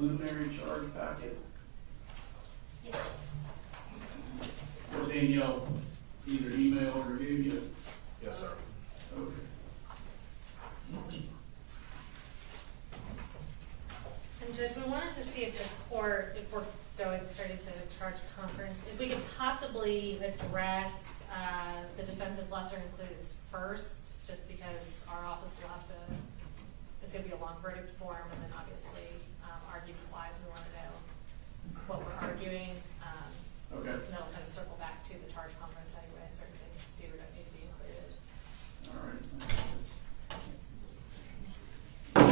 preliminary charge packet? Yes. Or Danielle either emailed or gave you? Yes, sir. Okay. And Judge, we wanted to see if the court, if we're starting to charge conference, if we could possibly address the defense's lesser included first, just because our office will have to, it's gonna be a long verdict form, and then obviously, argument wise, we wanna know what we're arguing. Okay. And then we'll kind of circle back to the charge conference anyway, certain things do or don't need to be included. All right.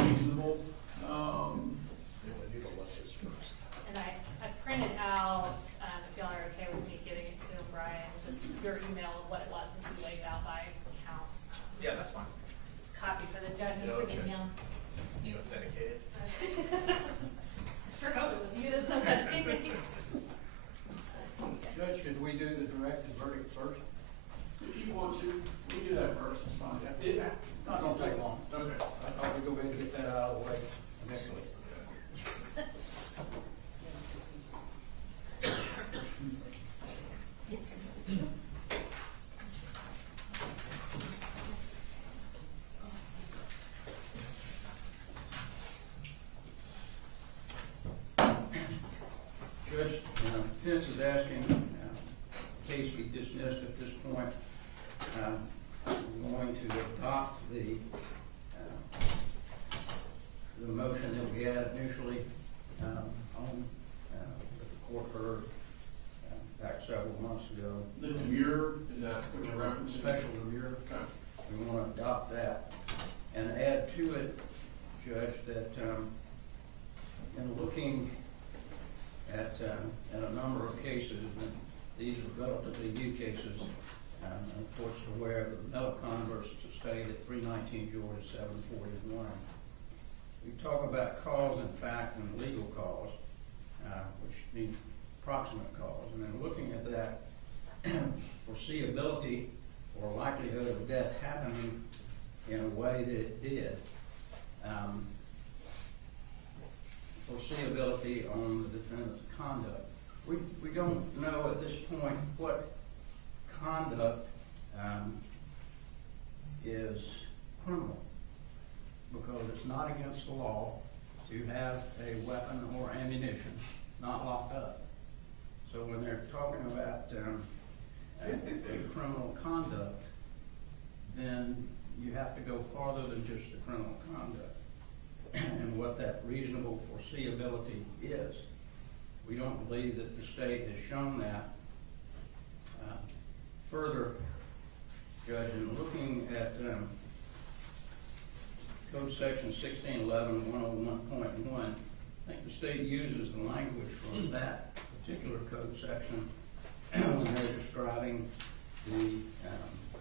Reasonable. You want to do the lessers first. And I printed out, if y'all are okay with me giving it to Brian, just your email of what it was, since you laid it out by count. Yeah, that's fine. Copy for the judge and No for objection. Danielle. You authenticated? Sure hope it was you that sent that to me. Judge, should we do the directed verdict first? If you want to, we do that first, it's fine. Yeah. Not gonna take long. Okay. I thought we'd go ahead and get that out of the way initially. Yes, sir. Judge, defense is asking, case be dismissed at this point. We're going to adopt the motion that we had initially, on, that the court heard, back several months ago. The demure, is that what you're referencing? Special demure. Okay. We want to adopt that and add to it, Judge, that in looking at a number of cases, and these are relatively new cases, and of course aware of the Melcon versus the state at 319 Georgia 741. We talk about cause and fact and legal cause, which means proximate cause, and then looking at that foreseeability or likelihood of death happening in a way that it did. Foreseeability on the defendant's conduct. We don't know at this point what conduct is criminal, because it's not against the law to have a weapon or ammunition not locked up. So when they're talking about criminal conduct, then you have to go farther than just the criminal conduct and what that reasonable foreseeability is. We don't believe that the state has shown that. Further, Judge, in looking at Code Section 1611-101.1, I think the state uses the language from that particular code section when they're describing the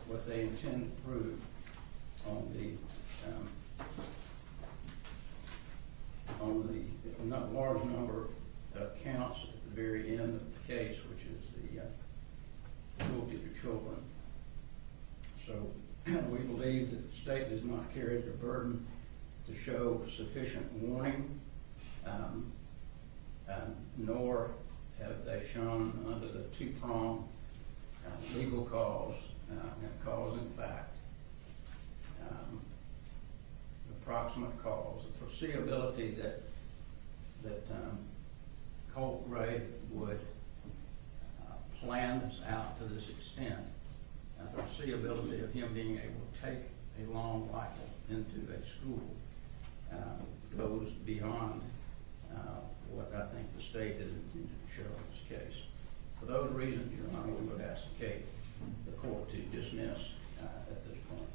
what they intend to prove on the large number of counts at the very end of the case, which is the cruelty to children. So we believe that the state does not carry the burden to show sufficient warning, nor have they shown under the two-prong legal cause and cause in fact, the proximate cause, the foreseeability that Colt Gray would plan this out to this extent, the foreseeability of him being able to take a long rifle into a school goes beyond what I think the state is intended to show in this case. For those reasons, Your Honor, we would ask the court to dismiss at this point.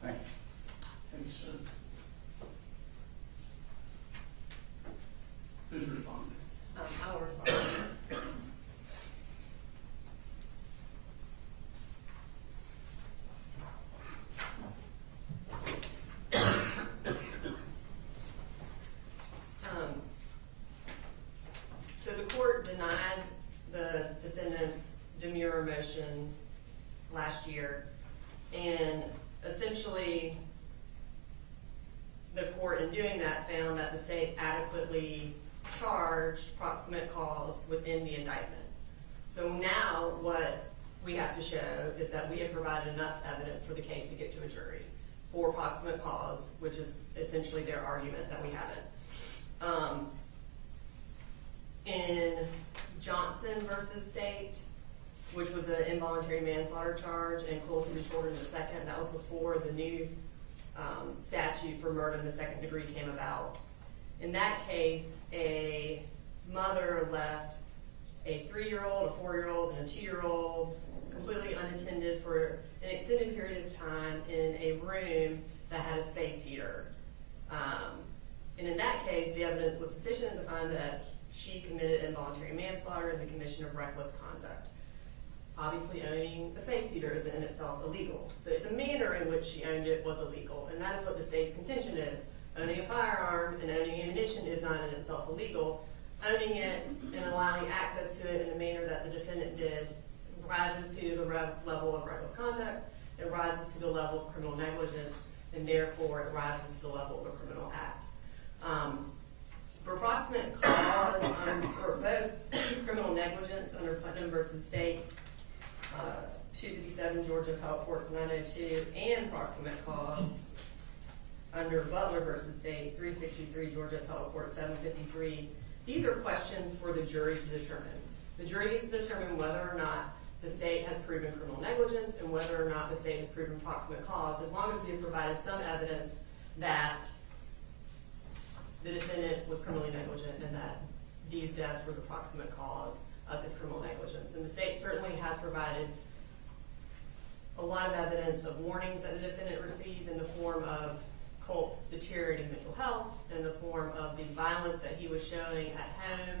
Thank you. Thank you, sir. Who's responding? I will respond. So the court denied the defendant's demurrer motion last year, and essentially the court in doing that found that the state adequately charged proximate cause within the indictment. So now what we have to show is that we have provided enough evidence for the case to get to a jury for proximate cause, which is essentially their argument that we haven't. In Johnson versus State, which was an involuntary manslaughter charge, and cruelty to children in the second, that was before the new statute for murder in the second degree came about. In that case, a mother left a 3-year-old, a 4-year-old, and a 2-year-old completely unattended for an extended period of time in a room that had a space heater. And in that case, the evidence was sufficient to find that she committed involuntary manslaughter and the commission of reckless conduct. Obviously, owning a space heater is in itself illegal. The manner in which she owned it was illegal, and that is what the state's contention is. Owning a firearm and owning ammunition is not in itself illegal. Owning it and allowing access to it in the manner that the defendant did rises to the level of reckless conduct, it rises to the level of criminal negligence, and therefore it rises to the level of a criminal act. For proximate cause, for both criminal negligence under Putnam versus State, 257 Georgia Appellate Courts 902, and proximate cause under Butler versus State, 363 Georgia Appellate Court 753, these are questions for the jury to determine. The jury is to determine whether or not the state has proven criminal negligence and whether or not the state has proven proximate cause, as long as we have provided some evidence that the defendant was criminally negligent and that these deaths were the proximate cause of his criminal negligence. And the state certainly has provided a lot of evidence of warnings that the defendant received in the form of Colt's deteriorating mental health, in the form of the violence that he was showing at home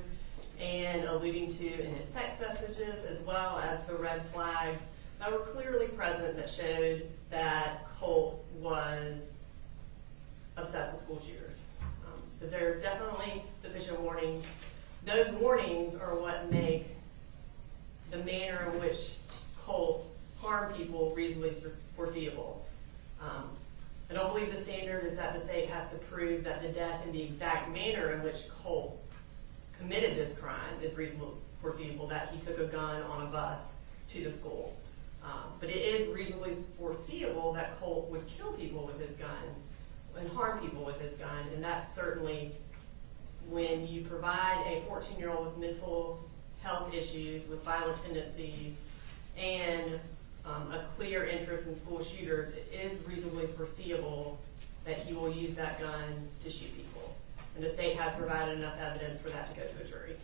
and alluding to in his text messages, as well as the red flags that were clearly present that showed that Colt was obsessed with school shooters. So there's definitely sufficient warnings. Those warnings are what make the manner in which Colt harmed people reasonably foreseeable. I don't believe the standard is that the state has to prove that the death in the exact manner in which Colt committed this crime is reasonably foreseeable, that he took a gun on a bus to the school. But it is reasonably foreseeable that Colt would kill people with his gun and harm people with his gun, and that's certainly when you provide a 14-year-old with mental health issues, with violent tendencies, and a clear interest in school shooters, it is reasonably foreseeable that he will use that gun to shoot people. And the state has provided enough evidence for that to go to a jury.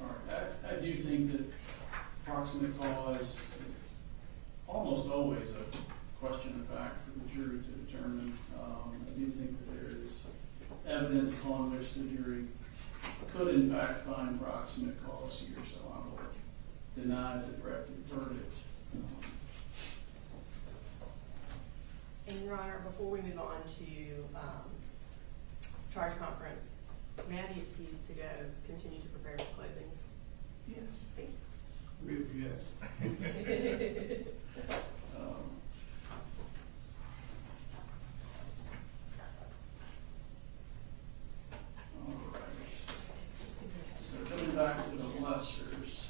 All right, I do think that proximate cause is almost always a question of fact for the jury to determine. I do think that there is evidence upon which the jury could in fact find proximate cause here, so I will deny the directed verdict. And Your Honor, before we move on to charge conference, may I be excused to go continue to prepare for closings? Yes. Thank We object. you. All right. So coming back to the lessers.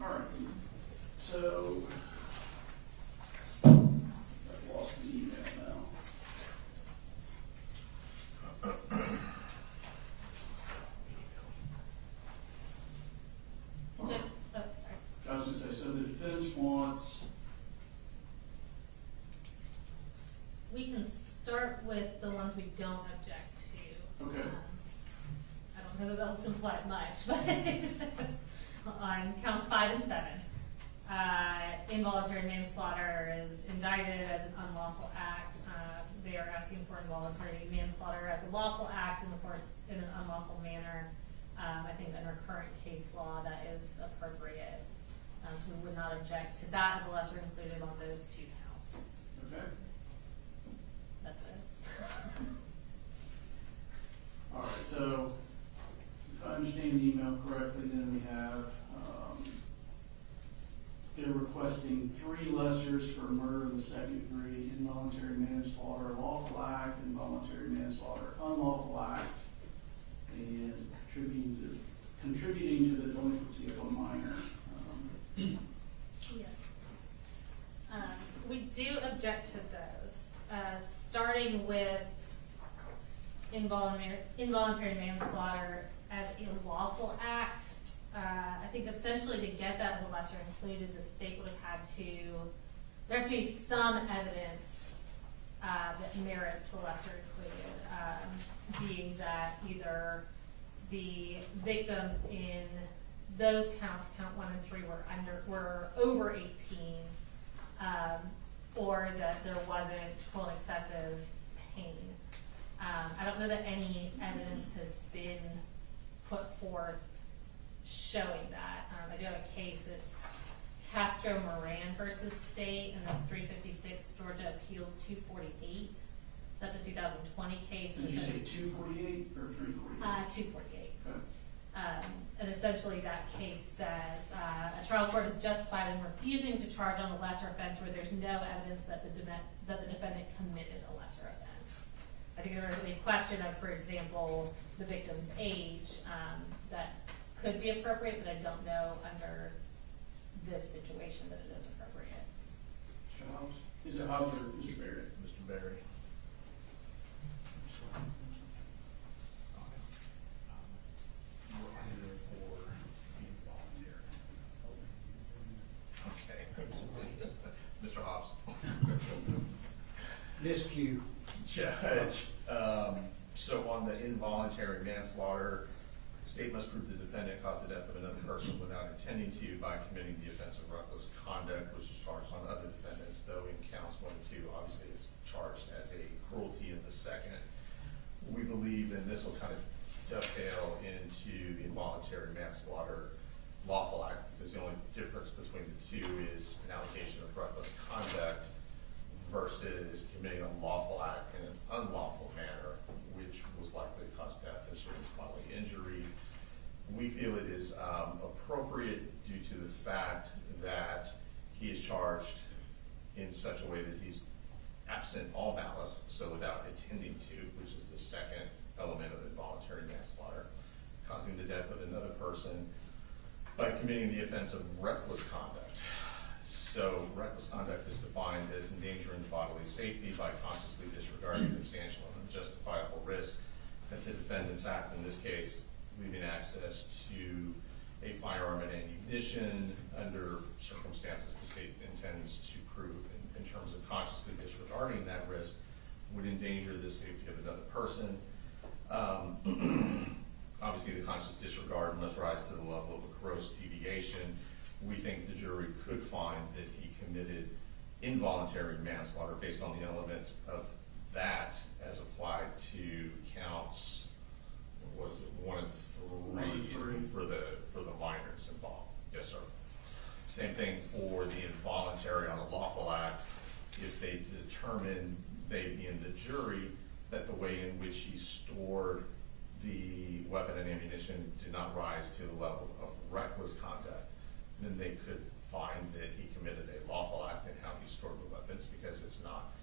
All right. So I've lost the email now. Jeff, oh, sorry. I was just say, so the defense wants, We can start with the ones we don't object to. okay, I don't know that that'll simplify it much, but on counts 5 and 7, involuntary manslaughter is indicted as an unlawful act. They are asking for involuntary manslaughter as a lawful act in the course in an unlawful manner. I think under current case law that is appropriate. So we would not object to that as a lesser included on those 2 counts. Okay. That's it. All right, so if I understand the email correctly, then we have, they're requesting 3 lessers for murder in the second degree, involuntary manslaughter, lawful act, involuntary manslaughter, unlawful act, and contributing to the delinquency of a minor. Yes. We do object to those, starting with involuntary manslaughter as a lawful act. I think essentially to get that as a lesser included, the state would have had to, there has to be some evidence that merits the lesser included, being that either the victims in those counts, count 1 and 3, were over 18, or that there wasn't full excessive pain. I don't know that any evidence has been put forth showing that. I do have a case, it's Castro Moran versus State, and that's 356 Georgia Appeals 248. That's a 2020 case. Did you say 248 or 348? 248. Okay. And essentially that case says, a trial court is justified in refusing to charge on a lesser offense where there's no evidence that the defendant committed a lesser offense. I think there was a question of, for example, the victim's age, that could be appropriate, but I don't know under this situation that it is appropriate. Mr. Hobbs? Is it Hobbs or Mr. Barrett? Mr. Berry. Okay. Mr. Hobbs. Miscue. Judge, so on the involuntary manslaughter, state must prove the defendant caused the death of another person without intending to by committing the offense of reckless conduct, which is charged on other defendants, though in counts 1 and 2, obviously it's charged as a cruelty in the second. We believe, and this will kind of dovetail into the involuntary manslaughter lawful act, because the only difference between the two is an allegation of reckless conduct versus committing a lawful act in an unlawful manner, which was likely to cause death or serious bodily injury. We feel it is appropriate due to the fact that he is charged in such a way that he's absent all malice, so without intending to, which is the second element of involuntary manslaughter, causing the death of another person by committing the offense of reckless conduct. So reckless conduct is defined as endangering bodily safety by consciously disregarding substantial and unjustifiable risk that the defendant's act, in this case, leaving access to a firearm and ammunition under circumstances the state intends to prove in terms of consciously disregarding that risk would endanger the safety of another person. Obviously, the conscious disregard must rise to the level of a gross deviation. We think the jury could find that he committed involuntary manslaughter based on the elements of that as applied to counts, what was it, 1 and 3 for the minors involved. Yes, sir. Same thing for the involuntary on a lawful act. If they determine, they being the jury, that the way in which he stored the weapon and ammunition did not rise to the level of reckless conduct, then they could find that he committed a lawful act in how he stored the weapons, because it's not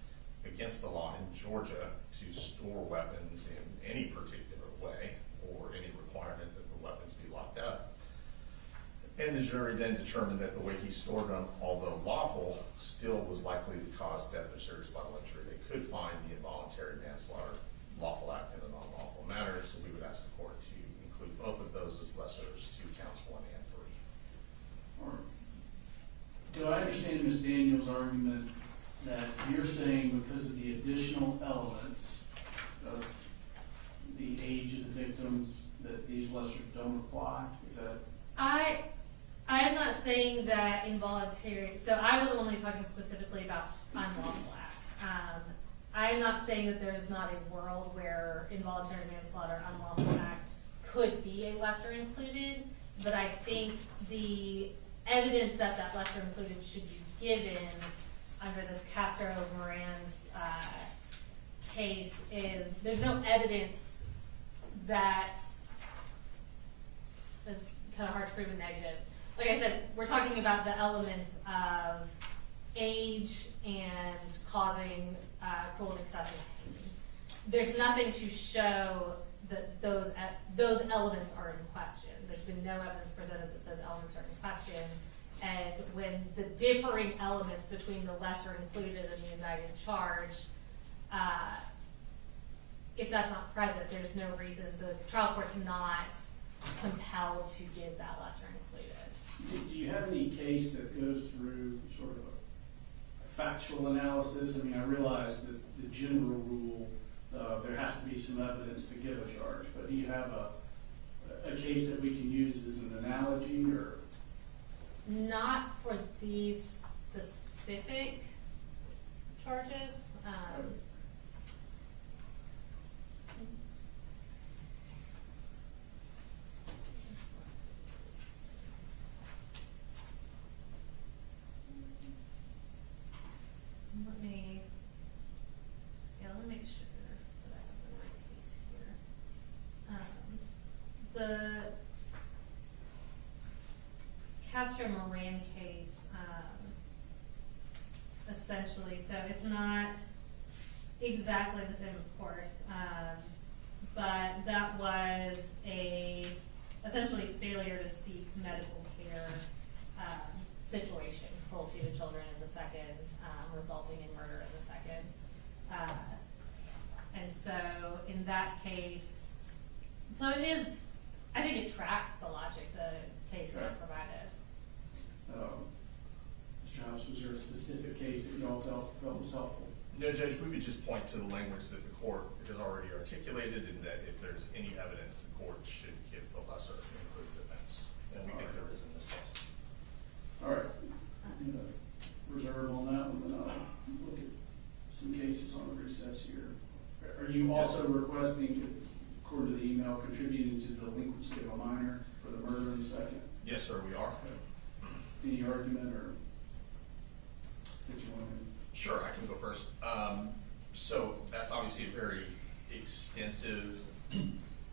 against the law in Georgia to store weapons in any particular way or any requirement that the weapons be locked up. And the jury then determined that the way he stored them, although lawful, still was likely to cause death or serious bodily injury. They could find the involuntary manslaughter lawful act in an unlawful manner, so we would ask the court to include both of those as lessers to counts 1 and 3. Or, do I understand Ms. Daniels' argument that you're saying because of the additional elements of the age of the victims that these lessers don't apply? Is that? I am not saying that involuntary, so I was only talking specifically about unlawful act. I am not saying that there is not a world where involuntary manslaughter, unlawful act could be a lesser included, but I think the evidence that that lesser included should be given under this Castro-Moran's case is there's no evidence that is kind of hard to prove a negative. Like I said, we're talking about the elements of age and causing cruel and excessive pain. There's nothing to show that those elements are in question. There's been no evidence presented that those elements are in question. And when the differing elements between the lesser included and the indicted charge, if that's not present, there's no reason, the trial court's not compelled to give that lesser included. Do you have any case that goes through sort of a factual analysis? I mean, I realize that the general rule, there has to be some evidence to give a charge, but do you have a case that we can use as an analogy, or? Not for these specific charges. Let me make sure that I have the right case here. The Castro-Moran case, essentially, so it's not exactly the same, of course, but that was essentially failure to seek medical care situation, cruelty to children in the second, resulting in murder in the second. And so in that case, so it is, I think it tracks the logic, the case that I provided. Mr. House, was there a specific case that you all felt was helpful? No, Judge, we would just point to the language that the court has already articulated, and that if there's any evidence, the court should give the lesser included defense. And we think there is in this case. All right. Reserve on that one, then I'll look at some cases on the recess here. Are you also requesting, according to the email, contributing to the delinquency of a minor for the murder in the second? Yes, sir, we are. Any argument, or did you want to? Sure, I can go first. So that's obviously a very extensive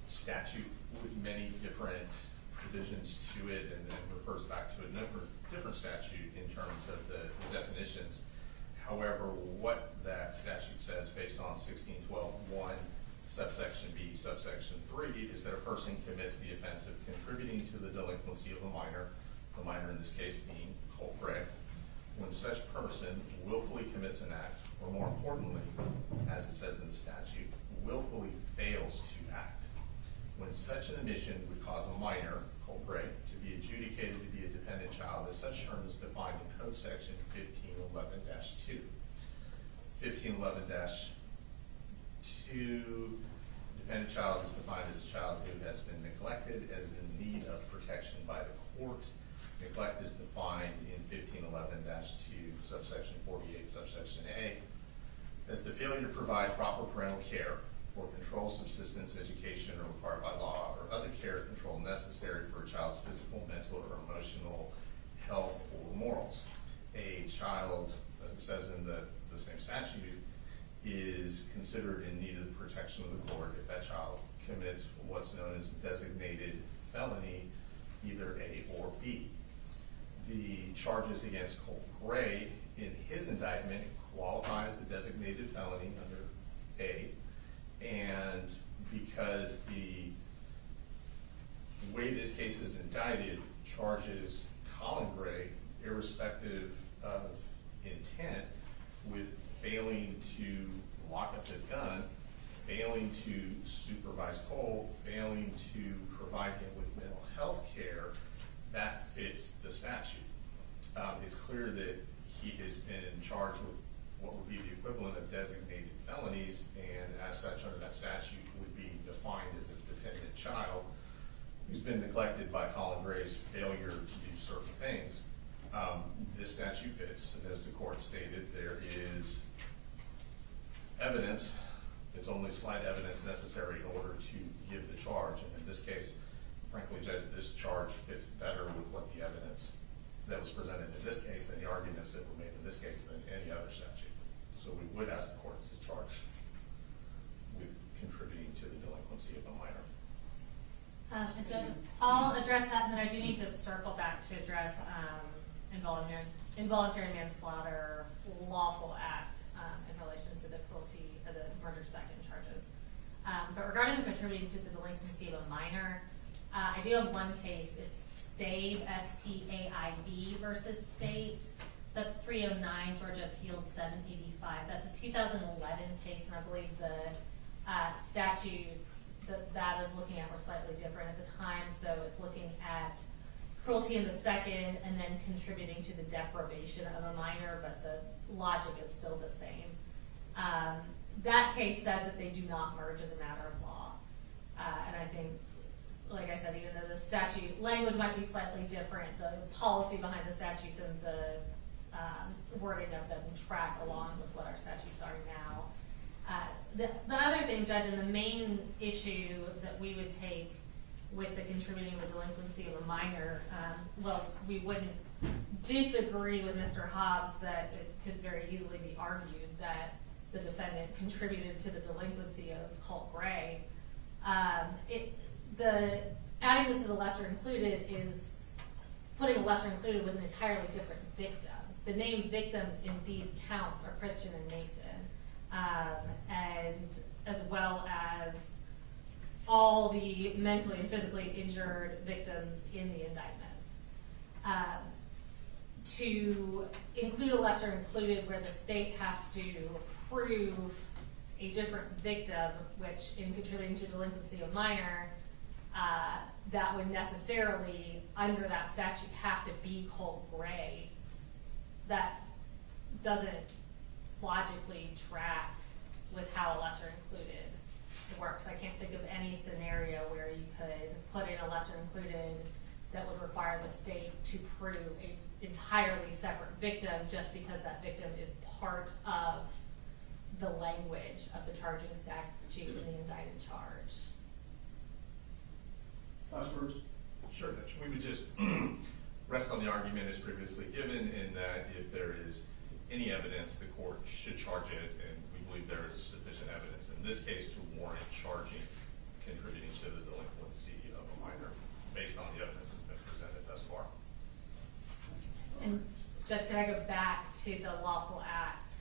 statute with many different provisions to it, and then refers back to a number of different statute in terms of the definitions. However, what that statute says, based on 1612.1, subsection B, subsection 3, is that a person commits the offense of contributing to the delinquency of a minor, the minor in this case being Colt Gray, when such person willfully commits an act, or more importantly, as it says in the statute, willfully fails to act, when such an omission would cause a minor, Colt Gray, to be adjudicated to be a dependent child, as such term is defined in Code Section 1511-2. 1511-2, dependent child is defined as a child who has been neglected, as in need of protection by the court. Neglect is defined in 1511-2, subsection 48, subsection A, as the failure to provide proper parental care or control, subsistence, education, or required by law, or other care or control necessary for a child's physical, mental, or emotional health or morals. A child, as it says in the same statute, is considered in need of the protection of the court if that child commits what's known as designated felony, either A or B. The charges against Colt Gray in his indictment qualify as a designated felony under A, and because the way this case is indicted charges Colin Gray, irrespective of intent, with failing to lock up his gun, failing to supervise Colt, failing to provide him with mental health care, that fits the statute. It's clear that he has been charged with what would be the equivalent of designated felonies, and as such under that statute would be defined as a dependent child who's been neglected by Colin Gray's failure to do certain things. This statute fits, and as the court stated, there is evidence, it's only slight evidence necessary in order to give the charge, and in this case, frankly, Judge, this charge fits better with what the evidence that was presented in this case than the arguments that were made in in this case than any other statute. So we would ask the courts to charge with contributing to the delinquency of a minor. And Judge, I'll address that, and then I do need to circle back to address involuntary manslaughter lawful act in relation to the cruelty of the murder second charges. But regarding the contributing to the delinquency of a minor, I do have one case. It's Staib, S-T-A-I-B versus State. That's 309 Georgia Appeals 785. That's a 2011 case, and I believe the statutes that is looking at were slightly different at the time. So it's looking at cruelty in the second and then contributing to the deprivation of a minor, but the logic is still the same. That case says that they do not merge as a matter of law. And I think, like I said, even though the statute language might be slightly different, the policy behind the statutes and the wording of them track along with what our statutes are now. The other thing, Judge, and the main issue that we would take with the contributing to delinquency of a minor, well, we wouldn't disagree with Mr. Hobbs that it could very easily be argued that the defendant contributed to the delinquency of Colt Gray. Adding this as a lesser included is putting a lesser included with an entirely different victim. The named victims in these counts are Christian and Mason, and as well as all the mentally and physically injured victims in the indictments. To include a lesser included where the state has to prove a different victim, which in contributing to delinquency of minor, that would necessarily, under that statute, have to be Colt Gray. That doesn't logically track with how a lesser included works. I can't think of any scenario where you could put in a lesser included that would require the state to prove an entirely separate victim just because that victim is part of the language of the charging statute in the indicted charge. Passwords. Sure, Judge. We would just rest on the argument as previously given, in that if there is any evidence, the court should charge it, and we believe there is sufficient evidence in this case to warrant charging contributing to the delinquency of a minor based on the evidence that's been presented thus far. And Judge, can I go back to the lawful act,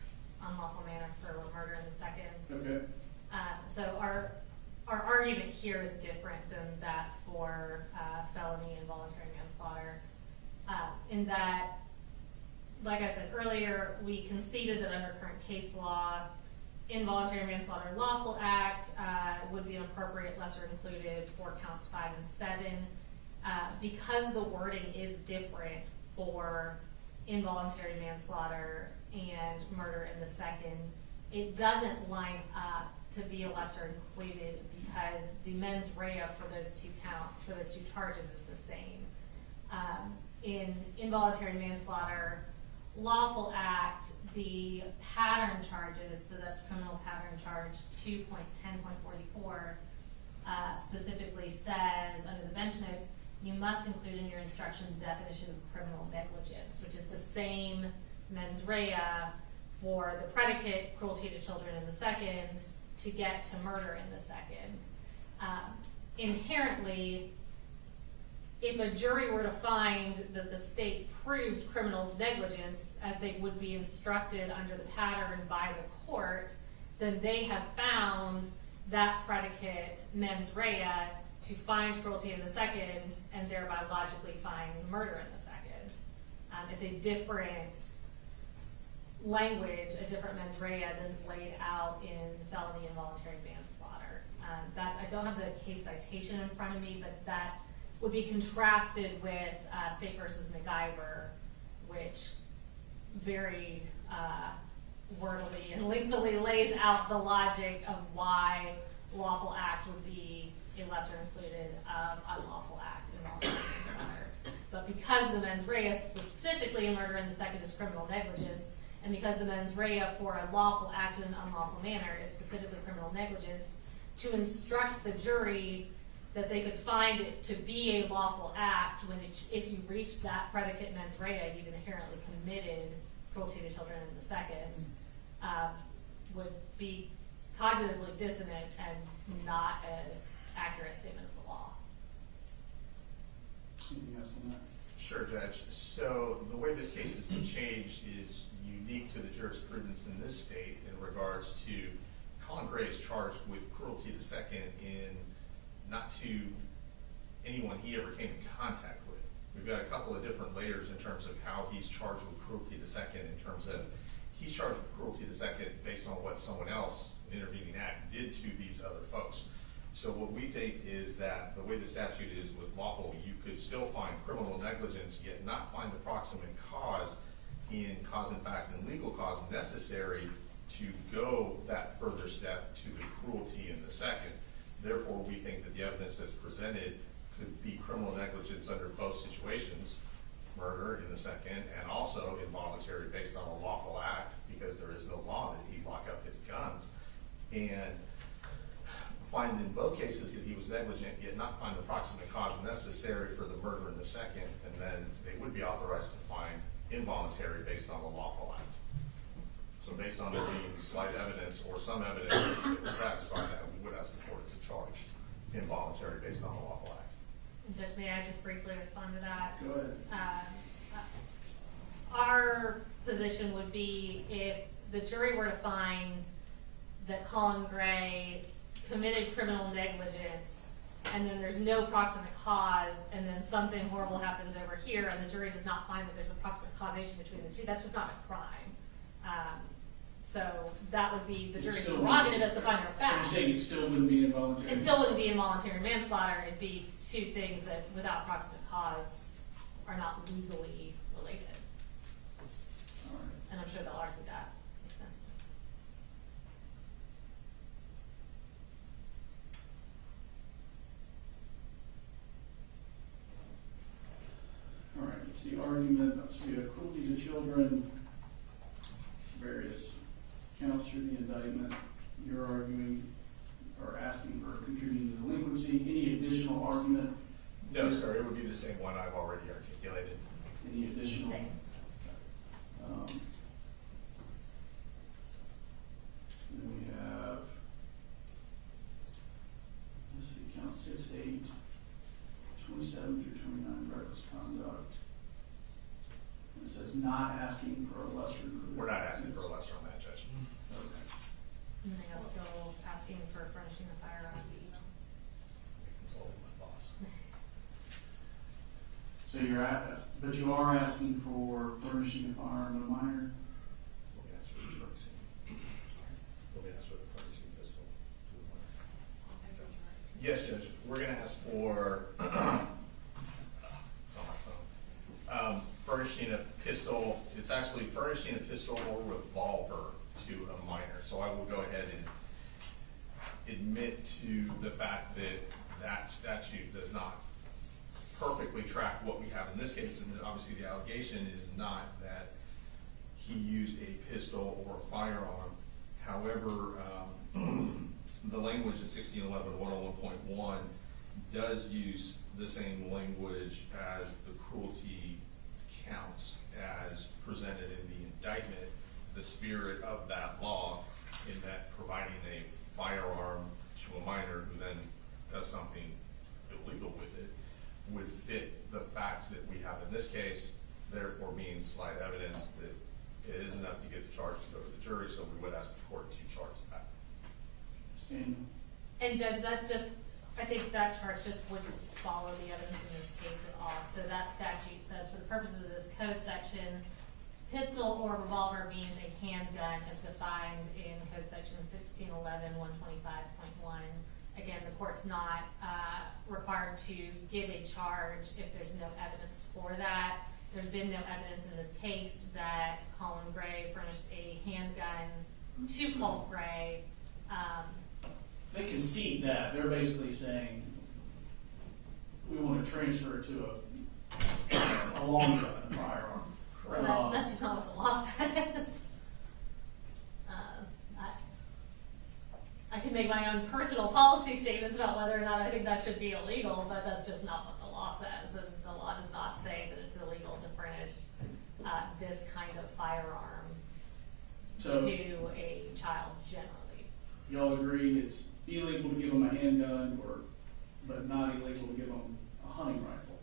unlawful manner for murder in the second? Okay. So our argument here is different than that for felony involuntary manslaughter, in that, like I said earlier, we conceded that under current case law, involuntary manslaughter lawful act would be an appropriate lesser included for counts 5 and 7. Because the wording is different for involuntary manslaughter and murder in the second, it doesn't line up to be a lesser included because the mens rea for those two counts, for those two charges, is the same. In involuntary manslaughter lawful act, the pattern charges, so that's criminal pattern charge 2.10.44, specifically says under the bench notes, you must include in your instruction the definition of criminal negligence, which is the same mens rea for the predicate cruelty to children in the second to get to murder in the second. Inherently, if a jury were to find that the state proved criminal negligence as they would be instructed under the pattern by the court, then they have found that predicate mens rea to find cruelty in the second and thereby logically find murder in the second. It's a different language, a different mens rea than is laid out in felony involuntary manslaughter. I don't have the case citation in front of me, but that would be contrasted with State versus MacGyver, which very wordily and lengthily lays out the logic of why lawful act would be a lesser included of unlawful act involving manslaughter. But because the mens rea specifically in murder in the second is criminal negligence, and because the mens rea for a lawful act in an unlawful manner is specifically criminal negligence, to instruct the jury that they could find it to be a lawful act when if you reach that predicate mens rea, you've inherently committed cruelty to children in the second, would be cognitively dissonant and not an accurate statement of the law. Anything else on that? Sure, Judge. So the way this case has been changed is unique to the jurisprudence in this state in regards to Colin Gray is charged with cruelty the second in not to anyone he ever came in contact with. We've got a couple of different layers in terms of how he's charged with cruelty the second, in terms of he's charged with cruelty the second based on what someone else, an intervening act, did to these other folks. So what we think is that the way the statute is with lawful, you could still find criminal negligence, yet not find the proximate cause in cause and fact and legal cause necessary to go that further step to the cruelty in the second. Therefore, we think that the evidence that's presented could be criminal negligence under both situations, murder in the second, and also involuntary based on a lawful act, because there is no law that he lock up his guns. And find in both cases that he was negligent, yet not find the proximate cause necessary for the murder in the second, and then they would be authorized to find involuntary based on a lawful act. So based on there being slight evidence or some evidence that would satisfy that, we would ask the court to charge involuntary based on a lawful act. And Judge, may I just briefly respond to that? Go ahead. Our position would be if the jury were to find that Colin Gray committed criminal negligence, and then there's no proximate cause, and then something horrible happens over here, and the jury does not find that there's a proximate causation between the two, that's just not a crime. So that would be the jury's prerogative as the finder of fact. You're saying it still wouldn't be involuntary? It still wouldn't be involuntary manslaughter. It'd be two things that, without proximate cause, are not legally related. All right. And I'm sure they'll argue that extensively. All right, it's the argument, so we have cruelty to children, various counts through the indictment. You're arguing or asking for contributing to delinquency. Any additional argument? No, sir, it would be the same one I've already articulated. Any additional? Same. Then we have, let's see, count 6, 8, 27 through 29, reckless conduct. And it says not asking for a lesser. We're not asking for a lesser on that, Judge. Okay. And they are still asking for furnishing a firearm. Consulting my boss. So you're at, but you are asking for furnishing a firearm to a minor? Let me ask for the furnishing. Let me ask for the furnishing pistol to the minor. Yes, Judge, we're gonna ask for, it's on my phone. Furnishing a pistol, it's actually furnishing a pistol or revolver to a minor. So I will go ahead and admit to the fact that that statute does not perfectly track what we have in this case, and obviously the allegation is not that he used a pistol or a firearm. However, the language in 1611-101.1 does use the same language as the cruelty counts as presented in the indictment. The spirit of that law in that providing a firearm to a minor who then does something illegal with it would fit the facts that we have in this case, therefore being slight evidence that it is enough to get the charge to go to the jury, so we would ask the court to charge that. Stand. And Judge, that just, I think that charge just wouldn't follow the evidence in this case at all. So that statute says, for the purposes of this code section, pistol or revolver means a handgun as defined in code section 1611-125.1. Again, the court's not required to give a charge if there's no evidence for that. There's been no evidence in this case that Colin Gray furnished a handgun to Colt Gray. They concede that. They're basically saying, we want to transfer it to a long gun, a firearm. Well, that's just not what the law says. I can make my own personal policy statements about whether or not I think that should be illegal, but that's just not what the law says. And the law does not say that it's illegal to furnish this kind of firearm. So- to a child generally. Y'all agree it's illegal to give them a handgun, but not illegal to give them a hunting rifle?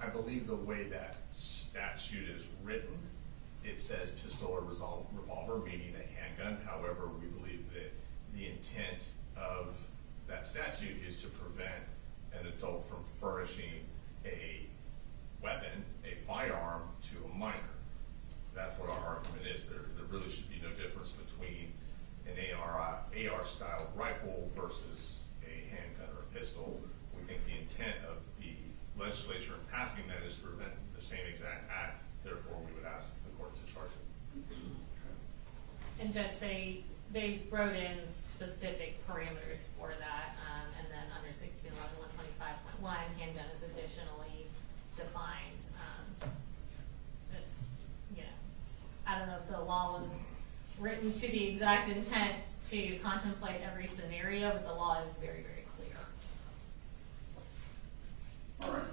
I believe the way that statute is written, it says pistol or revolver, meaning a handgun. However, we believe that the intent of that statute is to prevent an adult from furnishing a weapon, a firearm, to a minor. That's what our argument is. There really should be no difference between an AR-style rifle versus a handgun or a pistol. We think the intent of the legislature in passing that is to prevent the same exact act. Therefore, we would ask the court to charge it. And Judge, they wrote in specific parameters for that, and then under 1611-125.1, handgun is additionally defined. It's, you know, I don't know if the law was written to the exact intent to contemplate every scenario, but the law is very, very clear. All right.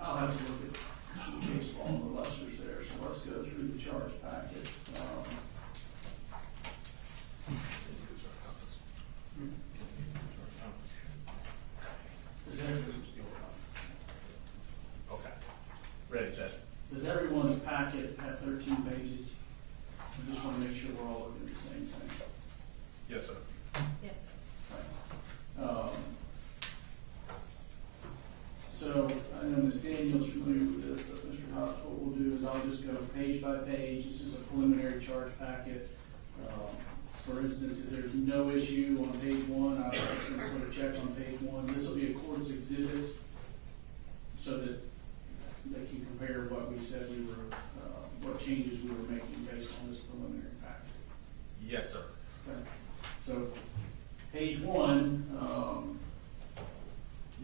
I'll have to look at some case law on the lessers there, so let's go through the charge packet. Does Okay. Ready, Judge? everyone's packet have 13 pages? I just want to make sure we're all looking at the same thing. Yes, sir. Yes, sir. Right. So I know Ms. Daniel's familiar with this, but Mr. Hodge, what we'll do is I'll just go page by page. This is a preliminary charge packet. For instance, if there's no issue on page 1, I'll just put a check on page 1. This will be a court's exhibit so that they can compare what we said we were, what changes we were making based on this preliminary packet. Yes, sir. Okay. So page 1,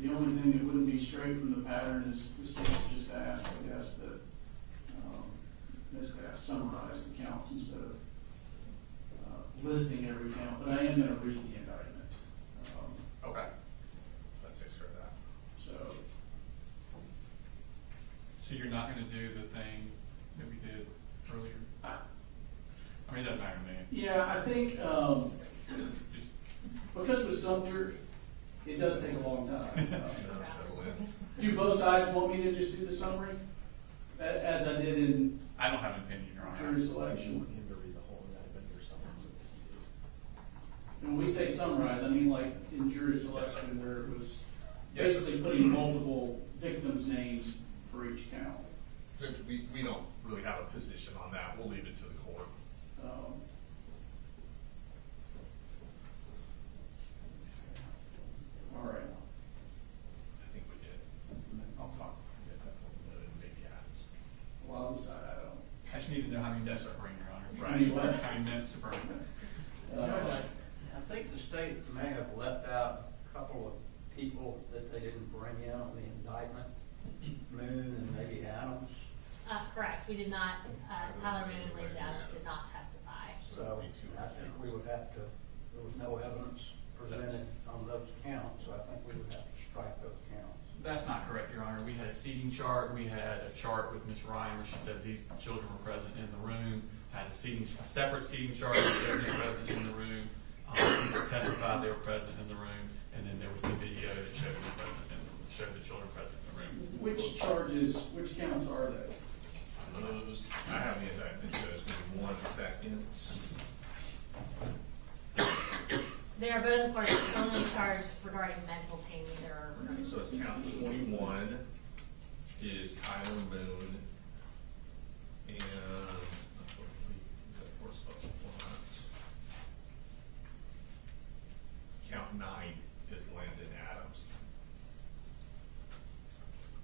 the only thing that wouldn't be straight from the pattern is the state just asked, I guess, that basically I summarize the counts instead of listing every count, but I am going to read the indictment. Okay. That takes care of that. So you're not going to do the thing that we did earlier? I mean, it doesn't matter to me. Yeah, I think Just, because with Sumter, it does take a long time. Settle in. Do both sides want me to just do the summary, as I did in I don't have an opinion, Your Honor. jury selection? him to read the whole indictment or something. And when we say summarize, I mean like in jury selection where it was basically putting multiple victims' names for each count. Judge, we don't really have a position on that. We'll leave it to the court. All right. I think we did. I'll talk. Get that from maybe Adams. Well, I'll decide. I don't. I just need to know how many minutes Yes, to sir. bring, Your Honor. Right. Anyway. How many minutes to bring. I think the state may have left out a couple of people that they didn't bring in on the indictment, Moon and maybe Adams. Correct. We did not, Tyler Moon and Lynn Downs did not testify. So I think we would have to, there was no evidence presented on those counts, so I think we would have to strike those counts. That's not correct, Your Honor. We had a seating chart. We had a chart with Ms. Ryan where she said these children were present in the room. Had a separate seating chart that showed them present in the room. People testified they were present in the room, and then there was the video that showed them present and showed the children present in the room. Which counts are they? Those, I have the indictment, Judge. Give me 1 second. They are both, of course, only charged regarding mental pain, neither are regarding. So it's count 21 is Tyler Moon and count 9 is Landon Adams.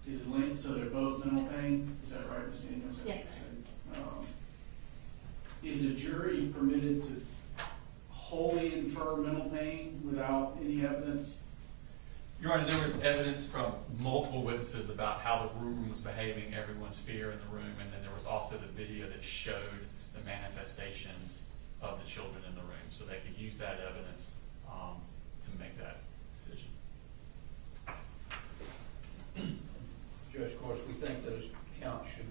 Is Lynn, so they're both mental pain? Is that right, Ms. Daniels? Yes, sir. Is a jury permitted to wholly infer mental pain without any evidence? Your Honor, there was evidence from multiple witnesses about how the room was behaving, everyone's fear in the room, and then there was also the video that showed the manifestations of the children in the room. So they could use that evidence to make that decision. Judge, of course, we think those counts should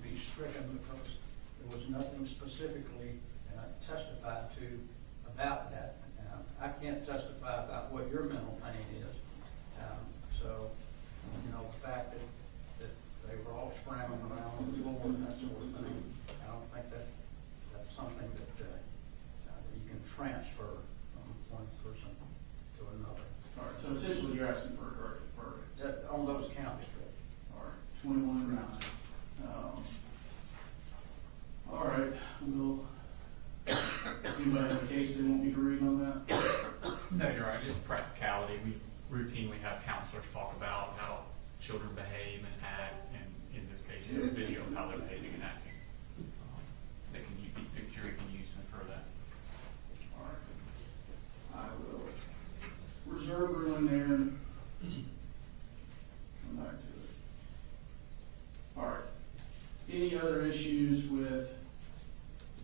issues with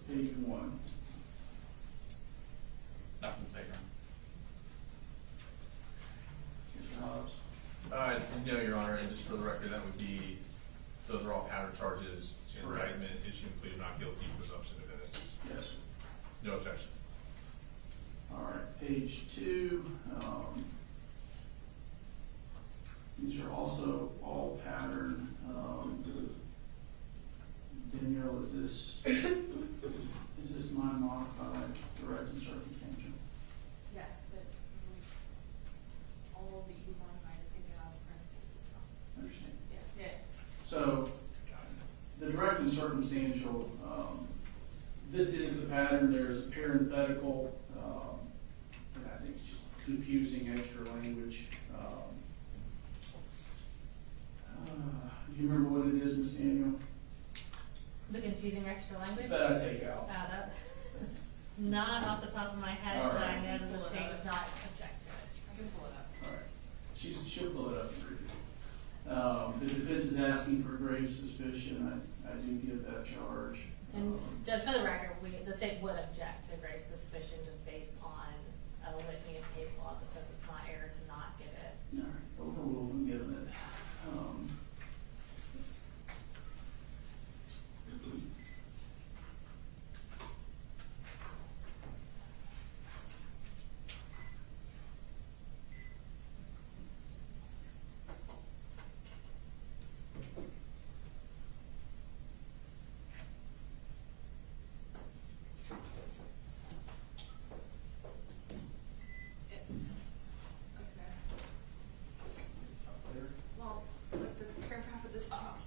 page 1? Not from the state, Mr. Hobbs? No, Your Honor, and just for the record, that would be, those are all pattern charges, Correct. indictment, issue pleaded not guilty, presumption of innocence. Yes. No objection. All right, page 2. These are also all pattern. Danielle, is this my modified direct and circumstantial? Yes, but all the I was thinking out of parentheses. Understand? Yeah. So, the direct and circumstantial, this is the pattern. There's a parenthetical, and I think it's just confusing extra language. Do you remember what it is, Ms. Daniel? The confusing extra language? That I take out. That's not off the top of my head, All but right. I know that the state does not object to it. I can pull it up. All right. She'll pull it up and read it. The defense is asking for grave suspicion. I do give that charge. And Judge, for the record, the state would object to grave suspicion just based on a litany of case law that says it's not error to not give it. All right, overruled and given it. It's, okay. Well, like the paragraph at the top.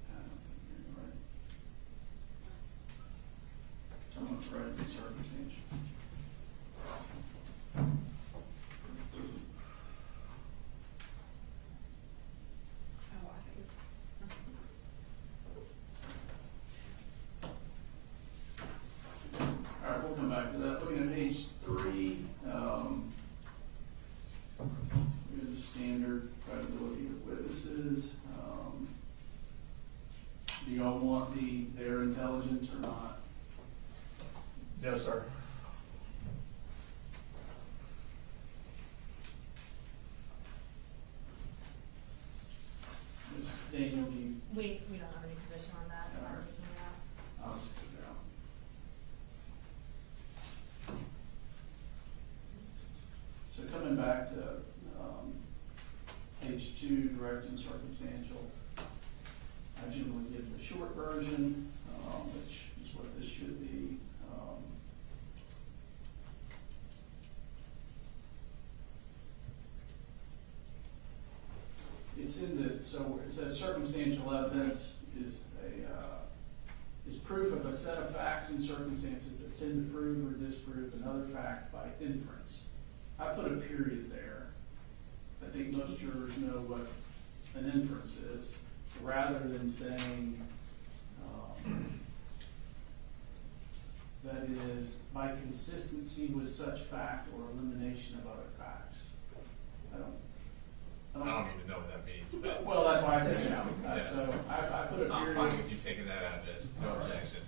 I don't think you're right. Someone's right, it's circumstantial. Oh, I think. All right, we'll come back to that. Looking at page 3, here's the standard credibility of witnesses. Do y'all want their intelligence or not? No, sir. Ms. Daniel, do you, We don't have any position on that, but I'm taking it out. I'll just take it out. So coming back to, page 2, direct and circumstantial, I generally give the short version, which is what this should be. It's in the, so it says circumstantial evidence is is proof of a set of facts and circumstances that tend to prove or disprove another fact by inference. I put a period there. I think most jurors know what an inference is, rather than saying, that is, by consistency with such fact or elimination of other facts. I I don't even know what that means, but well, that's why I take it out. Yes. So I put a I'm period. fine with you taking that out, Judge. No All right. objection.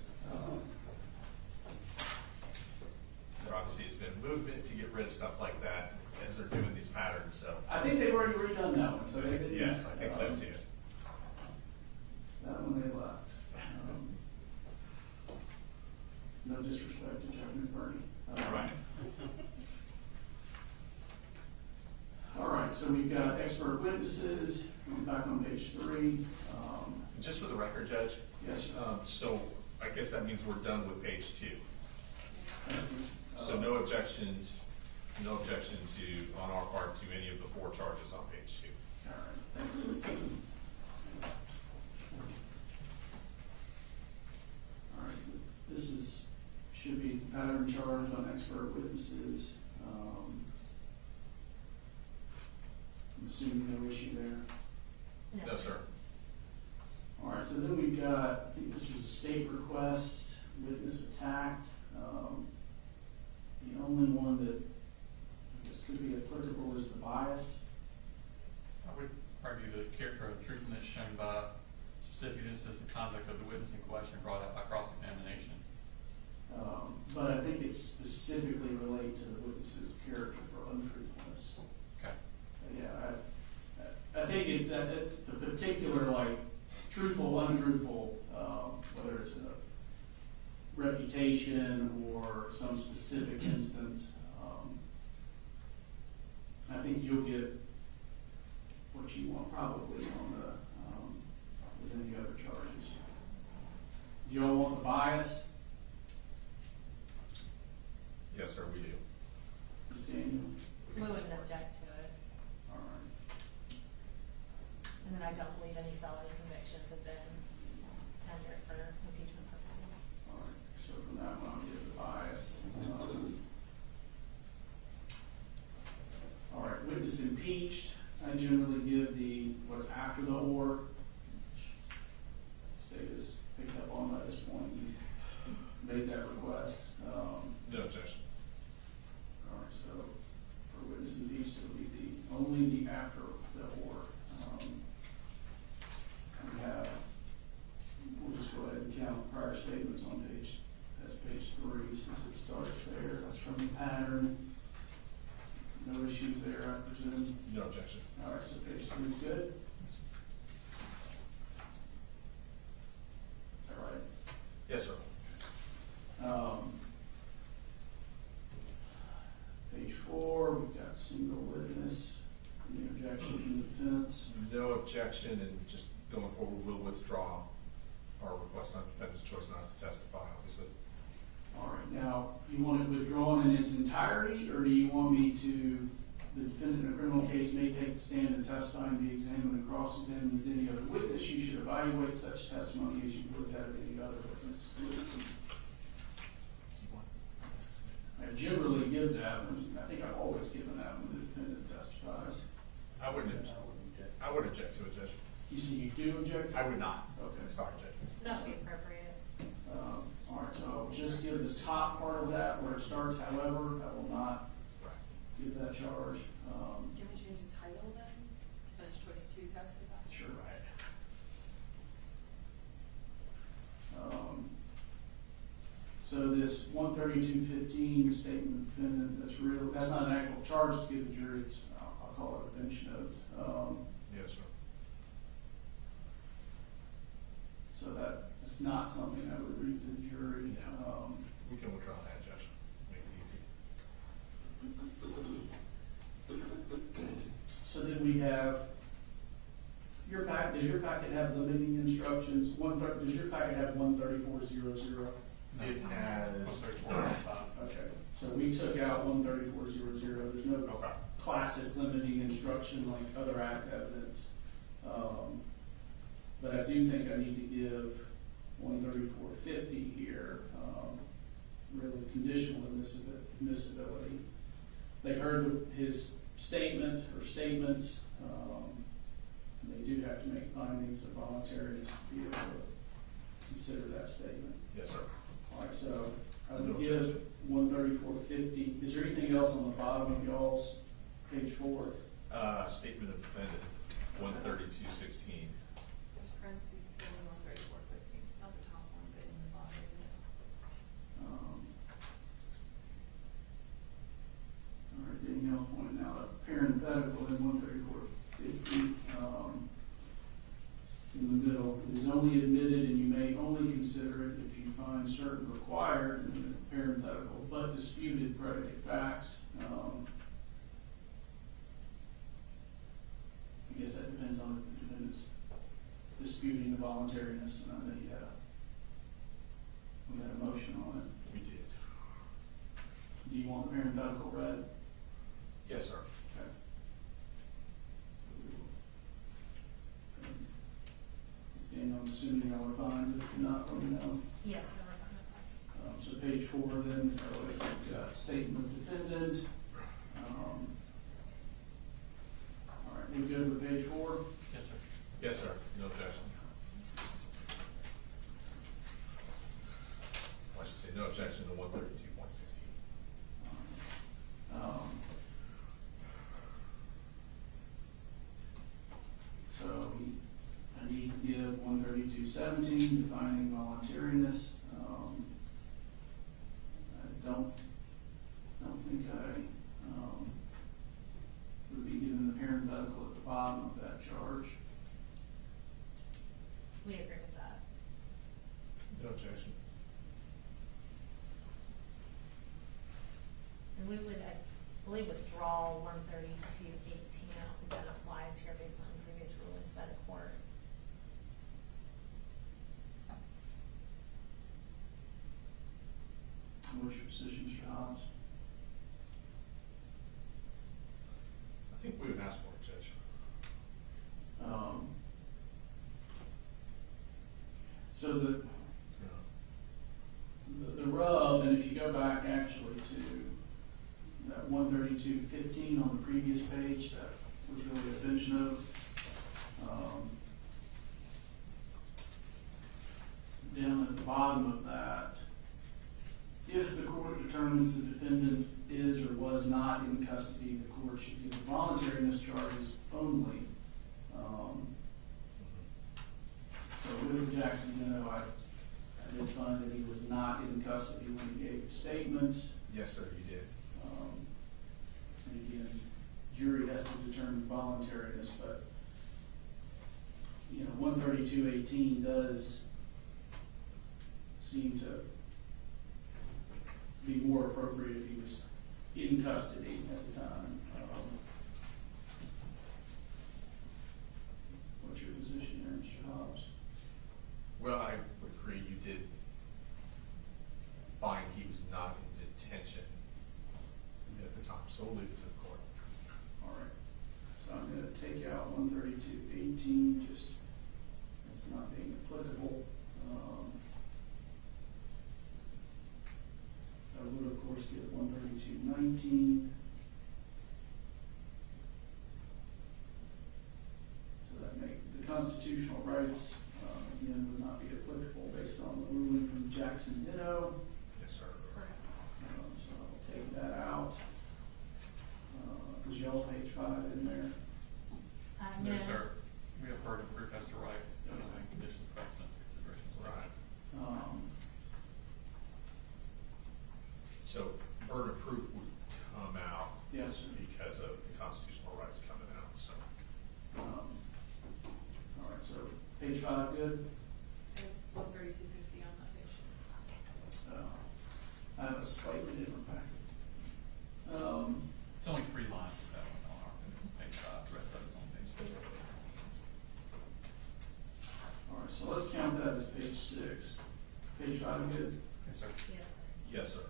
There obviously has been movement to get rid of stuff like that as they're doing these patterns, so. I think they've already redone that one, so they didn't. Yes, I think so too. That one they left. No disrespect to Judge McBurney. Right. All right, so we've got expert witnesses, back on page 3. Just for the record, Judge, Yes, sir. so I guess that means we're done with page 2. Thank you. So no objections, on our part to any of the 4 charges on page 2. All right, thank you. All right, this should be pattern charge on expert witnesses. I'm assuming no issue there. No, sir. All right, right, so then we've got, I think this was a state request, witness attacked. The only one that I guess could be applicable is the bias. I would argue the character of truthfulness shown by specificness as the conduct of the witness in question brought out by cross-examination. But I think it's specifically related to the witness's character for untruthfulness. Okay. Yeah, I think it's the particular, like, truthful, untruthful, whether it's a reputation or some specific instance. I think you'll get what you want probably on the, with any other charges. Do y'all want the bias? Yes, sir, we do. Ms. Daniel? We wouldn't object to it. All right. And then I don't believe any felony convictions have been tendered for impeachment purposes. All right, so from that one, I'll give the bias. All right, witness impeached, I generally give the, what's after the or. State has picked up on that at this point and made that request. No objection. All right, so for witness impeached, it'll be only the after the or. We have, we'll just go ahead and count prior statements on that's page 3, since it starts there. That's from the pattern. No issues there, I presume. No objection. All right, so page 3 is good. Is that right? Yes, sir. Page 4, we've got single witness. Any objection from the defense? No objection, and just going forward, we'll withdraw our request on defendant's choice not to testify, obviously. All right, now, you want it withdrawn in its entirety, or do you want me to, the defendant in a criminal case may take the stand and testify and be examined and cross-examined as any other witness? You should evaluate such testimony as you would that of any other witness. I generally give that, and I think I've always given that when the defendant testifies. I wouldn't object. I would object to it, Judge. You see, you do object? I would not. Okay. Sorry, Judge. That would be appropriate. All right, so I'll just give this top part of that where it starts, however, I will not Right. give that charge. Do you want to change the title then? Defendant's choice to testify? Sure. Right. So this 132.15 statement of defendant, that's not an actual charge to give the jury, I'll call it a bench note. Yes, sir. So that's not something I would read to the jury. We can withdraw that, Judge. Make it easy. So then we have, does your packet have limiting instructions? Does your packet have 134.00? It has. Okay, so we took out 134.00. There's no Okay. classic limiting instruction like other act evidence. But I do think I need to give 134.50 here, really conditional admissibility. They heard his statement or statements. They do have to make findings of voluntariness to be able to consider that statement. Yes, sir. All right, so I No would give objection. 134.50. Is there anything else on the bottom of y'all's page 4? Statement of defendant, 132.16. There's parentheses, 3134.15, not the top one, but in the bottom. All right, Danielle's pointing out a parenthetical in 134.50. In the middle, it is only admitted and you may only consider it if you find certain required, in the parenthetical, but disputed predicate facts. I guess that depends on if the defendant's disputing the voluntariness, and I know we had a motion on it. We did. Do you want the parenthetical read? Yes, sir. Okay. Ms. Daniel, I'm assuming y'all are fine, but if not, let me know. Yes, sir, we're fine with that. So page 4 then, we've got statement of defendant. All right, we good with page 4? Yes, sir. Yes, sir. No objection. 132.17, defining voluntariness. I don't think I would be given the parenthetical at the bottom of that charge. We agree with that. No objection. And we would, I believe, withdraw 132.18. I don't think that applies here based on previous rulings by the court. What's your position, Mr. Hobbs? I think we would ask for it, Judge. So the rub, and if you go back actually to that 132.15 on the previous page, that was really a bench note. Down at the bottom of that, if the court determines the defendant is or was not in custody, the court should give voluntariness charges only. So with Jackson, I did find that he was not in custody when he gave his statements. Yes, sir, you did. And again, jury has to determine voluntariness, but 132.18 does seem to be more appropriate if he was in custody at the time. What's your position there, Mr. Hobbs? Well, I would agree you did find he was not in detention at the time, so we'll leave it to the court. All right. So I'm going to take out 132.18, just that's not being applicable. I would, of course, give 132.19. So that make the constitutional rights, again, would not be applicable based on the ruling from Jackson Ditto. Yes, sir. So I'll take that out. Is y'all's page 5 in there? No, sir. We have burden of proof as to rights, and conditions, precedent, considerations. Right. Um, So burden of proof would come out yes, sir. because of the constitutional rights coming out, so. All right, so page 5, good? 132.50 on that page. I have a slightly different packet. It's only 3 lines of that one on our page 5, the rest of it's on page 6. All right, so let's count that as page 6. Page 5, good? Yes, sir. Yes, sir. Yes, sir.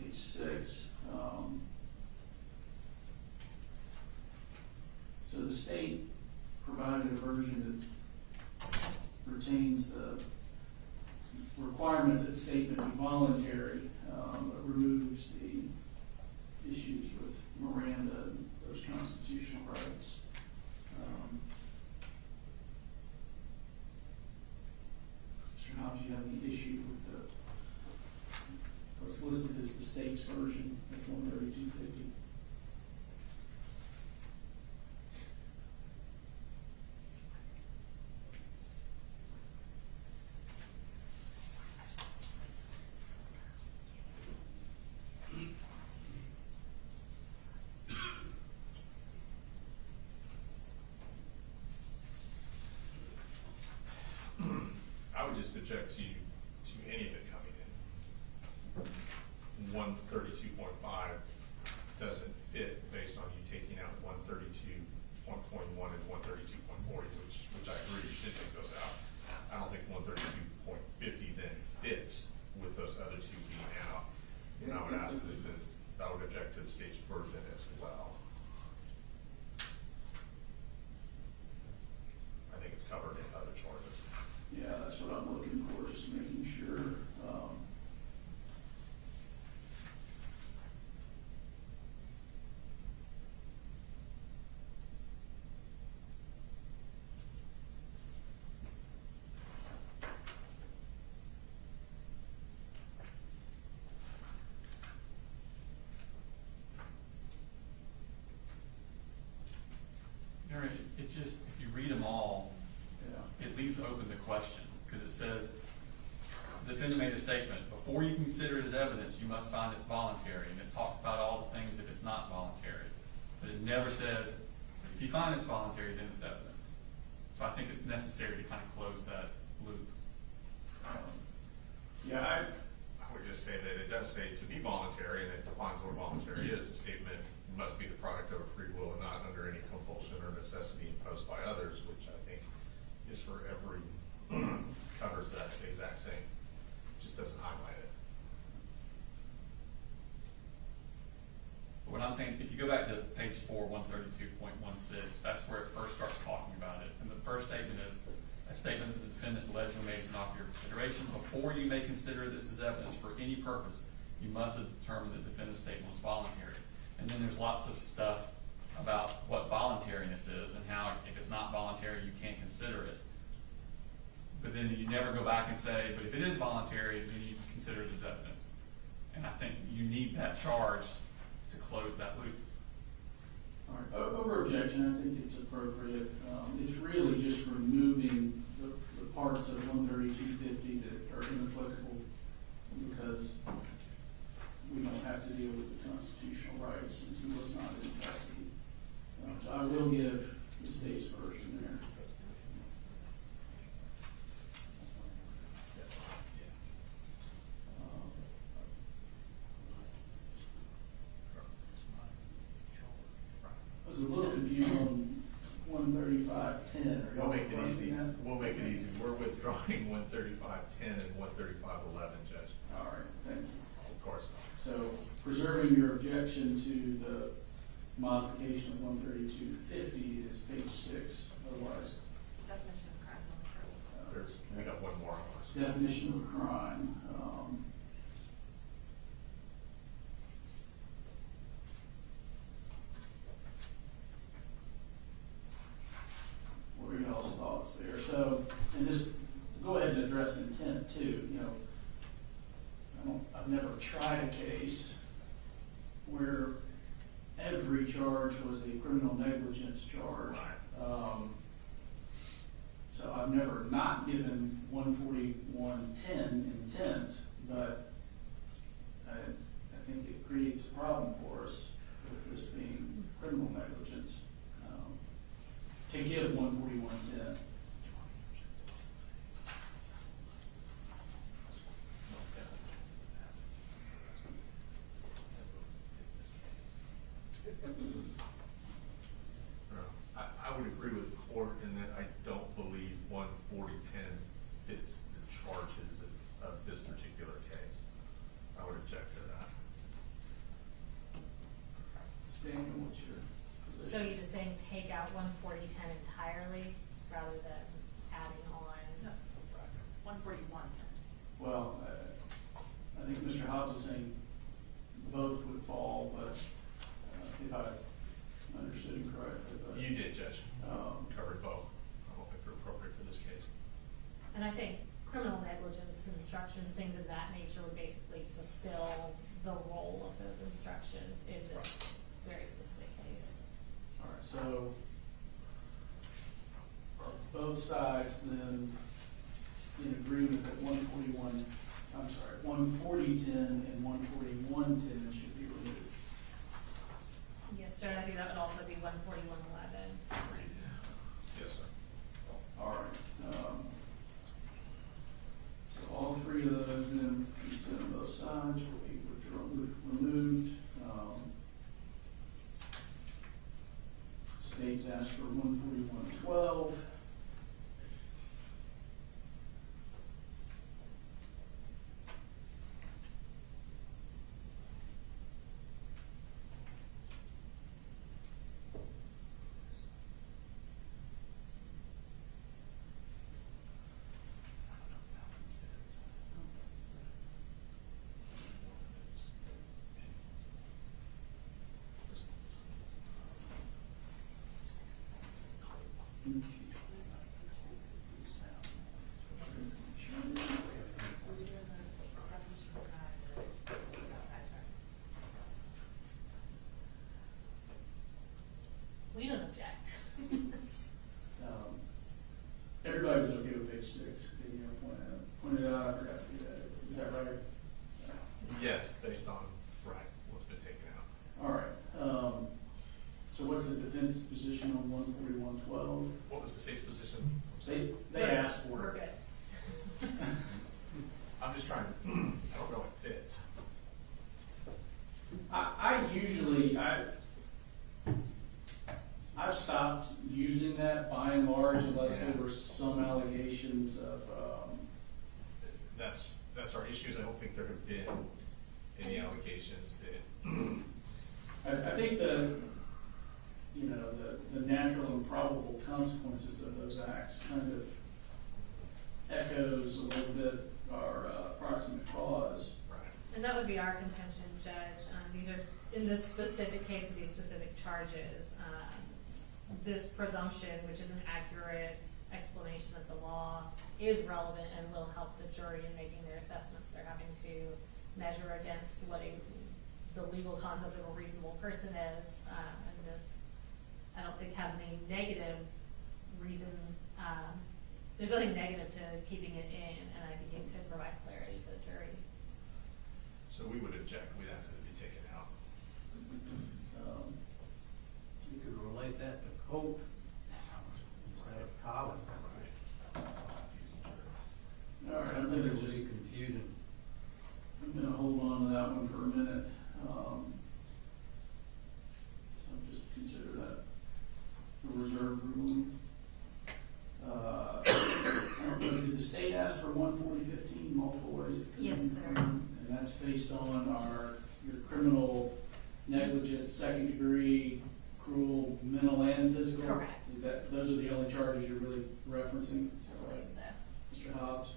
Page 6. So the state provided a version that retains the requirement that statement be voluntary, but removes the issues with Miranda and those constitutional rights. Mr. Hobbs, do you have any issue with what's listed as the state's version of 132.50? I would just object to any of it coming in. 132.5 doesn't fit based on you taking out 132.1 and 132.40, which I agree you should take those out. I don't think 132.50 then fits with those other two being out. And I would ask that I would object to the state's version as well. I think it's covered in other charges. Yeah, that's what I'm looking for, just to leaves open the question, because it says, the defendant made a statement, before you consider it as evidence, you must find it's voluntary, and it talks about all the things if it's not voluntary. But it never says, if you find it's voluntary, then it's evidence. So I think it's necessary to kind of close that loop. Yeah, I would just say that it does say to be voluntary, and it defines what voluntary is. The statement must be the product of a free will and not under any compulsion or necessity imposed by others, which I think is for every, covers that exact same. Just doesn't highlight it. But what I'm saying, if you go back to page 4, 132.16, that's where it first starts talking about it. And the first statement is, a statement that the defendant allegedly made an offer of consideration. Before you may consider this as evidence for any purpose, you must have determined that the defendant's statement was voluntary. And then there's lots of stuff about what voluntariness is and how if it's not voluntary, you can't consider it. But then you never go back and say, but if it is voluntary, then you consider it as evidence. And I think you need that charge to close that loop. all right, over objection, I think it's appropriate. It's really just removing the parts of 13250 that are inapplicable because we don't have to deal with the constitutional rights since he was not in custody. So I will give the state's version there. I was a little confused on 13510. We'll make it easy. We'll make it easy. We're withdrawing 13510 and 13511, Judge. All right, thank you. Of course. So preserving your objection to the modification of 13250 is page 6. Otherwise, Definition of crimes on the code. We got one more on ours. definition of a crime. What are y'all's thoughts there? So, and just go ahead and address intent too. You know, I've never tried a case where every charge was a criminal negligence charge. So I've never not given 14110 intent, but I think it creates a problem for us with this being criminal negligence. To give 14110. I would agree with the court in that I don't believe 14010 fits the charges of this particular case. I would object to that. Daniel, what's your position? So you're just saying take out 14010 entirely rather than adding on? No, 141. Well, I think Mr. Hobbs is saying both would fall, but if I understood him correctly. But, You did, Judge. Covered both. I don't think they're appropriate for this case. And I think criminal negligence instructions, things of that nature would basically fulfill the role of those instructions in this very specific case. all right, so are both sides then in agreement that 14010 and 14110 should be removed? Yes, sir, I think that would also be 14111. Yes, sir. All right. So all three of those then, consent of both sides will be removed. States asked for 14112. allegations of, That's our issues. I don't think there have been any allegations that, I think the natural and probable consequences of those acts kind of echoes a little bit our proximate cause. And that would be our contention, Judge. These are, in this specific case with these specific charges, this presumption, which is an accurate explanation of the law, is relevant and will help the jury in making their assessments. They're having to measure against what the legal concept of a reasonable person is. And this, I don't think, has any negative reason. There's nothing negative to keeping it in, and I think it could provide clarity to the jury. so we would object. We'd ask that it be taken out. You could relate that to Colt. Colin. All right, I'm gonna just Confusing. I'm gonna hold on to that one for a minute. So just consider that a reserve ruling. I don't know, did the state ask for 140-15 multiple ways? It could Yes, be sir. from, and that's based on your criminal negligence, second degree, cruel, mental and physical? Correct. Those are the only charges you're really referencing? Is that I right? believe so. Mr. Hobbs?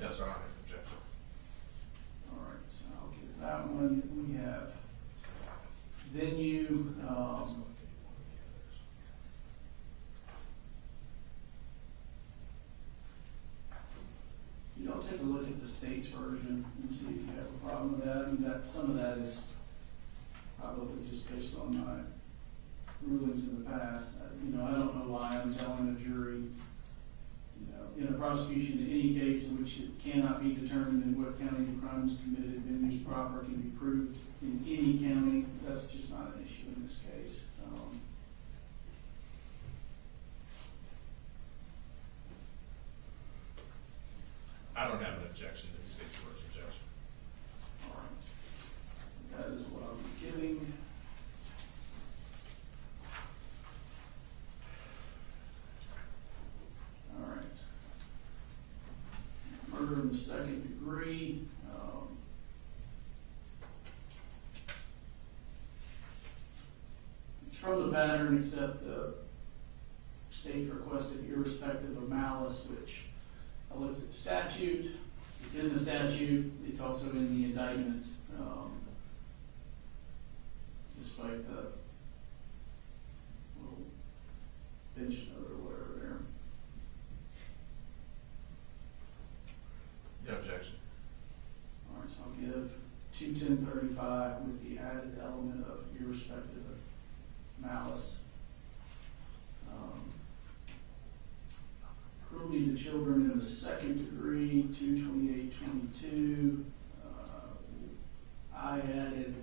Yes, sir, I have an objection. All right, so I'll get that one. We have venue, you don't take a look at the state's version and see if you have a problem with that, and that, some of that is probably just based on my rulings in the past. I don't know why I'm telling a jury, in a prosecution, in any case in which it cannot be determined in what county the crime was committed, venue's proper can be proved in any county. That's just not an issue in this case. I don't have an objection to the state's first objection. All right. That is what I'll be giving. All right. Murder in the second degree. It's from the pattern, except the state requested irrespective of malice, which I looked at the statute. It's in the statute. It's also in the indictment, despite the little bench note or whatever there. No objection. All right, so I'll give 21035 with the added element of irrespective of malice. Cruelty to children in the second degree, 22822. I added,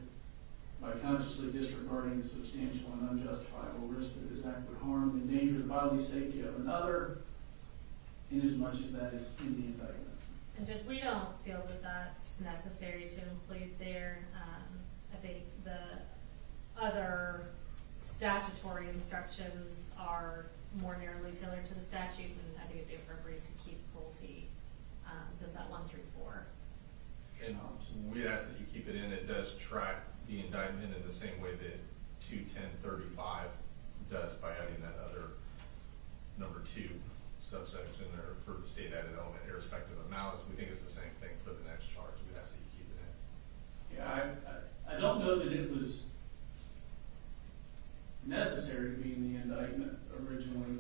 by consciously disregarding the substantial and unjustifiable risk that his act would harm and endanger the bodily safety of another, inasmuch as that is in the indictment. And just, we don't feel that that's necessary to include there. I think the other statutory instructions are more narrowly tailored to the statute, and I think it'd be appropriate to keep cruelty, just that 1 through 4. And we'd ask that you keep it in. It does track the indictment in the same way that 21035 does by adding that other number 2 subsection there for the state added element, irrespective of malice. We think it's the same thing for the next charge. We'd ask that you keep it in. Yeah, I don't know that it was necessary to be in the indictment originally.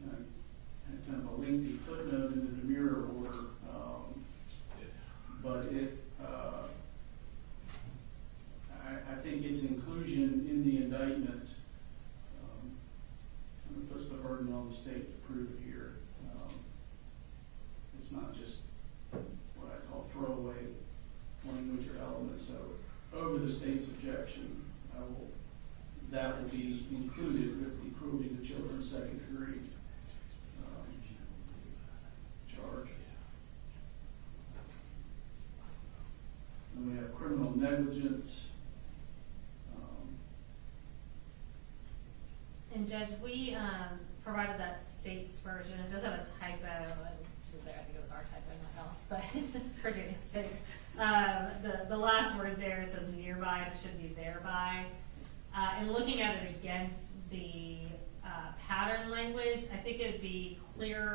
I had kind of a lengthy footnote in the demurrer order, but I think its inclusion in the indictment kind of puts the burden on the state to prove it here. It's not just what I call throwaway language or elements. So over the state's objection, that will be included with the cruelty to children second degree.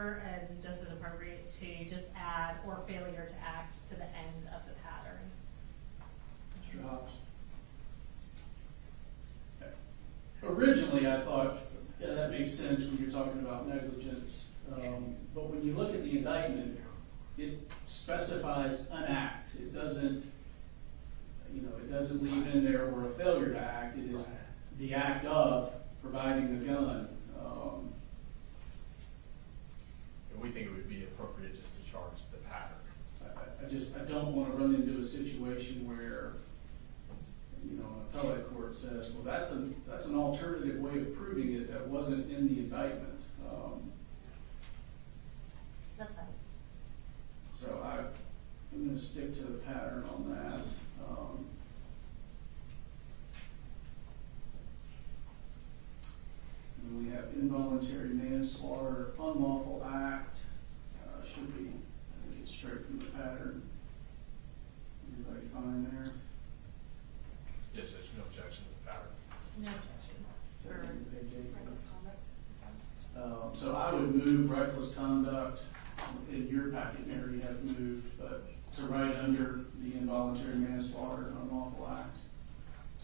manslaughter, and just as appropriate to just add or failure to act to the end of the pattern. Mr. Hobbs? Originally, I thought, yeah, that makes sense when you're talking about negligence. But when you look at the indictment, it specifies an act. It doesn't, it doesn't leave in there or a failure to act. It is the act of providing the gun. And we think it would be appropriate just to charge the pattern. I don't want to run into a situation where, an appellate court says, well, that's an alternative way of proving it that wasn't in the indictment. That's fine. So I'm going to stick to the pattern on that. And we have involuntary manslaughter, unlawful act, should be, I think it's straight from the pattern. Everybody fine there? Yes, there's no objection to the pattern. No objection. Is that on page 8? Reckless conduct. So I would move reckless conduct. In your packet, Mary, you have moved, but to write under the involuntary manslaughter and unlawful act,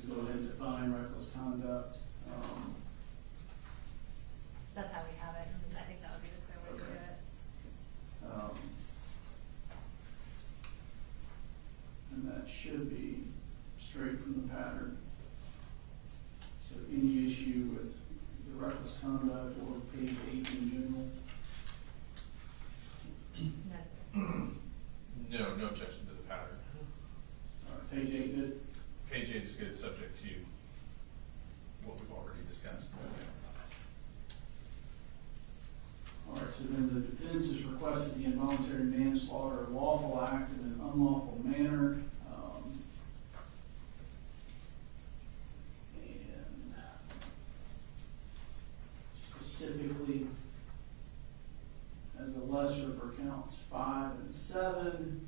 to go ahead and define reckless conduct. That's how we have it, and I think that would be the clear way to do Okay. it. And that should be straight from the pattern. So any issue with the reckless conduct or page 8 in general? No, sir. No objection to the pattern. Page 8 good? Page 8 is good, subject to what we've already discussed. All right, so then the defense has requested the involuntary manslaughter lawful act in an unlawful manner. And specifically, as a lesser for counts 5 and 7,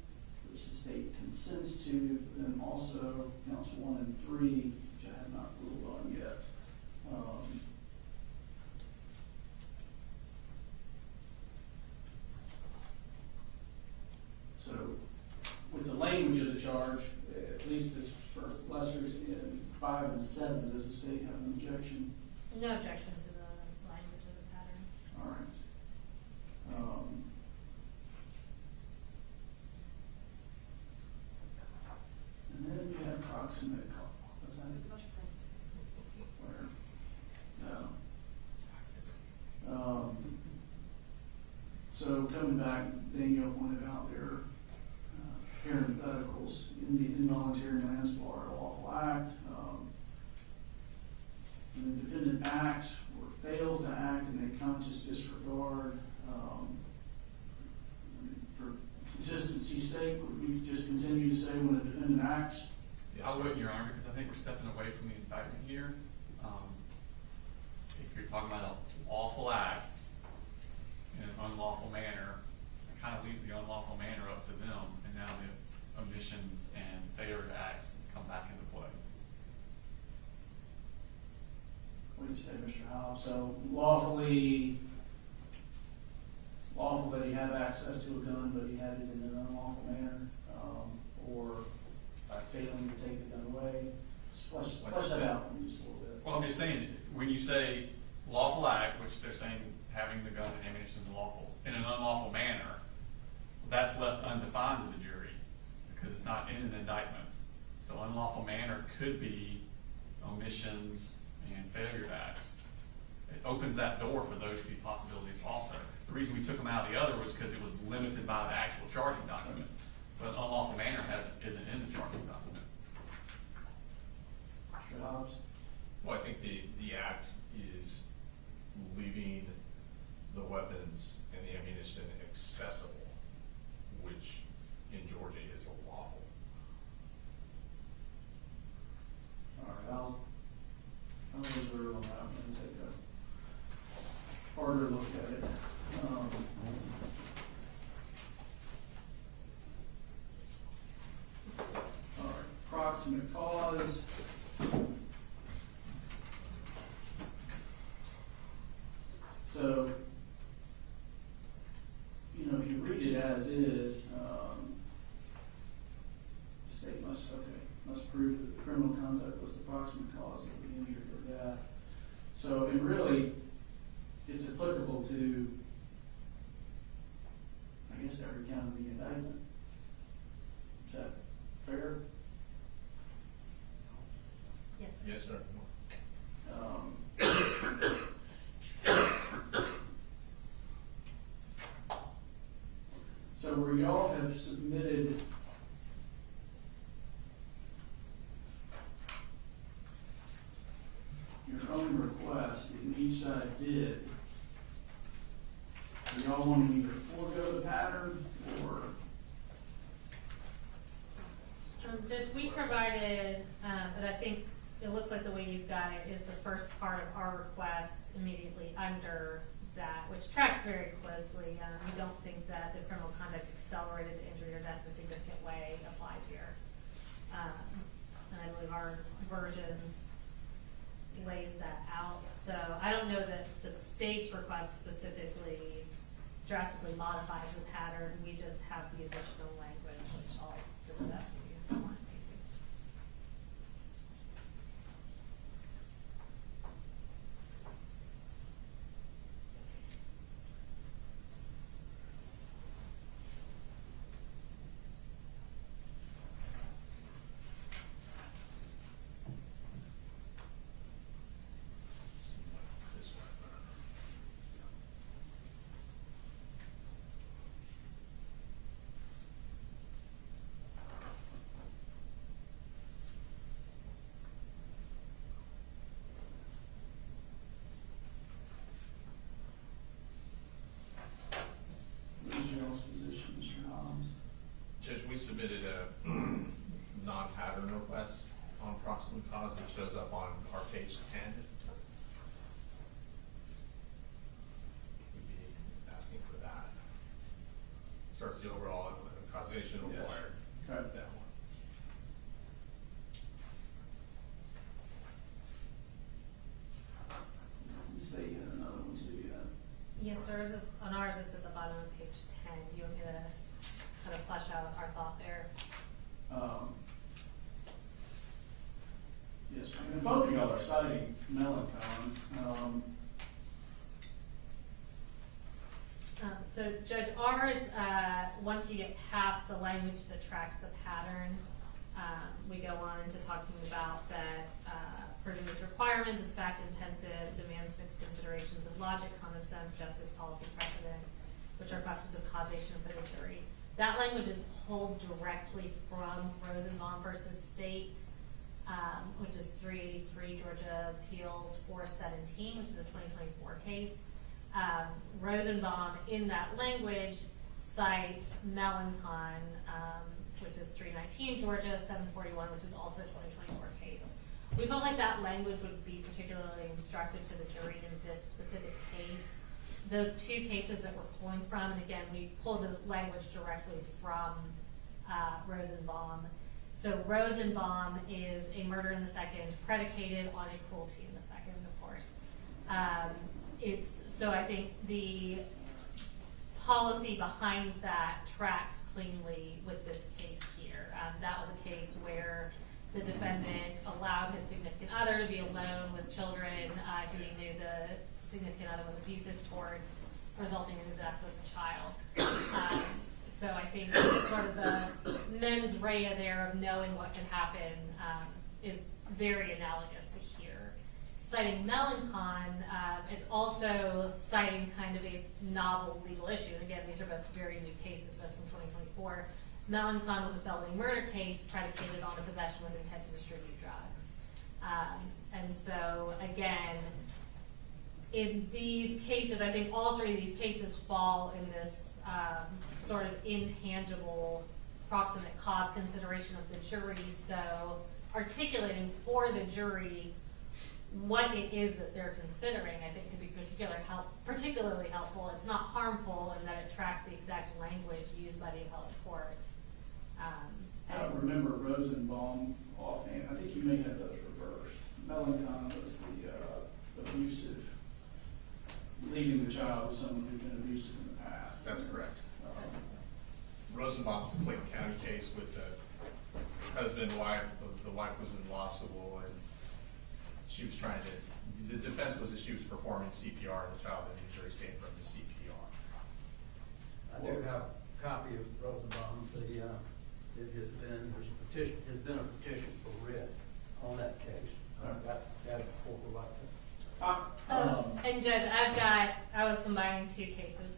which the state consents to, then also counts 1 and 3, which I have not ruled on yet. So, with the language of the charge, at least as for lessers in 5 and 7, does the state have an objection? No objection to the language of the pattern. All right. And then we have proximate cause. What's that? There's much difference. Where? No. So coming back, Danielle pointed out there, parentheticals in the involuntary manslaughter lawful act. When the defendant acts or fails to act in a conscious disregard, for consistency's sake, would we just continue to say when a defendant acts? Yes, I sir. wouldn't, Your Honor, because I think we're stepping away from the indictment here. If you're talking about an awful act in an unlawful manner, it kind of leaves the unlawful manner up to them, and now the omissions and failure to acts come back into play. What do you say, Mr. Hobbs? So lawfully, it's lawful that he had access to a gun, but he had it in an unlawful manner, or by failing to take the gun away. Just flesh that out for me just a little bit. Well, I'm just saying, when you say lawful act, which they're saying having the gun and ammunition is lawful, in an unlawful manner, that's left undefined to the jury, because it's not in an indictment. So unlawful manner could be omissions and failure acts. It opens that door for those to be possibilities also. The reason we took them out of the other was because it was limited by the actual charging document. But unlawful manner isn't in the charging document. Mr. Hobbs? Well, I think the act is leaving the weapons and the ammunition accessible, which in Georgia is lawful. All right, I'll reserve on that. I'm going to take a entitled to, I guess, every count of the indictment. Is that fair? Yes, sir. Yes, sir. So where y'all have submitted your own request, and each side did, do y'all want to either forego the pattern, or? Judge, we provided, and I think it looks like the way you've got it is the first part of our request immediately under that, which tracks very closely. We don't think that the criminal conduct accelerated to injury or death in a significant way applies here. And I believe our version lays that out. So I don't know that the state's request specifically drastically modifies the pattern. We just have the additional language, which I'll discuss with you if you want me to. This one. What is y'all's position, Mr. Hobbs? Judge, we submitted a non-pattern request on proximate cause that shows up on our page 10. We'd be asking for that. Starts the overall causation Yes. required. Okay. That one. The state had another one too, yeah. Yes, sir. On ours, it's at the bottom of page 10. You want me to kind of flesh out our thought there? Yes, and both of y'all are citing Melanchthon. So Judge, ours, once you get past the language that tracks the pattern, we go on into talking about that proving these requirements is fact intensive, demands mixed considerations of logic, common sense, justice, policy, precedent, which are questions of causation for the jury. That language is pulled directly from Rosenbaum versus State, which is 383 Georgia Appeals 417, which is a 2024 case. Rosenbaum in that language cites Melanchthon, which is 319 Georgia 741, which is also a 2024 case. We felt like that language would be particularly instructive to the jury in this specific case. Those two cases that we're pulling from, and again, we pulled the language directly from Rosenbaum. So Rosenbaum is a murder in the second predicated on a cruelty in the second, of course. So I think the policy behind that tracks cleanly with this case here. That was a case where the defendant allowed his significant other to be alone with children who he knew the significant other was abusive towards, resulting in the death of the child. So I think sort of the mens rea there of knowing what can happen is very analogous to here. Citing Melanchthon, it's also citing kind of a novel legal issue. Again, these are both very new cases, both from 2024. Melanchthon was a felony murder case predicated on a possession with intent to distribute drugs. And so, again, in these cases, I think all three of these cases fall in this sort of intangible proximate cause consideration of the jury. So articulating for the jury what it is that they're considering, I think, could be particularly helpful. It's not harmful in that it tracks the exact language used by the appellate courts. I don't remember Rosenbaum offhand. I think you may have those reversed. Melanchthon was the abusive, leaving the child with someone who'd been abusive in the past. That's correct. Rosenbaum's the Clayton County case with the husband and wife. The wife was in law school and she was trying to, the defense was that she was performing CPR and the child had injuries came from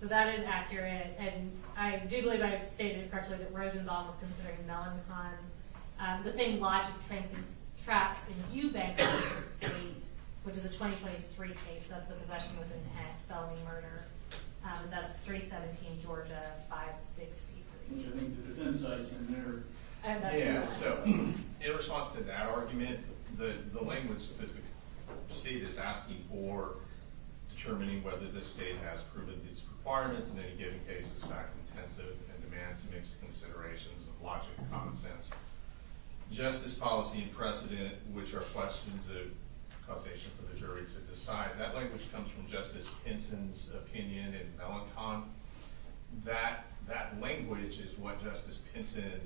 So that is accurate, and I do believe I stated it correctly that Rosenbaum was considering Melancon. The same logic tracks in Eubanks versus State, which is a 2023 case. That's the possession with intent, felony murder. That's 317 Georgia 563. Which I think the defense cites in there. And that's Yeah, so in response to that argument, the language that the state is asking for determining whether the state has proven these requirements in any given case is fact intensive and demands mixed considerations of logic and common sense. Justice, policy, and precedent, which are questions of causation for the jury to decide. That language comes from Justice Pinson's opinion in Melancon. That language is what Justice Pinson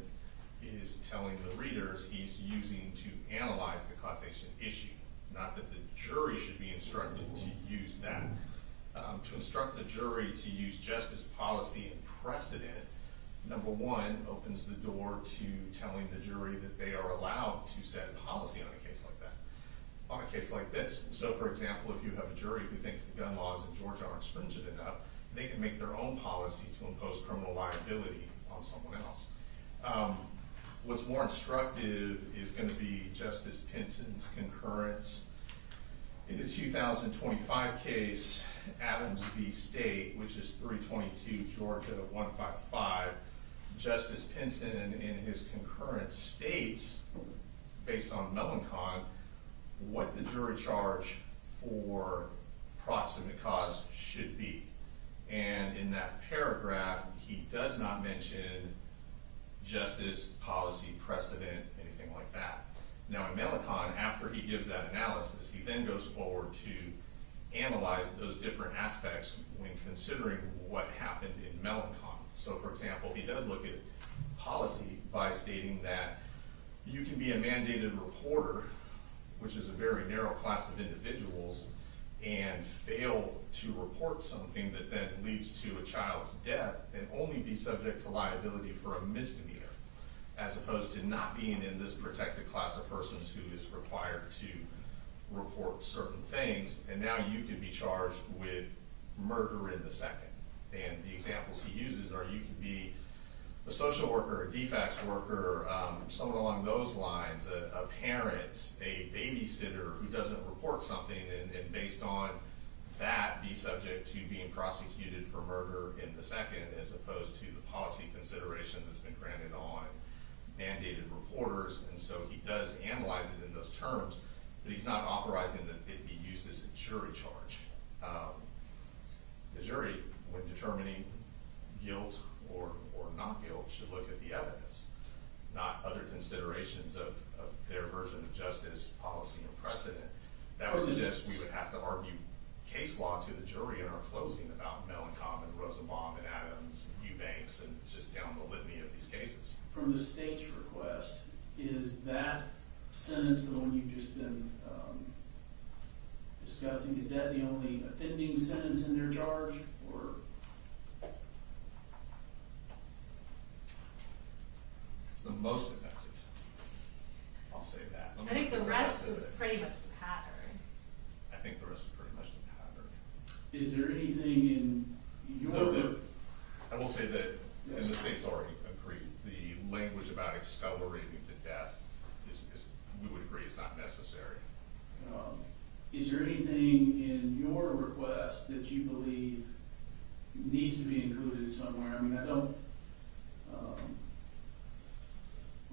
is telling the readers he's using to analyze the causation issue. Not that the jury should be instructed to use that. To instruct the jury to use justice, policy, and precedent, number one, opens the door to telling the jury that they are allowed to set policy on a case like that, on a case like this. So, for example, if you have a jury who thinks the gun laws in Georgia aren't stringent enough, they can make their own policy to impose criminal liability on someone else. What's more instructive is going to be Justice Pinson's concurrence in the 2025 case, Adams v. State, which is 322 Georgia 155. Justice Pinson in his concurrence states, based on Melancon, what the jury charge for proximate cause should be. And in that paragraph, he does not mention justice, policy, precedent, anything like that. Now in Melancon, after he gives that analysis, he then goes forward to analyze those different aspects when considering what happened in Melancon. So for example, he does look at policy by stating that you can be a mandated reporter, which is a very narrow class of individuals, and fail to report something that then leads to a child's death and only be subject to liability for a misdemeanor, as opposed to not being in this protected class of persons who is required to report certain things, and now you could be charged with murder in the second. And the examples he uses are you could be a social worker, a defects worker, someone along those lines, a parent, a babysitter who doesn't report something, and based on that be subject to being prosecuted for murder in the second, as opposed to the policy consideration that's been granted on mandated reporters. And so he does analyze it in those terms, but he's not authorizing that it be used as a jury charge. The jury, when determining guilt or not guilt, should look at the evidence, not other considerations of their version of justice, policy, and precedent. That would suggest we would have to argue case law to the jury in our closing about Melancon and Rosenbaum and Adams and Eubanks and just down the litany of these cases. From the state's request, is that sentence, the one you've just been discussing, is that the only offending sentence in their charge, or? It's the most offensive. I'll say that. I think the rest is pretty much the pattern. I think the rest is pretty much the pattern. Is there anything in your? I will say that, and the state's already agreed, the language about accelerating the death is we would agree is not necessary. Is there anything in your request that you believe needs to be included somewhere? I mean, I don't, well,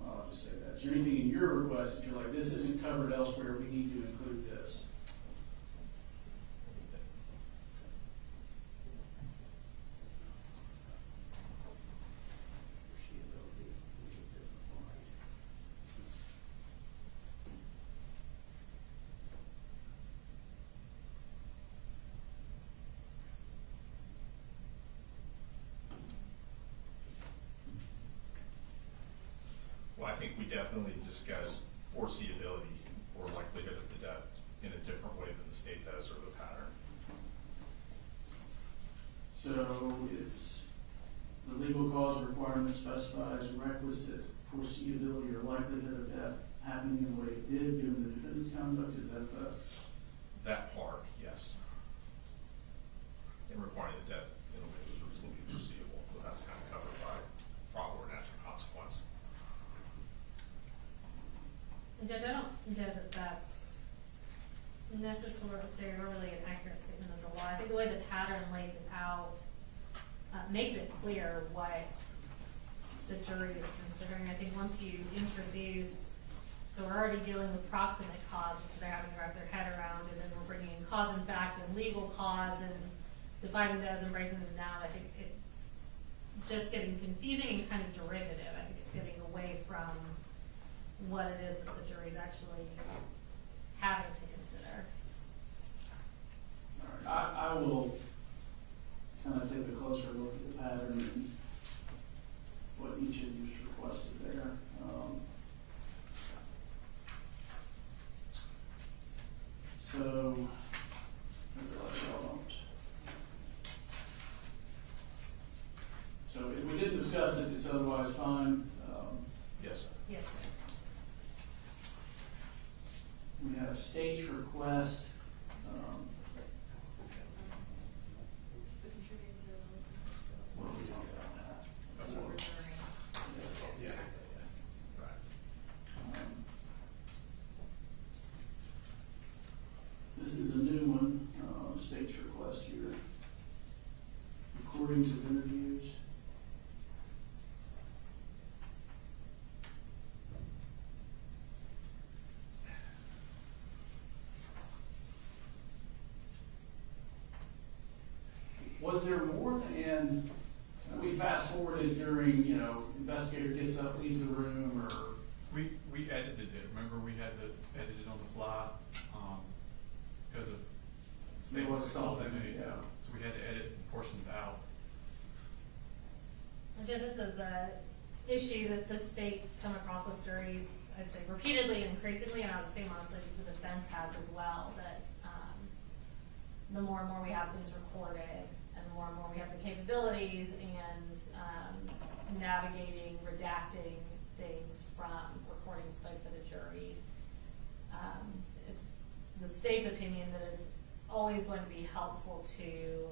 I'll just say that. Is there anything in your request that you're like, this isn't covered elsewhere, we need to include this? Well, I think we definitely discuss foreseeability or likelihood of the death in a different way than the state does, or the pattern. So it's, the legal cause requirement specifies requisite foreseeability or likelihood of death happening in the way it did during the defendant's conduct, is that the? That part, yes. And requiring the death in a way that was makes it clear what the jury is considering. I think once you introduce, so we're already dealing with proximate cause, which they're having to wrap their head around, and then we're bringing in cause and fact and legal cause and defining those and breaking them down. I think it's just getting confusing and kind of derivative. I think it's getting away from what it is that the jury's actually having to consider. All right, I will kind of take a closer look at the pattern and what each of you's requested there. So, so if we didn't discuss it, it's otherwise fine. Yes, sir. Yes, sir. We have state's request. The contributing to What are we talking about now? That's what we're, yeah, right. This is a new one, state's request here. Recordings of interviews. Was there more than, we fast forwarded during, investigator gets up, leaves the room, or? We edited it, remember we had to edit it on the fly, because of There was statements something, made. yeah. So we had to edit portions out. And just this is a issue that the state's come across with juries, I'd say repeatedly and increasingly, and I would assume honestly the defense has as well, that the more and more we have things recorded, and the more we have the capabilities and navigating, redacting things from recordings played for the jury, it's the state's opinion that it's always going to be helpful to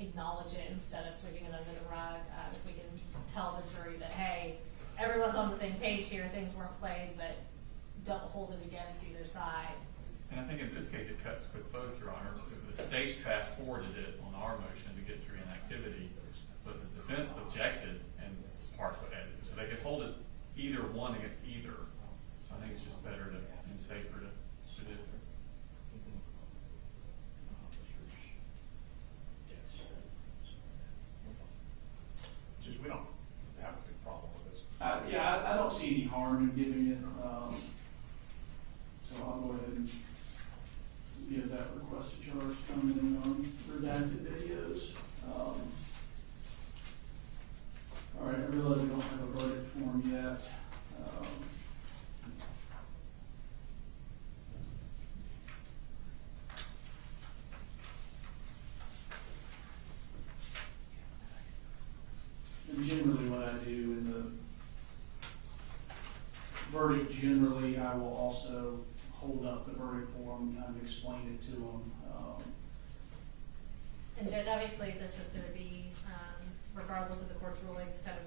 acknowledge it instead of sweeping it under the rug. If we can tell the jury that, hey, everyone's on the same page here, things weren't played, but don't hold it against either side. And I think in this case, it cuts with both, Your Honor. The state fast forwarded it on our motion to get through inactivity, but the defense objected and it's partially edited. So they could hold it either one against either. So I think it's just better to, and safer to do it. Just, we don't have a big problem with this. Yeah, I don't see any harm in giving it, so I'll go ahead and give that request to charge coming in on redacted videos. All right, I realize we don't have a verdict form yet. And generally what I do in the verdict, generally I will also hold up the verdict form and kind of explain it to them. And Judge, obviously this is going to be, regardless of the court's rulings, kind of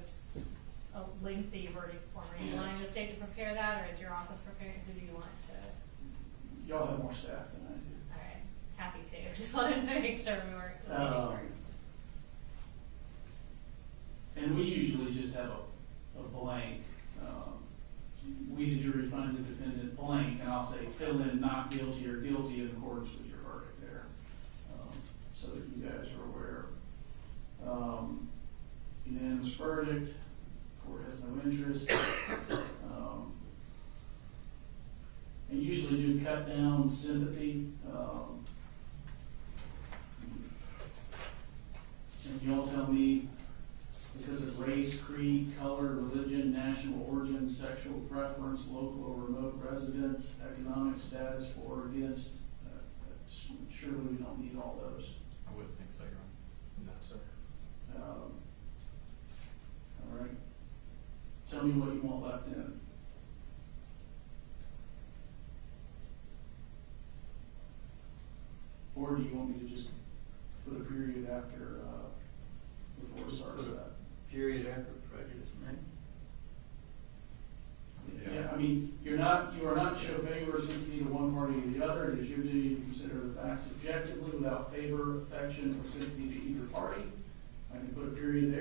a lengthy verdict form. Are you Yes. wanting the state to prepare that, or is your office preparing? Who do you want to? Y'all have more staff than I do. All right, happy to. Just wanted to make sure we weren't. And we usually just have a blank. We, the jury, find the defendant blank, and I'll say fill in not guilty or guilty in accordance with your verdict there, so that you guys are aware. Unanimous verdict. Court has no interest. And usually do cut down sympathy. And y'all tell me, because of race, creed, color, religion, national origin, sexual preference, local or remote residence, economic status, for or against, surely we don't need all those. I wouldn't think so, Your Honor. No, sir. All right. Tell me what you want left in. Or do you want me to just put a period after, before it starts that? Period after prejudice, man. Yeah, I mean, you are not to show favor or sympathy to one party or the other. It is your duty to consider the facts objectively without favor, affection, or sympathy to either party. I can put a period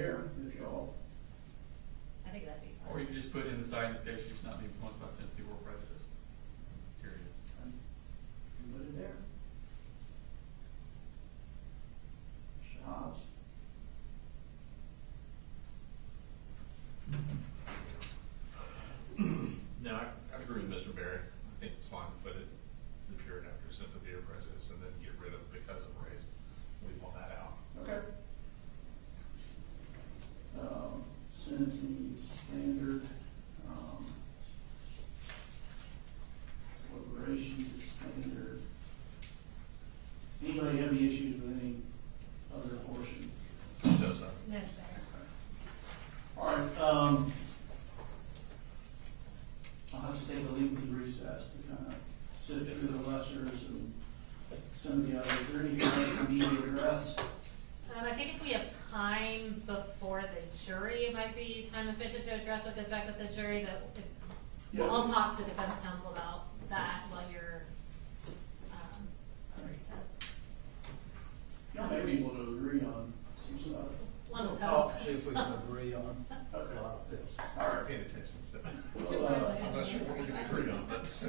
might be time efficient to address what goes back with the jury, that if, Yeah. I'll talk to defense counsel about that while you're, on recess. Y'all may be able to agree on some stuff. One We'll will talk, help. see if we can agree on a Okay. lot of this. All right, paying attention, so. Well, I'm not sure what we can agree on, but that's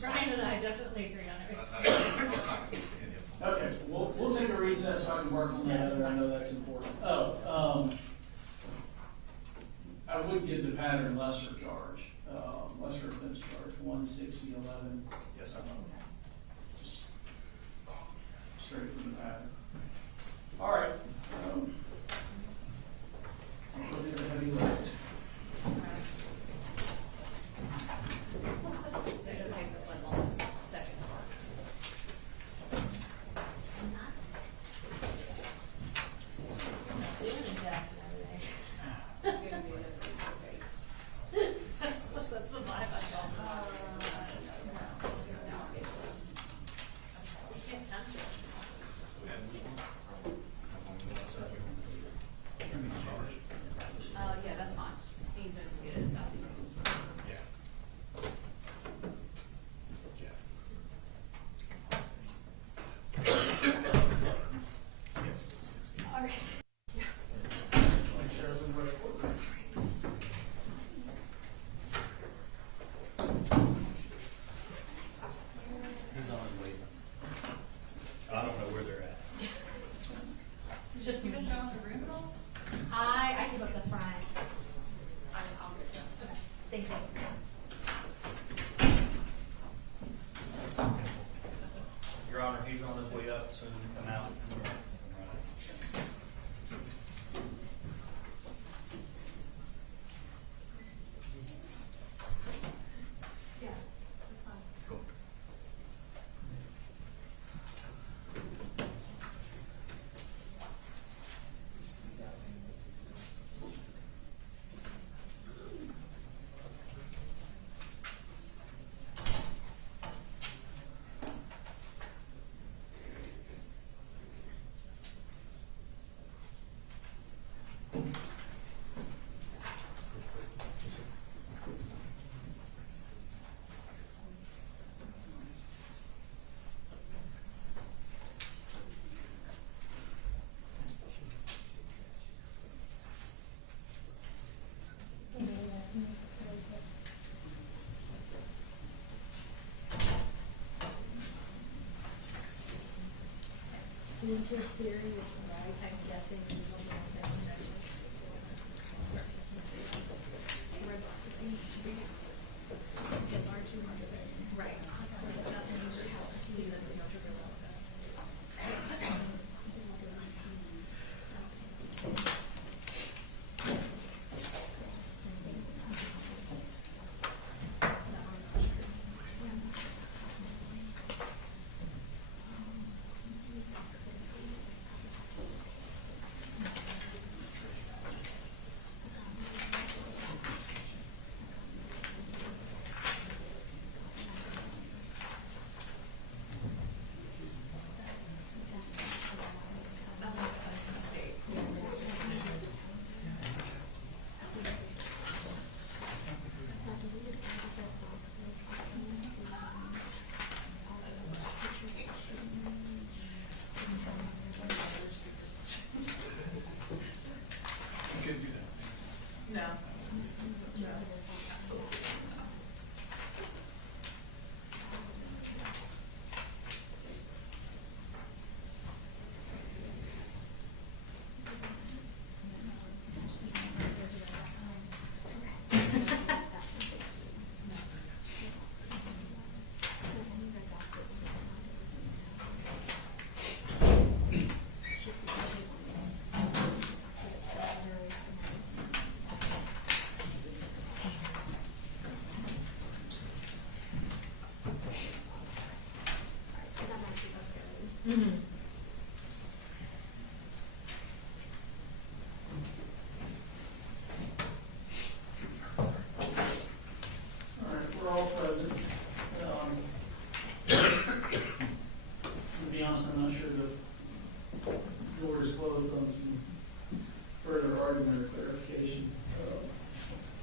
fine. Brian and I definitely agree on everything. I'll talk to Mr. Daniel. Okay, we'll take a recess so I can work on that, I know that's important. I would give the pattern lesser charge, lesser offense charge, 16011. Yes, I'm Just straight from the pattern. All right. We'll do the heavy lift. Doing a Jackson every day. That's the vibe I got. We can't tempt it. Yeah, that's fine. He's gonna get it out. Yeah. Yes, it's 60. All right. Make sure it's in the right order. He's on his way. I don't know where they're at. Just You don't go in the room at all? I keep up the front. I'll get that. Okay, thank you. Your Honor, he's on his way up, soon to come out. Yeah, that's fine. Cool.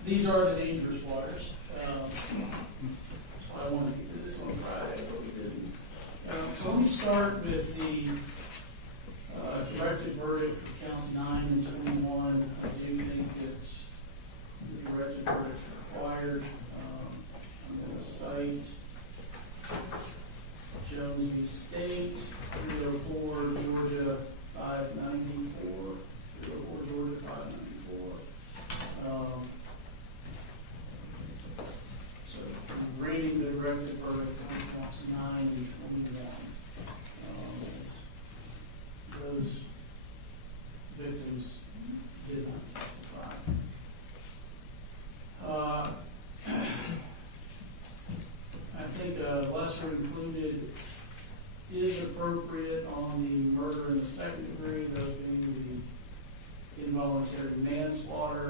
These are the dangerous waters. That's why I wanted to do this on Friday, but we didn't. So let me start with the directed verdict for counts 9 and 21. I do think it's the directed verdict required. I'm going to cite Jones v. State, 304 Georgia 594, 304 Georgia 594. So rating the directed verdict on counts 9 and 21. As those victims did not testify. I think a lesser included is appropriate on the murder in the second degree, those being the involuntary manslaughter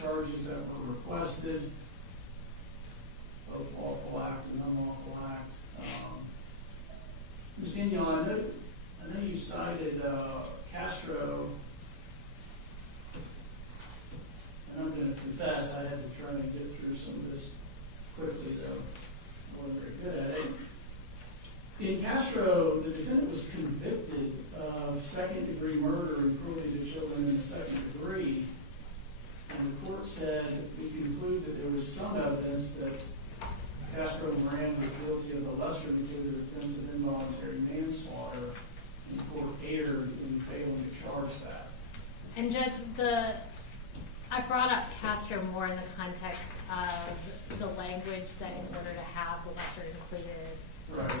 charges that were requested, both lawful act and unlawful act. Ms. Danielle, I know you cited Castro, and I'm going to confess I had to try and get through some of this quickly, though I wasn't very good at it. In Castro, the defendant was convicted of second-degree murder and cruelty to children in the second degree, and the court said we conclude that there was some evidence that Castro Moran was guilty of the lesser included offense of involuntary manslaughter, and the court erred in failing to charge that. And Judge, I brought up Castro more in the context of the language that in order to have the lesser included, Right.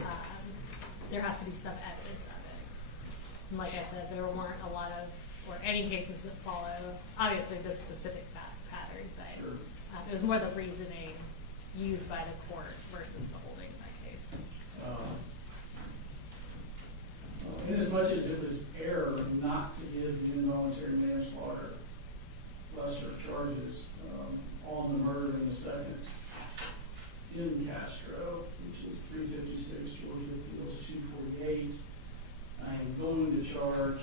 There has to be some evidence of it. And like I said, there weren't a lot of, or any cases that follow, obviously this specific pattern, but Sure. it was more the reasoning used by the court versus the holding in that case. In as much as it was error not to give the involuntary manslaughter lesser charges on the murder in the second in Castro, which is 356 Georgia Appeals 248, I am going to charge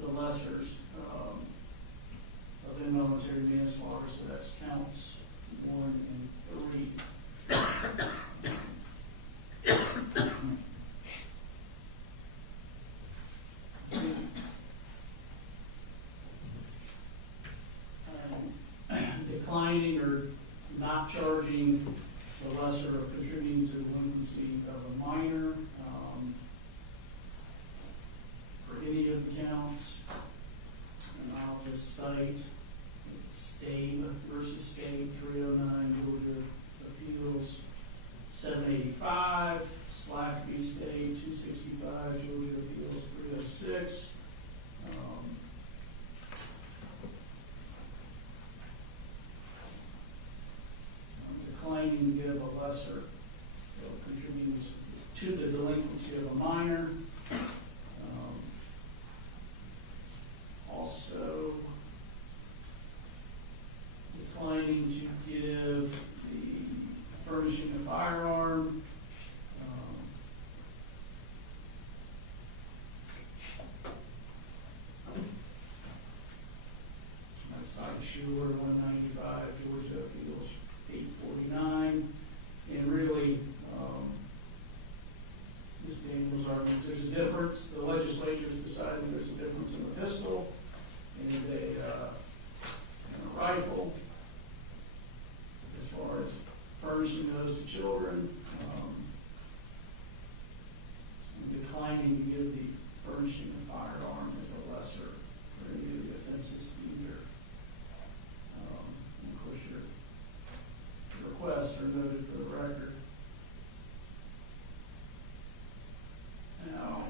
the lessers of involuntary manslaughter, so that's counts 1 and 3. Declining or not charging the lesser of contributing to the delinquency of a minor for any of the counts. And I'll just cite State versus State 309 Georgia Appeals 785, Slack v. State 265 Georgia Appeals 306. Declining to give a lesser contributing to the delinquency of a minor. Also declining to give the furnishing a firearm. I cited Schuler 195 Georgia Appeals 849, and really, Ms. Daniels argues there's a difference. The legislature's decided there's a difference in a pistol and a rifle as far as furnishing those to children. Declining to give the furnishing a firearm as a lesser for any of the offenses either. And of course, your requests are noted for the record. Now,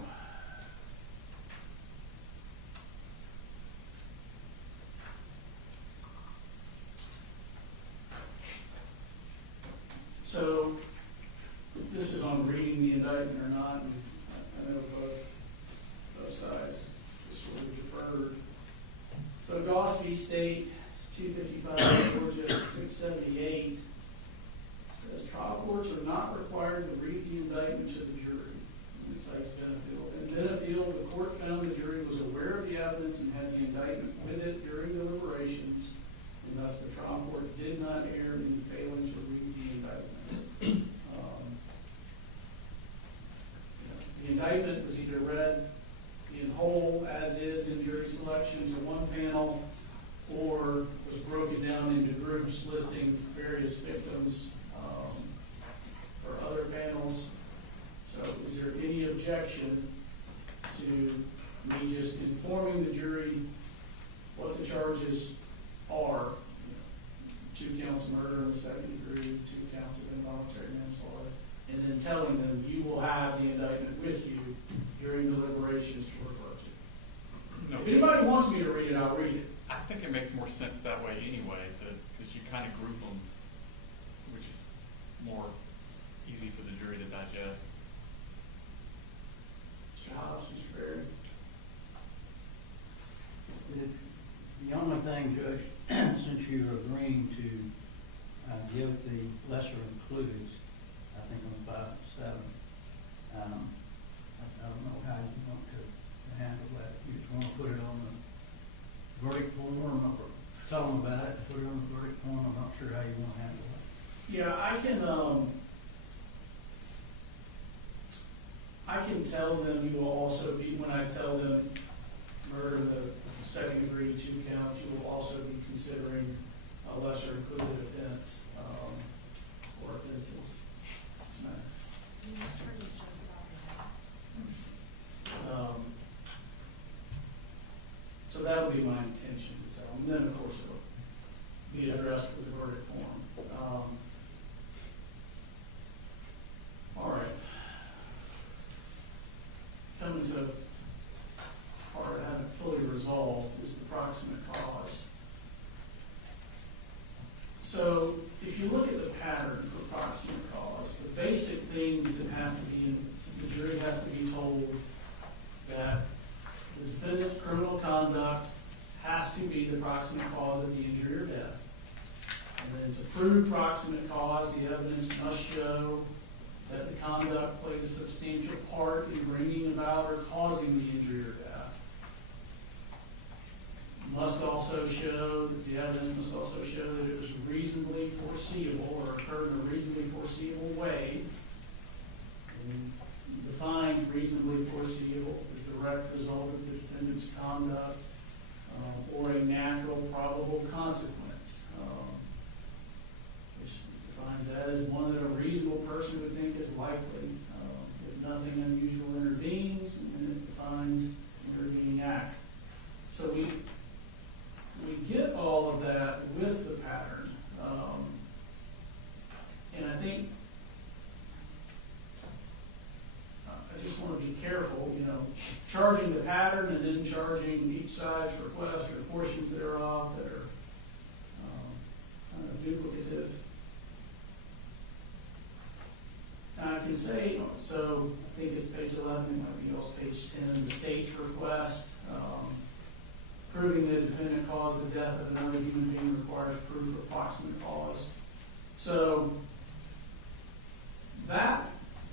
so this is on reading the indictment or not, and I know both sides just sort of deferred. So Goss v. State 255 Georgia 678 says trial courts are not required to read the indictment to the jury. And it cites Benefield. In Benefield, the court found the jury was aware of the evidence and had the indictment with it during selection to one panel or was broken down into groups listing various victims for other panels. So is there any objection to me just informing the jury what the charges are? 2 counts of murder in the second degree, 2 counts of involuntary manslaughter, and then telling them you will have the indictment with you during deliberations to refer to. No, If anybody wants me to read it, I'll read it. I think it makes more sense that way anyway, because you kind of group them, which is more easy for the jury to digest. Mr. Hobbs, Mr. Berry. The only thing, Judge, since you're agreeing to give the lesser included, I think on 5 and 7, I don't know how you want to handle that. You just want to put it on the verdict form, or tell them about it, put it on the verdict form. I'm not sure how you want to handle that. Yeah, I can tell them you will also be, when I tell them murder the second degree 2 counts, you will also be considering a lesser included offense, or offenses. So that would be my intention to tell them. And then, of course, it'll be addressed with the verdict form. All right. Coming to the part I haven't fully resolved is the proximate cause. So if you look at the pattern for proximate cause, the basic things that have to be, the jury has to be told that the defendant's criminal conduct has to be the proximate cause of the injury or death. And then to prove proximate cause, the evidence must show that the conduct played a substantial part in bringing about or causing the injury or death. Must also show, the evidence must also show that it was reasonably foreseeable or occurred in a reasonably foreseeable way. And defines reasonably foreseeable, the direct result of the defendant's conduct, or a natural probable consequence, which defines that as one that a reasonable person would think is likely, if nothing unusual intervenes, and then it defines intervening act. So we get all of that with the pattern, and I think I just want to be careful, charging the pattern and then charging each side's request or portions thereof that are kind of duplicative. And I can say, so I think it's page 11, it might be also page 10, the state's request, proving the defendant caused the death of another human being requires proof of proximate cause. So that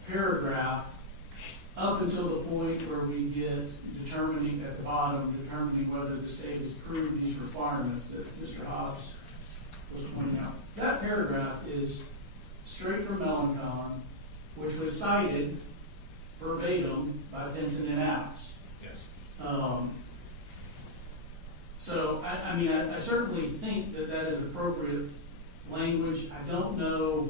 paragraph, up until the point where we get determining at the bottom, determining whether the state has proved these requirements that Mr. Hobbs was pointing out, that paragraph is straight from Melancon, which was cited verbatim by Benson and Adams. Yes. So, I certainly think that that is appropriate language. I don't know,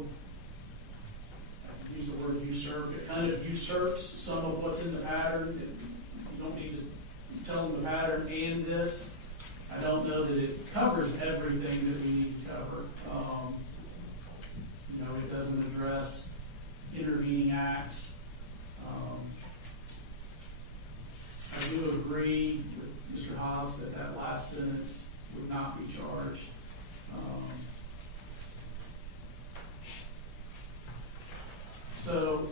I could use the word usurp, it kind of usurps some of what's in the pattern. You don't need to tell them the pattern and this. I don't know that it covers everything that we need to cover. It doesn't address intervening acts. I do agree with Mr. Hobbs that that last sentence would not be charged. So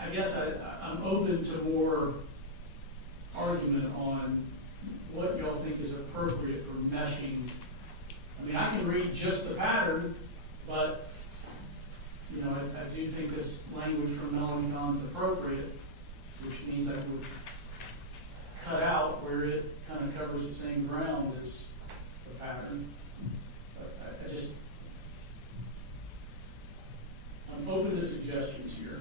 I guess I'm open to more argument on what y'all think is appropriate for meshing. I can read just the pattern, but I do think this language from Melanchon's appropriate, which means I would cut out where it kind of covers the same ground as the pattern. But I'm open to suggestions here.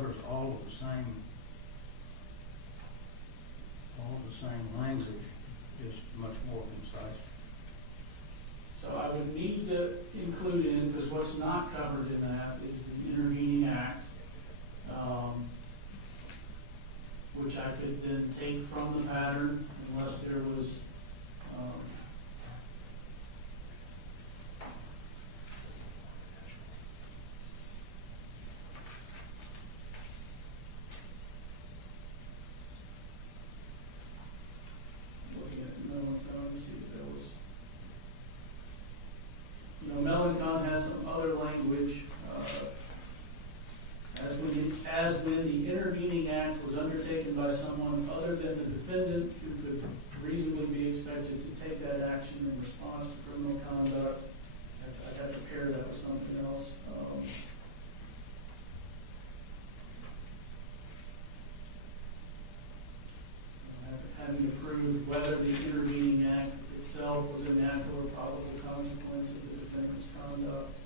covers all of the same language, just much more concise. So I would need to include in, because what's not covered in that is the intervening act, which I could then take from the pattern unless there was, looking at Melancon, see if there was, Melancon has some other language, as when the intervening act was undertaken by someone other than the defendant who could reasonably be expected to take that action in response to criminal conduct. I'd have to pair that with something else. Having to prove whether the intervening act itself was a natural or probable consequence of the defendant's conduct.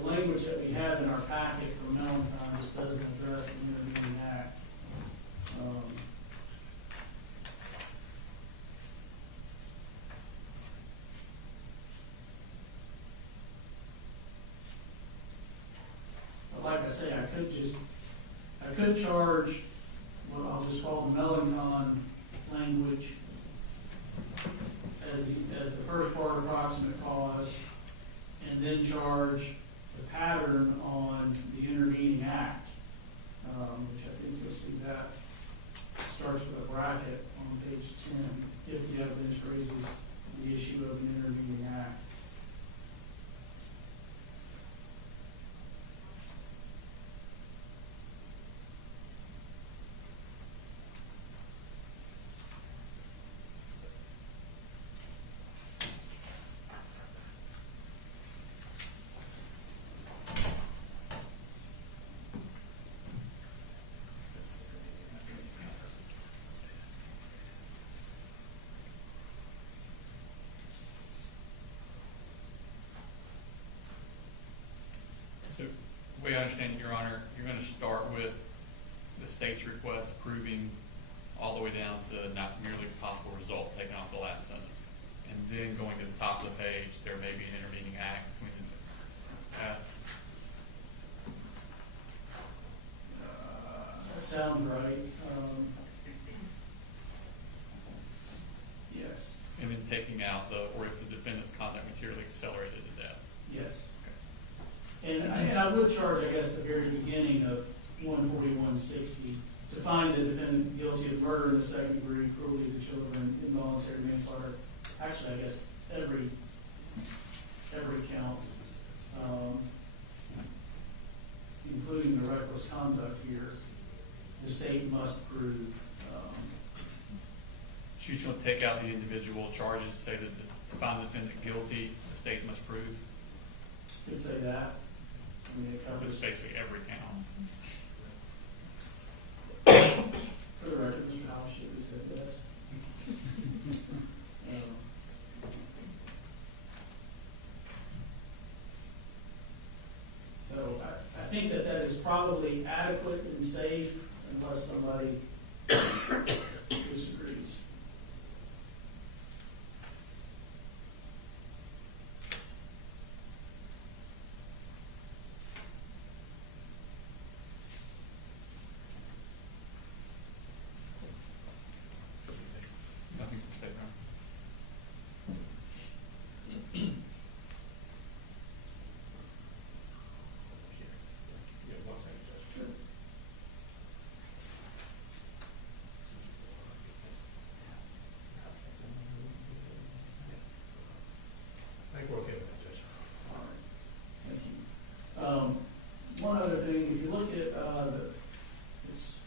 The language that we have in our packet from Melancon just doesn't address the intervening act. So like I say, I could charge what I'll just call the Melancon language as the first part of proximate cause, and then charge the pattern on the intervening act, which I think you'll see that starts with a bracket on page 10, if the evidence raises the issue of an intervening act. So, the way I understand it, Your Honor, you're going to start with the state's request proving all the way down to not merely possible result, taking off the last sentence. And then going to the top of the page, there may be an intervening act between the That sounds right. Yes. and then taking out the, or if the defendant's conduct materially accelerated the death. Yes. And I would charge, I guess, the very beginning of 14160 to find the defendant guilty of murder in the second degree, cruelty to children, involuntary manslaughter. Actually, I guess every count, including the reckless conduct here, the state must prove. So you just want to take out the individual charges, say that to find the defendant guilty, the state must prove? Could say that. I mean, it So covers, it's basically every count. for the record, Mr. Apalachee who said this. So I think that is probably adequate and safe unless somebody disagrees. Nothing from state, Your Yeah, 1 second, Judge. Sure. I think we're okay with that, Judge. All right. Thank you. One other thing, if you look at it's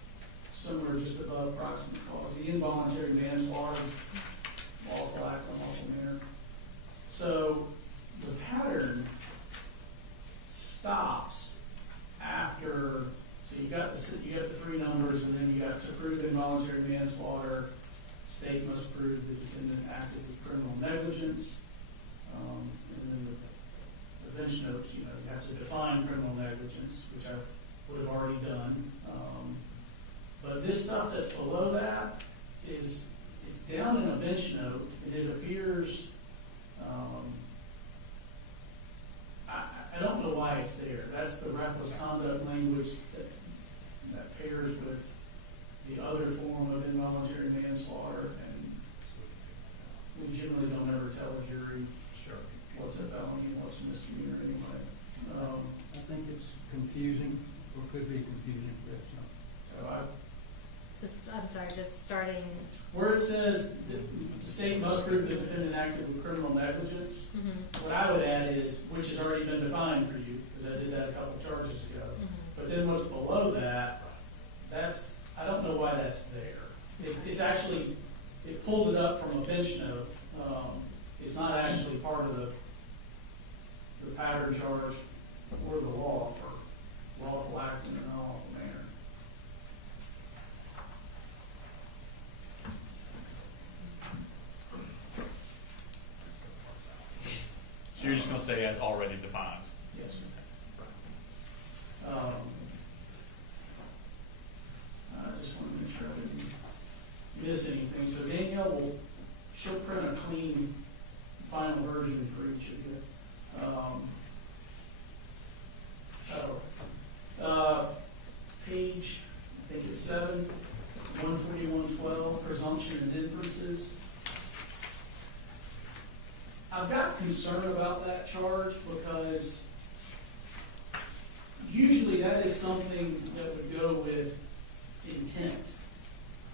somewhere just above proximate cause, the involuntary manslaughter, lawful act, unlawful manner. So the pattern stops after. So you got the three numbers, and then you got to prove involuntary manslaughter. State must prove the defendant acted with criminal negligence. And then the bench notes, you have to define criminal negligence, which I would have already done. But this stuff that's below that is, it's down in a bench note, and it appears, I don't know why it's there. That's the reckless conduct language that pairs with the other form of involuntary manslaughter, and we generally don't ever tell a jury what's a felony and what's a misdemeanor anyway. I think it's confusing, or could be confusing, yes, no. So I'm sorry, just starting. where it says the state must prove the defendant acted with criminal negligence, what I would add is, which has already been defined for you, because I did that a couple charges ago. But then what's below that, that's, I don't know why that's there. It's actually, it pulled it up from a bench note. It's not actually part of the pattern charge or the law for lawful act in an unlawful manner. So you're just gonna say as already defined? Yes, sir. I just want to make sure I didn't miss anything. So Danielle she'll print a clean final version for each of you. Page, I think it's 7, 141-12, presumption and inferences. I've got concern about that charge because usually that is something that would go with intent.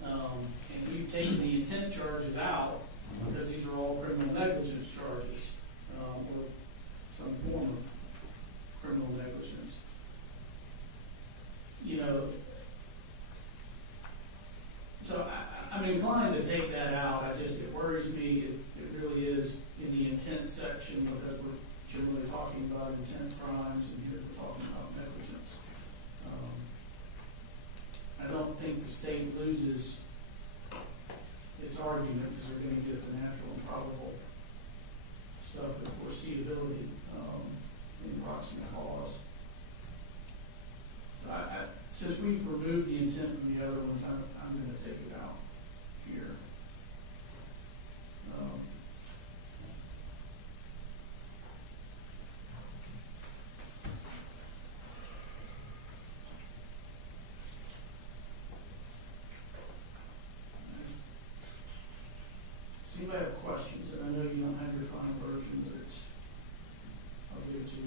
And we've taken the intent charges out because these are all criminal negligence charges, or some form of criminal negligence. You know, so I'm inclined to take that out. It worries me. It really is in the intent section because we're generally talking about intent crimes, and here we're talking about negligence. I don't think the state loses its argument because they're going to get the natural and probable stuff with foreseeability in proximate cause. So since we've removed the intent from the other ones, I'm going to take it out here. See if I have questions, and I know you don't have your final version, but I'll give it to you.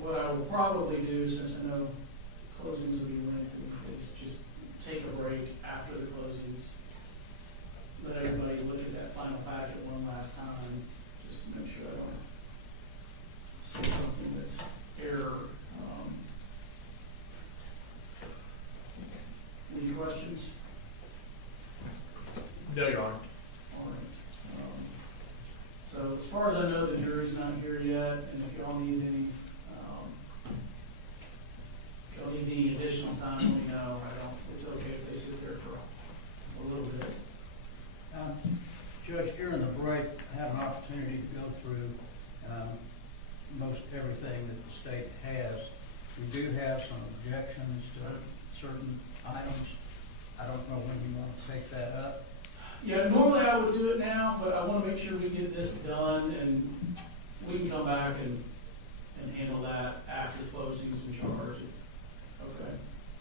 What I will probably do, since I know closings will be lengthy, is just take a break after the closings. Let everybody look at that final packet one last time, just to make sure I don't say something that's error. Any questions? No, Your Honor. All right. So as far as I know, the jury's not here yet, and if y'all need any, additional time, let me know. It's okay if they sit there for a little bit. Judge, during the break, I had an opportunity to go through most everything that the state has. We do have some objections to certain items. I don't know when you want to take that up. Yeah, normally I would do it now, but I want to make sure we get this done, and we can come back and handle that after closings and charge. Okay,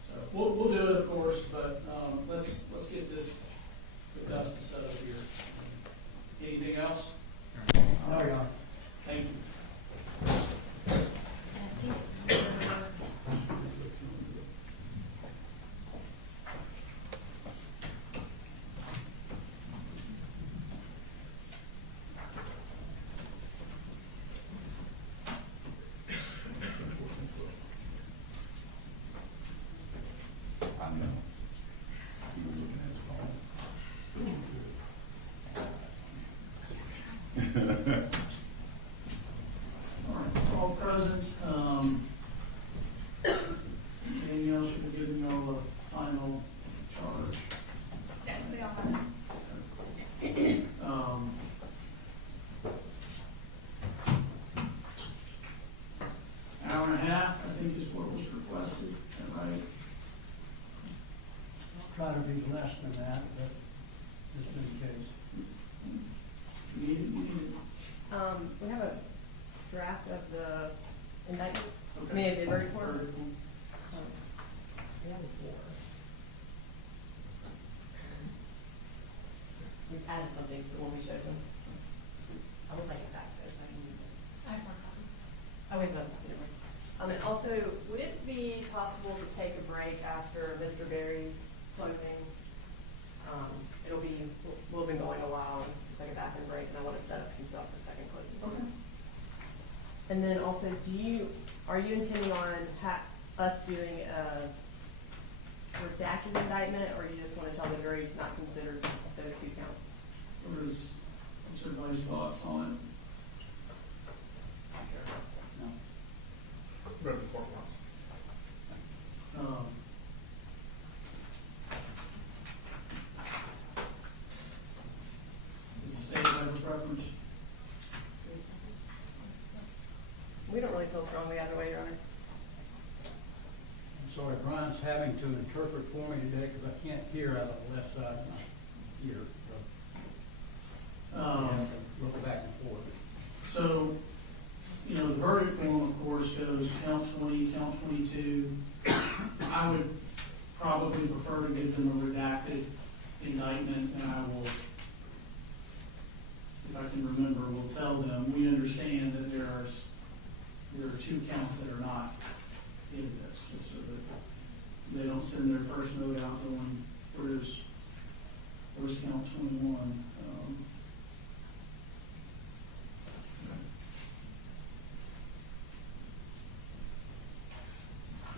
so we'll do it, of course, but let's get this, the dust set up here. Anything else? No, Your Honor. Thank you. half, I think is what was requested, is that right? Try to be less than that, but just in case. You need it. We have a draft of the indictment, Okay. I mean, the verdict form. Verdict form. We have four. We've added something to the one we showed them. I would like it back though, so I can use it. I have more copies. Oh, wait, no, never mind. And also, would it be possible to take a break after Mr. Berry's closing? We've been going a while, it's like a bathroom break, and I want to set up himself for a second closing. Okay. And then also, are you intending on us doing a redacted indictment, or you just want to tell the jury not consider those two counts? What's everybody's thoughts on it? No. Whatever the court wants. Does the state have a preference? We don't really feel strongly either way, Your Honor. I'm sorry, Brian's having to interpret for me today because I can't hear out of the left side of my ear. So I have to look back and forth. So, you know, the verdict form, of course, goes count 20, count 22. I would probably prefer to give them a redacted indictment, and I will, if I can remember, will tell them, we understand that there are two counts that are not in this, just so that they don't send their first note out going, where's count 21?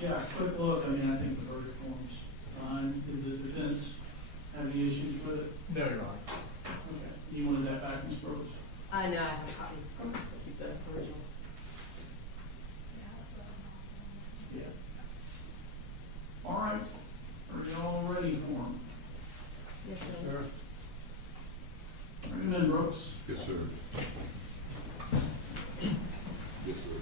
Yeah, quick look, I mean, I think the verdict form's fine. Did the defense have any issues with it? No, Your Honor. Okay. You wanted that back, Ms. Brooks? I know, I have a copy. I'll keep the original. Yeah. All right. Are y'all ready for them? Yes, Your Honor. Sir, Bring them in, Brooks. Yes, sir. Yes, sir.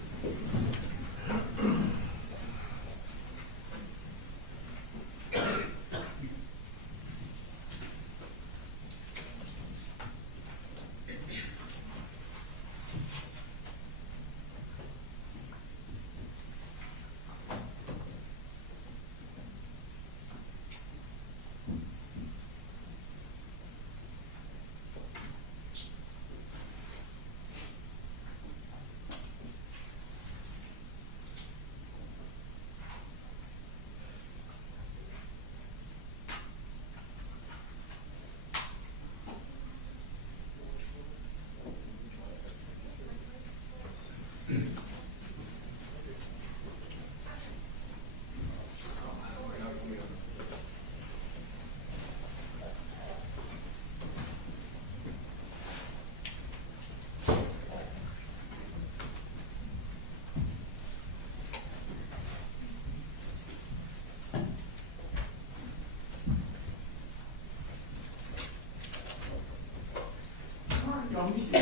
让你写。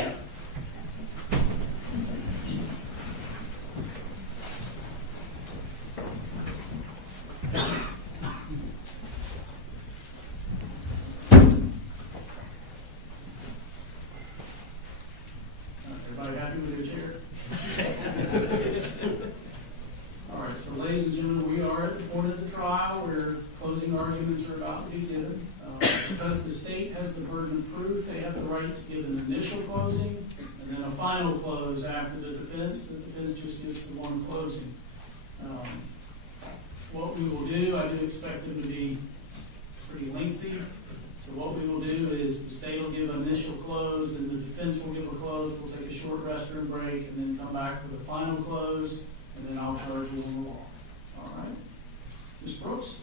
Everybody happy with their chair? All right, so ladies and gentlemen, we are at the point of the trial where closing arguments are about to be given. Because the state has the burden of proof, they have the right to give an initial closing and then a final close after the defense. The defense just gets the one closing. What we will do, I do expect them to be pretty lengthy. So what we will do is the state will give an initial close and the defense will give a close. We'll take a short restroom break and then come back for the final close, and then I'll charge you on the law. All right? Ms. Brooks?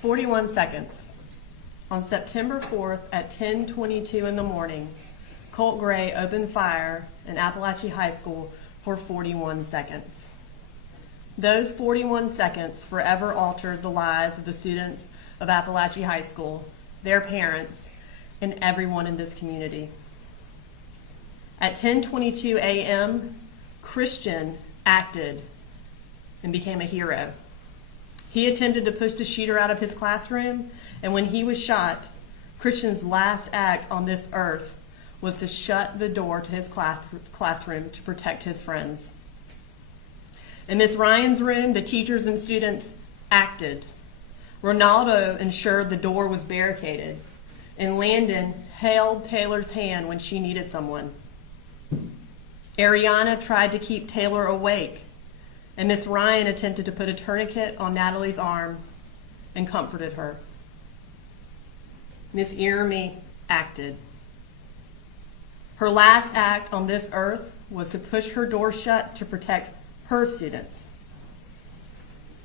41 seconds. On September 4th at 10:22 in the morning, Colt Gray opened fire in Apalachee High School for 41 seconds. Those 41 seconds forever altered the lives of the students of Apalachee High School, their parents, and everyone in this community. At 10:22 a.m., Christian acted and became a hero. He attempted to push the shooter out of his classroom, and when he was shot, Christian's last act on this earth was to shut the door to his classroom to protect his friends. In Miss Ryan's room, the teachers and students acted. Ronaldo ensured the door was barricaded, and Landon held Taylor's hand when she needed someone. Ariana tried to keep Taylor awake, and Miss Ryan attempted to put a tourniquet on Natalie's arm and comforted her. Miss Irmy acted. Her last act on this earth was to push her door shut to protect her students.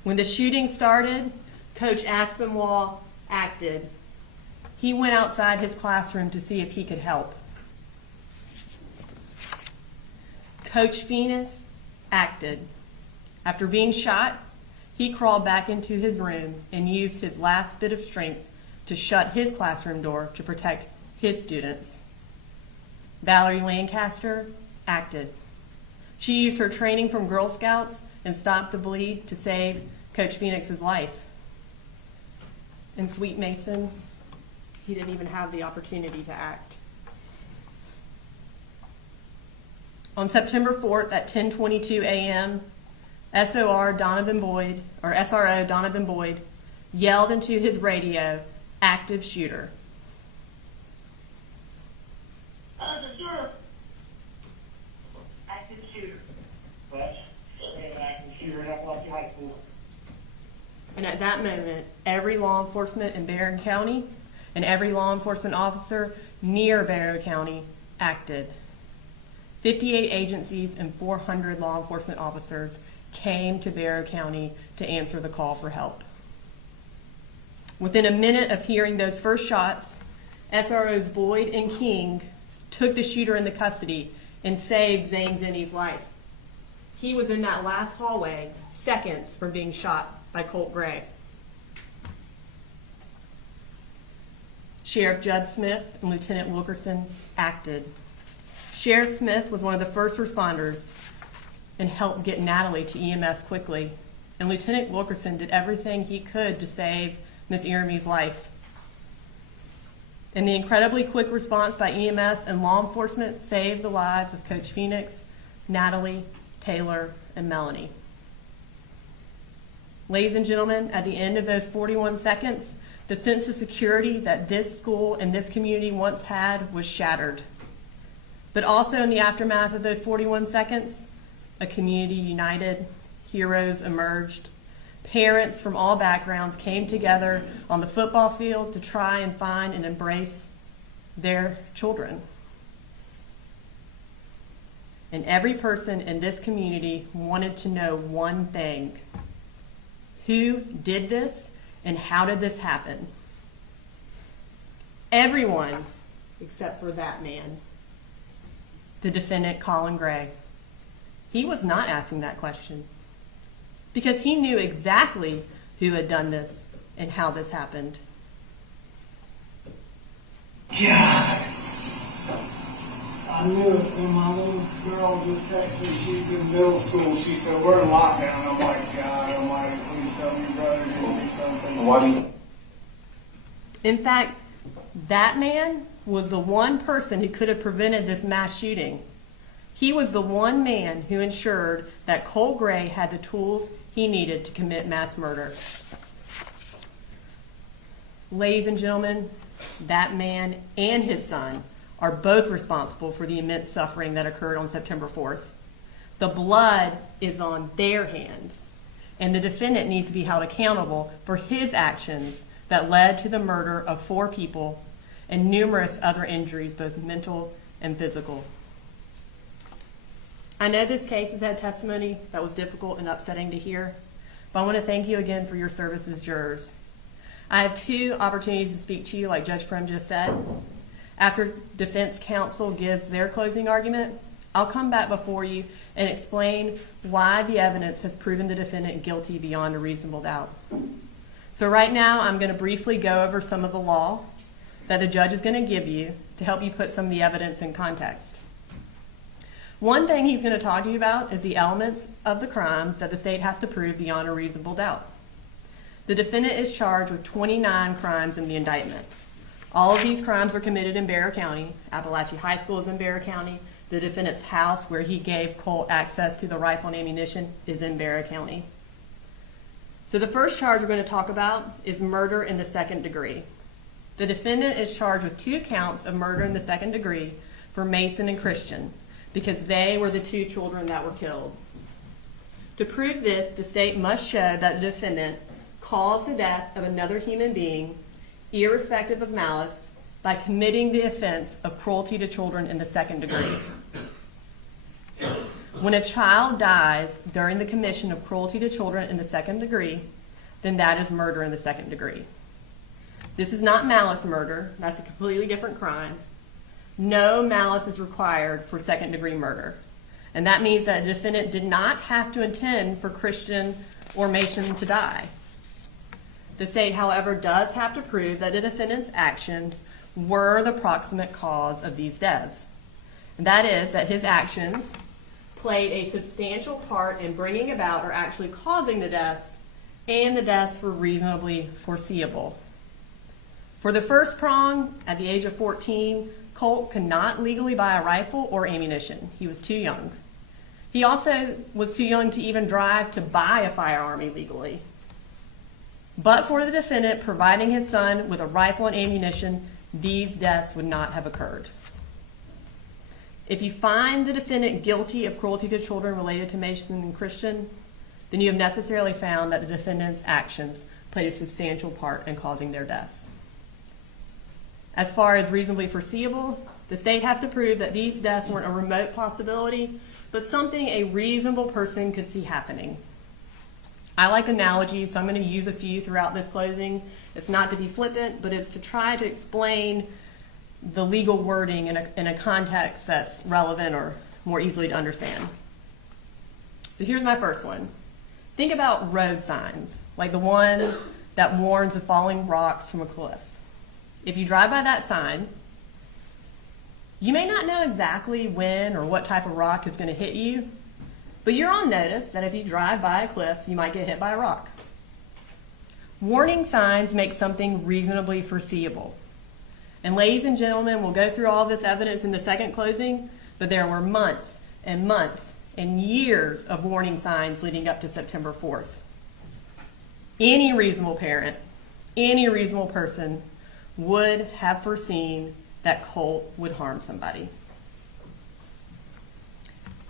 When the shooting started, Coach Aspinwall acted. He went outside his classroom to see if he could help. Coach Phoenix acted. After being shot, he crawled back into his room and used his last bit of strength to shut his classroom door to protect his students. Valerie Lancaster acted. She used her training from Girl Scouts and stopped the bleed to save Coach Phoenix's life. And Sweet Mason, he didn't even have the opportunity to act. On September 4th at 10:22 a.m., SRO Donovan Boyd yelled into his radio, "Active shooter." Active shooter. Active shooter. What? Active shooter at Apalachee High School. And at that moment, every law enforcement in Barron County and every law enforcement officer near Barrow County acted. 58 agencies and 400 law enforcement officers came to Barrow County to answer the call for help. Within a minute of hearing those first shots, SROs Boyd and King took the shooter into custody and saved Zane Zinni's life. He was in that last hallway seconds from being shot by Colt Gray. Sheriff Judd Smith and Lieutenant Wilkerson acted. Sheriff Smith was one of the first responders and helped get Natalie to EMS quickly. And Lieutenant Wilkerson did everything he could to save Miss Irmy's life. And the incredibly quick response by EMS and law enforcement saved the lives of Coach Phoenix, Natalie, Taylor, and Melanie. Ladies and gentlemen, at the end of those 41 seconds, the sense of security that this school and this community once had was shattered. But also in the aftermath of those 41 seconds, a community united, heroes emerged. Parents from all backgrounds came together on the football field to try and find and embrace their children. And every person in this community wanted to know one thing: who did this and how did this happen? Everyone except for that man, the defendant Colin Gray. He was not asking that question because he knew exactly who had done this and how this happened. God. I knew it when my little girl just texted me. She's in middle school. She said, "We're in lockdown." I'm like, God Almighty, please tell me, brother, give me something. Why do you? In fact, that man was the one person who could have prevented this mass shooting. He was the one man who ensured that Colt Gray had the tools he needed to commit mass murder. Ladies and gentlemen, that man and his son are both responsible for the immense suffering that occurred on September 4th. The blood is on their hands, and the defendant needs to be held accountable for his actions that led to the murder of 4 people and numerous other injuries, both mental and physical. I know this case has had testimony that was difficult and upsetting to hear, but I want to thank you again for your service as jurors. I have 2 opportunities to speak to you, like Judge Prim just said. After defense counsel gives their closing argument, I'll come back before you and explain why the evidence has proven the defendant guilty beyond a reasonable doubt. So right now, I'm going to briefly go over some of the law that the judge is going to give you to help you put some of the evidence in context. One thing he's going to talk to you about is the elements of the crimes that the state has to prove beyond a reasonable doubt. The defendant is charged with 29 crimes in the indictment. All of these crimes were committed in Bexar County. Apalachee High School is in Bexar County. The defendant's house, where he gave Colt access to the rifle and ammunition, is in Bexar County. So the first charge we're going to talk about is murder in the second degree. The defendant is charged with 2 counts of murder in the second degree for Mason and Christian, because they were the 2 children that were killed. To prove this, the state must show that the defendant caused the death of another human being, irrespective of malice, by committing the offense of cruelty to children in the second degree. When a child dies during the commission of cruelty to children in the second degree, then that is murder in the second degree. This is not malice murder. That's a completely different crime. No malice is required for second degree murder. And that means that the defendant did not have to intend for Christian or Mason to die. The state, however, does have to prove that the defendant's actions were the proximate cause of these deaths. And that is that his actions played a substantial part in bringing about or actually causing the deaths, and the deaths were reasonably foreseeable. For the first prong, at the age of 14, Colt could not legally buy a rifle or ammunition. He was too young. He also was too young to even drive to buy a firearm illegally. But for the defendant providing his son with a rifle and ammunition, these deaths would not have occurred. If you find the defendant guilty of cruelty to children related to Mason and Christian, then you have necessarily found that the defendant's actions played a substantial part in causing their deaths. As far as reasonably foreseeable, the state has to prove that these deaths weren't a remote possibility, but something a reasonable person could see happening. I like analogies, so I'm going to use a few throughout this closing. It's not to be flippant, but it's to try to explain the legal wording in a context that's relevant or more easily to understand. So here's my first one. Think about road signs, like the one that warns of falling rocks from a cliff. If you drive by that sign, you may not know exactly when or what type of rock is going to hit you, but you're on notice that if you drive by a cliff, you might get hit by a rock. Warning signs make something reasonably foreseeable. And ladies and gentlemen, we'll go through all this evidence in the second closing, but there were months and months and years of warning signs leading up to September 4th. Any reasonable parent, any reasonable person would have foreseen that Colt would harm somebody.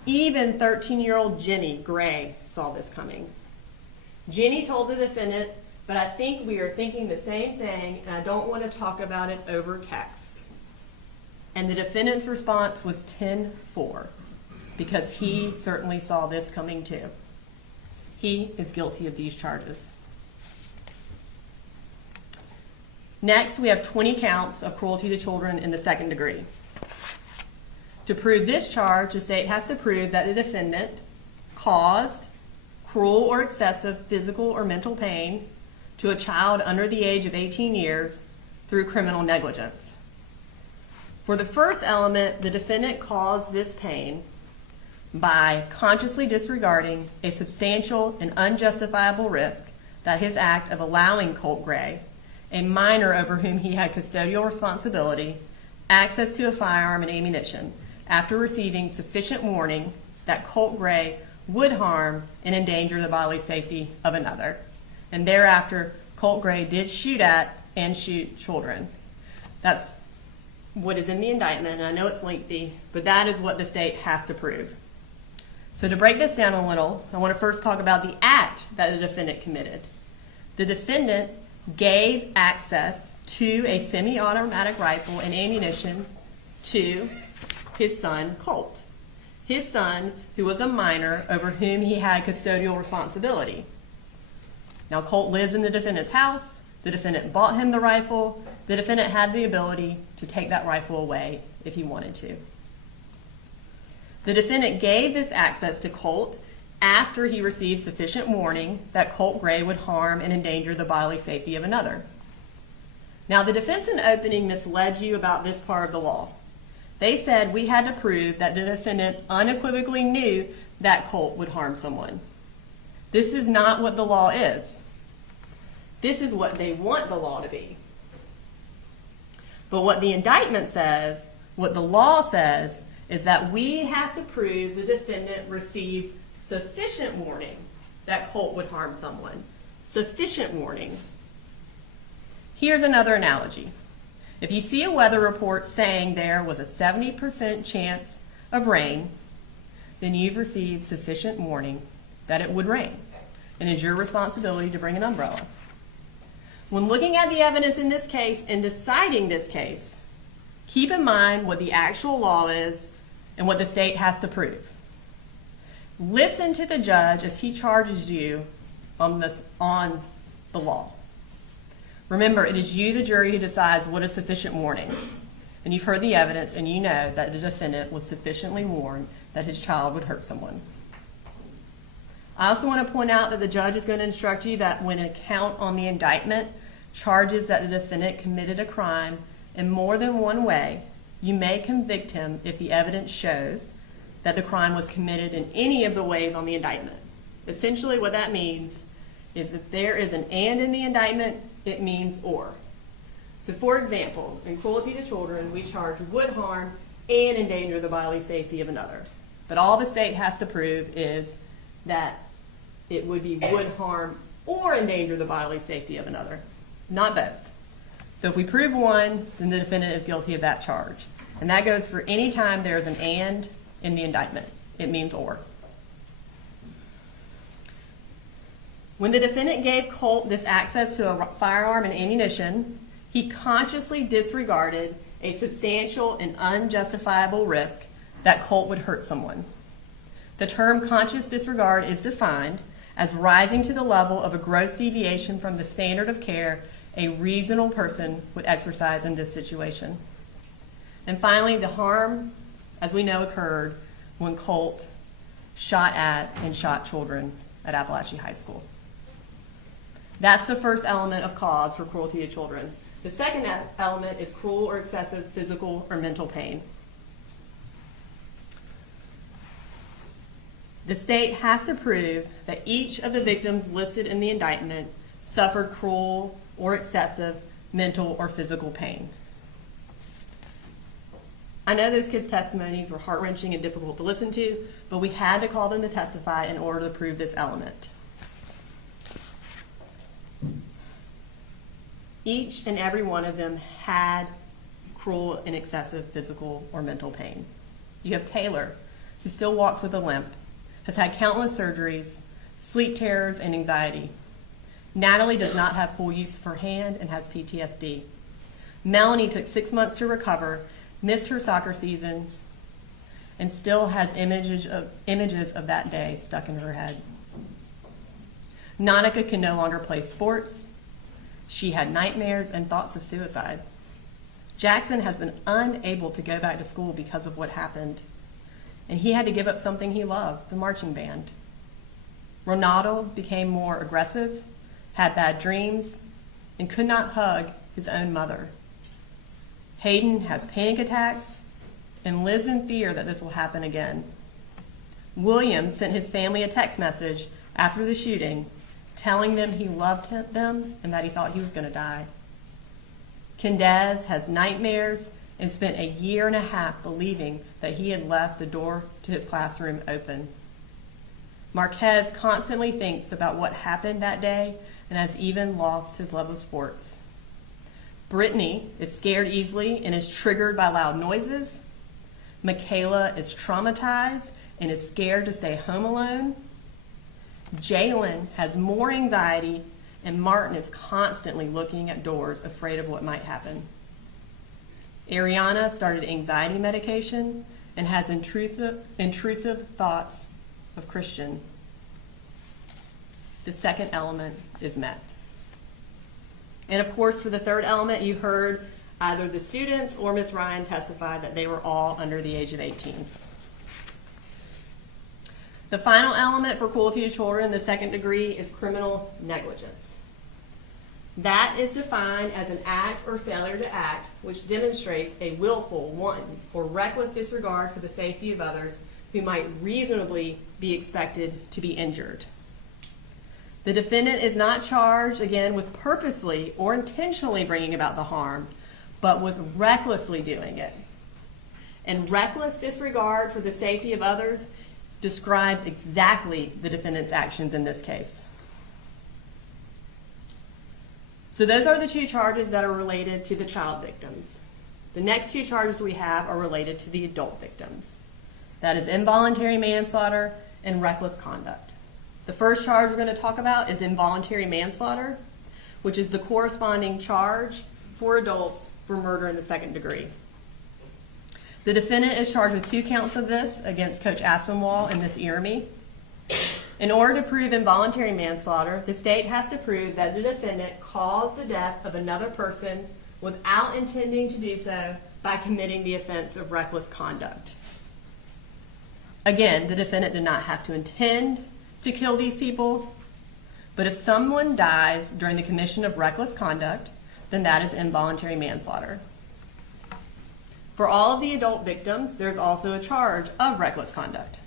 Even 13-year-old Jenny Gray saw this coming. Jenny told the defendant, "But I think we are thinking the same thing, and I don't want to talk about it over text." And the defendant's response was 10-4, because he certainly saw this coming too. He is guilty of these charges. Next, we have 20 counts of cruelty to children in the second degree. To prove this charge, the state has to prove that the defendant caused cruel or excessive physical or mental pain to a child under the age of 18 years through criminal negligence. For the first element, the defendant caused this pain by consciously disregarding a substantial and unjustifiable risk that his act of allowing Colt Gray, a minor over whom he had custodial responsibility, access to a firearm and ammunition, after receiving sufficient warning that Colt Gray would harm and endanger the bodily safety of another. And thereafter, Colt Gray did shoot at and shoot children. That's what is in the indictment, and I know it's lengthy, but that is what the state has to prove. So to break this down a little, I want to first talk about the act that the defendant committed. The defendant gave access to a semi-automatic rifle and ammunition to his son, Colt. His son, who was a minor over whom he had custodial responsibility. Now, Colt lives in the defendant's house. The defendant bought him the rifle. The defendant had the ability to take that rifle away if he wanted to. The defendant gave this access to Colt after he received sufficient warning that Colt Gray would harm and endanger the bodily safety of another. Now, the defense in opening misled you about this part of the law. They said we had to prove that the defendant unequivocally knew that Colt would harm someone. This is not what the law is. This is what they want the law to be. But what the indictment says, what the law says, is that we have to prove the defendant received sufficient warning that Colt would harm someone. Sufficient warning. Here's another analogy. If you see a weather report saying there was a 70% chance of rain, then you've received sufficient warning that it would rain, and it's your responsibility to bring an umbrella. When looking at the evidence in this case and deciding this case, keep in mind what the actual law is and what the state has to prove. Listen to the judge as he charges you on the law. Remember, it is you, the jury, who decides what is sufficient warning. And you've heard the evidence, and you know that the defendant was sufficiently warned that his child would hurt someone. I also want to point out that the judge is going to instruct you that when a count on the indictment charges that the defendant committed a crime in more than one way, you may convict him if the evidence shows that the crime was committed in any of the ways on the indictment. Essentially what that means is if there is an and in the indictment, it means or. So for example, in cruelty to children, we charge would harm and endanger the bodily safety of another. But all the state has to prove is that it would be would harm or endanger the bodily safety of another, not both. So if we prove one, then the defendant is guilty of that charge. And that goes for any time there is an and in the indictment. It means or. When the defendant gave Colt this access to a firearm and ammunition, he consciously disregarded a substantial and unjustifiable risk that Colt would hurt someone. The term conscious disregard is defined as rising to the level of a gross deviation from the standard of care a reasonable person would exercise in this situation. And finally, the harm, as we know, occurred when Colt shot at and shot children at Apalachee High School. That's the first element of cause for cruelty to children. The second element is cruel or excessive physical or mental pain. The state has to prove that each of the victims listed in the indictment suffered cruel or excessive mental or physical pain. I know those kids' testimonies were heart-wrenching and difficult to listen to, but we had to call them to testify in order to prove this element. Each and every one of them had cruel and excessive physical or mental pain. You have Taylor, who still walks with a limp, has had countless surgeries, sleep terrors, and anxiety. Natalie does not have full use of her hand and has PTSD. Melanie took 6 months to recover, missed her soccer season, and still has images of that day stuck in her head. Nonica can no longer play sports. She had nightmares and thoughts of suicide. Jackson has been unable to go back to school because of what happened, and he had to give up something he loved, the marching band. Ronaldo became more aggressive, had bad dreams, and could not hug his own mother. Hayden has panic attacks and lives in fear that this will happen again. William sent his family a text message after the shooting telling them he loved them and that he thought he was going to die. Kendez has nightmares and spent a year and a half believing that he had left the door to his classroom open. Marquez constantly thinks about what happened that day and has even lost his love of sports. Brittany is scared easily and is triggered by loud noises. Michaela is traumatized and is scared to stay home alone. Jalen has more anxiety, and Martin is constantly looking at doors, afraid of what might happen. Ariana started anxiety medication and has intrusive thoughts of Christian. The second element is met. And of course, for the third element, you heard either the students or Ms. Ryan testify that they were all under the age of 18. The final element for cruelty to children in the second degree is criminal negligence. That is defined as an act or failure to act which demonstrates a willful, wanton, or reckless disregard for the safety of others who might reasonably be expected to be injured. The defendant is not charged, again, with purposely or intentionally bringing about the harm, but with recklessly doing it. And reckless disregard for the safety of others describes exactly the defendant's actions in this case. So those are the two charges that are related to the child victims. The next two charges we have are related to the adult victims. That is involuntary manslaughter and reckless conduct. The first charge we're going to talk about is involuntary manslaughter, which is the corresponding charge for adults for murder in the second degree. The defendant is charged with 2 counts of this against Coach Aspinwall and Miss Iremy. In order to prove involuntary manslaughter, the state has to prove that the defendant caused the death of another person without intending to do so by committing the offense of reckless conduct. Again, the defendant did not have to intend to kill these people, but if someone dies during the commission of reckless conduct, then that is involuntary manslaughter. For all of the adult victims, there's also a charge of reckless conduct.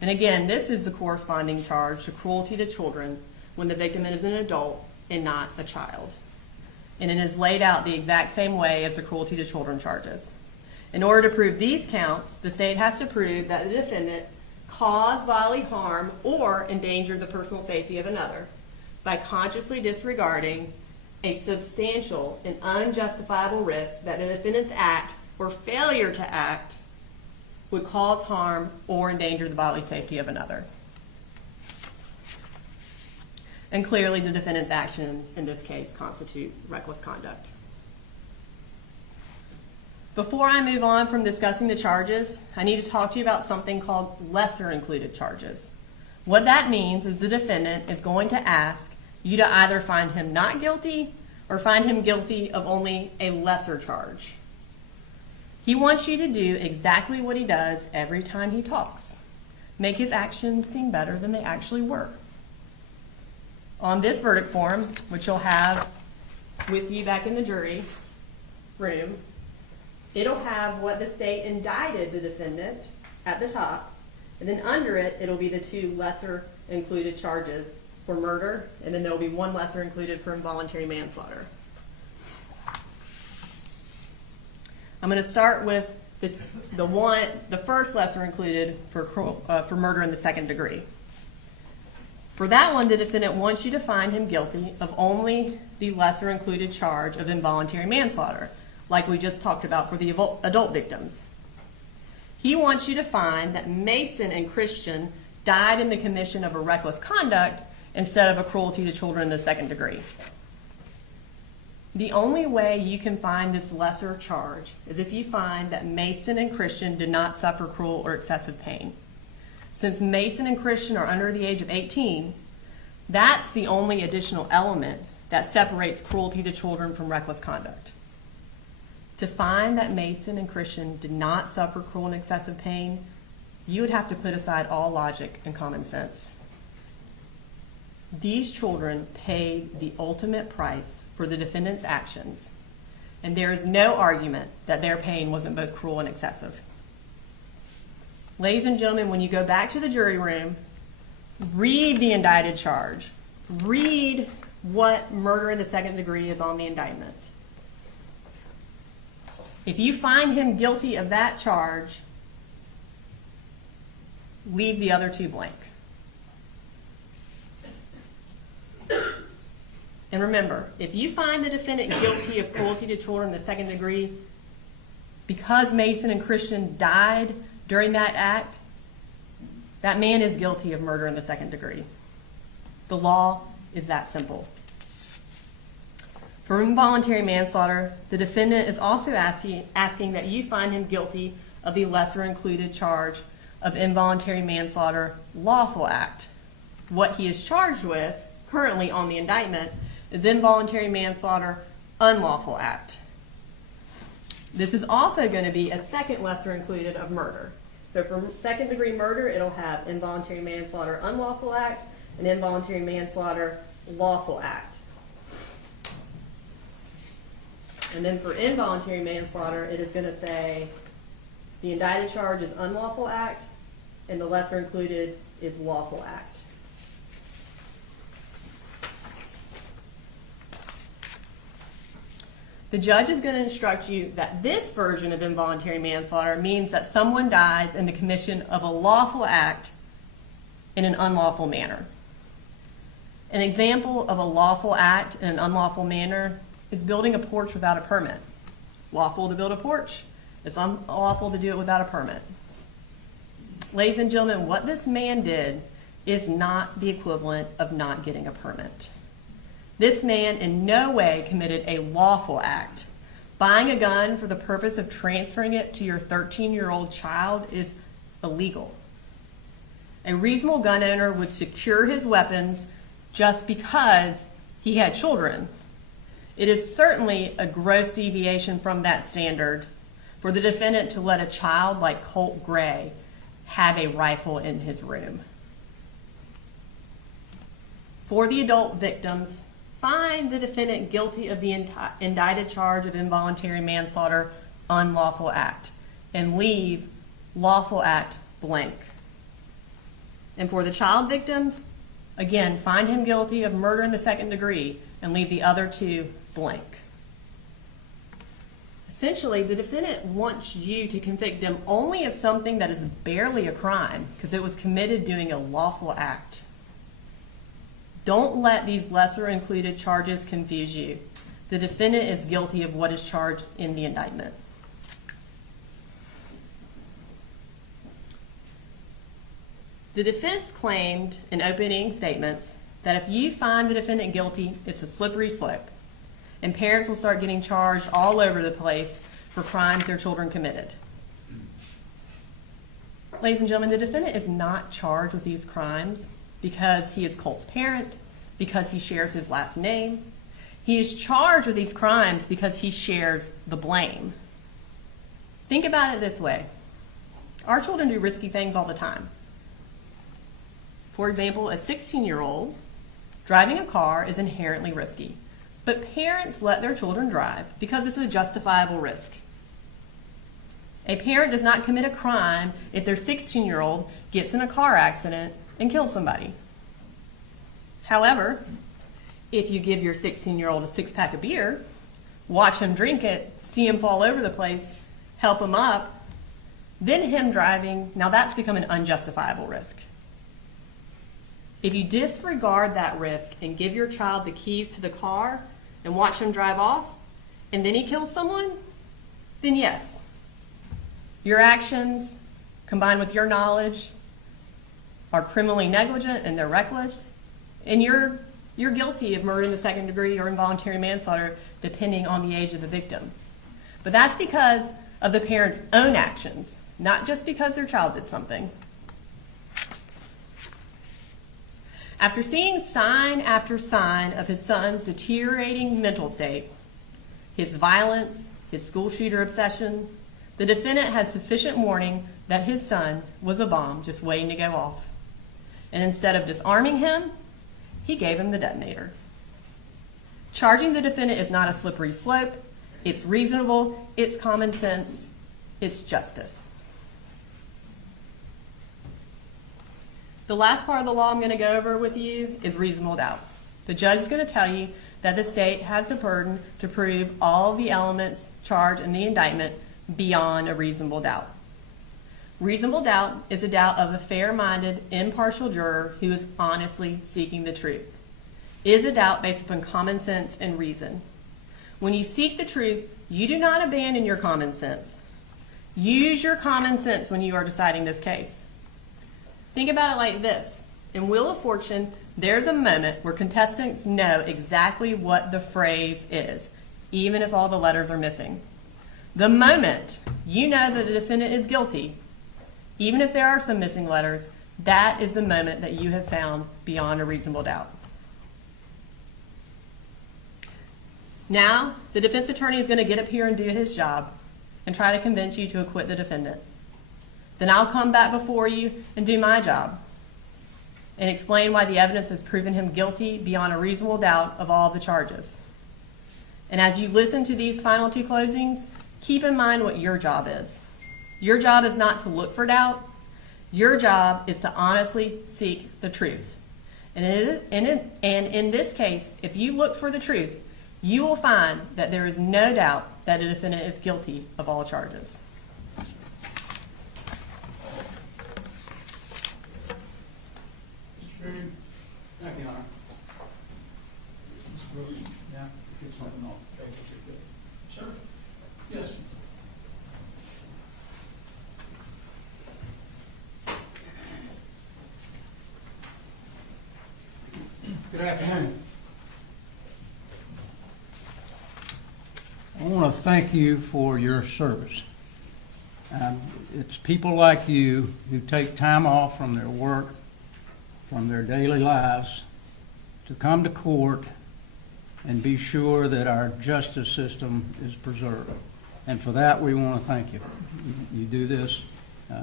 And again, this is the corresponding charge to cruelty to children when the victim is an adult and not a child. And it is laid out the exact same way as the cruelty to children charges. In order to prove these counts, the state has to prove that the defendant caused bodily harm or endangered the personal safety of another by consciously disregarding a substantial and unjustifiable risk that the defendant's act or failure to act would cause harm or endanger the bodily safety of another. And clearly the defendant's actions in this case constitute reckless conduct. Before I move on from discussing the charges, I need to talk to you about something called lesser included charges. What that means is the defendant is going to ask you to either find him not guilty or find him guilty of only a lesser charge. He wants you to do exactly what he does every time he talks. Make his actions seem better than they actually were. On this verdict form, which you'll have with you back in the jury room, it'll have what the state indicted the defendant at the top, and then under it, it'll be the 2 lesser included charges for murder, and then there'll be 1 lesser included for involuntary manslaughter. I'm going to start with the first lesser included for murder in the second degree. For that one, the defendant wants you to find him guilty of only the lesser included charge of involuntary manslaughter, like we just talked about for the adult victims. He wants you to find that Mason and Christian died in the commission of a reckless conduct instead of a cruelty to children in the second degree. The only way you can find this lesser charge is if you find that Mason and Christian did not suffer cruel or excessive pain. Since Mason and Christian are under the age of 18, that's the only additional element that separates cruelty to children from reckless conduct. To find that Mason and Christian did not suffer cruel and excessive pain, you would have to put aside all logic and common sense. These children paid the ultimate price for the defendant's actions, and there is no argument that their pain wasn't both cruel and excessive. Ladies and gentlemen, when you go back to the jury room, read the indicted charge. Read what murder in the second degree is on the indictment. If you find him guilty of that charge, leave the other 2 blank. And remember, if you find the defendant guilty of cruelty to children in the second degree, because Mason and Christian died during that act, that man is guilty of murder in the second degree. The law is that simple. For involuntary manslaughter, the defendant is also asking that you find him guilty of the lesser included charge of involuntary manslaughter lawful act. What he is charged with currently on the indictment is involuntary manslaughter, unlawful act. This is also going to be a second lesser included of murder. So for second degree murder, it'll have involuntary manslaughter, unlawful act, and involuntary manslaughter, lawful act. And then for involuntary manslaughter, it is going to say the indicted charge is unlawful act, and the lesser included is lawful act. The judge is going to instruct you that this version of involuntary manslaughter means that someone dies in the commission of a lawful act in an unlawful manner. An example of a lawful act in an unlawful manner is building a porch without a permit. It's lawful to build a porch. It's unlawful to do it without a permit. Ladies and gentlemen, what this man did is not the equivalent of not getting a permit. This man in no way committed a lawful act. Buying a gun for the purpose of transferring it to your 13-year-old child is illegal. A reasonable gun owner would secure his weapons just because he had children. It is certainly a gross deviation from that standard for the defendant to let a child like Colt Gray have a rifle in his room. For the adult victims, find the defendant guilty of the indicted charge of involuntary manslaughter, unlawful act, and leave lawful act blank. And for the child victims, again, find him guilty of murder in the second degree and leave the other two blank. Essentially, the defendant wants you to convict him only of something that is barely a crime because it was committed doing a lawful act. Don't let these lesser included charges confuse you. The defendant is guilty of what is charged in the indictment. The defense claimed in opening statements that if you find the defendant guilty, it's a slippery slope, and parents will start getting charged all over the place for crimes their children committed. Ladies and gentlemen, the defendant is not charged with these crimes because he is Colt's parent, because he shares his last name. He is charged with these crimes because he shares the blame. Think about it this way. Our children do risky things all the time. For example, a 16-year-old driving a car is inherently risky, but parents let their children drive because it's a justifiable risk. A parent does not commit a crime if their 16-year-old gets in a car accident and kills somebody. However, if you give your 16-year-old a six-pack of beer, watch him drink it, see him fall over the place, help him up, then him driving, now that's become an unjustifiable risk. If you disregard that risk and give your child the keys to the car and watch him drive off, and then he kills someone, then yes, your actions combined with your knowledge are criminally negligent and they're reckless, and you're guilty of murder in the second degree or involuntary manslaughter, depending on the age of the victim. But that's because of the parent's own actions, not just because their child did something. After seeing sign after sign of his son's deteriorating mental state, his violence, his school shooter obsession, the defendant has sufficient warning that his son was a bomb just waiting to go off. And instead of disarming him, he gave him the detonator. Charging the defendant is not a slippery slope. It's reasonable, it's common sense, it's justice. The last part of the law I'm going to go over with you is reasonable doubt. The judge is going to tell you that the state has the burden to prove all of the elements charged in the indictment beyond a reasonable doubt. Reasonable doubt is a doubt of a fair-minded, impartial juror who is honestly seeking the truth. It is a doubt based upon common sense and reason. When you seek the truth, you do not abandon your common sense. Use your common sense when you are deciding this case. Think about it like this. In Wheel of Fortune, there's a moment where contestants know exactly what the phrase is, even if all the letters are missing. The moment you know that the defendant is guilty, even if there are some missing letters, that is the moment that you have found beyond a reasonable doubt. Now, the defense attorney is going to get up here and do his job and try to convince you to acquit the defendant. Then I'll come back before you and do my job and explain why the evidence has proven him guilty beyond a reasonable doubt of all the charges. And as you listen to these final two closings, keep in mind what your job is. Your job is not to look for doubt. Your job is to honestly seek the truth. And in this case, if you look for the truth, you will find that there is no doubt that the defendant is guilty of all charges. Thank you, Honor. Mr. Brooks, yeah, get something off. Sir? Yes. Good afternoon. I want to thank you for your service. It's people like you who take time off from their work, from their daily lives, to come to court and be sure that our justice system is preserved. And for that, we want to thank you. You do this.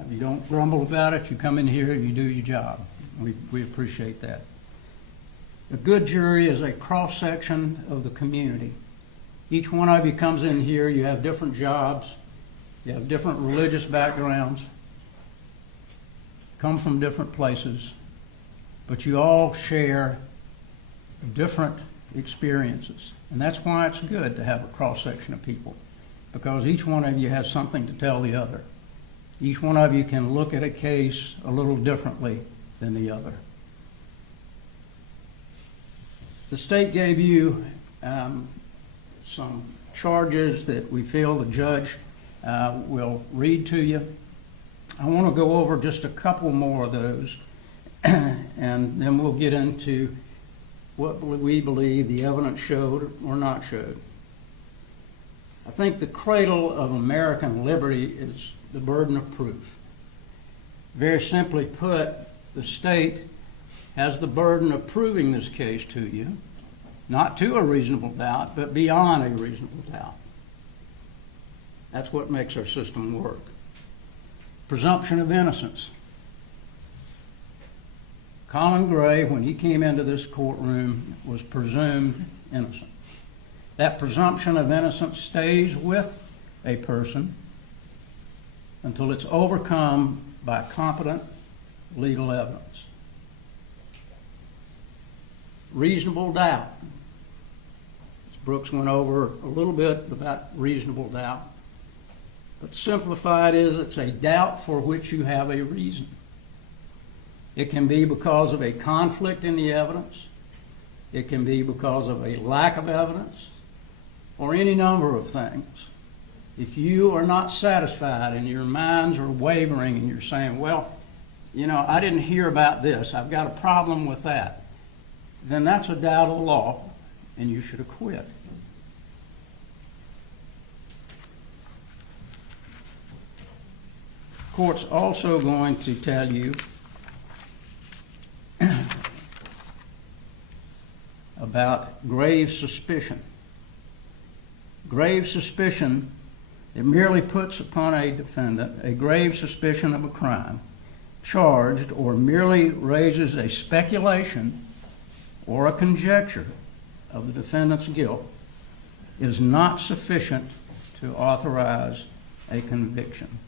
You don't grumble about it. You come in here and you do your job. We appreciate that. A good jury is a cross-section of the community. Each one of you comes in here, you have different jobs, you have different religious backgrounds, come from different places, but you all share different experiences. And that's why it's good to have a cross-section of people, because each one of you has something to tell the other. Each one of you can look at a case a little differently than the other. The state gave you some charges that we feel the judge will read to you. I want to go over just a couple more of those, and then we'll get into what we believe the evidence showed or not showed. I think the cradle of American liberty is the burden of proof. Very simply put, the state has the burden of proving this case to you, not to a reasonable doubt, but beyond a reasonable doubt. That's what makes our system work. Presumption of innocence. Colin Gray, when he came into this courtroom, was presumed innocent. That presumption of innocence stays with a person until it's overcome by competent legal evidence. Reasonable doubt. As Brooks went over a little bit about reasonable doubt. But simplified is it's a doubt for which you have a reason. It can be because of a conflict in the evidence. It can be because of a lack of evidence, or any number of things. If you are not satisfied and your minds are wavering and you're saying, well, you know, I didn't hear about this, I've got a problem with that, then that's a doubt of the law and you should acquit. The court's also going to tell you about grave suspicion. Grave suspicion, it merely puts upon a defendant a grave suspicion of a crime, charged, or merely raises a speculation or a conjecture of the defendant's guilt, is not sufficient to authorize a conviction.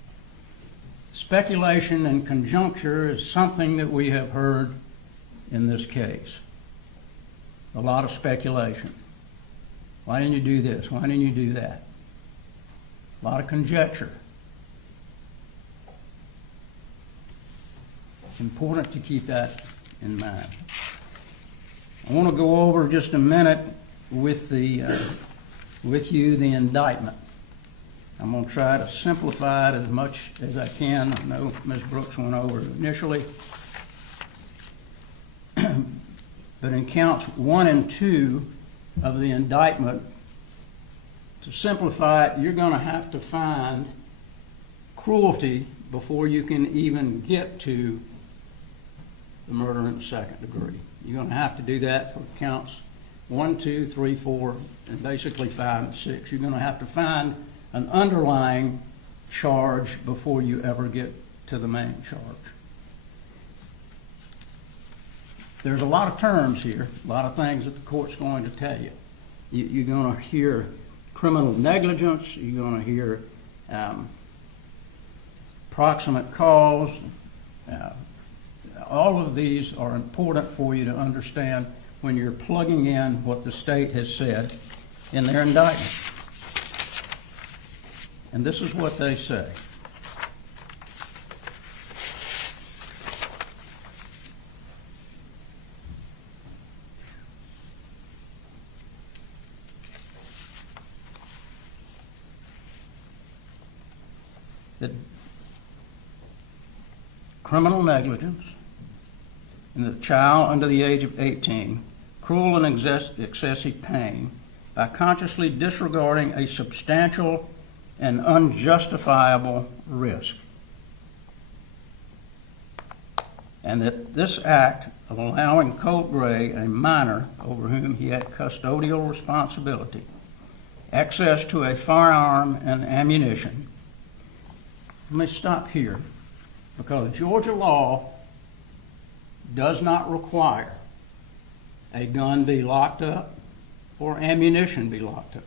Speculation and conjecture is something that we have heard in this case. A lot of speculation. Why didn't you do this? Why didn't you do that? A lot of conjecture. It's important to keep that in mind. I want to go over just a minute with you the indictment. I'm going to try to simplify it as much as I can. I know Ms. Brooks went over it initially. But in counts 1 and 2 of the indictment, to simplify it, you're going to have to find cruelty before you can even get to the murder in the second degree. You're going to have to do that for counts 1, 2, 3, 4, and basically 5 and 6. You're going to have to find an underlying charge before you ever get to the main charge. There's a lot of terms here, a lot of things that the court's going to tell you. You're going to hear criminal negligence, you're going to hear proximate cause. All of these are important for you to understand when you're plugging in what the state has said in their indictment. And this is what they say. That criminal negligence in the child under the age of 18, cruel and excessive pain by consciously disregarding a substantial and unjustifiable risk. And that this act of allowing Colt Gray, a minor over whom he had custodial responsibility, access to a firearm and ammunition. Let me stop here, because Georgia law does not require a gun be locked up or ammunition be locked up.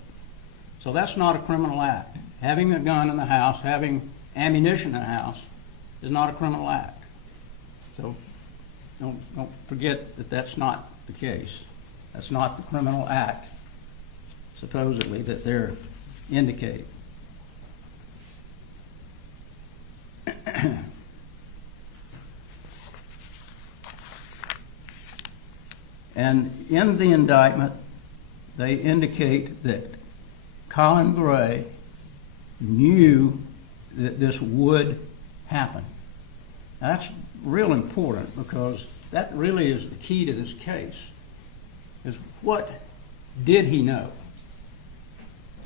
So that's not a criminal act. Having a gun in the house, having ammunition in the house is not a criminal act. So don't forget that that's not the case. That's not the criminal act, supposedly, that they're indicating. And in the indictment, they indicate that Colin Gray knew that this would happen. Now, that's real important, because that really is the key to this case, is what did he know?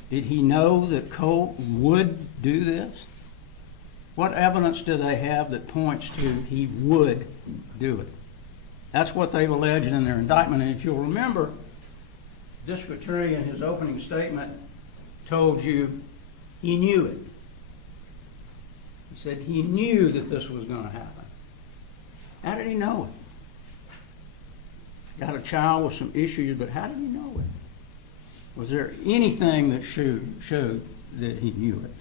Did he know that Colt would do this? What evidence do they have that points to he would do it? That's what they've alleged in their indictment. And if you'll remember, the district attorney in his opening statement told you he knew it. He said he knew that this was going to happen. How did he know it? Got a child with some issues, but how did he know it? Was there anything that showed that he knew it?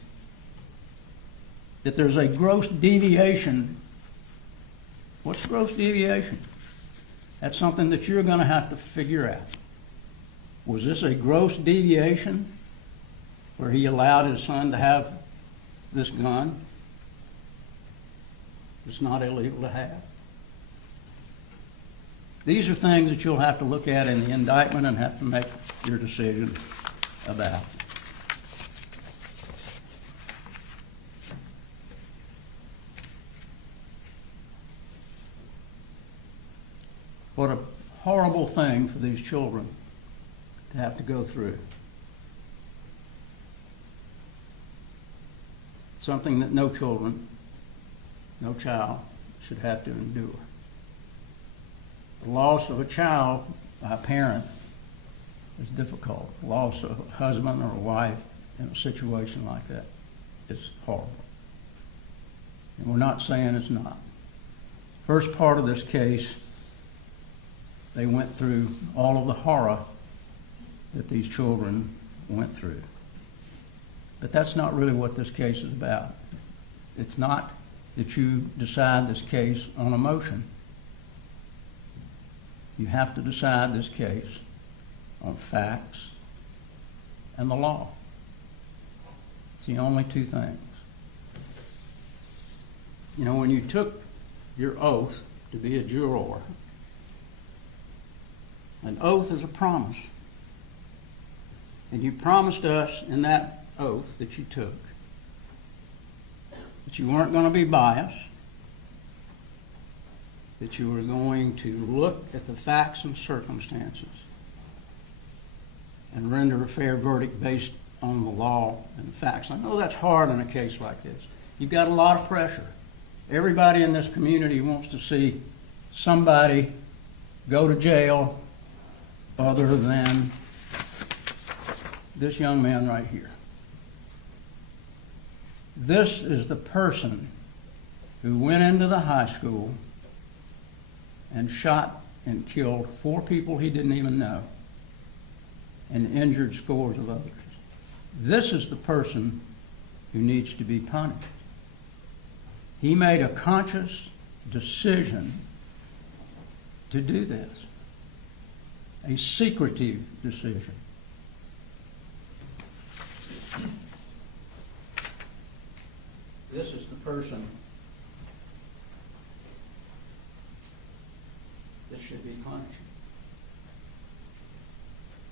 That there's a gross deviation. What's gross deviation? That's something that you're going to have to figure out. Was this a gross deviation where he allowed his son to have this gun? It's not illegal to have. These are things that you'll have to look at in the indictment and have to make your decision about. What a horrible thing for these children to have to go through. Something that no child should have to endure. The loss of a child by a parent is difficult. The loss of a husband or a wife in a situation like that is horrible. And we're not saying it's not. First part of this case, they went through all of the horror that these children went through. But that's not really what this case is about. It's not that you decide this case on emotion. You have to decide this case on facts and the law. It's the only two things. You know, when you took your oath to be a juror, an oath is a promise. And you promised us in that oath that you took that you weren't going to be biased, that you were going to look at the facts and circumstances and render a fair verdict based on the law and the facts. I know that's hard in a case like this. You've got a lot of pressure. Everybody in this community wants to see somebody go to jail other than this young man right here. This is the person who went into the high school and shot and killed 4 people he didn't even know and injured scores of others. This is the person who needs to be punished. He made a conscious decision to do this, a secretive decision. This is the person that should be punished.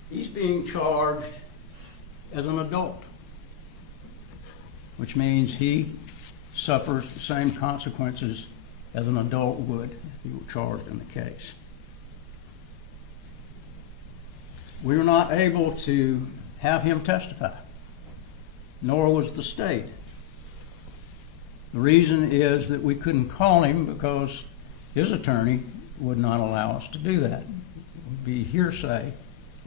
He's being charged as an adult, which means he suffers the same consequences as an adult would if he were charged in the case. We were not able to have him testify, nor was the state. The reason is that we couldn't call him because his attorney would not allow us to do that. It would be hearsay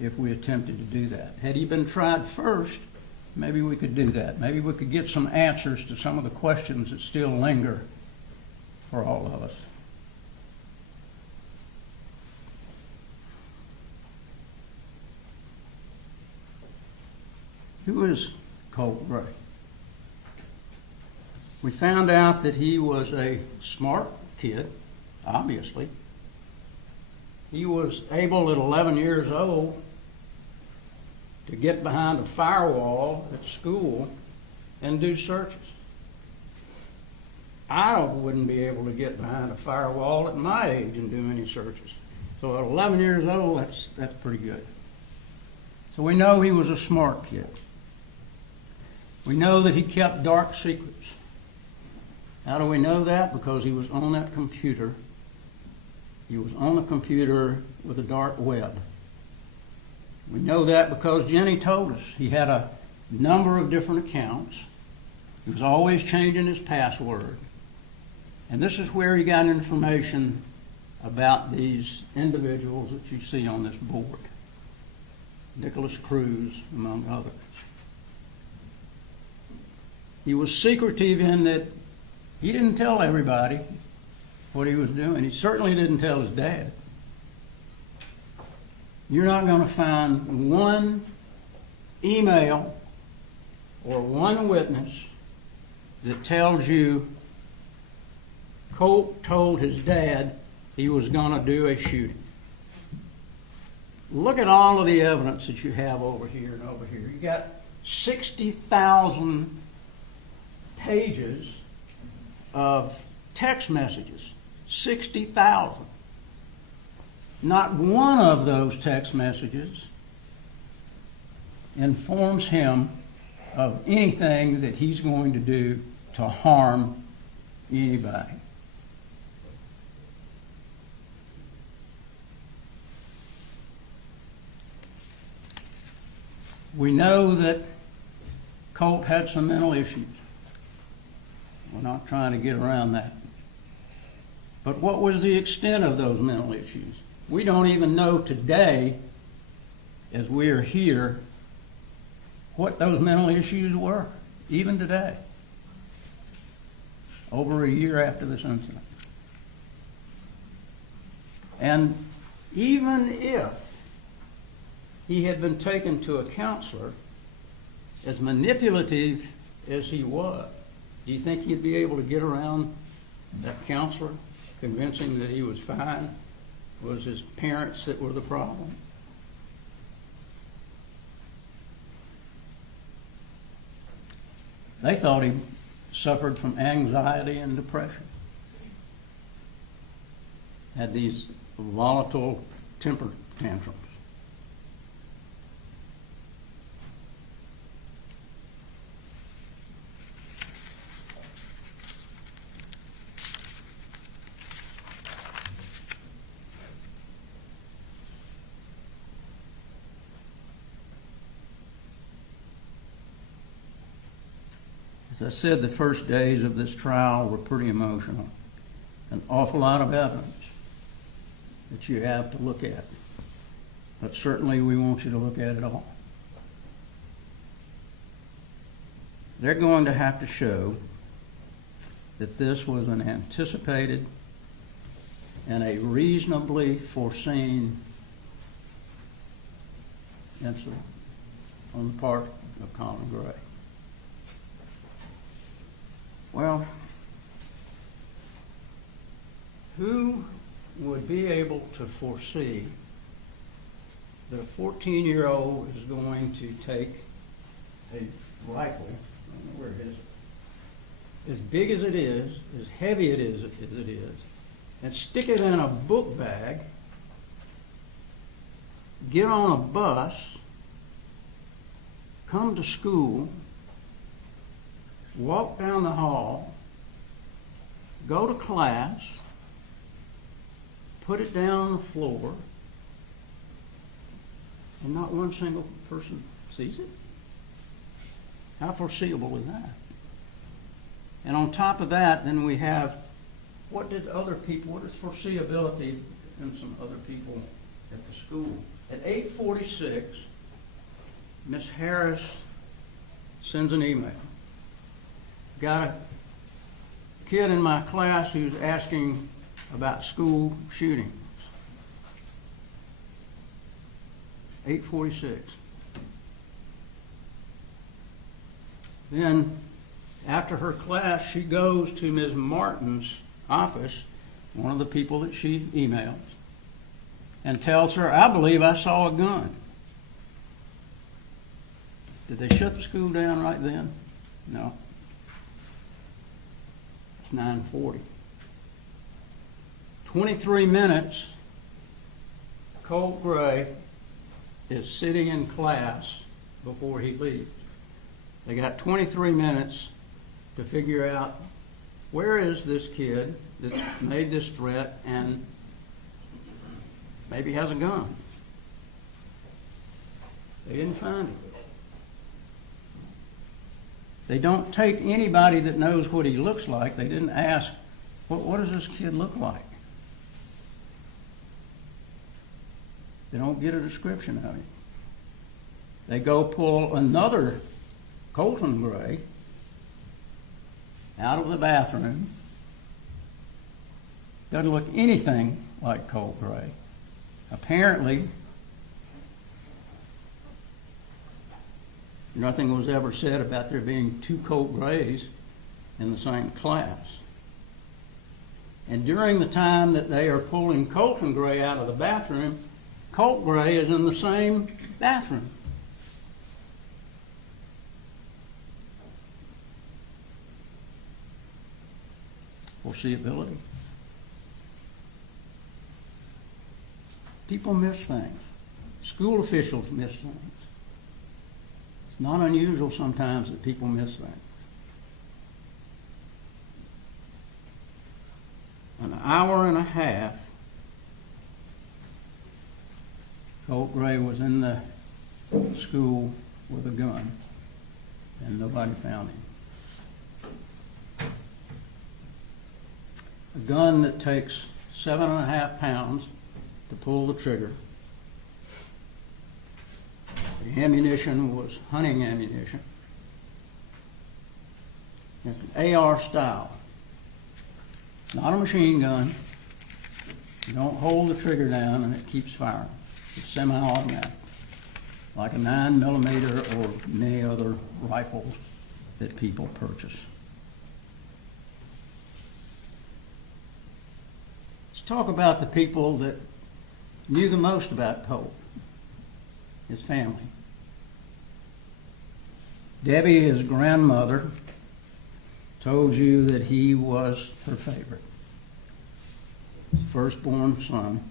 if we attempted to do that. Had he been tried first, maybe we could do that. Maybe we could get some answers to some of the questions that still linger for all of us. Who is Colt Gray? We found out that he was a smart kid, obviously. He was able at 11 years old to get behind a firewall at school and do searches. I wouldn't be able to get behind a firewall at my age and do any searches. So at 11 years old, that's pretty good. So we know he was a smart kid. We know that he kept dark secrets. How do we know that? Because he was on that computer. He was on a computer with a dark web. We know that because Jenny told us he had a number of different accounts. He was always changing his password. And this is where he got information about these individuals that you see on this board. Nicholas Cruz, among others. He was secretive in that he didn't tell everybody what he was doing. He certainly didn't tell his dad. You're not going to find one email or one witness that tells you Colt told his dad he was going to do a shooting. Look at all of the evidence that you have over here and over here. You got 60,000 pages of text messages. 60,000. Not one of those text messages informs him of anything that he's going to do to harm anybody. We know that Colt had some mental issues. We're not trying to get around that. But what was the extent of those mental issues? We don't even know today, as we are here, what those mental issues were, even today, over a year after this incident. And even if he had been taken to a counselor, as manipulative as he was, do you think he'd be able to get around that counselor, convincing that he was fine? Was his parents that were the problem? They thought he suffered from anxiety and depression. Had these volatile temper tantrums. As I said, the first days of this trial were pretty emotional. An awful lot of evidence that you have to look at. but certainly we want you to look at it all. They're going to have to show that this was an anticipated and a reasonably foreseen incident on the part of Colin Gray. Well, who would be able to foresee that a 14-year-old is going to take a rifle, I don't know where it is, as big as it is, as heavy it is as it is, and stick it in a book bag, get on a bus, come to school, walk down the hall, go to class, put it down on the floor, and not one single person sees it? How foreseeable is that? And on top of that, then we have, what is foreseeability in some other people at the school? At 8:46, Miss Harris sends an email. Got a kid in my class who's asking about school shootings. 8:46. Then, after her class, she goes to Ms. Martin's office, one of the people that she emails, and tells her, I believe I saw a gun. Did they shut the school down right then? No. It's 9:40. 23 minutes, Colt Gray is sitting in class before he leaves. They got 23 minutes to figure out where is this kid that's made this threat and maybe has a gun. They didn't find it. They don't take anybody that knows what he looks like. They didn't ask, what does this kid look like? They don't get a description of him. They go pull another Colin Gray out of the bathroom. Doesn't look anything like Colt Gray. Apparently, nothing was ever said about there being two Colt Grays in the same class. And during the time that they are pulling Colin Gray out of the bathroom, Colt Gray is in the same bathroom. Foreseeability. People miss things. School officials miss things. It's not unusual sometimes that people miss things. An hour and a half, Colt Gray was in the school with a gun, and nobody found him. A gun that takes 7.5 pounds to pull the trigger. The ammunition was hunting ammunition. It's an AR style. It's not a machine gun. You don't hold the trigger down and it keeps firing. It's semi-automatic, like a 9mm or many other rifles that people purchase. Let's talk about the people that knew the most about Colt, his family. Debbie, his grandmother, told you that he was her favorite, his firstborn son.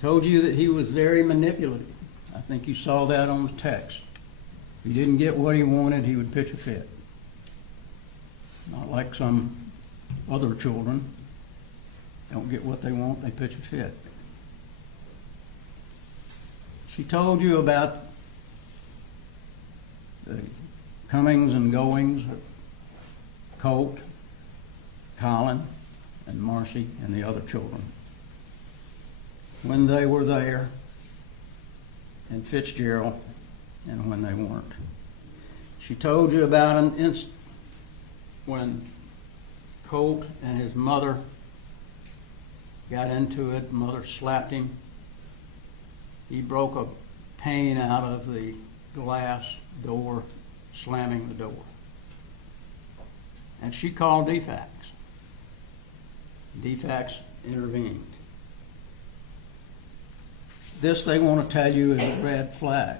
Told you that he was very manipulative. I think you saw that on the text. If he didn't get what he wanted, he would pitch a fit. Not like some other children. Don't get what they want, they pitch a fit. She told you about the comings and goings of Colt, Colin, and Marcy, and the other children. when they were there in Fitzgerald and when they weren't. She told you about an incident when Colt and his mother got into it. Mother slapped him. He broke a pane out of the glass door, slamming the door. And she called DFAX. DFAX intervened. This, they want to tell you, is a red flag,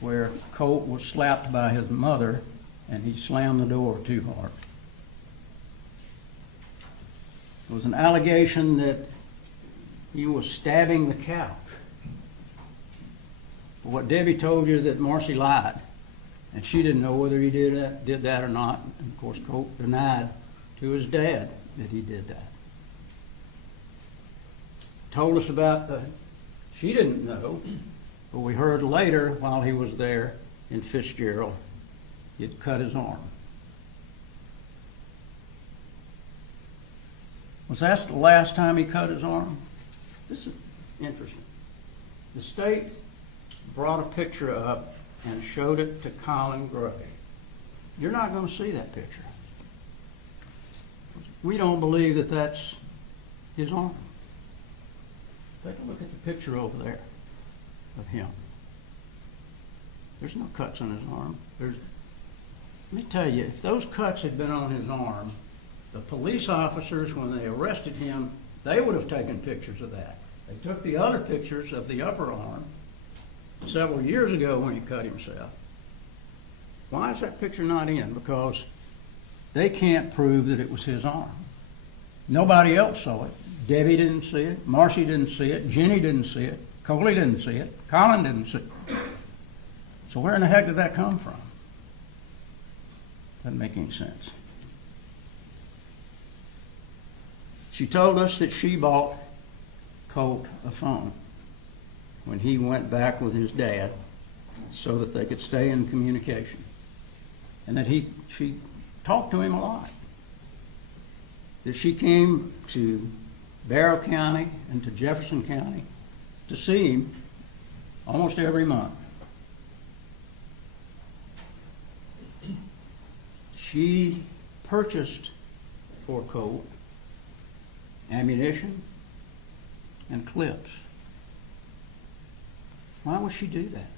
where Colt was slapped by his mother and he slammed the door too hard. There was an allegation that he was stabbing the couch. But what Debbie told you, that Marcy lied, and she didn't know whether he did that or not. And of course, Colt denied to his dad that he did that. Told us about she didn't know, but we heard later while he was there in Fitzgerald, he'd cut his arm. Was that the last time he cut his arm? This is interesting. The state brought a picture up and showed it to Colin Gray. You're not going to see that picture. We don't believe that that's his arm. Take a look at the picture over there of him. There's no cuts on his arm. Let me tell you, if those cuts had been on his arm, the police officers, when they arrested him, they would have taken pictures of that. They took the other pictures of the upper arm several years ago when he cut himself. Why is that picture not in? Because they can't prove that it was his arm. Nobody else saw it. Debbie didn't see it. Marcy didn't see it. Jenny didn't see it. Coley didn't see it. Colin didn't see it. So where in the heck did that come from? Doesn't make any sense. She told us that she bought Colt a phone when he went back with his dad so that they could stay in communication. And that she talked to him a lot. That she came to Barrow County and to Jefferson County to see him almost every month. She purchased for Colt ammunition and clips. Why would she do that?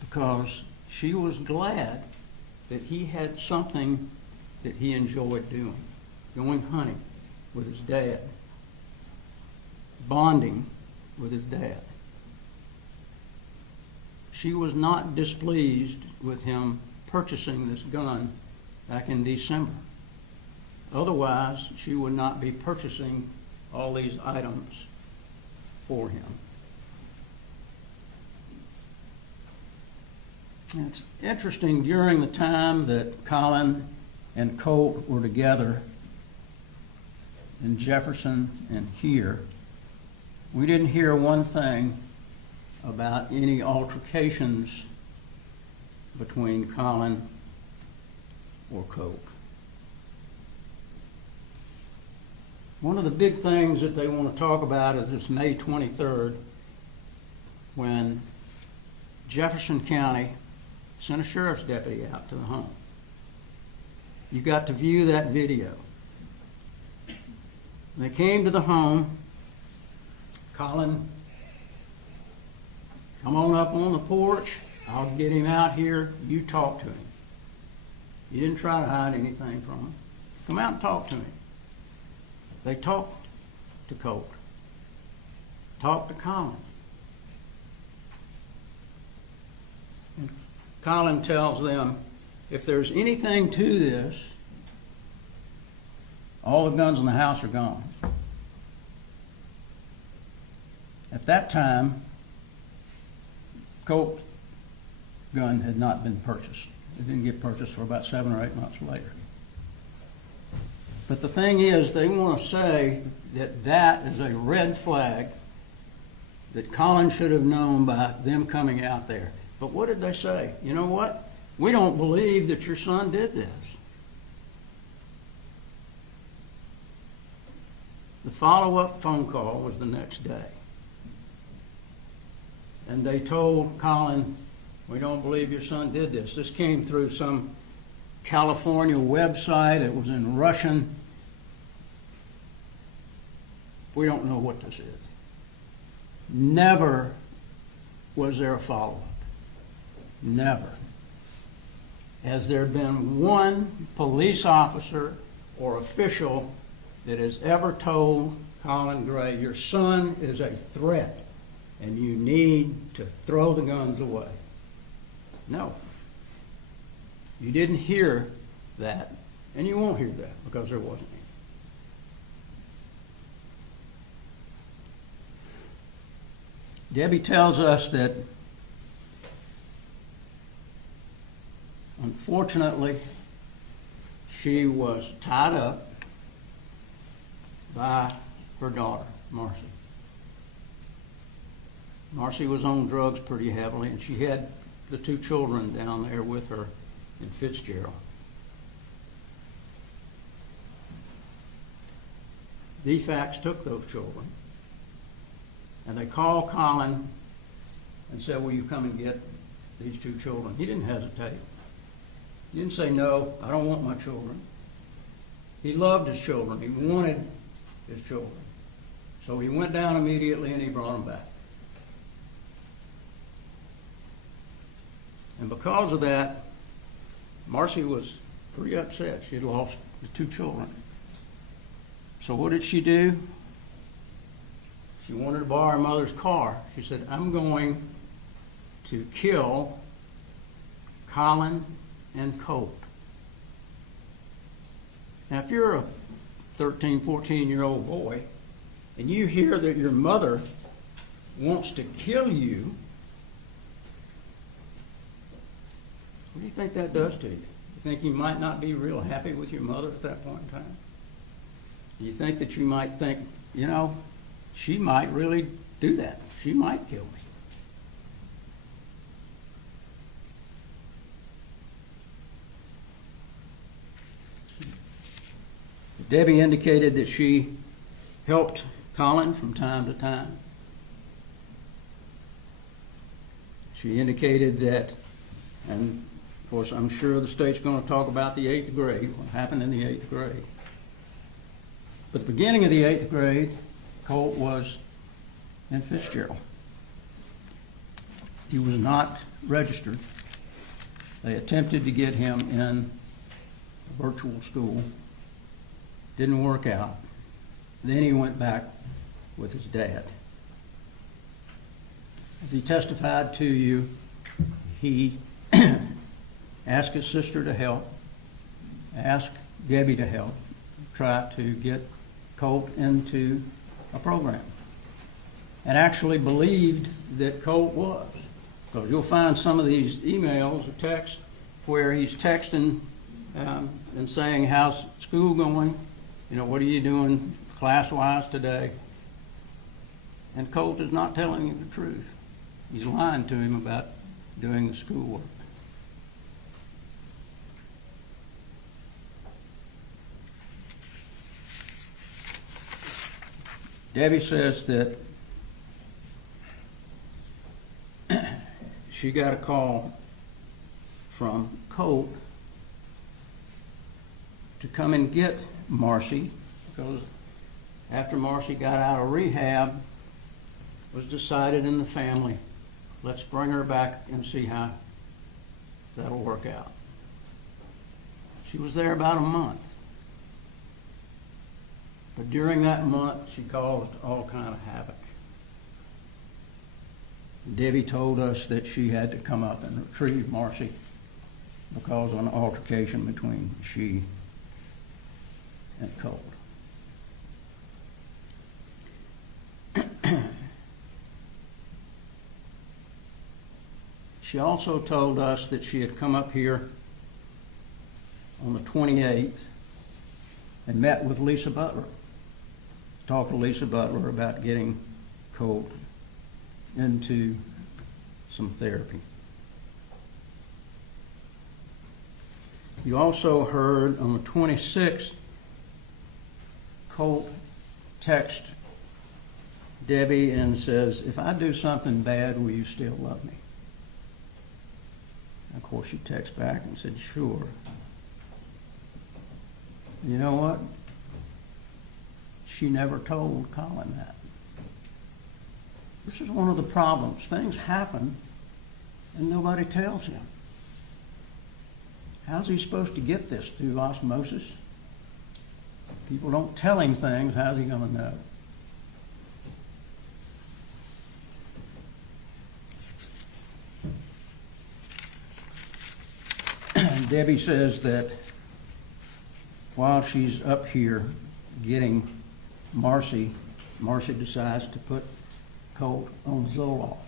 Because she was glad that he had something that he enjoyed doing. Going hunting with his dad. Bonding with his dad. She was not displeased with him purchasing this gun back in December. Otherwise, she would not be purchasing all these items for him. And it's interesting, during the time that Colin and Colt were together in Jefferson and here, we didn't hear one thing about any altercations between Colin or Colt. One of the big things that they want to talk about is this May 23rd, when Jefferson County sent a sheriff's deputy out to the home. You got to view that video. When they came to the home, Colin, come on up on the porch. I'll get him out here. You talk to him. You didn't try to hide anything from him. Come out and talk to him. They talked to Colt. Talked to Colin. And Colin tells them, if there's anything to this, all the guns in the house are gone. At that time, Colt's gun had not been purchased. It didn't get purchased for about 7 or 8 months later. But the thing is, they want to say that that is a red flag that Colin should have known by them coming out there. But what did they say? You know what? We don't believe that your son did this. The follow-up phone call was the next day. And they told Colin, we don't believe your son did this. This came through some California website. It was in Russian. We don't know what this is. Never was there a follow-up. Never. Has there been one police officer or official that has ever told Colin Gray, your son is a threat and you need to throw the guns away? No. You didn't hear that, and you won't hear that because there wasn't any. Debbie tells us that, unfortunately, she was tied up by her daughter, Marcy. Marcy was on drugs pretty heavily, and she had the two children down there with her in Fitzgerald. DFACS took those children, and they called Colin and said, will you come and get these two children? He didn't hesitate. He didn't say, no, I don't want my children. He loved his children. He wanted his children. So he went down immediately and he brought them back. And because of that, Marcy was pretty upset. She had lost the two children. So what did she do? She wanted to borrow her mother's car. She said, I'm going to kill Colin and Colt. Now, if you're a 13, 14-year-old boy, and you hear that your mother wants to kill you, what do you think that does to you? You think you might not be real happy with your mother at that point in time? Do you think that you might think, you know, she might really do that. She might kill me. Debbie indicated that she helped Colin from time to time. She indicated that, and of course I'm sure the state's going to talk about the 8th grade, what happened in the 8th grade. But at the beginning of the 8th grade, Colt was in Fitzgerald. He was not registered. They attempted to get him in a virtual school. Didn't work out. Then he went back with his dad. As he testified to you, he asked his sister to help, asked Debbie to help, try to get Colt into a program, and actually believed that Colt was. Because you'll find some of these emails or texts where he's texting and saying, how's school going? You know, what are you doing class-wise today? And Colt is not telling him the truth. He's lying to him about doing the schoolwork. Debbie says that she got a call from Colt to come and get Marcy, because after Marcy got out of rehab, it was decided in the family, let's bring her back and see how that'll work out. She was there about a month. But during that month, she caused all kind of havoc. Debbie told us that she had to come up and retrieve Marcy because of an altercation between she and Colt. She also told us that she had come up here on the 28th and met with Lisa Butler. Talked to Lisa Butler about getting Colt into some therapy. You also heard on the 26th, Colt texts Debbie and says, "If I do something bad, will you still love me?" And of course, she texts back and said, "Sure." You know what? She never told Colin that. This is one of the problems. Things happen and nobody tells him. How's he supposed to get this? Through osmosis? People don't tell him things. How's he going to know? And Debbie says that while she's up here getting Marcy decides to put Colt on Zoloft.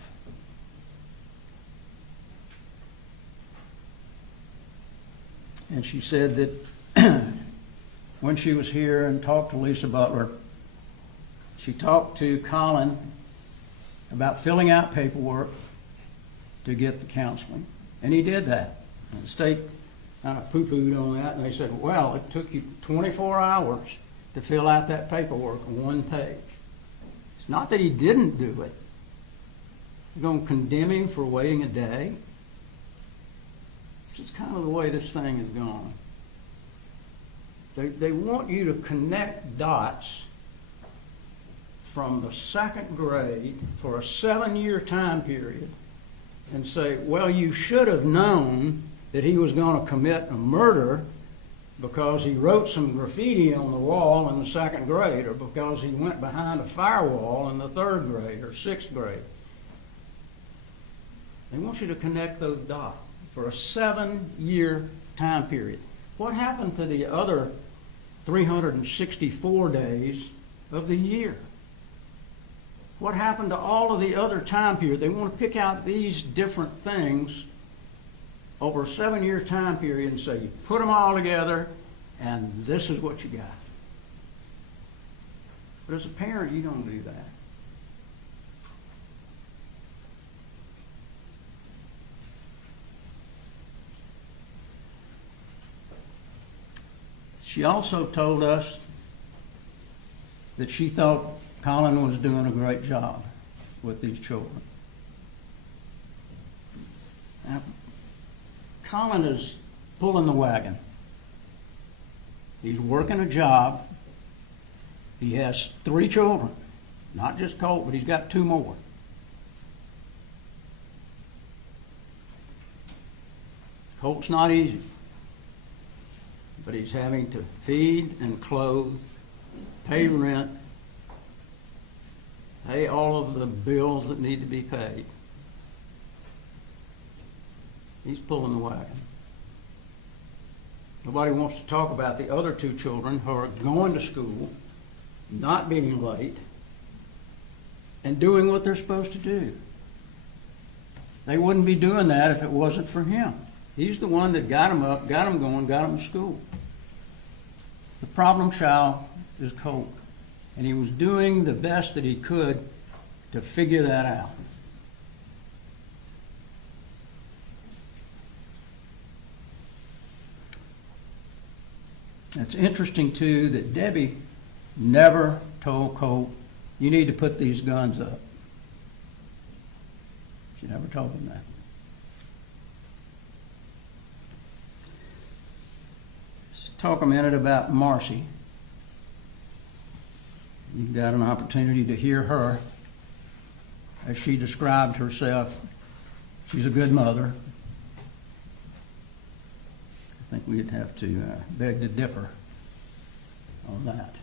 And she said that when she was here and talked to Lisa Butler, she talked to Colin about filling out paperwork to get the counseling. And he did that. And the state kind of poo-pooed on that, and they said, well, it took you 24 hours to fill out that paperwork on one page. It's not that he didn't do it. You're going to condemn him for waiting a day? This is kind of the way this thing has gone. They want you to connect dots from the second grade for a 7-year time period and say, well, you should have known that he was going to commit a murder because he wrote some graffiti on the wall in the second grade, or because he went behind a firewall in the third grade or sixth grade. They want you to connect those dots for a 7-year time period. What happened to the other 364 days of the year? What happened to all of the other time period? They want to pick out these different things over a 7-year time period and say, you put them all together and this is what you got. But as a parent, you don't do that. She also told us that she thought Colin was doing a great job with these children. Now, Colin is pulling the wagon. He's working a job. He has 3 children, not just Colt, but he's got 2 more. Colt's not easy, but he's having to feed and clothe, pay rent, pay all of the bills that need to be paid. He's pulling the wagon. Nobody wants to talk about the other 2 children who are going to school, not being late, and doing what they're supposed to do. They wouldn't be doing that if it wasn't for him. He's the one that got them up, got them going, got them to school. The problem child is Colt, and he was doing the best that he could to figure that out. It's interesting, too, that Debbie never told Colt, you need to put these guns up. She never told him that. Let's talk a minute about Marcy. You've got an opportunity to hear her as she described herself. She's a good mother. I think we'd have to beg to differ on that.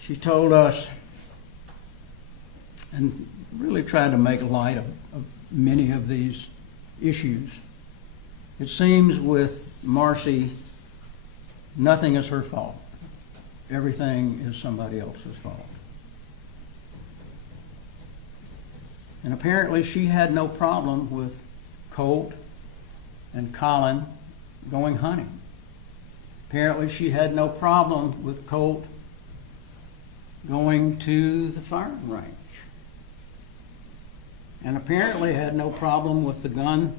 She told us, and really tried to make light of many of these issues. It seems with Marcy, nothing is her fault. Everything is somebody else's fault. And apparently she had no problem with Colt and Colin going hunting. Apparently she had no problem with Colt going to the firing range. And apparently had no problem with the gun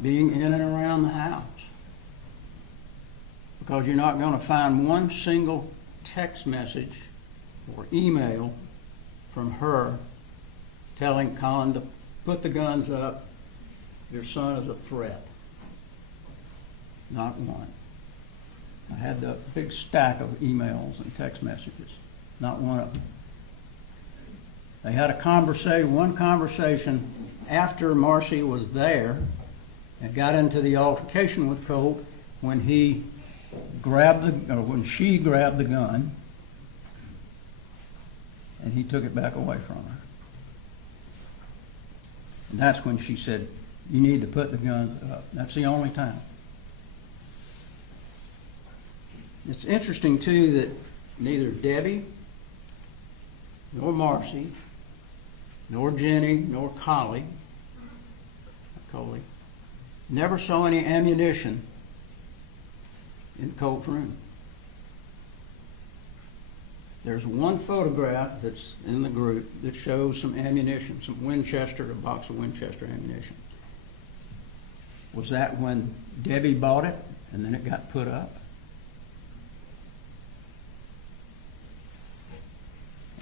being in and around the house. because you're not going to find one single text message or email from her telling Colin to put the guns up, your son is a threat. Not one. I had a big stack of emails and text messages. Not one of them. They had one conversation after Marcy was there and got into the altercation with Colt when she grabbed the gun and he took it back away from her. And that's when she said, "You need to put the guns up." That's the only time. It's interesting, too, that neither Debbie, nor Marcy, nor Jenny, nor Collie never saw any ammunition in Colt's room. There's one photograph that's in the group that shows some ammunition, a box of Winchester ammunition. Was that when Debbie bought it and then it got put up?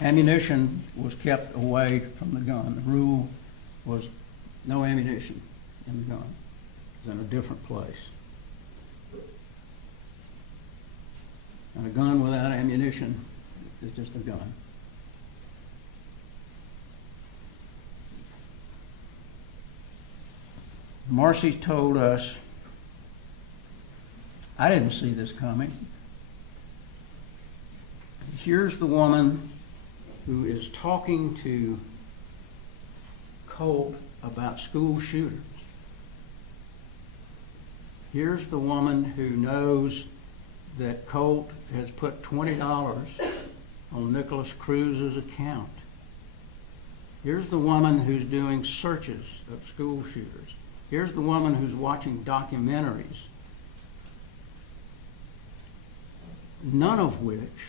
Ammunition was kept away from the gun. The rule was no ammunition in the gun. It was in a different place. And a gun without ammunition is just a gun. Marcy told us, "I didn't see this coming." Here's the woman who is talking to Colt about school shooters. Here's the woman who knows that Colt has put $20 on Nicholas Cruz's account. Here's the woman who's doing searches of school shooters. Here's the woman who's watching documentaries, none of which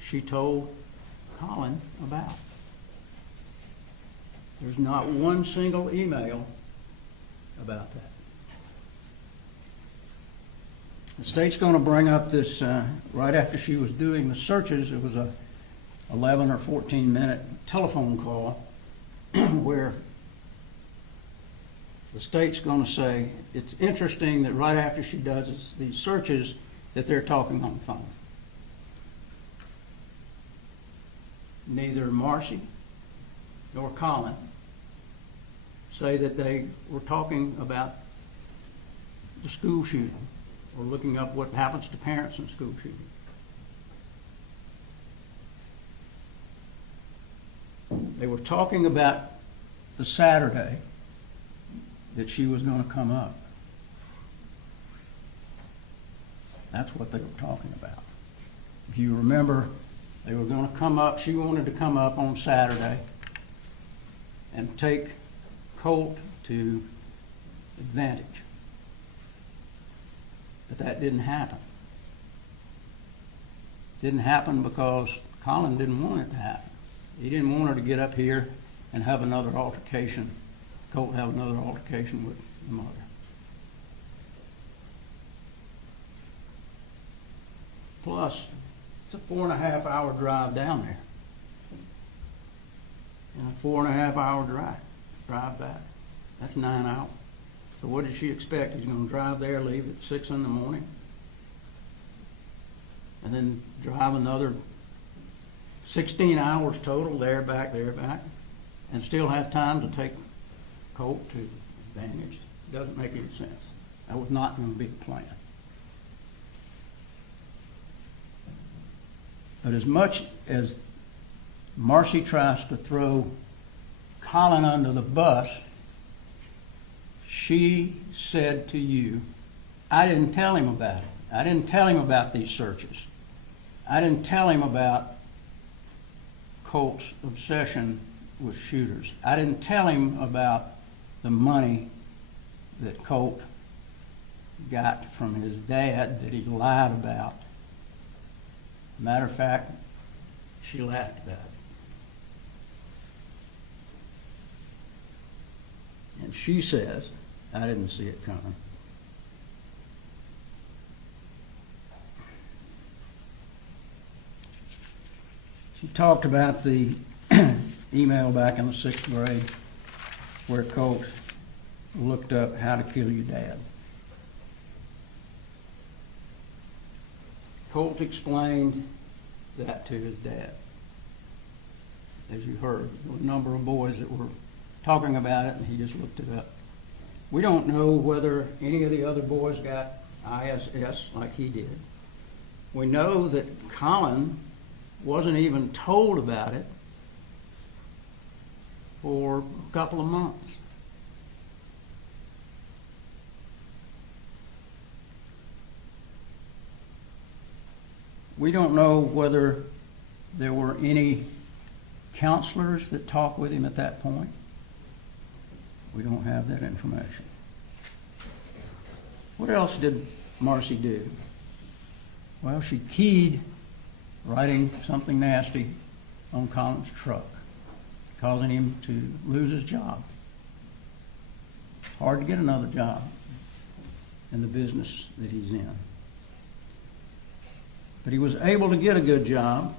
she told Colin about. There's not one single email about that. The state's going to bring up this right after she was doing the searches. It was a 11 or 14 minute telephone call where the state's going to say it's interesting that right after she does these searches that they're talking on the phone. Neither Marcy nor Colin say that they were talking about the school shooting or looking up what happens to parents in school shooting. They were talking about the Saturday that she was going to come up. That's what they were talking about. If you remember, they were going to come up, she wanted to come up on Saturday and take Colt to Advantage. But that didn't happen. Didn't happen because Colin didn't want it to happen. He didn't want her to get up here and have another altercation, Colt have another altercation with the mother. Plus, it's a 4.5 hour drive down there. And a 4.5 hour drive back. That's 9 hours. So what did she expect? He's going to drive there, leave at 6 in the morning, and then drive another 16 hours total, there, back, and still have time to take Colt to Advantage. Doesn't make any sense. That was not going to be the plan. But as much as Marcy tries to throw Colin under the bus, she said to you, "I didn't tell him about it. I didn't tell him about these searches. I didn't tell him about Colt's obsession with shooters. I didn't tell him about the money that Colt got from his dad that he lied about." Matter of fact, she laughed about it. And she says, "I didn't see it coming." talked about the email back in the 6th grade where Colt looked up how to kill your dad. Colt explained that to his dad. As you heard, there were a number of boys that were talking about it, and he just looked it up. We don't know whether any of the other boys got ISS like he did. We know that Colin wasn't even told about it for a couple of months. We don't know whether there were any counselors that talked with him at that point. We don't have that information. What else did Marcy do? Well, she keyed writing something nasty on Colin's truck, causing him to lose his job. Hard to get another job in the business that he's in. But he was able to get a good job,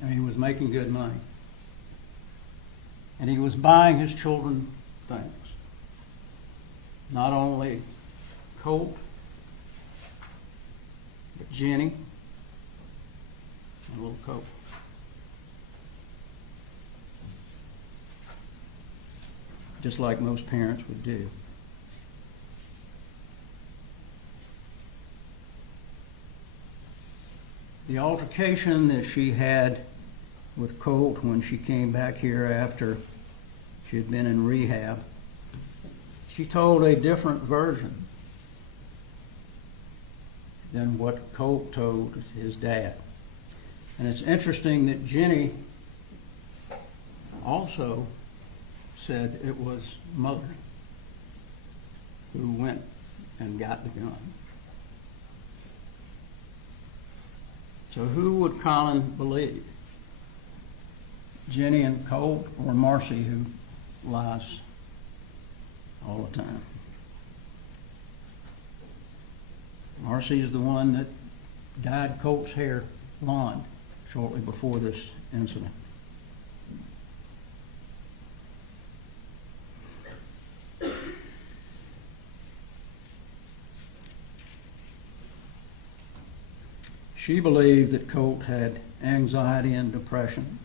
and he was making good money. And he was buying his children things. Not only Colt, but Jenny and little Colt. Just like most parents would do. The altercation that she had with Colt when she came back here after she had been in rehab, she told a different version than what Colt told his dad. And it's interesting that Jenny also said it was Mother who went and got the gun. So who would Colin believe? Jenny and Colt, or Marcy, who lies all the time? Marcy is the one that dyed Colt's hair blonde shortly before this incident. She believed that Colt had anxiety and depression.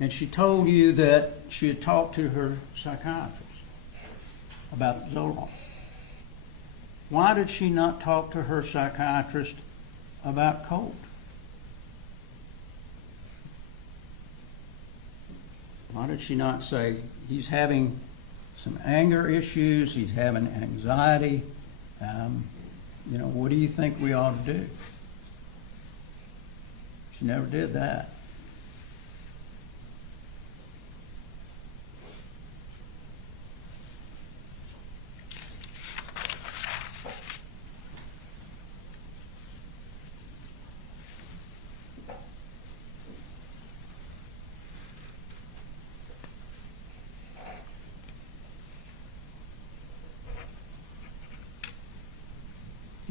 And she told you that she had talked to her psychiatrist about the Zoloft. Why did she not talk to her psychiatrist about Colt? Why did she not say, he's having some anger issues, he's having anxiety, what do you think we ought to do? She never did that.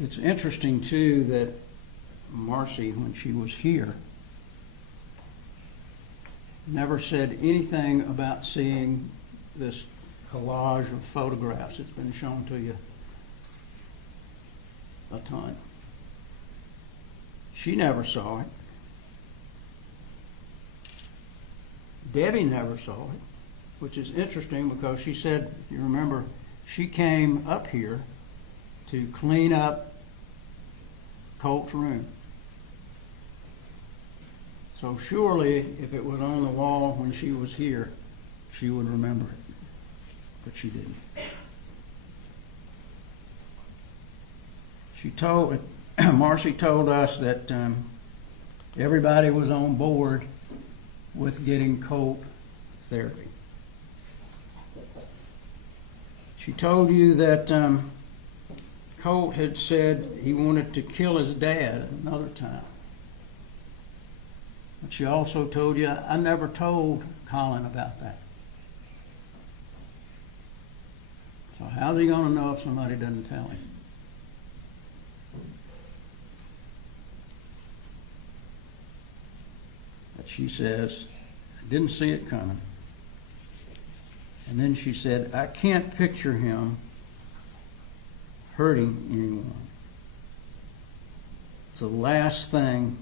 It's interesting, too, that Marcy, when she was here, never said anything about seeing this collage of photographs that's been shown to you a ton. She never saw it. Debbie never saw it, which is interesting because she said, you remember, she came up here to clean up Colt's room. So surely, if it was on the wall when she was here, she would remember it. But she didn't. Marcy told us that everybody was on board with getting Colt therapy. She told you that Colt had said he wanted to kill his dad another time. But she also told you, I never told Colin about that. So how's he going to know if somebody doesn't tell him? she says, I didn't see it coming. And then she said, I can't picture him hurting anyone. It's the last thing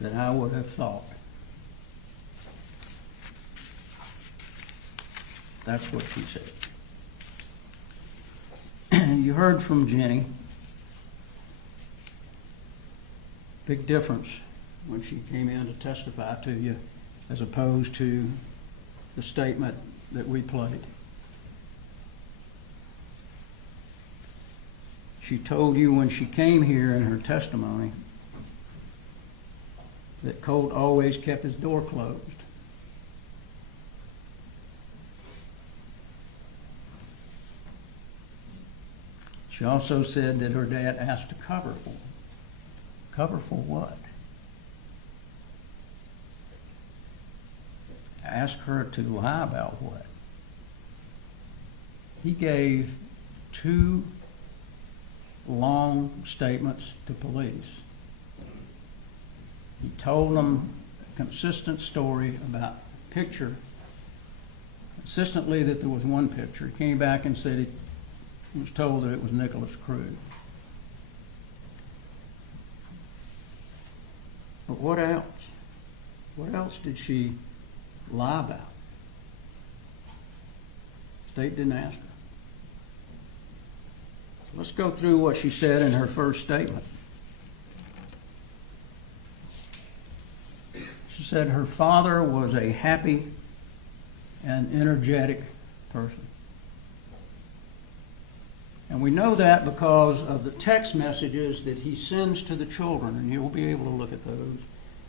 that I would have thought. That's what she said. You heard from Jenny. Big difference when she came in to testify to you as opposed to the statement that we played. She told you when she came here in her testimony that Colt always kept his door closed. She also said that her dad asked to cover for him. Cover for what? Ask her to lie about what? He gave 2 long statements to police. He told them a consistent story about picture, consistently that there was one picture. He came back and said he was told that it was Nicholas Cruz. But what else? What else did she lie about? State didn't ask her. So let's go through what she said in her first statement. She said her father was a happy and energetic person. And we know that because of the text messages that he sends to the children, and you'll be able to look at those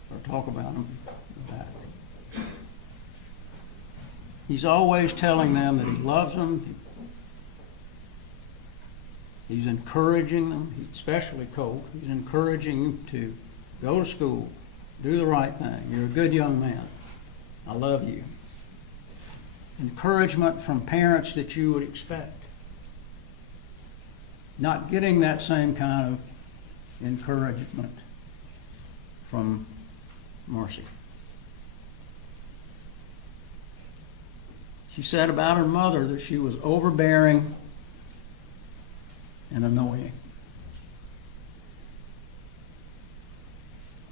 or talk about them back. He's always telling them that he loves them. He's encouraging them, especially Colt. He's encouraging him to go to school, do the right thing. You're a good young man. I love you. Encouragement from parents that you would expect. Not getting that same kind of encouragement from Marcy. She said about her mother that she was overbearing and annoying.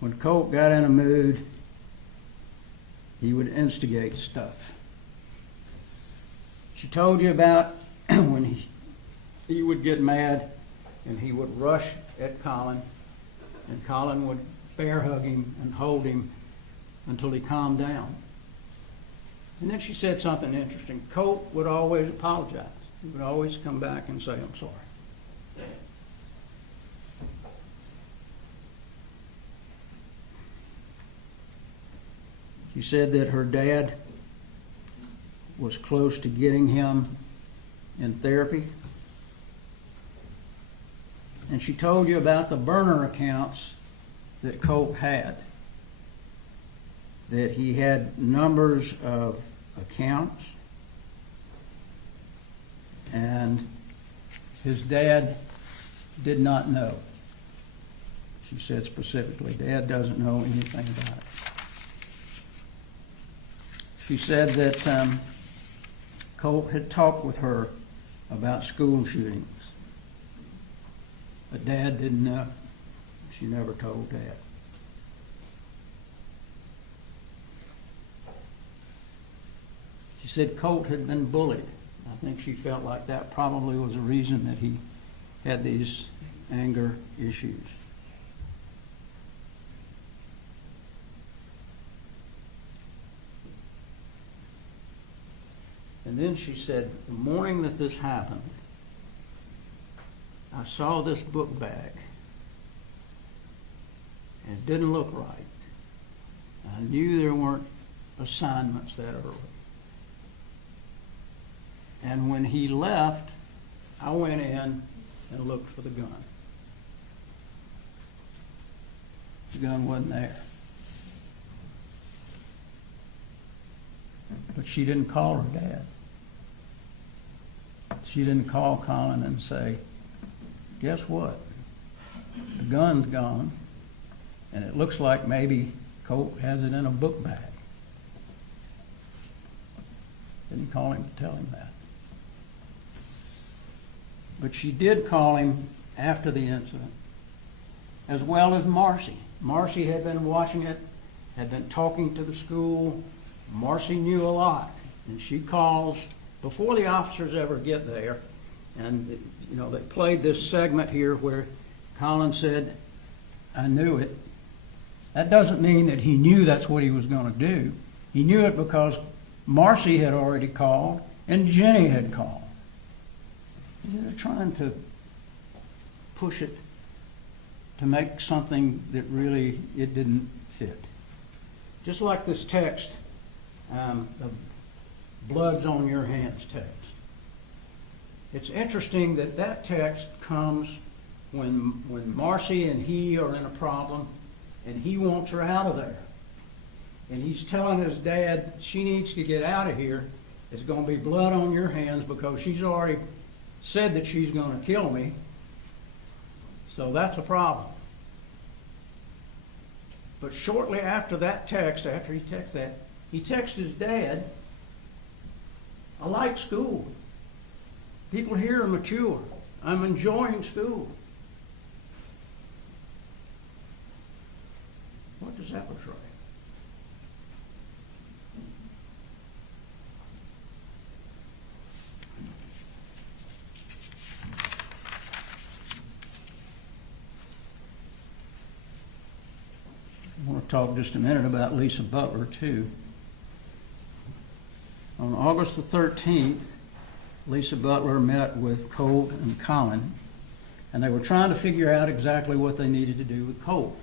When Colt got in a mood, he would instigate stuff. She told you about when he would get mad and he would rush at Colin, and Colin would bear hug him and hold him until he calmed down. And then she said something interesting. Colt would always apologize. He would always come back and say, I'm sorry. She said that her dad was close to getting him in therapy. And she told you about the burner accounts that Colt had. That he had numbers of accounts, and his dad did not know. She said specifically, Dad doesn't know anything about it. She said that Colt had talked with her about school shootings, but Dad didn't know. She never told Dad. She said Colt had been bullied. I think she felt like that probably was the reason that he had these anger issues. And then she said, the morning that this happened, I saw this book bag, and it didn't look right. I knew there weren't assignments that early. And when he left, I went in and looked for the gun. The gun wasn't there. But she didn't call her dad. She didn't call Colin and say, guess what? The gun's gone, and it looks like maybe Colt has it in a book bag. Didn't call him to tell him that. But she did call him after the incident, as well as Marcy. Marcy had been watching it, had been talking to the school. Marcy knew a lot, and she calls before the officers ever get there. And, you know, they played this segment here where Colin said, "I knew it." That doesn't mean that he knew that's what he was going to do. He knew it because Marcy had already called and Jenny had called. They're trying to push it to make something that really it didn't fit. Just like this text, the blood's on your hands text. It's interesting that that text comes when Marcy and he are in a problem and he wants her out of there. And he's telling his dad, she needs to get out of here. It's going to be blood on your hands because she's already said that she's going to kill me. So that's a problem. But shortly after that text, after he texts that, he texts his dad, "I like school. People here are mature. I'm enjoying school." What does that portray? I want to talk just a minute about Lisa Butler, too. On August the 13th, Lisa Butler met with Colt and Colin, and they were trying to figure out exactly what they needed to do with Colt,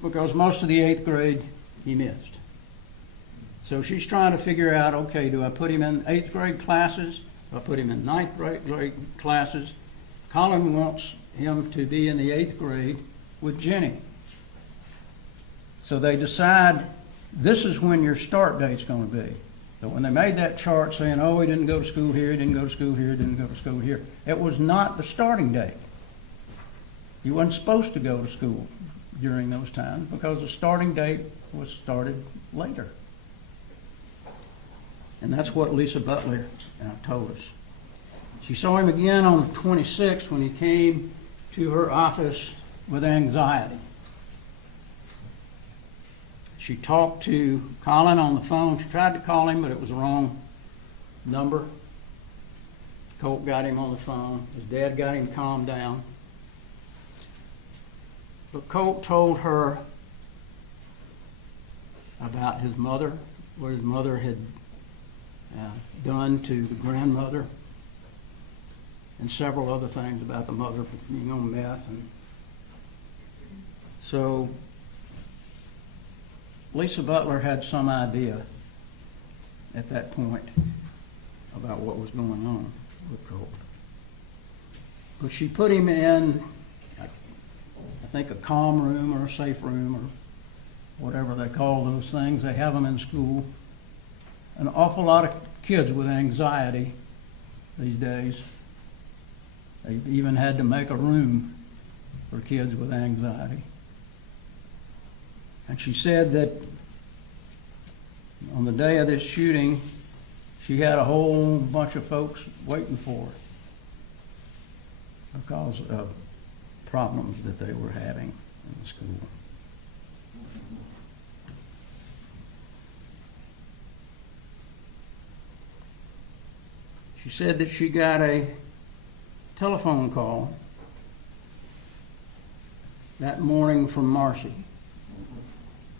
because most of the 8th grade he missed. So she's trying to figure out, okay, do I put him in 8th grade classes? Do I put him in 9th grade classes? Colin wants him to be in the 8th grade with Jenny. So they decide this is when your start date's going to be. So when they made that chart saying, oh, he didn't go to school here, he didn't go to school here, he didn't go to school here, it was not the starting date. He wasn't supposed to go to school during those times because the starting date was started later. And that's what Lisa Butler told us. She saw him again on the 26th when he came to her office with anxiety. She talked to Colin on the phone. She tried to call him, but it was the wrong number. Colt got him on the phone. His dad got him calmed down. But Colt told her about his mother, what his mother had done to the grandmother, and several other things about the mother being on meth. And so Lisa Butler had some idea at that point about what was going on with Colt. But she put him in, I think, a calm room or a safe room or whatever they call those things. They have them in school. An awful lot of kids with anxiety these days. They even had to make a room for kids with anxiety. And she said that on the day of this shooting, she had a whole bunch of folks waiting for her because of problems that they were having in the school. She said that she got a telephone call that morning from Marcy,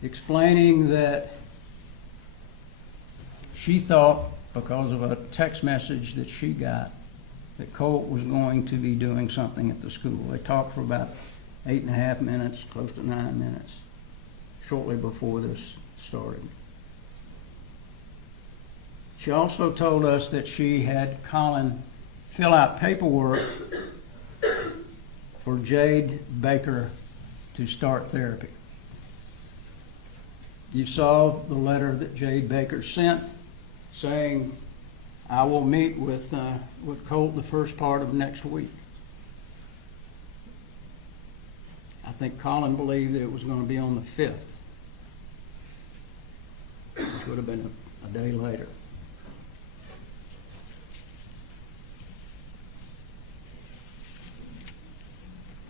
explaining that she thought, because of a text message that she got, that Colt was going to be doing something at the school. They talked for about 8.5 minutes, close to 9 minutes, shortly before this started. She also told us that she had Colin fill out paperwork for Jade Baker to start therapy. You saw the letter that Jade Baker sent saying, I will meet with Colt the first part of next week. I think Colin believed that it was going to be on the 5th. which would have been a day later.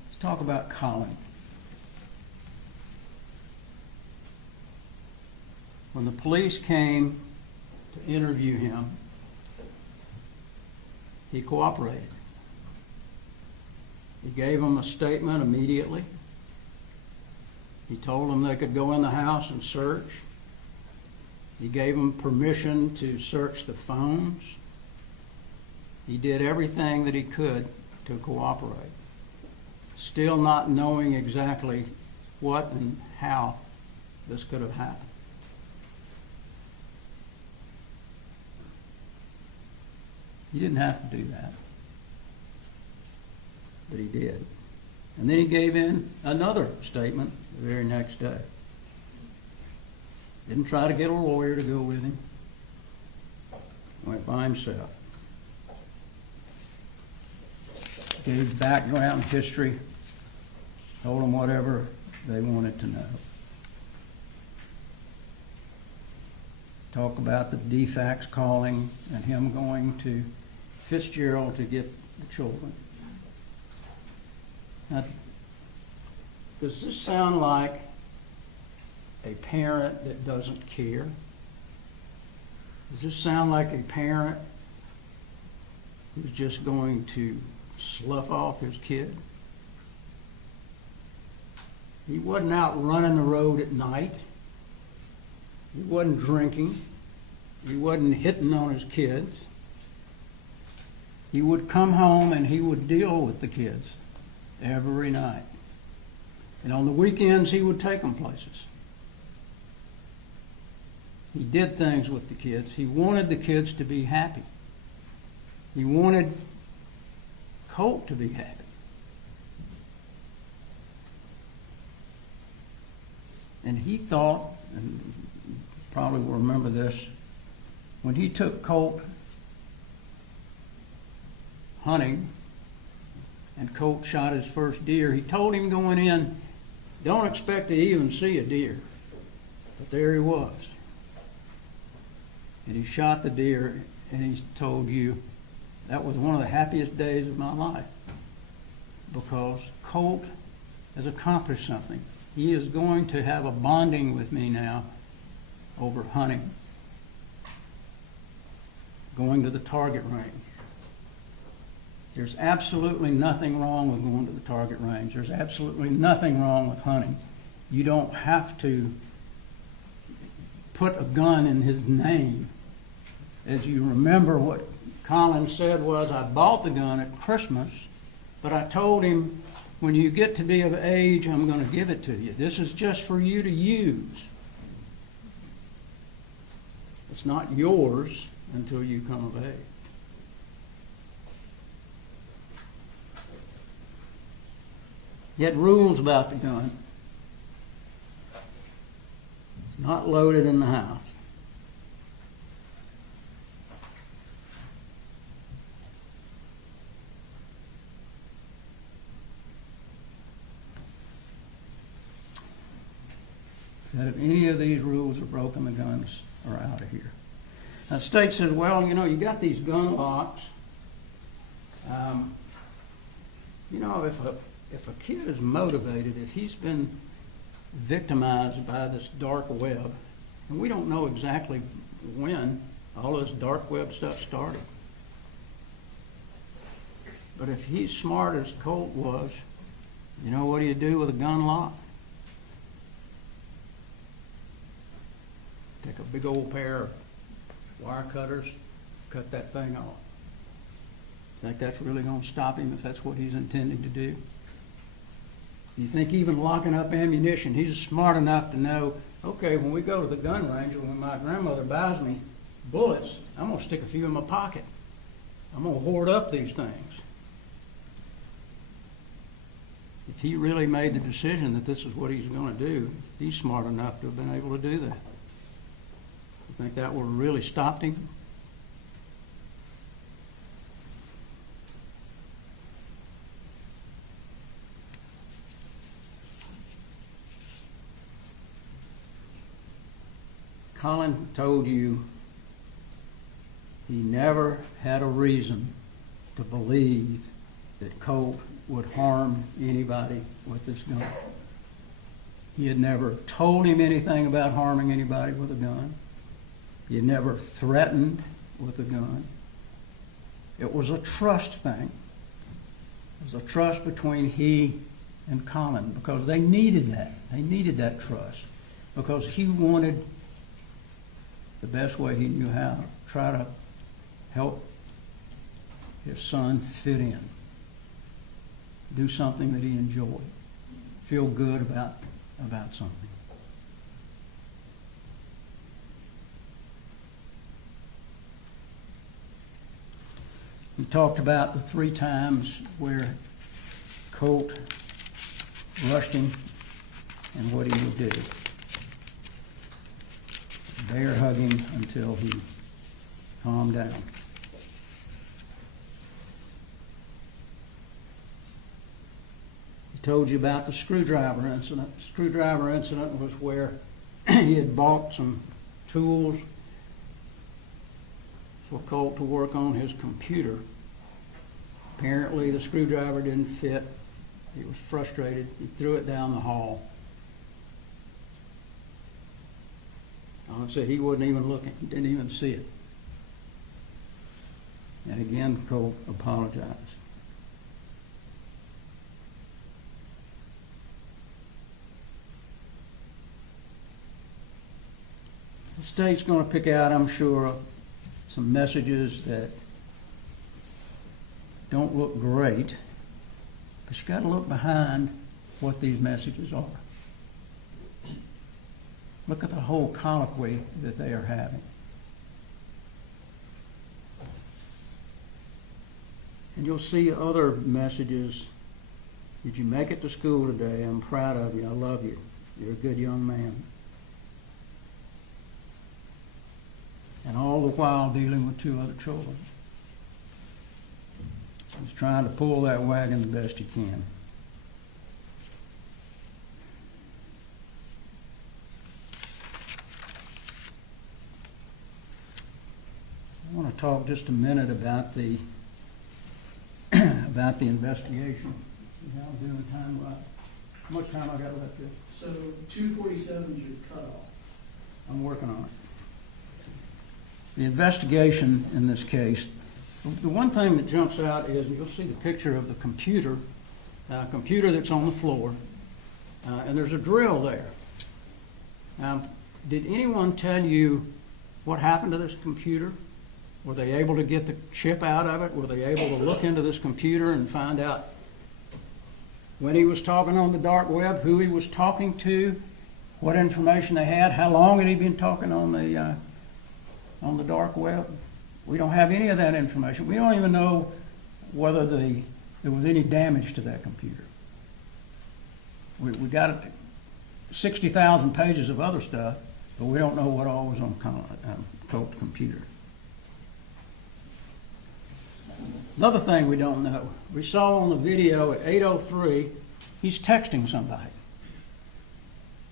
Let's talk about Colin. When the police came to interview him, he cooperated. He gave them a statement immediately. He told them they could go in the house and search. He gave them permission to search the phones. He did everything that he could to cooperate, still not knowing exactly what and how this could have happened. He didn't have to do that, but he did. And then he gave in another statement the very next day. Didn't try to get a lawyer to go with him. Went by himself. Gave background history, told them whatever they wanted to know. Talk about the defects calling and him going to Fitzgerald to get the children. Now, does this sound like a parent that doesn't care? Does this sound like a parent who's just going to slough off his kid? He wasn't out running the road at night. He wasn't drinking. He wasn't hitting on his kids. He would come home and he would deal with the kids every night. And on the weekends, he would take them places. He did things with the kids. He wanted the kids to be happy. He wanted Colt to be happy. And he thought, and you probably will remember this, when he took Colt hunting and Colt shot his first deer, he told him going in, don't expect to even see a deer. But there he was. And he shot the deer, and he told you, that was one of the happiest days of my life, because Colt has accomplished something. He is going to have a bonding with me now over hunting, going to the target range. There's absolutely nothing wrong with going to the target range. There's absolutely nothing wrong with hunting. You don't have to put a gun in his name. As you remember, what Colin said was, I bought the gun at Christmas, but I told him, when you get to be of age, I'm going to give it to you. This is just for you to use. It's not yours until you come of age. Yet rules about the gun. It's not loaded in the house. That if any of these rules are broken, the guns are out of here. Now, the state said, well, you know, you got these gun locks. You know, if a kid is motivated, if he's been victimized by this dark web, and we don't know exactly when all this dark web stuff started, but if he's smart as Colt was, you know what do you do with a gun lock? Take a big old pair of wire cutters, cut that thing off. Think that's really going to stop him if that's what he's intending to do? You think even locking up ammunition, he's smart enough to know, okay, when we go to the gun range, or when my grandmother buys me bullets, I'm going to stick a few in my pocket. I'm going to hoard up these things. If he really made the decision that this is what he's going to do, he's smart enough to have been able to do that. You think that would have really stopped him? Colin told you he never had a reason to believe that Colt would harm anybody with this gun. He had never told him anything about harming anybody with a gun. He had never threatened with a gun. It was a trust thing. It was a trust between he and Colin because they needed that. They needed that trust because he wanted the best way he knew how to try to help his son fit in, do something that he enjoyed, feel good about something. He talked about the 3 times where Colt rushed him and what he would do. Bear hug him until he calmed down. He told you about the screwdriver incident. The screwdriver incident was where he had bought some tools for Colt to work on his computer. Apparently the screwdriver didn't fit. He was frustrated. He threw it down the hall. Colin said he wasn't even looking. He didn't even see it. And again, Colt apologized. The state's going to pick out, I'm sure, some messages that don't look great, but you got to look behind what these messages are. Look at the whole colloquy that they are having. And you'll see other messages. Did you make it to school today? I'm proud of you. I love you. You're a good young man. And all the while dealing with 2 other children. He's trying to pull that wagon the best he can. I want to talk just a minute about the about the investigation. See how I'm doing time-wise. How much time I got left here? So 2:47 is your cutoff. I'm working on it. The investigation in this case, the one thing that jumps out is you'll see the picture of the computer that's on the floor, and there's a drill there. Now, did anyone tell you what happened to this computer? Were they able to get the chip out of it? Were they able to look into this computer and find out when he was talking on the dark web, who he was talking to, what information they had, how long had he been talking on the dark web? We don't have any of that information. We don't even know whether there was any damage to that computer. We got 60,000 pages of other stuff, but we don't know what all was on Colt's computer. Another thing we don't know, we saw on the video at 8:03, he's texting somebody.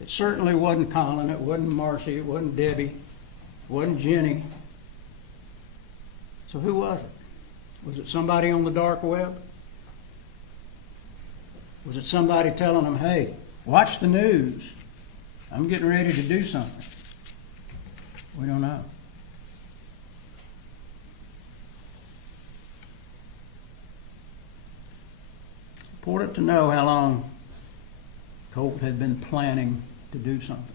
It certainly wasn't Colin, it wasn't Marcy, it wasn't Debbie, it wasn't Jenny. So who was it? Was it somebody on the dark web? Was it somebody telling them, hey, watch the news, I'm getting ready to do something? We don't know. Important to know how long Colt had been planning to do something.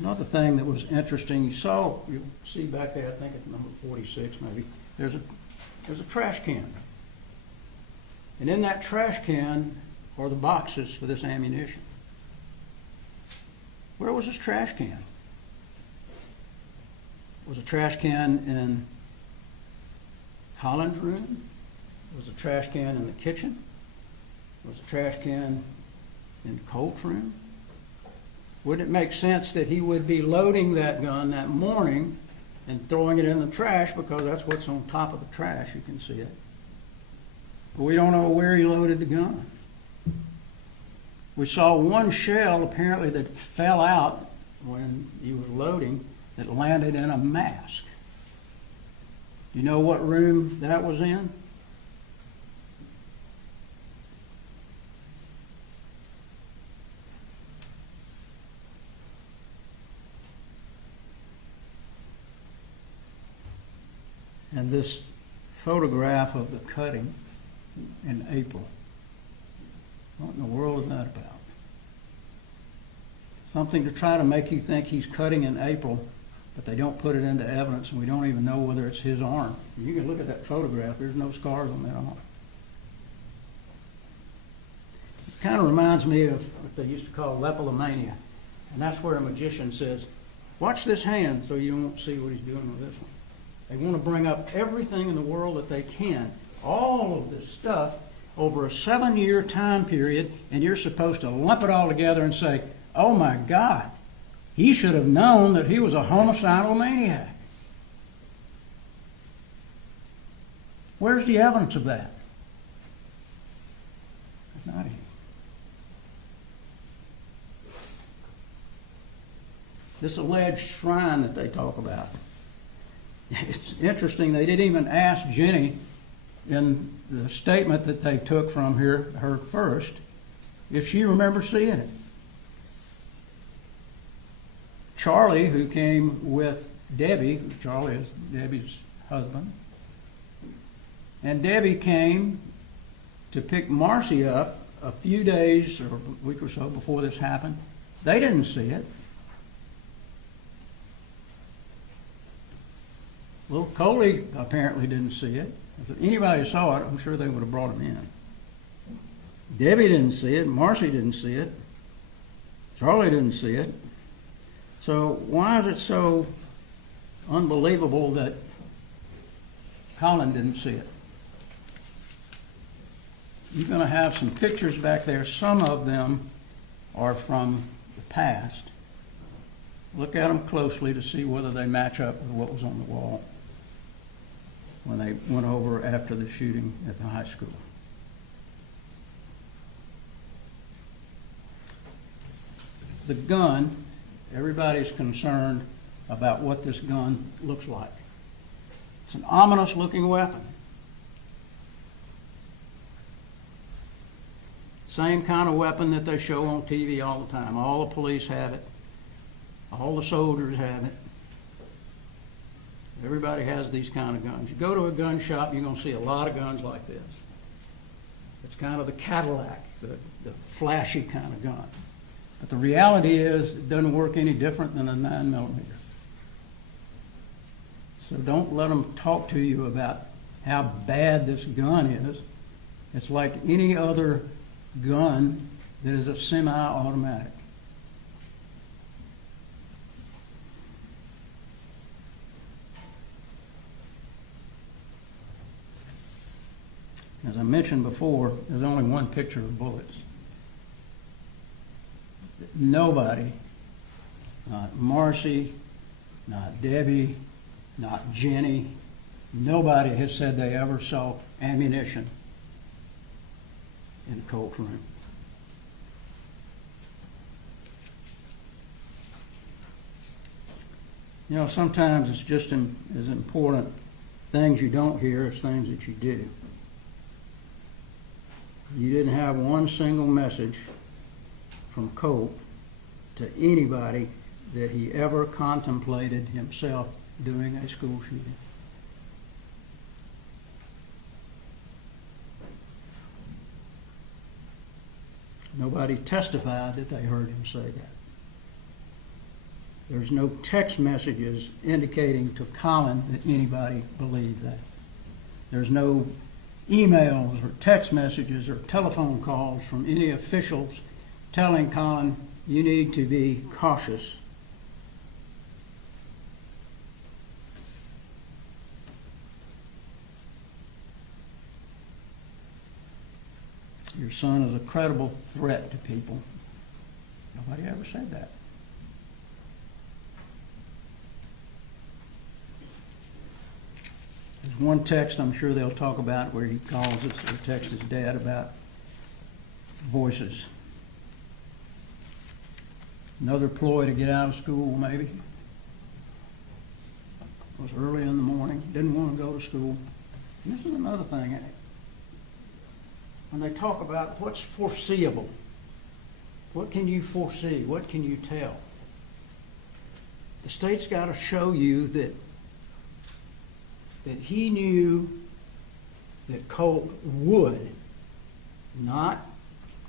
Another thing that was interesting, you'll see back there, I think it's number 46 maybe, there's a trash can. And in that trash can are the boxes for this ammunition. Where was this trash can? Was a trash can in Colin's room? Was a trash can in the kitchen? Was a trash can in Colt's room? Wouldn't it make sense that he would be loading that gun that morning and throwing it in the trash because that's what's on top of the trash. You can see it. But we don't know where he loaded the gun. We saw one shell apparently that fell out when he was loading that landed in a mask. Do you know what room that was in? And this photograph of the cutting in April. What in the world is that about? Something to try to make you think he's cutting in April, but they don't put it into evidence, and we don't even know whether it's his arm. You can look at that photograph. There's no scars on that arm. It kind of reminds me of what they used to call leptomania, and that's where a magician says, watch this hand so you won't see what he's doing with this one. They want to bring up everything in the world that they can, all of this stuff, over a 7-year time period, and you're supposed to lump it all together and say, oh my God, he should have known that he was a homicidal maniac. Where's the evidence of that? There's not any. This alleged shrine that they talk about. It's interesting, they didn't even ask Jenny in the statement that they took from her first, if she remembers seeing it. Charlie, who came with Debbie, Charlie is Debbie's husband, and Debbie came to pick Marcy up a few days or a week or so before this happened. They didn't see it. Well, Coley apparently didn't see it. If anybody saw it, I'm sure they would have brought him in. Debbie didn't see it. Marcy didn't see it. Charlie didn't see it. So why is it so unbelievable that Colin didn't see it? You're going to have some pictures back there. Some of them are from the past. Look at them closely to see whether they match up with what was on the wall when they went over after the shooting at the high school. The gun, everybody's concerned about what this gun looks like. It's an ominous looking weapon. Same kind of weapon that they show on TV all the time. All the police have it. All the soldiers have it. Everybody has these kind of guns. You go to a gun shop, you're going to see a lot of guns like this. It's kind of the Cadillac, the flashy kind of gun. But the reality is it doesn't work any different than a 9mm. So don't let them talk to you about how bad this gun is. It's like any other gun that is a semi-automatic. As I mentioned before, there's only one picture of bullets. Nobody, not Marcy, not Debbie, not Jenny, nobody has said they ever saw ammunition in Colt's room. You know, sometimes it's just as important things you don't hear as things that you do. You didn't have one single message from Colt to anybody that he ever contemplated himself doing a school shooting. Nobody testified that they heard him say that. There's no text messages indicating to Colin that anybody believed that. There's no emails or text messages or telephone calls from any officials telling Colin, you need to be cautious. Your son is a credible threat to people. Nobody ever said that. There's one text I'm sure they'll talk about where he calls us or texts his dad about voices. Another ploy to get out of school, maybe. It was early in the morning, didn't want to go to school. And this is another thing. When they talk about what's foreseeable, what can you foresee? What can you tell? The state's got to show you that he knew that Colt would, not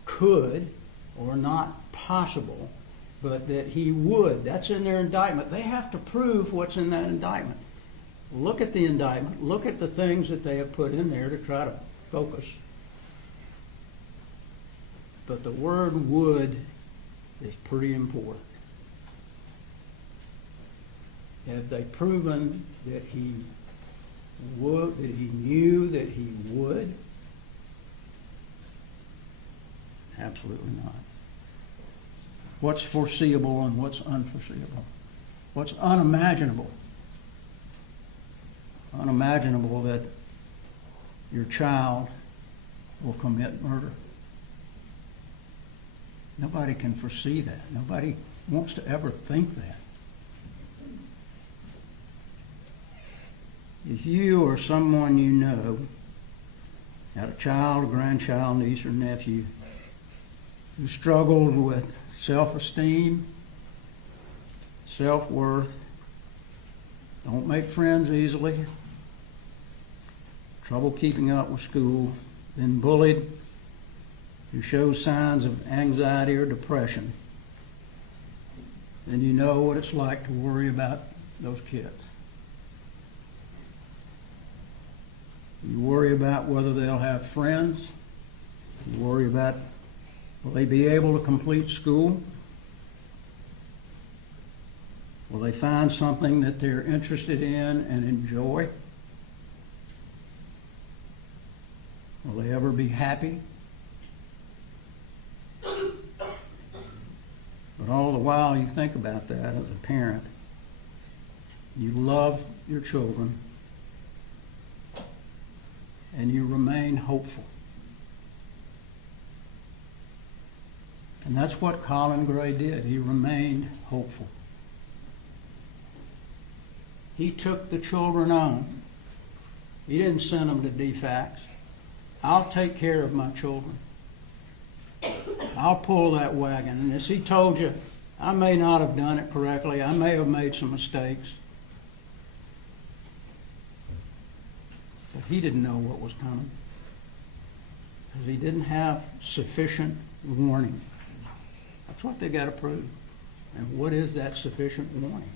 could or not possible, but that he would. That's in their indictment. They have to prove what's in that indictment. Look at the indictment. Look at the things that they have put in there to try to focus. But the word would is pretty important. Have they proven that he would, that he knew that he would? Absolutely not. What's foreseeable and what's unforeseeable? What's unimaginable? Unimaginable that your child will commit murder. Nobody can foresee that. Nobody wants to ever think that. If you or someone you know had a child, a grandchild, niece, or nephew who struggled with self-esteem, self-worth, don't make friends easily, trouble keeping up with school, been bullied, who shows signs of anxiety or depression, then you know what it's like to worry about those kids. You worry about whether they'll have friends. You worry about will they be able to complete school? Will they find something that they're interested in and enjoy? Will they ever be happy? But all the while you think about that as a parent, you love your children and you remain hopeful. And that's what Colin Gray did. He remained hopeful. He took the children on. He didn't send them to DFACS. I'll take care of my children. I'll pull that wagon. And as he told you, I may not have done it correctly. I may have made some mistakes. But he didn't know what was coming, because he didn't have sufficient warning. That's what they got to prove. And what is that sufficient warning?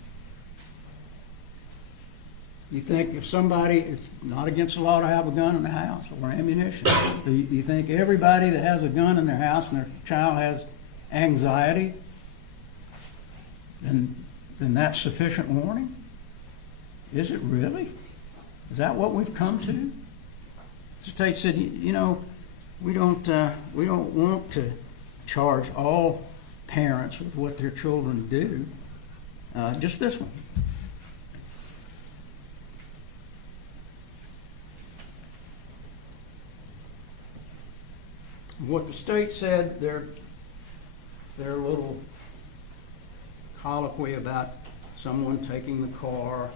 You think if somebody, it's not against the law to have a gun in the house or ammunition. Do you think everybody that has a gun in their house and their child has anxiety, then that's sufficient warning? Is it really? Is that what we've come to? The state said, you know, we don't want to charge all parents with what their children do. Just this one. What the state said, their little colloquy about someone taking the car,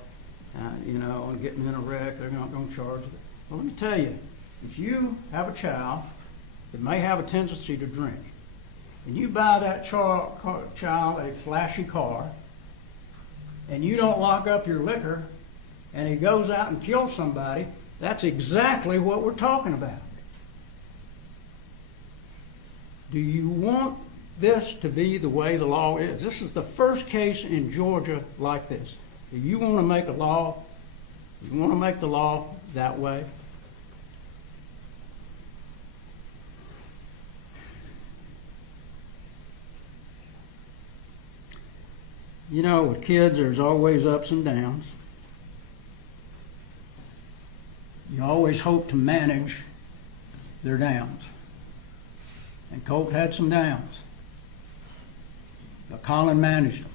and getting in a wreck, they're not going to charge them. Well, let me tell you, if you have a child that may have a tendency to drink, and you buy that child a flashy car, and you don't lock up your liquor, and he goes out and kills somebody, that's exactly what we're talking about. Do you want this to be the way the law is? This is the first case in Georgia like this. Do you want to make a law? You want to make the law that way? You know, with kids, there's always ups and downs. You always hope to manage their downs. And Colt had some downs. But Colin managed them.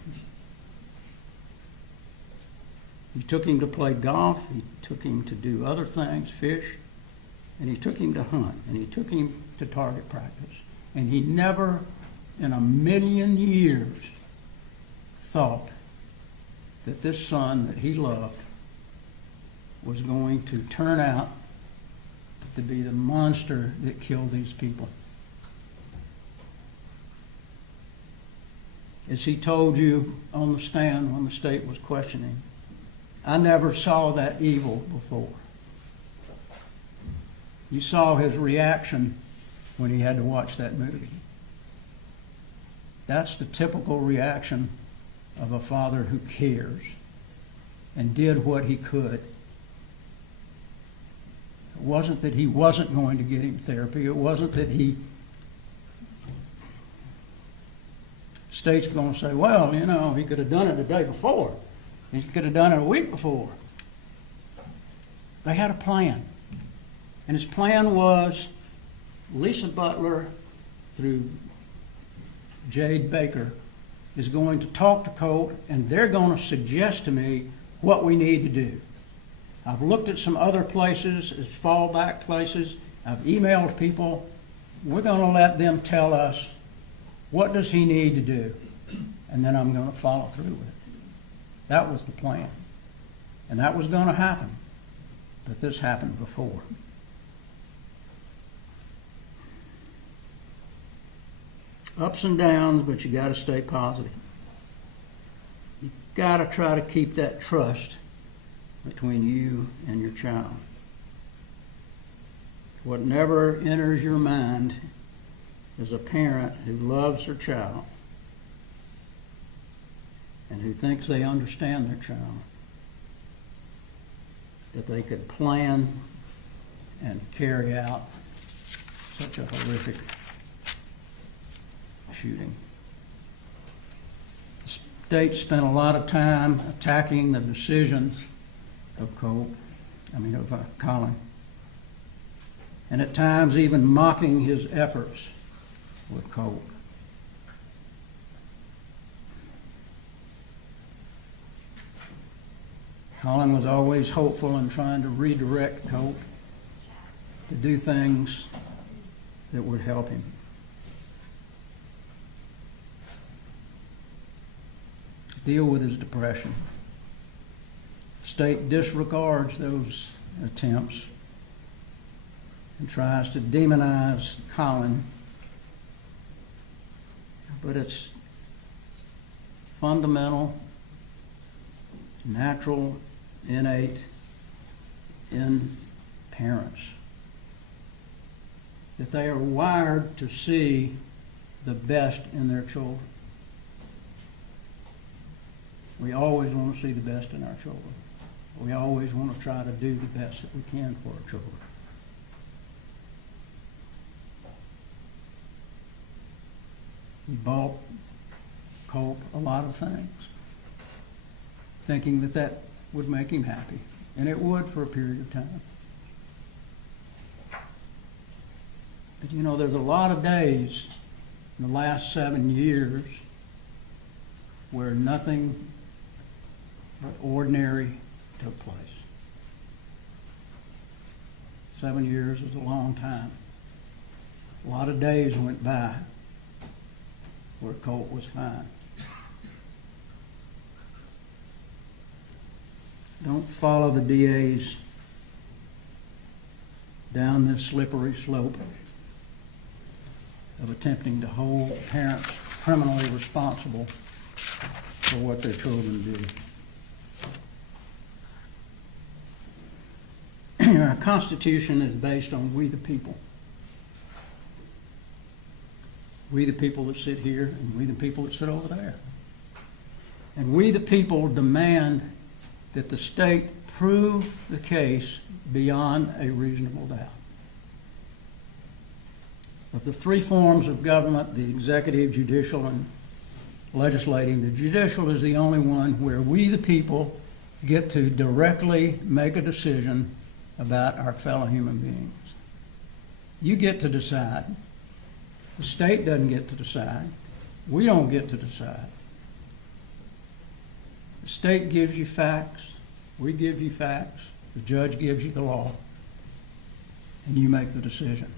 He took him to play golf, he took him to do other things, fish, and he took him to hunt, and he took him to target practice. And he never in a million years thought that this son that he loved was going to turn out to be the monster that killed these people. As he told you on the stand when the state was questioning, I never saw that evil before. You saw his reaction when he had to watch that movie. That's the typical reaction of a father who cares and did what he could. It wasn't that he wasn't going to get him therapy. It wasn't that state's going to say, well, you know, he could have done it the day before. He could have done it a week before. They had a plan. And his plan was Lisa Butler, through Jade Baker, is going to talk to Colt, and they're going to suggest to me what we need to do. I've looked at some other places as fallback places. I've emailed people. We're going to let them tell us what does he need to do, and then I'm going to follow through with it. That was the plan. And that was going to happen. But this happened before. Ups and downs, but you got to stay positive. You got to try to keep that trust between you and your child. What never enters your mind as a parent who loves their child and who thinks they understand their child, that they could plan and carry out such a horrific shooting. The state spent a lot of time attacking the decisions of Colin, and at times even mocking his efforts with Colt. Colin was always hopeful in trying to redirect Colt to do things that would help him. Deal with his depression. The state disregards those attempts and tries to demonize Colin, but it's fundamental, natural, innate in parents that they are wired to see the best in their children. We always want to see the best in our children. We always want to try to do the best that we can for our children. He bought Colt a lot of things, thinking that that would make him happy, and it would for a period of time. But you know, there's a lot of days in the last 7 years where nothing but ordinary took place. 7 years is a long time. A lot of days went by where Colt was fine. Don't follow the DAs down this slippery slope of attempting to hold parents criminally responsible for what their children do. Our Constitution is based on we the people. We the people that sit here, and we the people that sit over there. And we the people demand that the state prove the case beyond a reasonable doubt. Of the three forms of government, the executive, judicial, and legislating, the judicial is the only one where we the people get to directly make a decision about our fellow human beings. You get to decide. The state doesn't get to decide. We don't get to decide. The state gives you facts. We give you facts, the judge gives you the law, and you make the decision.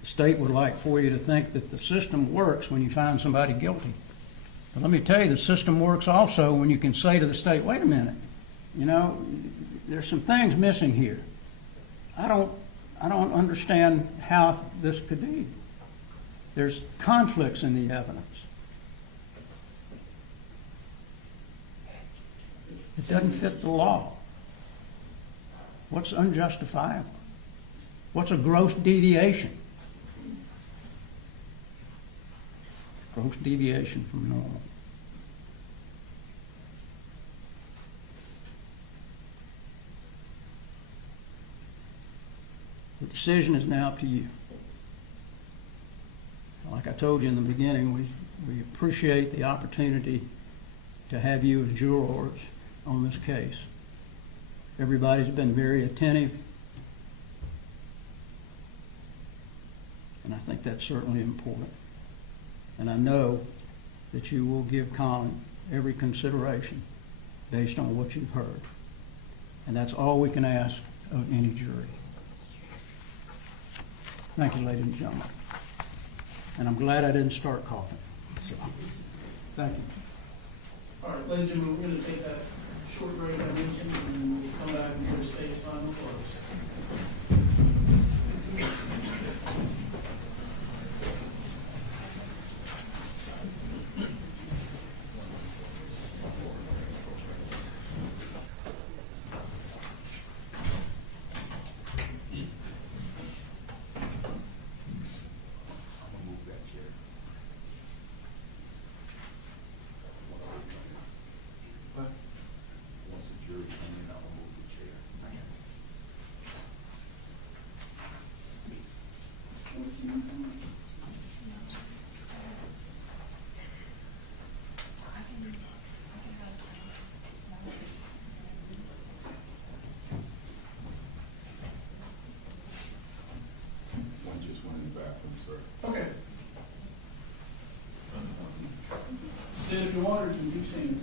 The state would like for you to think that the system works when you find somebody guilty. But let me tell you, the system works also when you can say to the state, wait a minute, you know, there's some things missing here. I don't understand how this could be. There's conflicts in the evidence. It doesn't fit the law. What's unjustifiable? What's a gross deviation? Gross deviation from normal. The decision is now up to you. Like I told you in the beginning, we appreciate the opportunity to have you as jurors on this case. Everybody's been very attentive, and I think that's certainly important. And I know that you will give Colin every consideration based on what you've heard. And that's all we can ask of any jury. Thank you, ladies and gentlemen. And I'm glad I didn't start coughing. So, thank you. All right, ladies and gentlemen, we're going to take that short break I mentioned, and we'll come back and give the state's final close. Okay. Sit if you want, or can you sing?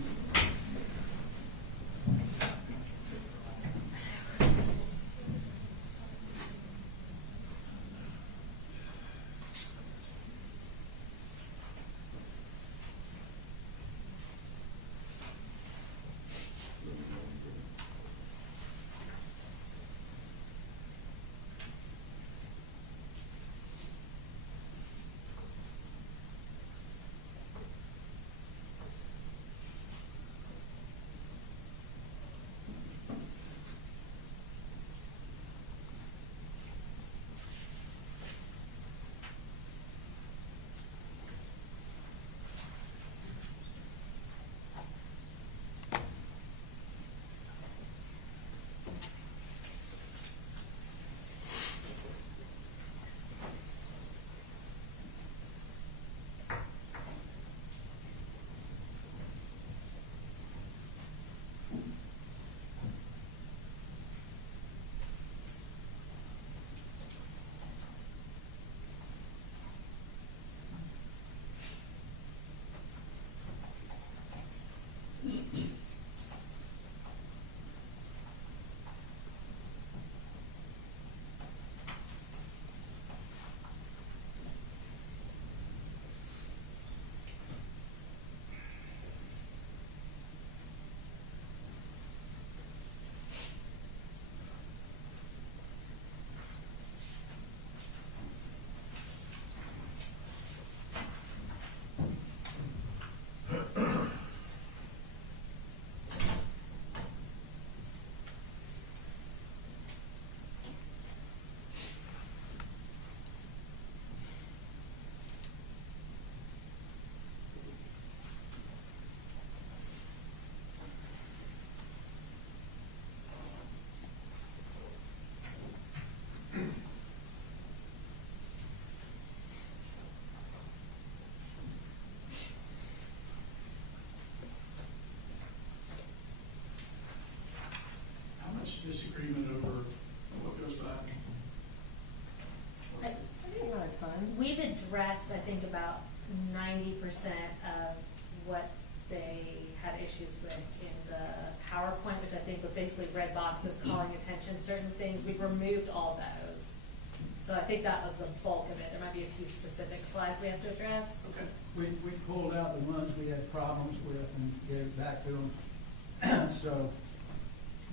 Disagreement over what goes back. I think not a ton. We've addressed, I think, about 90% of what they things, we've removed all those. So I think that was the bulk of it. There might be a few specific slides we have to address. Okay. We pulled out the ones we had problems with and gave it back to them. So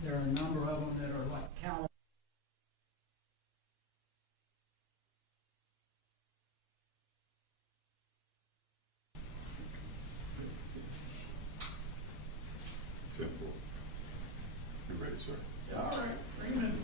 there are a number of them that are like calendar. You ready, sir? All right, bring it in.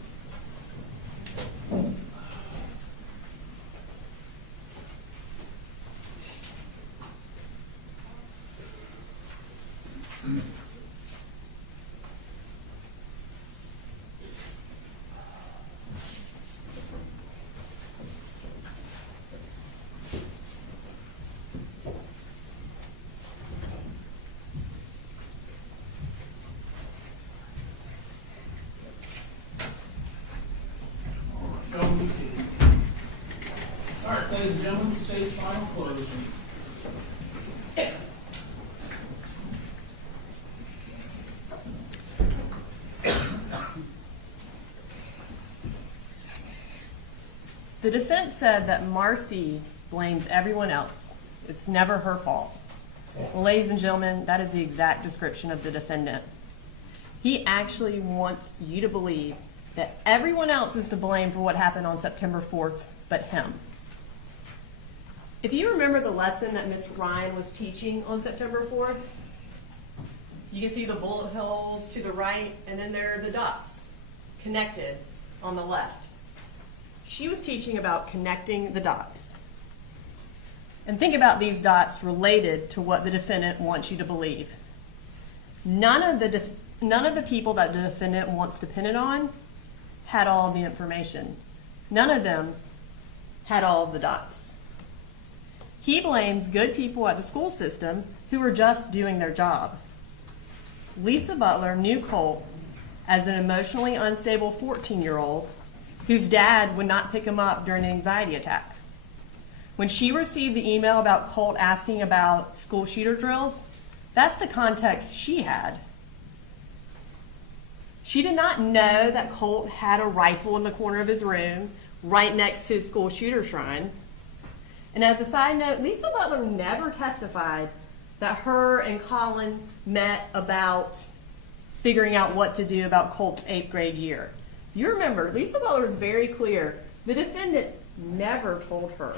Gentlemen, all right, ladies and gentlemen, state's final closing. The defense said that Marcy blames everyone else. It's never her fault. Well, ladies and gentlemen, that is the exact description of the defendant. He actually wants you to believe that everyone else is to blame for what happened on September 4th but him. If you remember the lesson that Ms. Ryan was teaching on September 4th, you can see the bullet holes to the right, and then there are the dots connected on the left. She was teaching about connecting the dots. And think about these dots related to what the defendant wants you to believe. None of the people that the defendant wants to pin it on had all of the information. None of them had all of the dots. He blames good people at the school system who were just doing their job. Lisa Butler knew Colt as an emotionally unstable 14-year-old whose dad would not pick him up during an anxiety attack. When she received the email about Colt asking about school shooter drills, that's the context she had. She did not know that Colt had a rifle in the corner of his room right next to his school shooter shrine. And as a side note, Lisa Butler never testified that her and Colin met about figuring out what to do about Colt's 8th grade year. You remember, Lisa Butler was very clear. The defendant never told her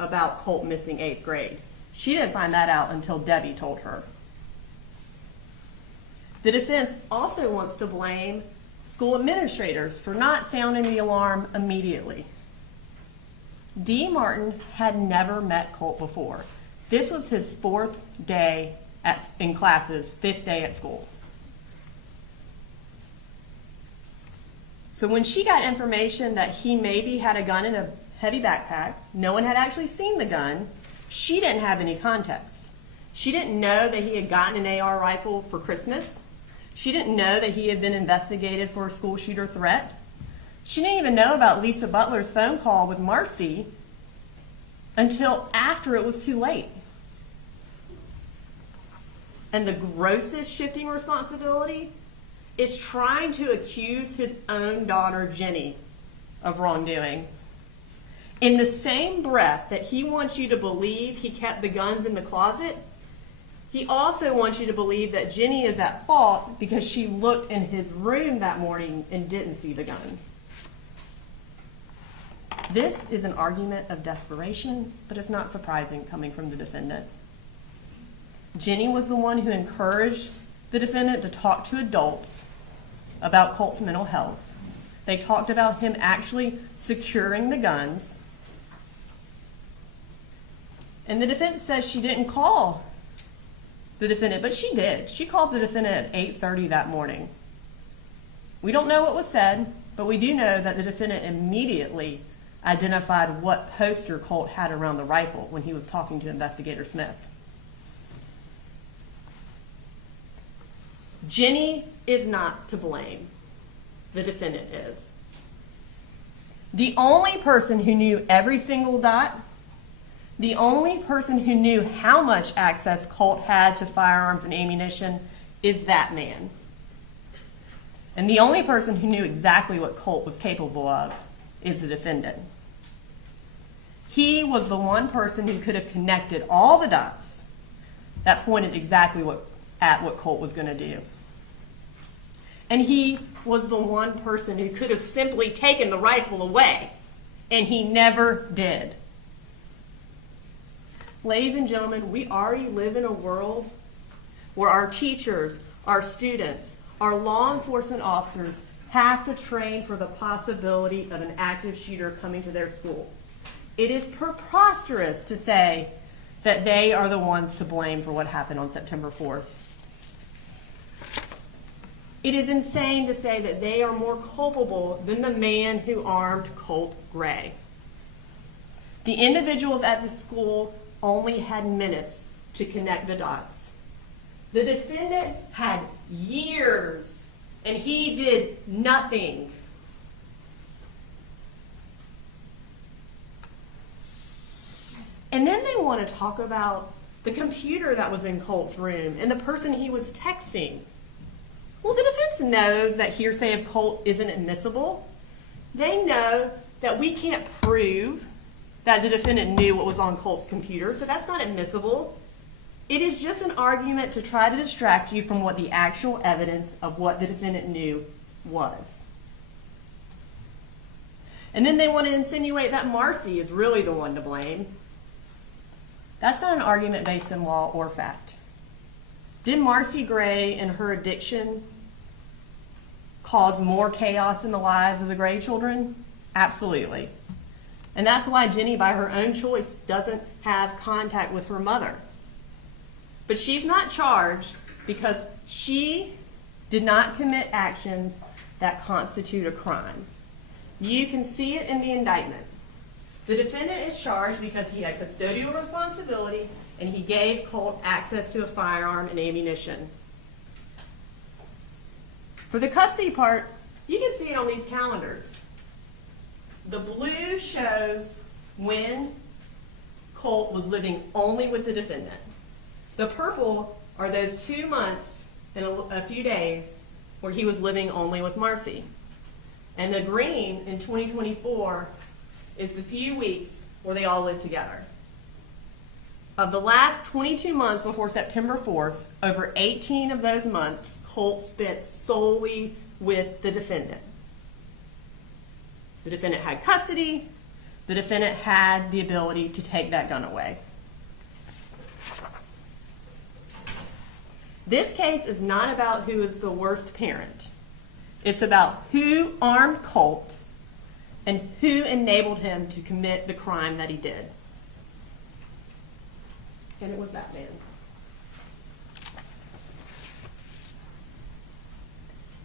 about Colt missing 8th grade. She didn't find that out until Debbie told her. The defense also wants to blame school administrators for not sounding the alarm immediately. D. Martin had never met Colt before. This was his 4th day in classes, 5th day at school. So when she got information that he maybe had a gun in a heavy backpack, no one had actually seen the gun, she didn't have any context. She didn't know that he had gotten an AR rifle for Christmas. She didn't know that he had been investigated for a school shooter threat. She didn't even know about Lisa Butler's phone call with Marcy until after it was too late. And the grossest shifting responsibility is trying to accuse his own daughter, Jenny, of wrongdoing. In the same breath that he wants you to believe he kept the guns in the closet, he also wants you to believe that Jenny is at fault because she looked in his room that morning and didn't see the gun. This is an argument of desperation, but it's not surprising coming from the defendant. Jenny was the one who encouraged the defendant to talk to adults about Colt's mental health. They talked about him actually securing the guns. And the defense says she didn't call the defendant, but she did. She called the defendant at 8:30 that morning. We don't know what was said, but we do know that the defendant immediately identified what poster Colt had around the rifle when he was talking to Investigator Smith. Jenny is not to blame. The defendant is. The only person who knew every single dot, the only person who knew how much access Colt had to firearms and ammunition is that man. And the only person who knew exactly what Colt was capable of is the defendant. He was the one person who could have connected all the dots that pointed exactly at what Colt was going to do. And he was the one person who could have simply taken the rifle away, and he never did. Ladies and gentlemen, we already live in a world where our teachers, our students, our law enforcement officers have to train for the possibility of an active shooter coming to their school. It is preposterous to say that they are the ones to blame for what happened on September 4th. It is insane to say that they are more culpable than the man who armed Colt Gray. The individuals at the school only had minutes to connect the dots. The defendant had years, and he did nothing. And then they want to talk about the computer that was in Colt's room and the person he was texting. Well, the defense knows that hearsay of Colt isn't admissible. They know that we can't prove that the defendant knew what was on Colt's computer, so that's not admissible. It is just an argument to try to distract you from what the actual evidence of what the defendant knew was. And then they want to insinuate that Marcy is really the one to blame. That's not an argument based in law or fact. Did Marcy Gray and her addiction cause more chaos in the lives of the Gray children? Absolutely. And that's why Jenny, by her own choice, doesn't have contact with her mother. But she's not charged because she did not commit actions that constitute a crime. You can see it in the indictment. The defendant is charged because he had custodial responsibility and he gave Colt access to a firearm and ammunition. For the custody part, you can see it on these calendars. The blue shows when Colt was living only with the defendant. The purple are those 2 months and a few days where he was living only with Marcy. And the green in 2024 is the few weeks where they all lived together. Of the last 22 months before September 4th, over 18 of those months, Colt spent solely with the defendant. The defendant had custody. The defendant had the ability to take that gun away. This case is not about who is the worst parent. It's about who armed Colt and who enabled him to commit the crime that he did. And it was that man.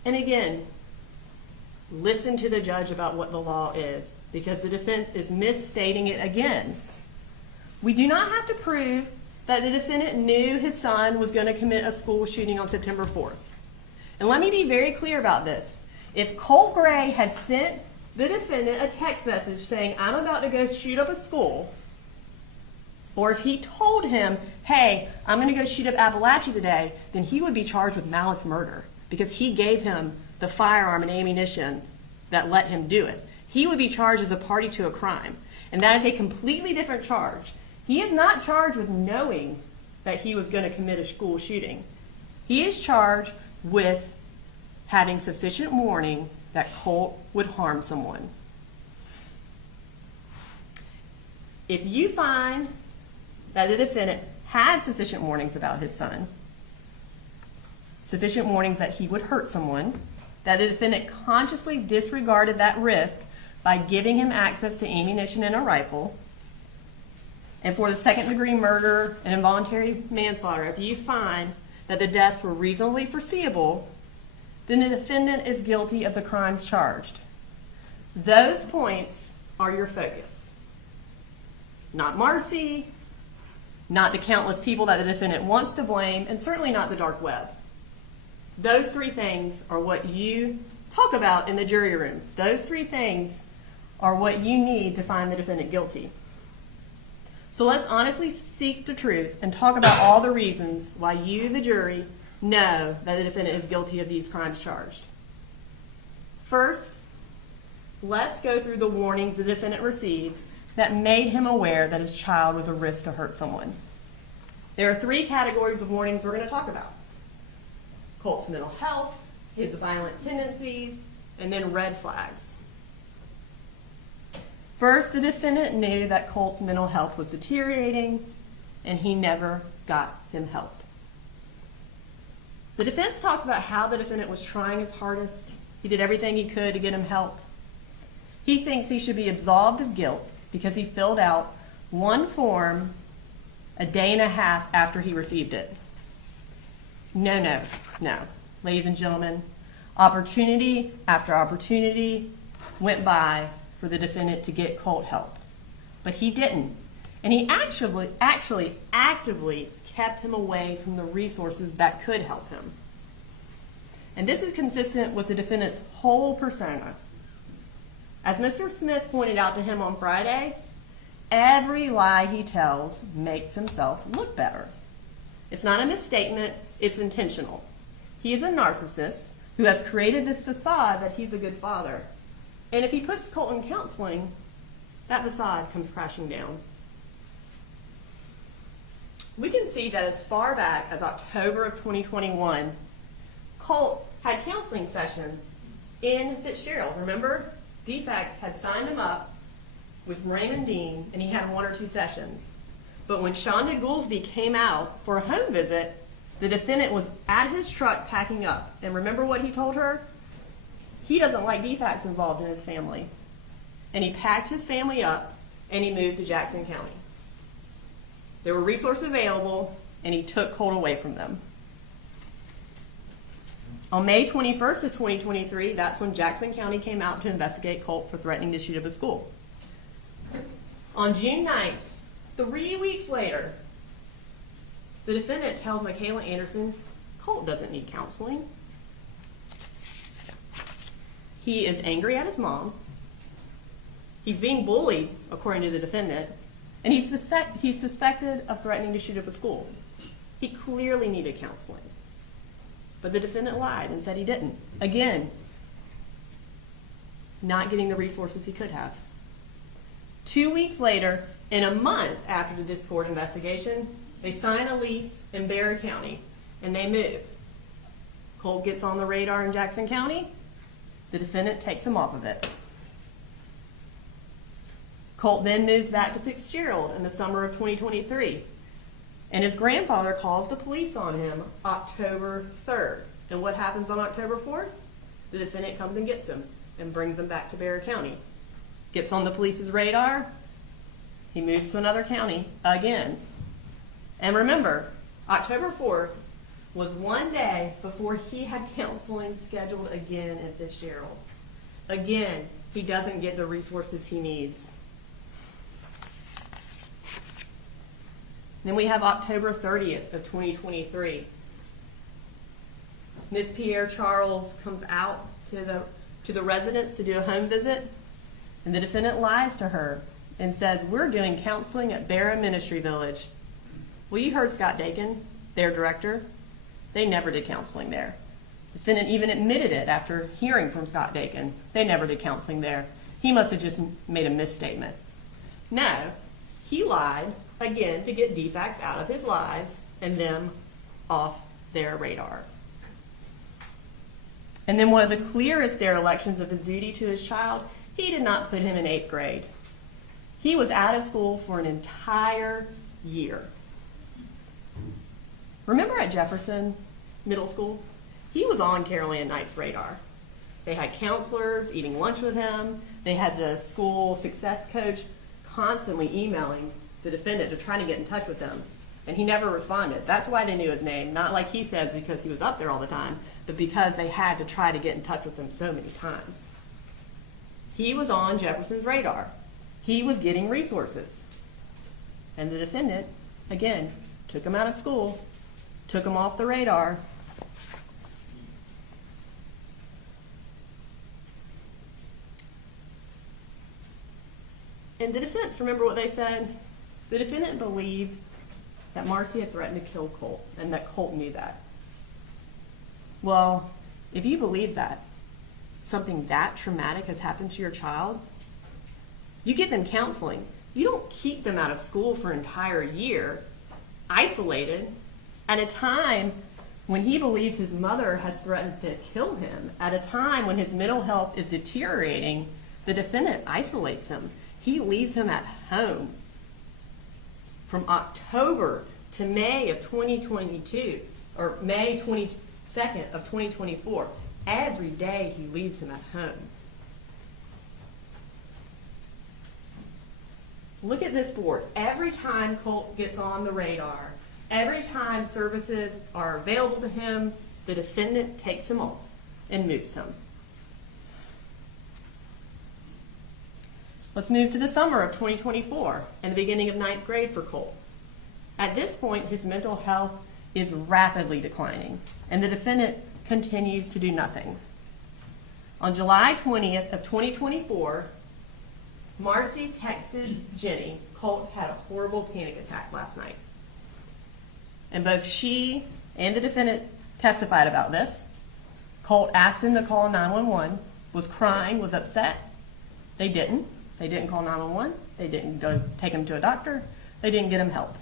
And again, listen to the judge about what the law is, because the defense is misstating it again. We do not have to prove that the defendant knew his son was going to commit a school shooting on September 4th. And let me be very clear about this. If Colt Gray had sent the defendant a text message saying, I'm about to go shoot up a school, or if he told him, hey, I'm going to go shoot up Apalachee today, then he would be charged with malice murder because he gave him the firearm and ammunition that let him do it. He would be charged as a party to a crime, and that is a completely different charge. He is not charged with knowing that he was going to commit a school shooting. He is charged with having sufficient warning that Colt would harm someone. If you find that the defendant had sufficient warnings about his son, sufficient warnings that he would hurt someone, that the defendant consciously disregarded that risk by giving him access to ammunition and a rifle, and for the second-degree murder and involuntary manslaughter, if you find that the deaths were reasonably foreseeable, then the defendant is guilty of the crimes charged. Those points are your focus. Not Marcy, not the countless people that the defendant wants to blame, and certainly not the dark web. Those three things are what you talk about in the jury room. Those three things are what you need to find the defendant guilty. So let's honestly seek the truth and talk about all the reasons why you, the jury, know that the defendant is guilty of these crimes charged. First, let's go through the warnings the defendant received that made him aware that his child was a risk to hurt someone. There are 3 categories of warnings we're going to talk about: Colt's mental health, his violent tendencies, and then red flags. First, the defendant knew that Colt's mental health was deteriorating, and he never got him help. The defense talks about how the defendant was trying his hardest. He did everything he could to get him help. He thinks he should be absolved of guilt because he filled out one form a day and a half after he received it. No. Ladies and gentlemen, opportunity after opportunity went by for the defendant to get Colt help. But he didn't. And he actually actively kept him away from the resources that could help him. And this is consistent with the defendant's whole persona. As Mr. Smith pointed out to him on Friday, every lie he tells makes himself look better. It's not a misstatement, it's intentional. He is a narcissist who has created this facade that he's a good father. And if he puts Colt in counseling, that facade comes crashing down. We can see that as far back as October of 2021, Colt had counseling sessions in Fitzgerald. Remember, DFACS had signed him up with Raymond Dean, and he had 1 or 2 sessions. But when Shonda Goolsby came out for a home visit, the defendant was at his truck packing up. And remember what he told her? He doesn't like DFACS involved in his family. And he packed his family up, and he moved to Jackson County. There were resources available, and he took Colt away from them. On May 21st of 2023, that's when Jackson County came out to investigate Colt for threatening to shoot up a school. On June 9th, 3 weeks later, the defendant tells Michaela Anderson, Colt doesn't need counseling. He is angry at his mom. He's being bullied, according to the defendant, and he's suspected of threatening to shoot up a school. He clearly needed counseling. But the defendant lied and said he didn't. Again, not getting the resources he could have. 2 weeks later, and a month after the Discord investigation, they sign a lease in Barry County, and they move. Colt gets on the radar in Jackson County. The defendant takes him off of it. Colt then moves back to Fitzgerald in the summer of 2023. And his grandfather calls the police on him October 3rd. And what happens on October 4th? The defendant comes and gets him and brings him back to Barry County. Gets on the police's radar. He moves to another county again. And remember, October 4th was 1 day before he had counseling scheduled again in Fitzgerald. Again, he doesn't get the resources he needs. Then we have October 30th of 2023. Miss Pierre Charles comes out to the residence to do a home visit, and the defendant lies to her and says, we're doing counseling at Barra Ministry Village. Well, you heard Scott Dakin, their director. They never did counseling there. The defendant even admitted it after hearing from Scott Dakin. They never did counseling there. He must have just made a misstatement. No, he lied, again, to get DFACS out of his lives and them off their radar. And then one of the clearest derelictions of his duty to his child, he did not put him in 8th grade. He was out of school for an entire year. Remember at Jefferson Middle School? He was on Carol Ann Knight's radar. They had counselors eating lunch with him. They had the school success coach constantly emailing the defendant to try to get in touch with him. And he never responded. That's why they knew his name. Not like he says because he was up there all the time, but because they had to try to get in touch with him so many times. He was on Jefferson's radar. He was getting resources. And the defendant, again, took him out of school, took him off the radar. And the defense, remember what they said? The defendant believed that Marcy had threatened to kill Colt and that Colt knew that. Well, if you believe that, something that traumatic has happened to your child, you get them counseling. You don't keep them out of school for an entire year, isolated, at a time when he believes his mother has threatened to kill him, at a time when his mental health is deteriorating. The defendant isolates him. He leaves him at home. From October to May of 2022, or May 22nd of 2024, every day he leaves him at home. Look at this board. Every time Colt gets on the radar, every time services are available to him, the defendant takes him off and moves him. Let's move to the summer of 2024 and the beginning of 9th grade for Colt. At this point, his mental health is rapidly declining, and the defendant continues to do nothing. On July 20th of 2024, Marcy texted Jenny, Colt had a horrible panic attack last night. And both she and the defendant testified about this. Colt asked him to call 911, was crying, was upset. They didn't. They didn't call 911. They didn't go take him to a doctor. They didn't get him help.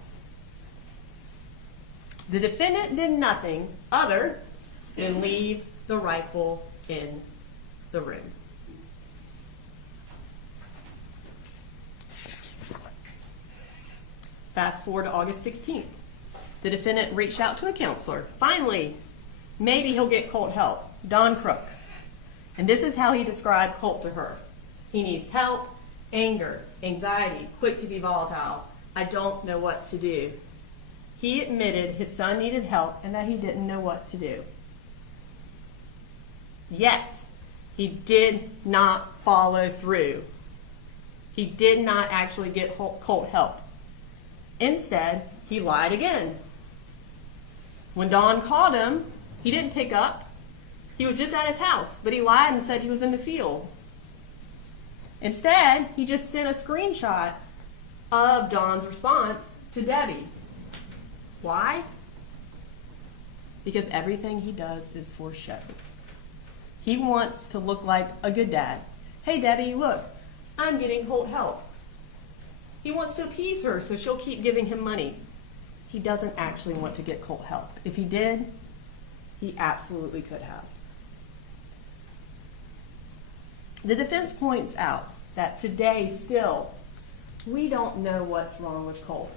The defendant did nothing other than leave the rifle in the room. Fast forward to August 16th. The defendant reached out to a counselor. Finally, maybe he'll get Colt help. Dawn Crook. And this is how he described Colt to her. He needs help, anger, anxiety, quick to be volatile. I don't know what to do. He admitted his son needed help and that he didn't know what to do. Yet, he did not follow through. He did not actually get Colt help. Instead, he lied again. When Dawn called him, he didn't pick up. He was just at his house, but he lied and said he was in the field. Instead, he just sent a screenshot of Dawn's response to Debbie. Why? Because everything he does is for show. He wants to look like a good dad. Hey, Debbie, look, I'm getting Colt help. He wants to appease her, so she'll keep giving him money. He doesn't actually want to get Colt help. If he did, he absolutely could have. The defense points out that today still, we don't know what's wrong with Colt.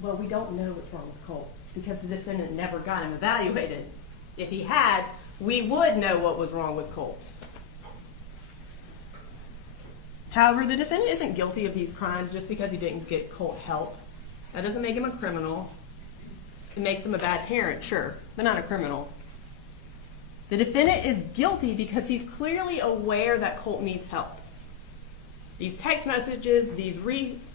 Well, we don't know what's wrong with Colt because the defendant never got him evaluated. If he had, we would know what was wrong with Colt. However, the defendant isn't guilty of these crimes just because he didn't get Colt help. That doesn't make him a criminal. It makes him a bad parent, sure, but not a criminal. The defendant is guilty because he's clearly aware that Colt needs help. These text messages, these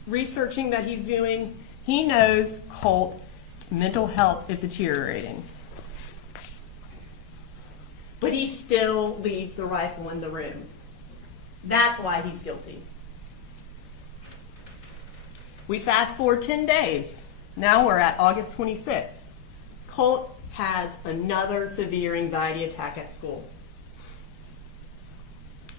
researching that he's doing, he knows Colt's mental health is deteriorating. But he still leaves the rifle in the room. That's why he's guilty. We fast forward 10 days. Now we're at August 26th. Colt has another severe anxiety attack at school.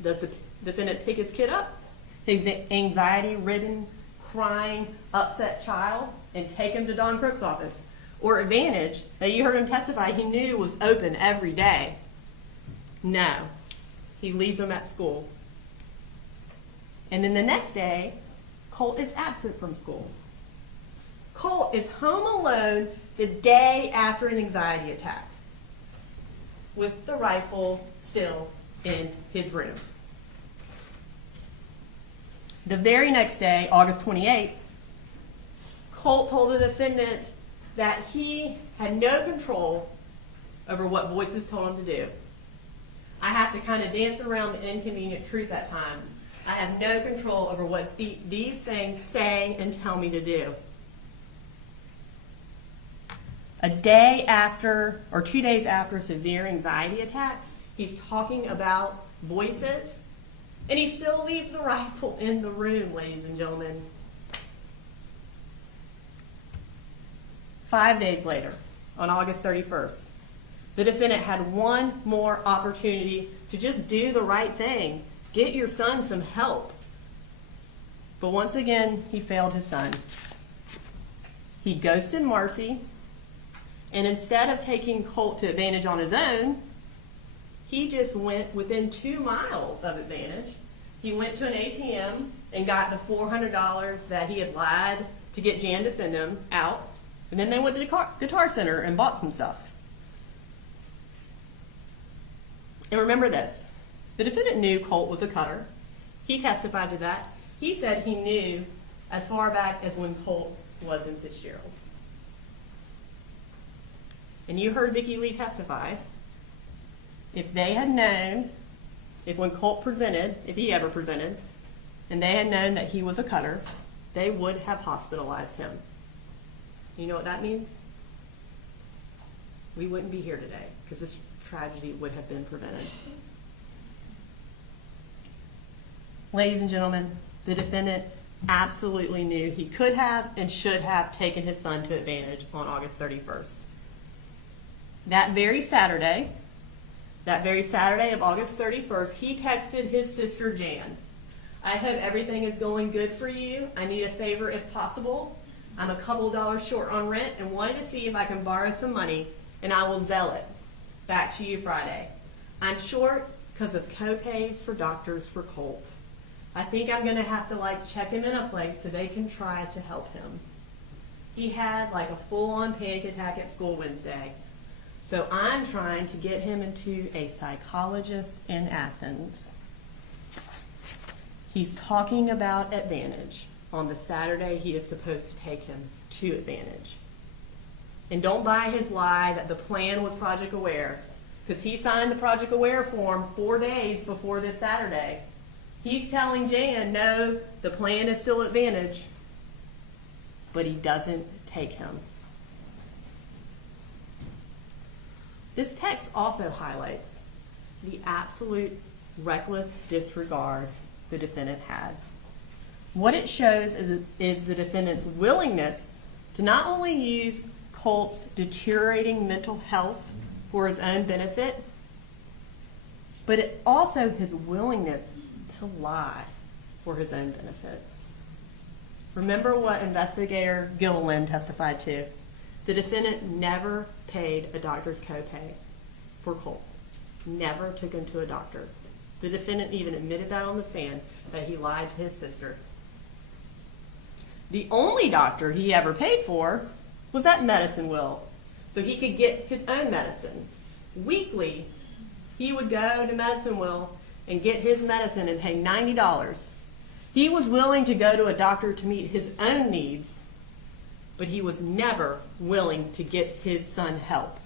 Does the defendant pick his kid up, his anxiety-ridden, crying, upset child, and take him to Dawn Crook's office? Or Advantage, that you heard him testify he knew was open every day? No. He leaves him at school. And then the next day, Colt is absent from school. Colt is home alone the day after an anxiety attack with the rifle still in his room. The very next day, August 28th, Colt told the defendant that he had no control over what voices told him to do. I have to kind of dance around the inconvenient truth at times. I have no control over what these things say and tell me to do. A day after, or 2 days after a severe anxiety attack, he's talking about voices, and he still leaves the rifle in the room, ladies and gentlemen. 5 days later, on August 31st, The defendant had one more opportunity to just do the right thing. Get your son some help. But once again, he failed his son. He ghosted Marcy, and instead of taking Colt to Advantage on his own, he just went within 2 miles of Advantage. He went to an ATM and got the $400 that he had lied to get Jan to send him out, and then they went to the Guitar Center and bought some stuff. And remember this, the defendant knew Colt was a cutter. He testified to that. He said he knew as far back as when Colt was in Fitzgerald. And you heard Vicki Lee testify. If they had known, if when Colt presented, if he ever presented, and they had known that he was a cutter, they would have hospitalized him. You know what that means? We wouldn't be here today because this tragedy would have been prevented. Ladies and gentlemen, the defendant absolutely knew he could have and should have taken his son to Advantage on August 31st. That very Saturday of August 31st, he texted his sister Jan, "I hope everything is going good for you. I need a favor if possible. I'm a couple dollars short on rent and wanted to see if I can borrow some money, and I will zell it. Back to you Friday. I'm short because of co-pays for doctors for Colt. I think I'm going to have to check him in a place so they can try to help him. He had a full-on panic attack at school Wednesday. So I'm trying to get him into a psychologist in Athens." He's talking about Advantage on the Saturday he is supposed to take him to Advantage. And don't buy his lie that the plan was Project Aware, because he signed the Project Aware form 4 days before this Saturday. He's telling Jan, no, the plan is still Advantage, but he doesn't take him. This text also highlights the absolute reckless disregard the defendant had. What it shows is the defendant's willingness to not only use Colt's deteriorating mental health for his own benefit, but also his willingness to lie for his own benefit. Remember what investigator Gilliland testified to. The defendant never paid a doctor's copay for Colt. Never took him to a doctor. The defendant even admitted that on the stand, that he lied to his sister. The only doctor he ever paid for was that medicine will, so he could get his own medicine. Weekly, he would go to Medicine Will and get his medicine and pay $90. He was willing to go to a doctor to meet his own needs, but he was never willing to get his son help.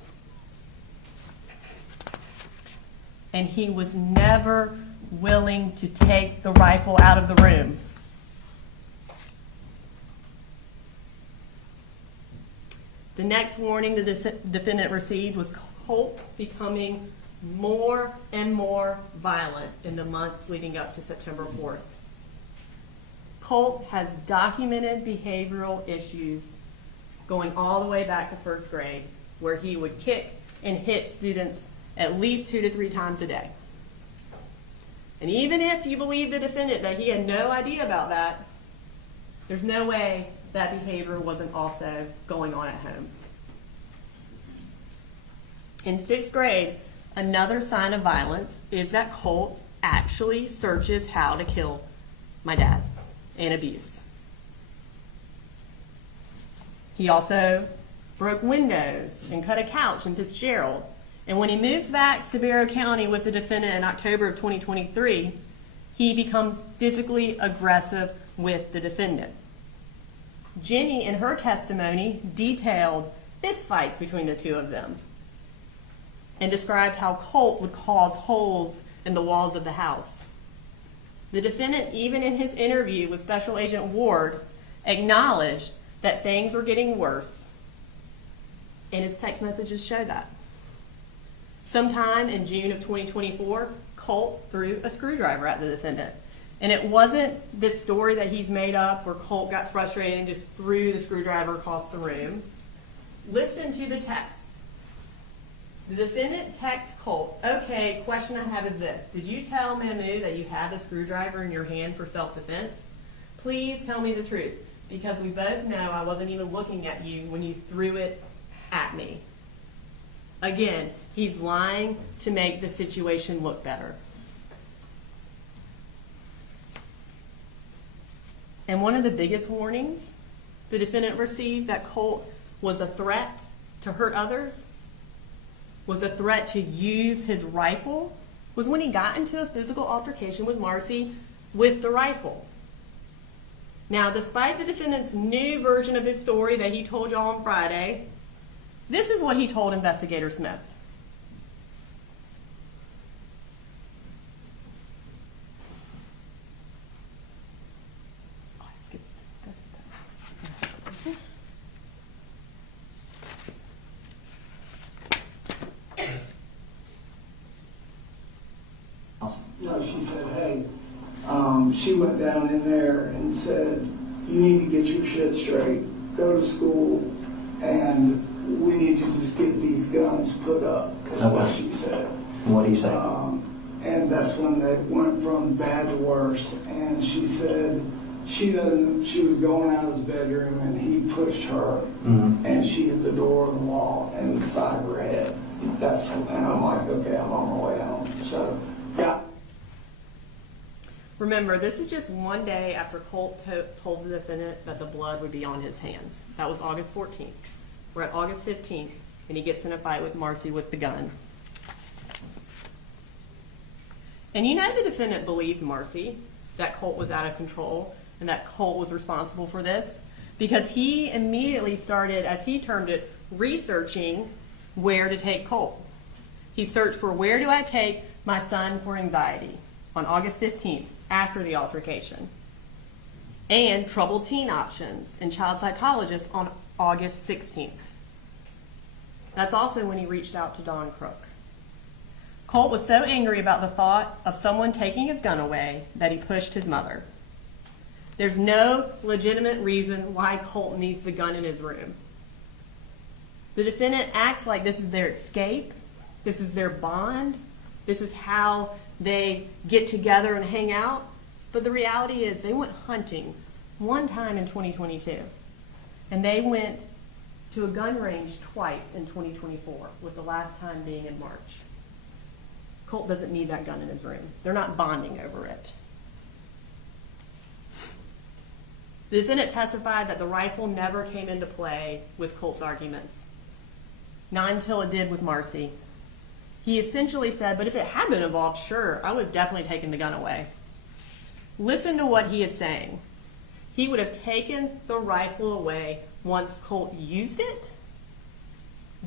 And he was never willing to take the rifle out of the room. The next warning the defendant received was Colt becoming more and more violent in the months leading up to September 4th. Colt has documented behavioral issues going all the way back to first grade, where he would kick and hit students at least 2 to 3 times a day. And even if you believe the defendant that he had no idea about that, there's no way that behavior wasn't also going on at home. In 6th grade, another sign of violence is that Colt actually searches how to kill my dad and abuse. He also broke windows and cut a couch in Fitzgerald. And when he moves back to Barrow County with the defendant in October of 2023, he becomes physically aggressive with the defendant. Jenny, in her testimony, detailed fistfights between the two of them and described how Colt would cause holes in the walls of the house. The defendant, even in his interview with Special Agent Ward, acknowledged that things were getting worse, and his text messages show that. Sometime in June of 2024, Colt threw a screwdriver at the defendant. And it wasn't this story that he's made up where Colt got frustrated and just threw the screwdriver across the room. Listen to the text. The defendant texts Colt, okay, question I have is this. Did you tell Mahmoud that you had the screwdriver in your hand for self-defense? Please tell me the truth, because we both know I wasn't even looking at you when you threw it at me. Again, he's lying to make the situation look better. And one of the biggest warnings the defendant received that Colt was a threat to hurt others, was a threat to use his rifle, was when he got into a physical altercation with Marcy with the rifle. Now, despite the defendant's new version of his story that he told y'all on Friday, this is what he told Investigator Smith. No, she said, hey, she went down in there and said, you need to get your shit straight, go to school, and we need to just get these guns put up, is what she said. What do you say? And that's when they went from bad to worse. And she said she was going out of his bedroom and he pushed her, and she hit the door and the wall and the side of her head. And I'm like, okay, I'm on my way home. So, yeah. Remember, this is just one day after Colt told the defendant that the blood would be on his hands. That was August 14th. We're at August 15th, and he gets in a fight with Marcy with the gun. And you know the defendant believed Marcy, that Colt was out of control, and that Colt was responsible for this, because he immediately started, as he termed it, researching where to take Colt. He searched for where do I take my son for anxiety on August 15th, after the altercation, and troubled teen options and child psychologists on August 16th. That's also when he reached out to Don Crook. Colt was so angry about the thought of someone taking his gun away that he pushed his mother. There's no legitimate reason why Colt needs the gun in his room. The defendant acts like this is their escape, this is their bond, this is how they get together and hang out. But the reality is they went hunting one time in 2022. And they went to a gun range twice in 2024, with the last time being in March. Colt doesn't need that gun in his room. They're not bonding over it. The defendant testified that the rifle never came into play with Colt's arguments. Not until it did with Marcy. He essentially said, but if it had been involved, sure, I would have definitely taken the gun away. Listen to what he is saying. He would have taken the rifle away once Colt used it.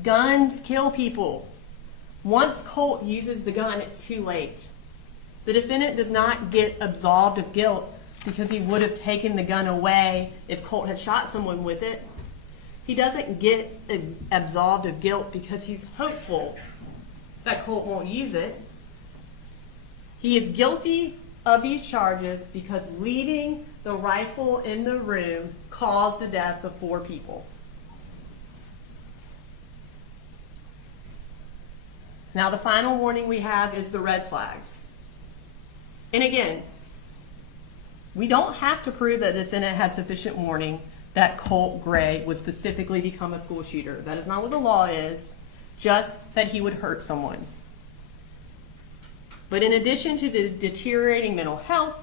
Guns kill people. Once Colt uses the gun, it's too late. The defendant does not get absolved of guilt because he would have taken the gun away if Colt had shot someone with it. He doesn't get absolved of guilt because he's hopeful that Colt won't use it. He is guilty of these charges because leaving the rifle in the room caused the death of 4 people. Now the final warning we have is the red flags. And again, we don't have to prove that the defendant had sufficient warning that Colt Gray would specifically become a school shooter. That is not what the law is, just that he would hurt someone. But in addition to the deteriorating mental health,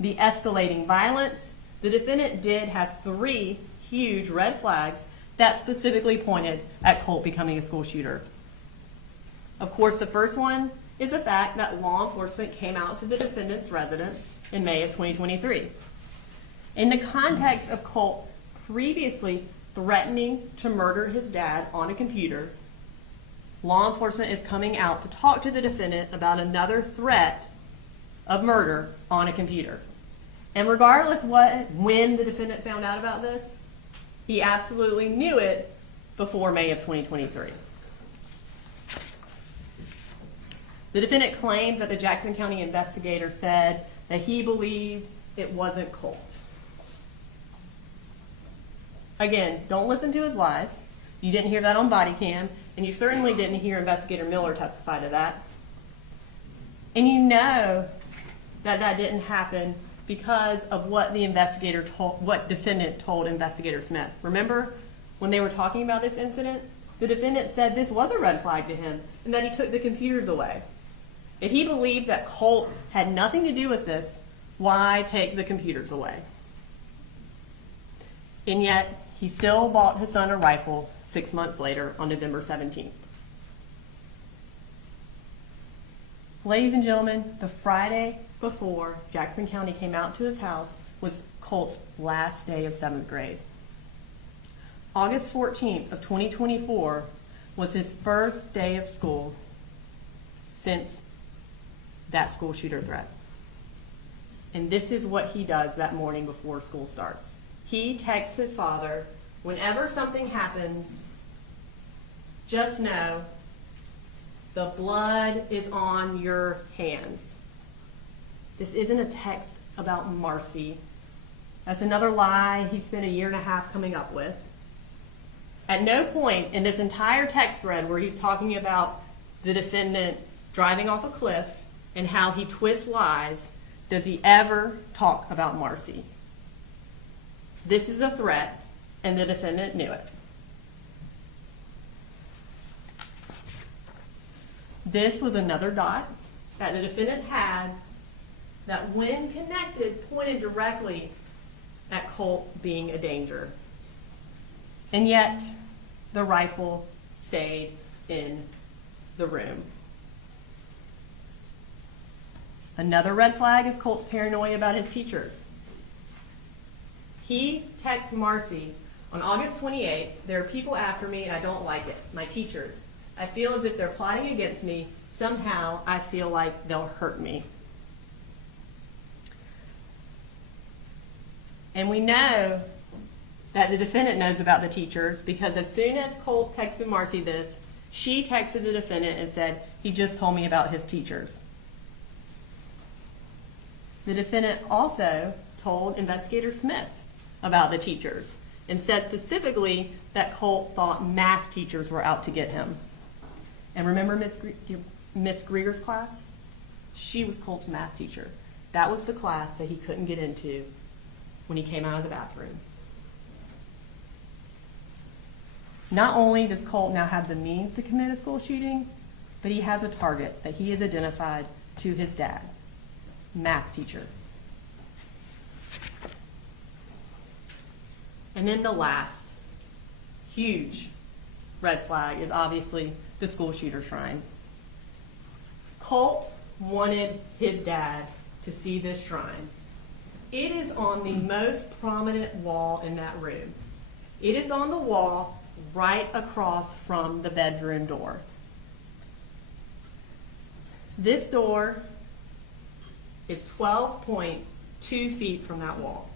the escalating violence, the defendant did have 3 huge red flags that specifically pointed at Colt becoming a school shooter. Of course, the first one is the fact that law enforcement came out to the defendant's residence in May of 2023. In the context of Colt previously threatening to murder his dad on a computer, law enforcement is coming out to talk to the defendant about another threat of murder on a computer. And regardless when the defendant found out about this, he absolutely knew it before May of 2023. The defendant claims that the Jackson County investigator said that he believed it wasn't Colt. Again, don't listen to his lies. You didn't hear that on body cam, And you certainly didn't hear Investigator Miller testify to that. And you know that that didn't happen because of what the investigator told, what defendant told Investigator Smith. Remember when they were talking about this incident? The defendant said this was a red flag to him and that he took the computers away. If he believed that Colt had nothing to do with this, why take the computers away? And yet, he still bought his son a rifle 6 months later on November 17th. Ladies and gentlemen, the Friday before Jackson County came out to his house was Colt's last day of 7th grade. August 14th of 2024 was his first day of school since that school shooter threat. And this is what he does that morning before school starts. He texts his father, whenever something happens, just know the blood is on your hands. This isn't a text about Marcy. That's another lie he spent a year and a half coming up with. At no point in this entire text thread where he's talking about the defendant driving off a cliff and how he twists lies does he ever talk about Marcy. This is a threat, and the defendant knew it. This was another dot that the defendant had that, when connected, pointed directly at Colt being a danger. And yet, the rifle stayed in the room. Another red flag is Colt's paranoia about his teachers. He texts Marcy on August 28th, "There are people after me and I don't like it, my teachers. I feel as if they're plotting against me. Somehow I feel like they'll hurt me." And we know that the defendant knows about the teachers because as soon as Colt texted Marcy this, she texted the defendant and said, "He just told me about his teachers." The defendant also told Investigator Smith about the teachers and said specifically that Colt thought math teachers were out to get him. And remember Miss Greer's class? She was Colt's math teacher. That was the class that he couldn't get into when he came out of the bathroom. Not only does Colt now have the means to commit a school shooting, but he has a target that he has identified to his dad, math teacher. And then the last huge red flag is obviously the school shooter shrine. Colt wanted his dad to see this shrine. It is on the most prominent wall in that room. It is on the wall right across from the bedroom door. This door is 12.2 feet from that wall.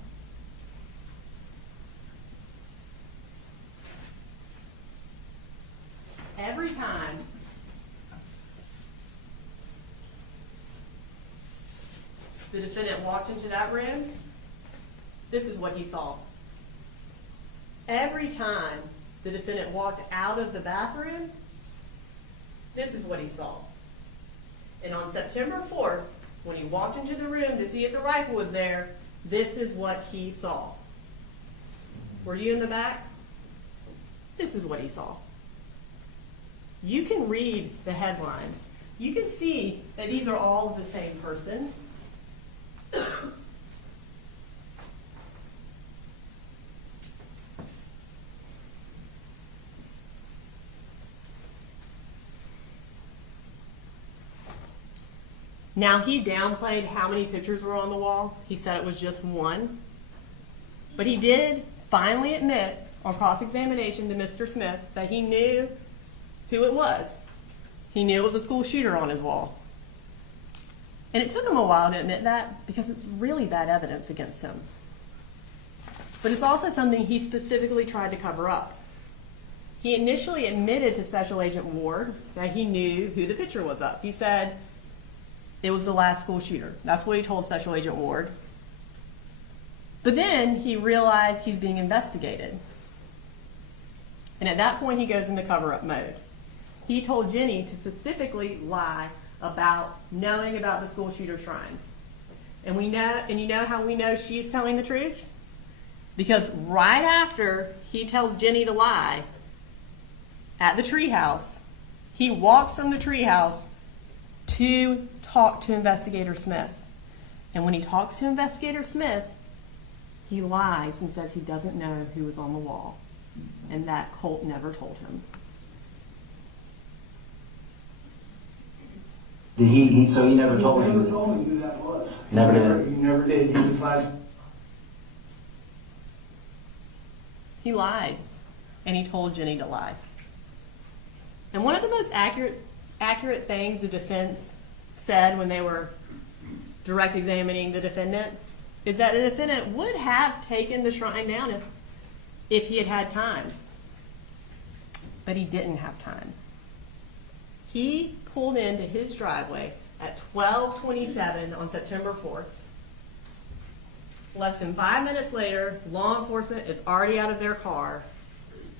Every time the defendant walked into that room, this is what he saw. Every time the defendant walked out of the bathroom, this is what he saw. And on September 4th, when he walked into the room to see if the rifle was there, this is what he saw. Were you in the back? This is what he saw. You can read the headlines. You can see that these are all of the same person. Now, he downplayed how many pictures were on the wall. He said it was just one. But he did finally admit on cross-examination to Mr. Smith that he knew who it was. He knew it was a school shooter on his wall. And it took him a while to admit that because it's really bad evidence against him. But it's also something he specifically tried to cover up. He initially admitted to Special Agent Ward that he knew who the picture was of. He said it was the last school shooter. That's what he told Special Agent Ward. But then he realized he's being investigated. And at that point, he goes into cover-up mode. he told Jenny to specifically lie about knowing about the school shooter shrine. And you know how we know she's telling the truth? Because right after he tells Jenny to lie at the treehouse, he walks from the treehouse to talk to Investigator Smith. And when he talks to Investigator Smith, he lies and says he doesn't know who was on the wall, and that Colt never told him. Did he so he never told He you? never told me who that was. Never did? He never did. He was like, He lied, and he told Jenny to lie. And one of the most accurate things the defense said when they were direct examining the defendant is that the defendant would have taken the shrine down if he had had time. But he didn't have time. He pulled into his driveway at 12:27 on September 4th. Less than 5 minutes later, law enforcement is already out of their car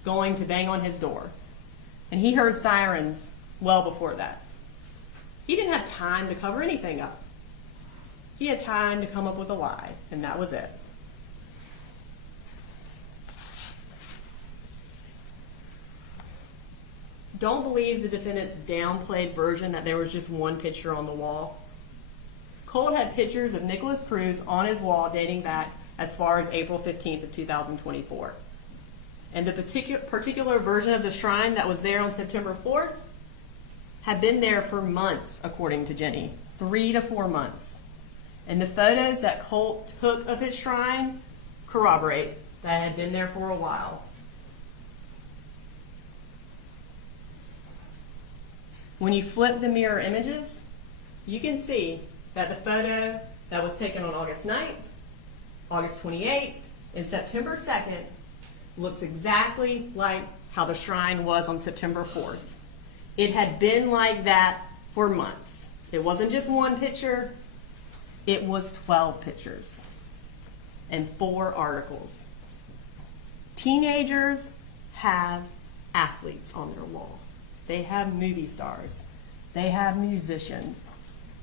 going to bang on his door. And he heard sirens well before that. He didn't have time to cover anything up. He had time to come up with a lie, and that was it. Don't believe the defendant's downplayed version that there was just one picture on the wall. Colt had pictures of Nicholas Cruz on his wall dating back as far as April 15th of 2024. And the particular version of the shrine that was there on September 4th had been there for months, according to Jenny, 3 to 4 months. And the photos that Colt took of his shrine corroborate that it had been there for a while. When you flip the mirror images, you can see that the photo that was taken on August 9th, August 28th, and September 2nd looks exactly like how the shrine was on September 4th. It had been like that for months. It wasn't just one picture, it was 12 pictures and 4 articles. Teenagers have athletes on their wall. They have movie stars. They have musicians.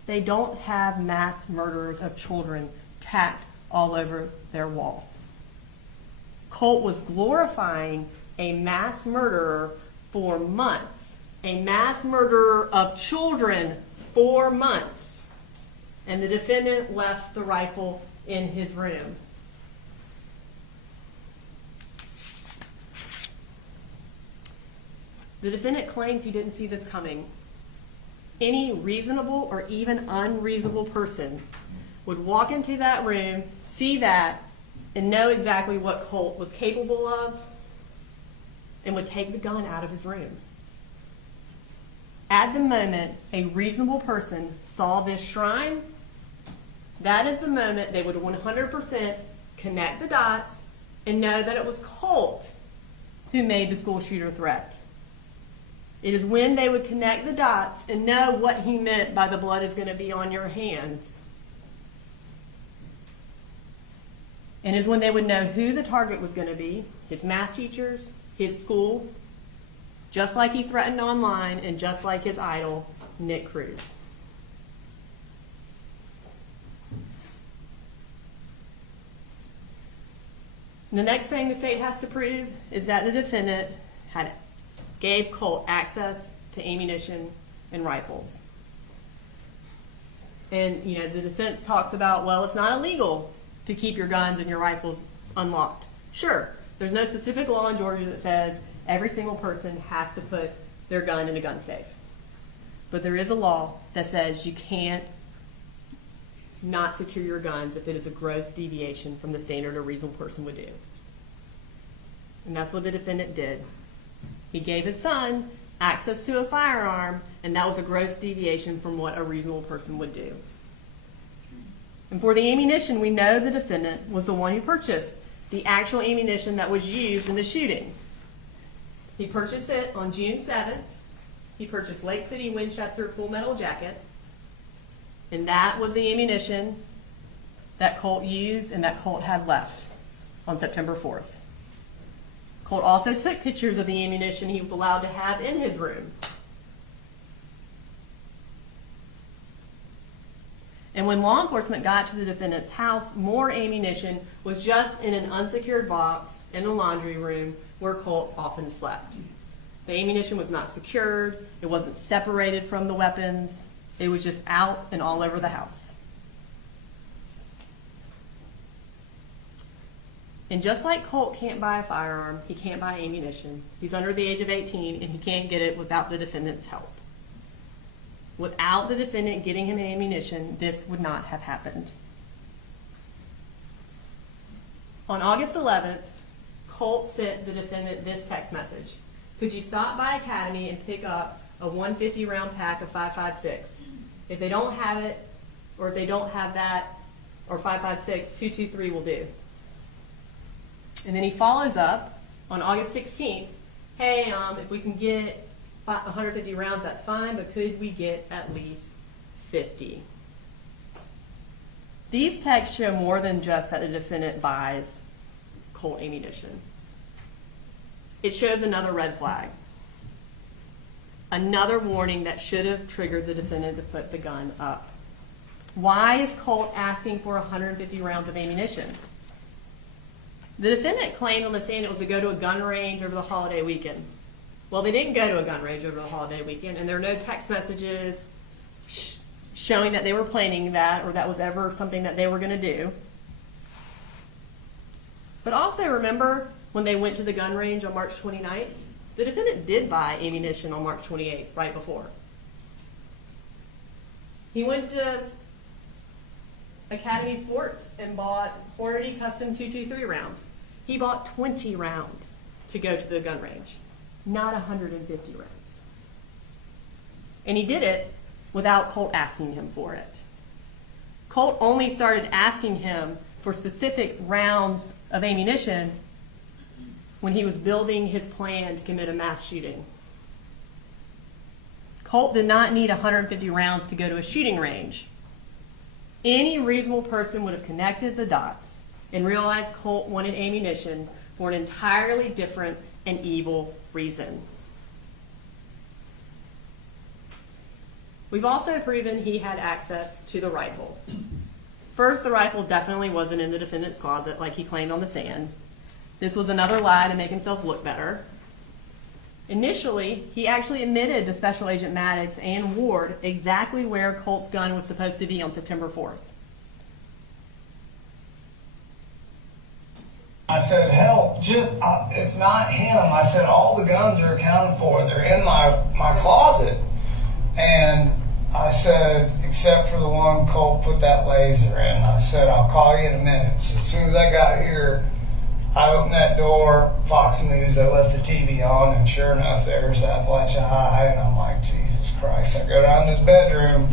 They don't have mass murderers of children tacked all over their wall. Colt was glorifying a mass murderer for months, a mass murderer of children for months, and the defendant left the rifle in his room. The defendant claims he didn't see this coming. Any reasonable or even unreasonable person would walk into that room, see that, and know exactly what Colt was capable of, and would take the gun out of his room. At the moment a reasonable person saw this shrine, that is the moment they would 100% connect the dots and know that it was Colt who made the school shooter threat. It is when they would connect the dots and know what he meant by the blood is going to be on your hands. And is when they would know who the target was going to be, his math teachers, his school, just like he threatened online and just like his idol, Nick Cruz. The next thing the state has to prove is that the defendant gave Colt access to ammunition and rifles. And, the defense talks about, well, it's not illegal to keep your guns and your rifles unlocked. Sure, there's no specific law in Georgia that says every single person has to put their gun in a gun safe. But there is a law that says you can't not secure your guns if it is a gross deviation from the standard a reasonable person would do. And that's what the defendant did. He gave his son access to a firearm, and that was a gross deviation from what a reasonable person would do. And for the ammunition, we know the defendant was the one who purchased the actual ammunition that was used in the shooting. He purchased it on June 7th. He purchased Lake City Winchester Full Metal Jacket, and that was the ammunition that Colt used and that Colt had left on September 4th. Colt also took pictures of the ammunition he was allowed to have in his room. when law enforcement got to the defendant's house, more ammunition was just in an unsecured box in the laundry room where Colt often slept. The ammunition was not secured, it wasn't separated from the weapons, it was just out and all over the house. And just like Colt can't buy a firearm, he can't buy ammunition. He's under the age of 18 and he can't get it without the defendant's help. Without the defendant getting him ammunition, this would not have happened. On August 11th, Colt sent the defendant this text message. Could you stop by Academy and pick up a 150 round pack of 5.56? If they don't have it, or if they don't have that, or 5.56, 223 will do. And then he follows up on August 16th, hey, if we can get 150 rounds, that's fine, but could we get at least 50? These texts show more than just that the defendant buys Colt ammunition. It shows another red flag. Another warning that should have triggered the defendant to put the gun up. Why is Colt asking for 150 rounds of ammunition? The defendant claimed on the stand it was to go to a gun range over the holiday weekend. Well, they didn't go to a gun range over the holiday weekend, and there are no text messages showing that they were planning that or that was ever something that they were going to do. But also remember when they went to the gun range on March 29th, the defendant did buy ammunition on March 28th, right before. He went to Academy Sports and bought Hornady custom 223 rounds. He bought 20 rounds to go to the gun range, not 150 rounds. And he did it without Colt asking him for it. Colt only started asking him for specific rounds of ammunition when he was building his plan to commit a mass shooting. Colt did not need 150 rounds to go to a shooting range. Any reasonable person would have connected the dots and realized Colt wanted ammunition for an entirely different and evil reason. We've also proven he had access to the rifle. First, the rifle definitely wasn't in the defendant's closet like he claimed on the stand. This was another lie to make himself look better. Initially, he actually admitted to Special Agent Maddox and Ward exactly where Colt's gun was supposed to be on September 4th. I said, hell, it's not him. I said, all the guns are accounted for. They're in my closet. And I said, except for the one Colt put that laser in. I said, I'll call you in a minute. So as soon as I got here, I opened that door, Fox News, I left the TV on, and sure enough, there's Apalachee High, and I'm like, Jesus Christ. I go down to his bedroom,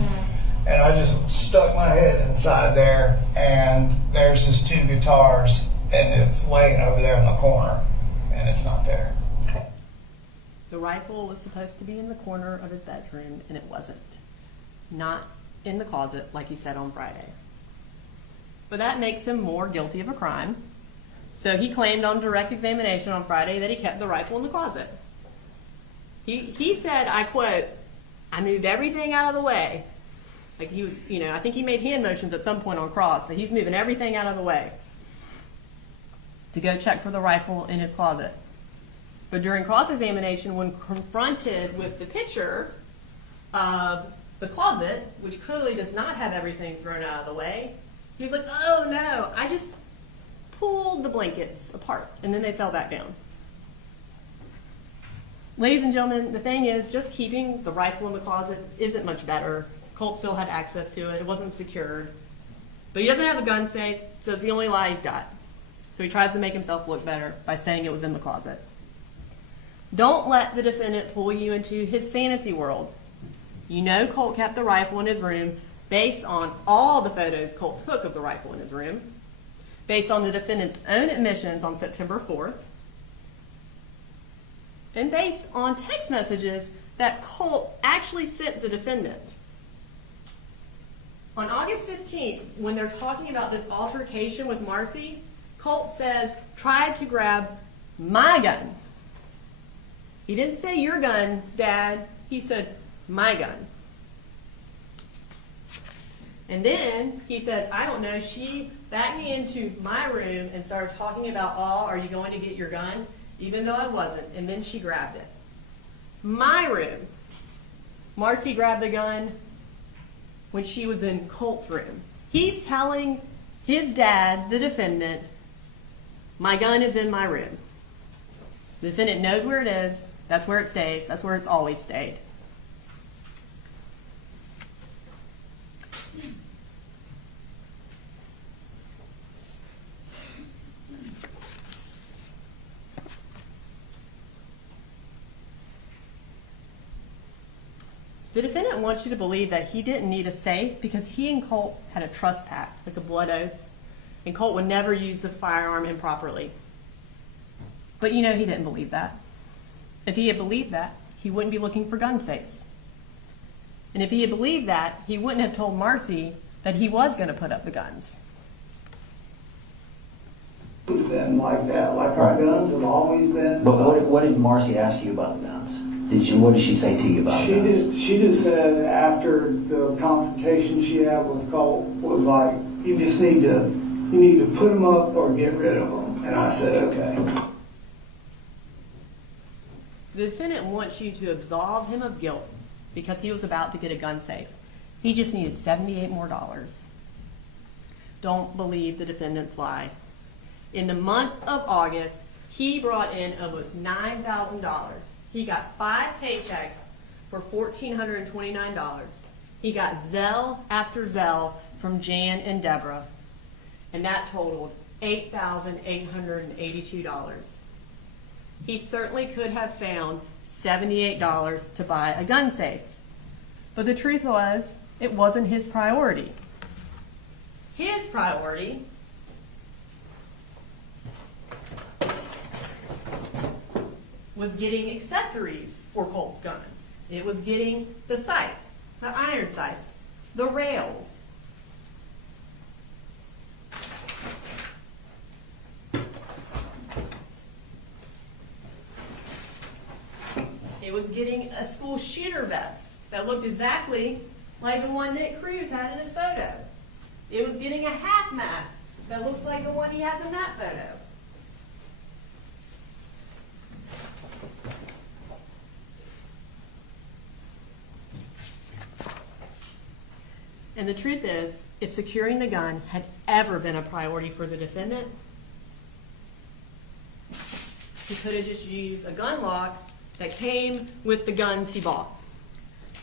and I just stuck my head inside there, and there's his two guitars, and it's laying over there in the corner, and it's not there. The rifle was supposed to be in the corner of his bedroom, and it wasn't. Not in the closet, like he said on Friday. But that makes him more guilty of a crime. So he claimed on direct examination on Friday that he kept the rifle in the closet. He said, I quote, I moved everything out of the way. Like he was, I think he made hand motions at some point on cross, so he's moving everything out of the way to go check for the rifle in his closet. But during cross-examination, when confronted with the picture of the closet, which clearly does not have everything thrown out of the way, he's like, oh no, I just pulled the blankets apart, and then they fell back down. Ladies and gentlemen, the thing is, just keeping the rifle in the closet isn't much better. Colt still had access to it. It wasn't secured. But he doesn't have a gun safe, so it's the only lie he's got. So he tries to make himself look better by saying it was in the closet. Don't let the defendant pull you into his fantasy world. You know Colt kept the rifle in his room based on all the photos Colt took of the rifle in his room, based on the defendant's own admissions on September 4th, and based on text messages that Colt actually sent the defendant. On August 15th, when they're talking about this altercation with Marcy, Colt says, tried to grab my gun. He didn't say your gun, Dad. He said, my gun. And then he says, I don't know, she backed me into my room and started talking about, oh, are you going to get your gun? Even though I wasn't. And then she grabbed it. My room. Marcy grabbed the gun when she was in Colt's room. He's telling his dad, the defendant, my gun is in my room. The defendant knows where it is. That's where it stays. That's where it's always stayed. The defendant wants you to believe that he didn't need a safe because he and Colt had a trust pact, like a blood oath, and Colt would never use the firearm improperly. But you know he didn't believe that. If he had believed that, he wouldn't be looking for gun safes. And if he had believed that, he wouldn't have told Marcy that he was going to put up the guns. It's been like that, like our guns have always been. But what did Marcy ask you about the guns? What did she say to you about the guns? She just said after the confrontation she had with Colt was like, you need to put them up or get rid of them. And I said, okay. The defendant wants you to absolve him of guilt because he was about to get a gun safe. He just needed $78 more. Don't believe the defendant's lie. In the month of August, he brought in almost $9,000. He got 5 paychecks for $1,429. He got Zelle after Zelle from Jan and Deborah, and that totaled $8,882. He certainly could have found $78 to buy a gun safe. But the truth was, it wasn't his priority. His priority was getting accessories for Colt's gun. It was getting the sight, the iron sights, the rails. It was getting a school shooter vest that looked exactly like the one Nick Cruz had in his photo. It was getting a half mask that looks like the one he has in that photo. And the truth is, if securing the gun had ever been a priority for the defendant, he could have just used a gun lock that came with the guns he bought.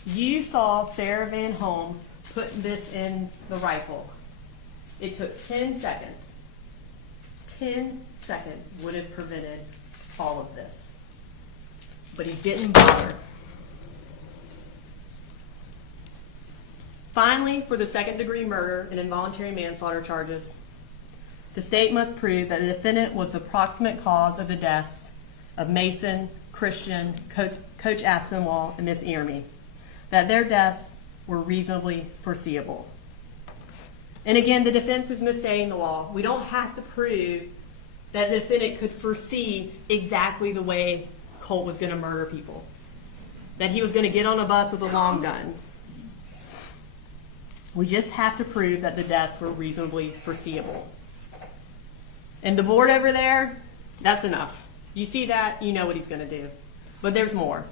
You saw Sarah Van Holm put this in the rifle. It took 10 seconds. 10 seconds would have prevented all of this. But he didn't bother. Finally, for the second-degree murder and involuntary manslaughter charges, the state must prove that the defendant was the proximate cause of the deaths of Mason, Christian, Coach Aspinwall, and Miss Earmy, that their deaths were reasonably foreseeable. And again, the defense is misstating the law. We don't have to prove that the defendant could foresee exactly the way Colt was going to murder people, that he was going to get on a bus with a long gun. We just have to prove that the deaths were reasonably foreseeable. And the board over there, that's enough. You see that, you know what he's going to do. But there's more.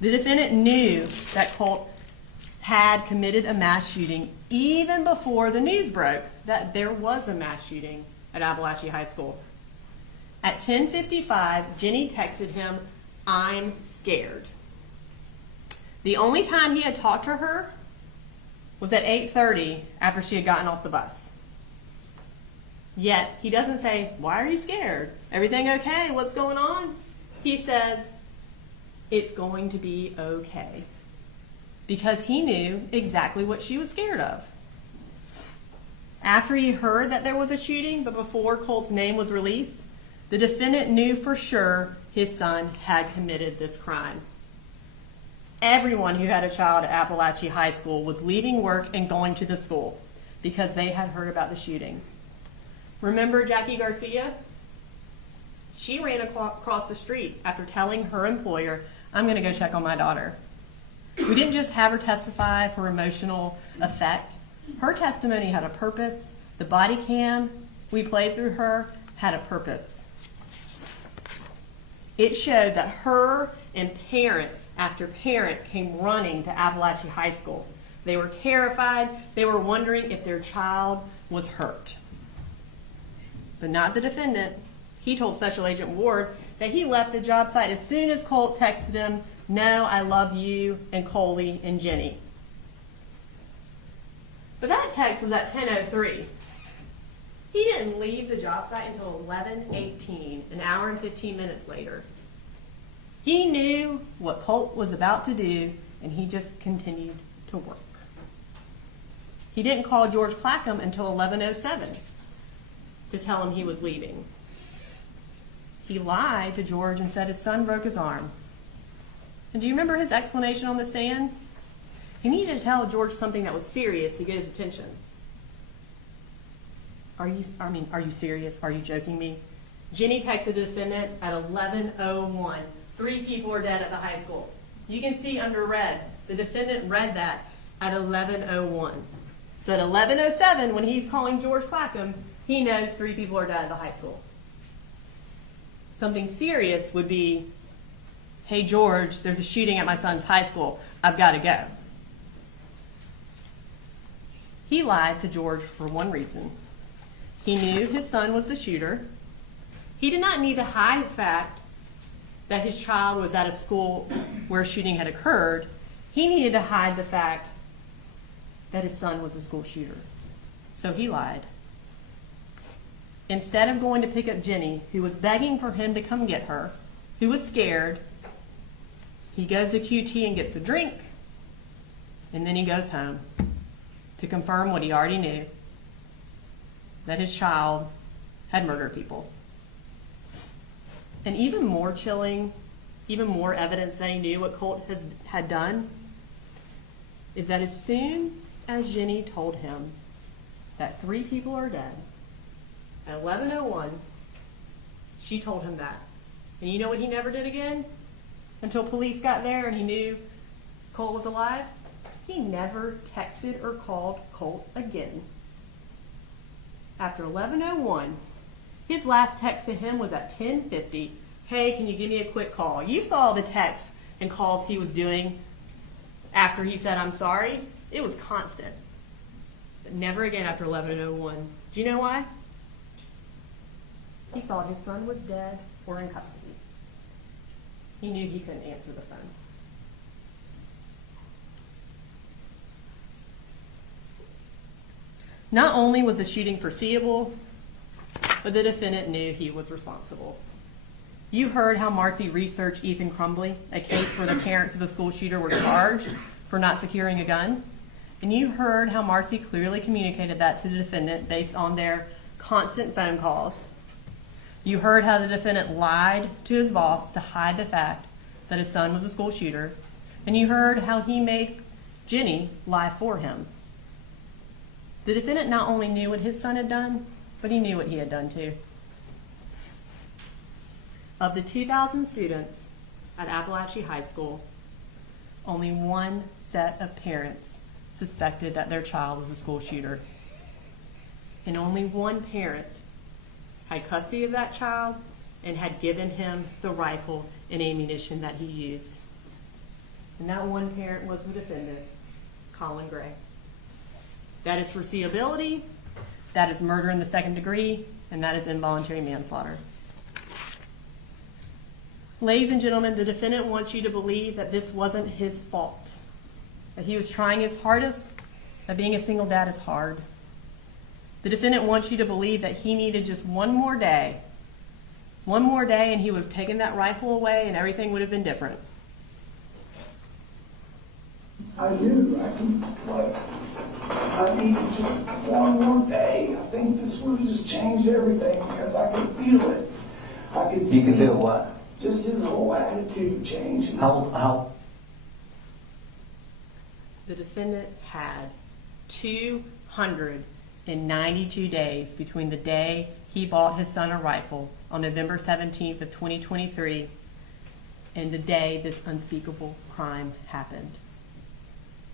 The defendant knew that Colt had committed a mass shooting even before the news broke that there was a mass shooting at Apalachee High School. At 10:55, Jenny texted him, "I'm scared." The only time he had talked to her was at 8:30 after she had gotten off the bus. Yet, he doesn't say, "Why are you scared? Everything okay? What's going on?" He says, "It's going to be okay." Because he knew exactly what she was scared of. After he heard that there was a shooting, but before Colt's name was released, the defendant knew for sure his son had committed this crime. Everyone who had a child at Apalachee High School was leaving work and going to the school because they had heard about the shooting. Remember Jackie Garcia? She ran across the street after telling her employer, "I'm going to go check on my daughter." We didn't just have her testify for emotional effect. Her testimony had a purpose. The body cam we played through her had a purpose. It showed that her and parent after parent came running to Apalachee High School. They were terrified. They were wondering if their child was hurt. But not the defendant. He told Special Agent Ward that he left the job site as soon as Colt texted him, "No, I love you and Coley and Jenny." But that text was at 10:03. He didn't leave the job site until 11:18, an hour and 15 minutes later. He knew what Colt was about to do, and he just continued to work. He didn't call George Clackham until 11:07 to tell him he was leaving. He lied to George and said his son broke his arm. And do you remember his explanation on the stand? He needed to tell George something that was serious to get his attention. Are you serious? Are you joking me? Jenny texted the defendant at 11:01. 3 people are dead at the high school. You can see under red, the defendant read that at 11:01. So at 11:07, when he's calling George Clackham, he knows 3 people are dead at the high school. Something serious would be, "Hey George, there's a shooting at my son's high school. I've got to go." He lied to George for one reason. He knew his son was the shooter. He did not need to hide the fact that his child was at a school where a shooting had occurred. He needed to hide the fact that his son was a school shooter. So he lied. Instead of going to pick up Jenny, who was begging for him to come get her, who was scared, he goes to QT and gets a drink, and then he goes home to confirm what he already knew, that his child had murdered people. And even more chilling, even more evidence that he knew what Colt had done, is that as soon as Jenny told him that 3 people are dead, at 11:01, she told him that. And you know what he never did again? Until police got there and he knew Colt was alive? He never texted or called Colt again. After 11:01, his last text to him was at 10:50. "Hey, can you give me a quick call?" You saw the texts and calls he was doing after he said, "I'm sorry." It was constant. But never again after 11:01. Do you know why? He thought his son was dead or in custody. He knew he couldn't answer the phone. Not only was the shooting foreseeable, but the defendant knew he was responsible. You heard how Marcy researched Ethan Crumbly, a case where the parents of the school shooter were charged for not securing a gun. And you heard how Marcy clearly communicated that to the defendant based on their constant phone calls. You heard how the defendant lied to his boss to hide the fact that his son was a school shooter. And you heard how he made Jenny lie for him. The defendant not only knew what his son had done, but he knew what he had done too. Of the 2,000 students at Apalachee High School, only one set of parents suspected that their child was a school shooter. And only one parent had custody of that child and had given him the rifle and ammunition that he used. And that one parent was the defendant, Colin Gray. That is foreseeability, that is murder in the second degree, and that is involuntary manslaughter. Ladies and gentlemen, the defendant wants you to believe that this wasn't his fault, that he was trying his hardest, that being a single dad is hard. The defendant wants you to believe that he needed just one more day, and he would have taken that rifle away and everything would have been different. I knew I needed just one more day. I think this would have just changed everything because I could feel it. I could see. You can feel what? Just his whole attitude changed. How? The defendant had 292 days between the day he bought his son a rifle on November 17th of 2023 and the day this unspeakable crime happened.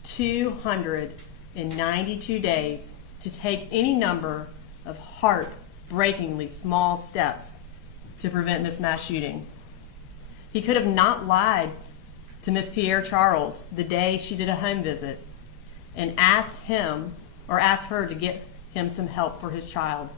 292 days to take any number of heartbreakingly small steps to prevent this mass shooting. He could have not lied to Miss Pierre Charles the day she did a home visit and asked him or asked her to get him some help for his child.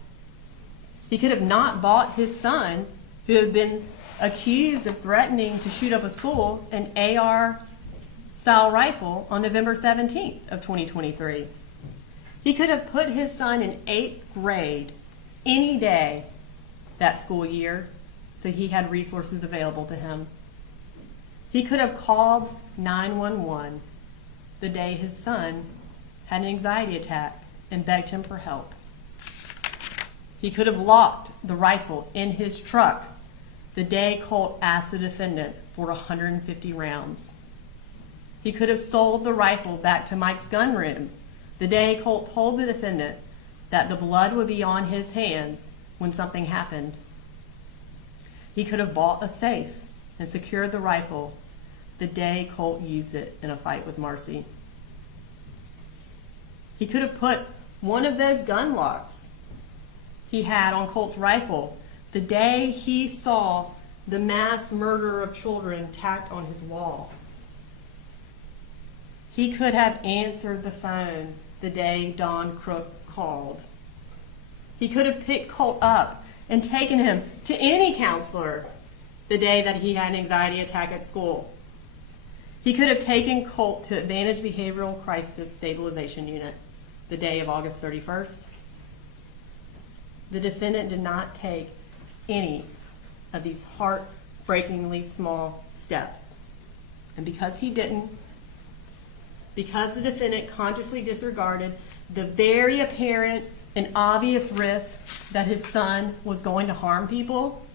He could have not bought his son, who had been accused of threatening to shoot up a school, an AR-style rifle on November 17th of 2023. He could have put his son in 8th grade any day that school year so he had resources available to him. He could have called 911 the day his son had an anxiety attack and begged him for help. He could have locked the rifle in his truck the day Colt asked the defendant for 150 rounds. He could have sold the rifle back to Mike's gun room the day Colt told the defendant that the blood would be on his hands when something happened. He could have bought a safe and secured the rifle the day Colt used it in a fight with Marcy. He could have put one of those gun locks he had on Colt's rifle the day he saw the mass murder of children tacked on his wall. He could have answered the phone the day Don Crook called. He could have picked Colt up and taken him to any counselor the day that he had an anxiety attack at school. He could have taken Colt to Advantage Behavioral Crisis Stabilization Unit the day of August 31st. The defendant did not take any of these heartbreakingly small steps. And because he didn't, because the defendant consciously disregarded the very apparent and obvious risk that his son was going to harm people,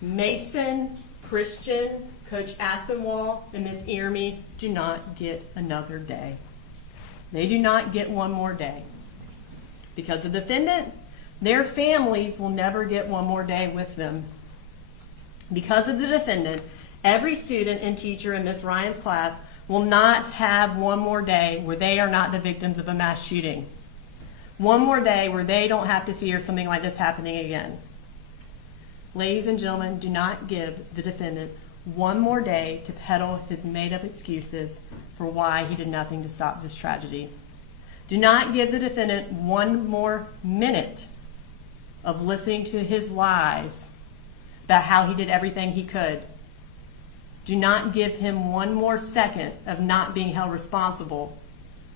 Mason, Christian, Coach Aspinwall, and Ms. Earmy do not get another day. They do not get one more day. Because of the defendant, their families will never get one more day with them. Because of the defendant, every student and teacher in Ms. Ryan's class will not have one more day where they are not the victims of a mass shooting. One more day where they don't have to fear something like this happening again. Ladies and gentlemen, do not give the defendant one more day to peddle his made-up excuses for why he did nothing to stop this tragedy. Do not give the defendant one more minute of listening to his lies about how he did everything he could. Do not give him one more second of not being held responsible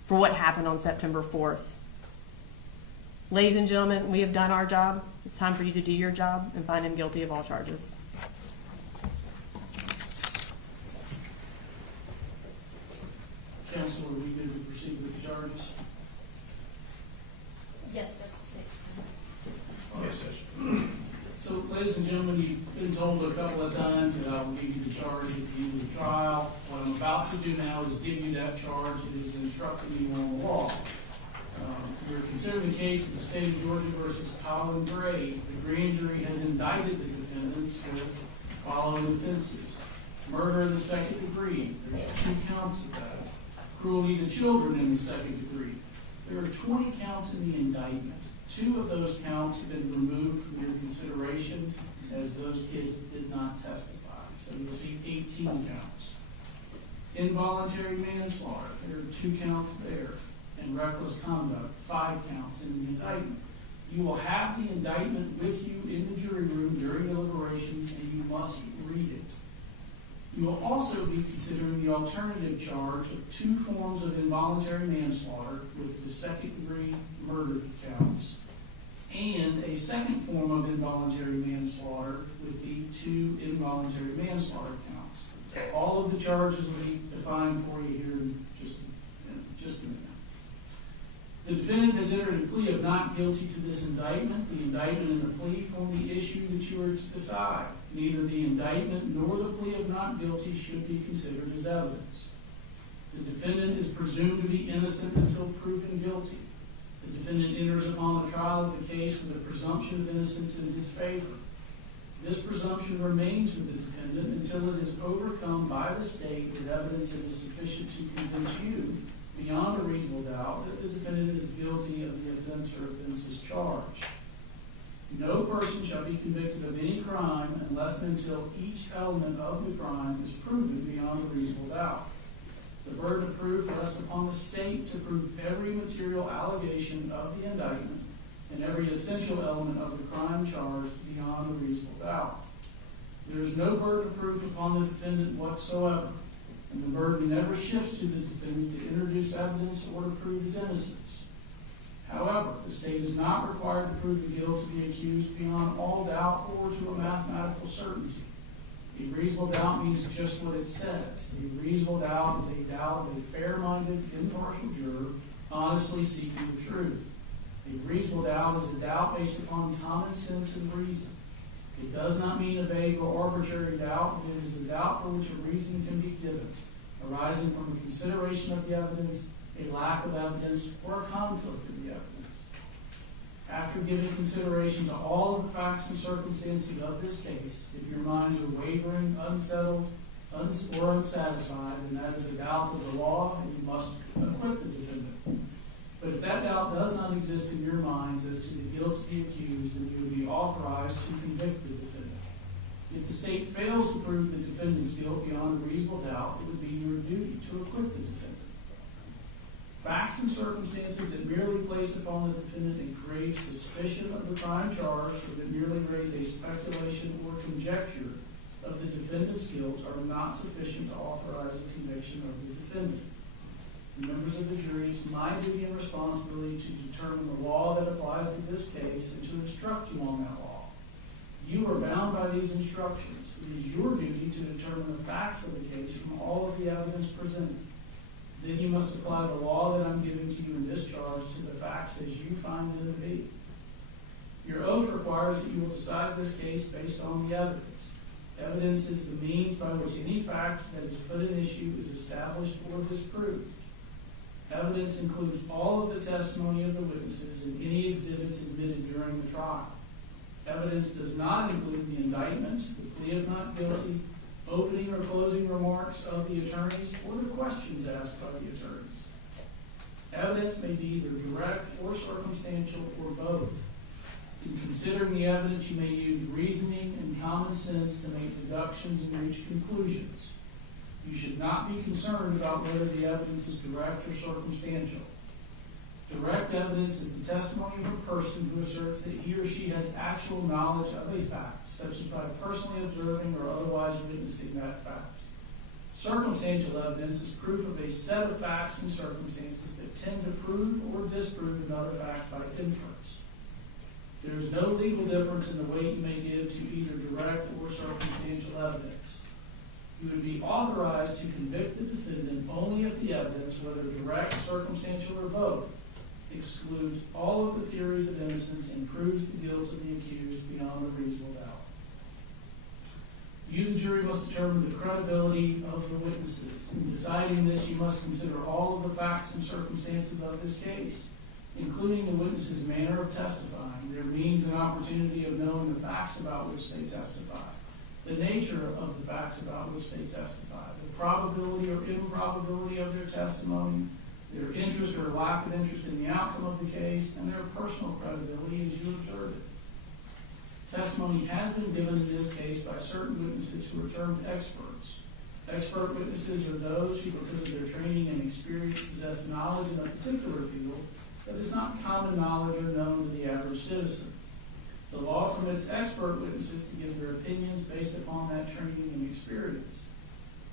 for what happened on September 4th. Ladies and gentlemen, we have done our job. It's time for you to do your job and find him guilty of all charges. Counsel, are we good to proceed with the charges? Yes, Judge. Yes, Judge. So, ladies and gentlemen, you've been told a couple of times that I will give you the charge at the end of the trial. What I'm about to do now is give you that charge. It is instructing you on the law. We're considering the case of the state of Georgia versus Colin Gray. The grand jury has indicted the defendants for the following offenses: murder of the second degree. There's 2 counts of that. Cruelty to children in the second degree. There are 20 counts in the indictment. 2 of those counts have been removed from your consideration as those kids did not testify. So you'll see 18 counts. Involuntary manslaughter, there are 2 counts there. And reckless conduct, 5 counts in the indictment. You will have the indictment with you in the jury room during deliberations, and you must read it. You will also be considering the alternative charge of 2 forms of involuntary manslaughter with the second-degree murder counts, and a second form of involuntary manslaughter with the 2 involuntary manslaughter counts. All of the charges will be defined for you here in just a minute. The defendant has entered a plea of not guilty to this indictment. The indictment and the plea form the issue that you are to decide. Neither the indictment nor the plea of not guilty should be considered as evidence. The defendant is presumed to be innocent until proven guilty. The defendant enters upon the trial of the case with a presumption of innocence in his favor. This presumption remains with the defendant until it is overcome by the state with evidence that is sufficient to convince you beyond a reasonable doubt that the defendant is guilty of the offense or offenses charged. No person shall be convicted of any crime unless and until each element of the crime is proven beyond a reasonable doubt. The burden of proof rests upon the state to prove every material allegation of the indictment and every essential element of the crime charged beyond a reasonable doubt. There is no burden of proof upon the defendant whatsoever, and the burden never shifts to the defendant to introduce evidence or to prove his innocence. However, the state is not required to prove the guilt of the accused beyond all doubt or to a mathematical certainty. A reasonable doubt means just what it says. A reasonable doubt is a doubt of a fair-minded, impartial juror honestly seeking the truth. A reasonable doubt is a doubt based upon common sense and reason. It does not mean a vague or arbitrary doubt, but it is a doubt for which a reason can be given, arising from a consideration of the evidence, a lack of evidence, or a conflict in the evidence. After giving consideration to all of the facts and circumstances of this case, if your minds are wavering, unsettled, or unsatisfied, then that is a doubt of the law, and you must acquit the defendant. But if that doubt does not exist in your minds as to the guilt of the accused, then you would be authorized to convict the defendant. If the state fails to prove the defendant's guilt beyond a reasonable doubt, it would be your duty to acquit the defendant. Facts and circumstances that merely place upon the defendant a grave suspicion of the crime charged, or that merely raise a speculation or conjecture of the defendant's guilt, are not sufficient to authorize a conviction of the defendant. Members of the jury, it's my duty and responsibility to determine the law that applies to this case and to instruct you on that law. You are bound by these instructions. It is your duty to determine the facts of the case from all of the evidence presented. Then you must apply the law that I'm giving to you in this charge to the facts as you find them to be. Your oath requires that you will decide this case based on the evidence. Evidence is the means by which any fact that is put in issue is established or disproved. Evidence includes all of the testimony of the witnesses and any exhibits admitted during the trial. Evidence does not include the indictment, the plea of not guilty, opening or closing remarks of the attorneys, or the questions asked by the attorneys. Evidence may be either direct or circumstantial or both. In considering the evidence, you may use reasoning and common sense to make deductions and reach conclusions. You should not be concerned about whether the evidence is direct or circumstantial. Direct evidence is the testimony of a person who asserts that he or she has actual knowledge of a fact, such as by personally observing or otherwise witnessing that fact. Circumstantial evidence is proof of a set of facts and circumstances that tend to prove or disprove another fact by inference. There is no legal difference in the weight you may give to either direct or circumstantial evidence. You would be authorized to convict the defendant only if the evidence, whether direct, circumstantial, or both, excludes all of the theories of innocence and proves the guilt of the accused beyond a reasonable doubt. You, the jury, must determine the credibility of the witnesses. In deciding this, you must consider all of the facts and circumstances of this case, including the witnesses' manner of testifying, their means and opportunity of knowing the facts about which they testify, the nature of the facts about which they testify, the probability or improbability of their testimony, their interest or lack of interest in the outcome of the case, and their personal credibility as you observe it. Testimony has been given in this case by certain witnesses who are termed experts. Expert witnesses are those who, because of their training and experience, possess knowledge in a particular field that is not common knowledge or known to the average citizen. The law permits expert witnesses to give their opinions based upon that training and experience.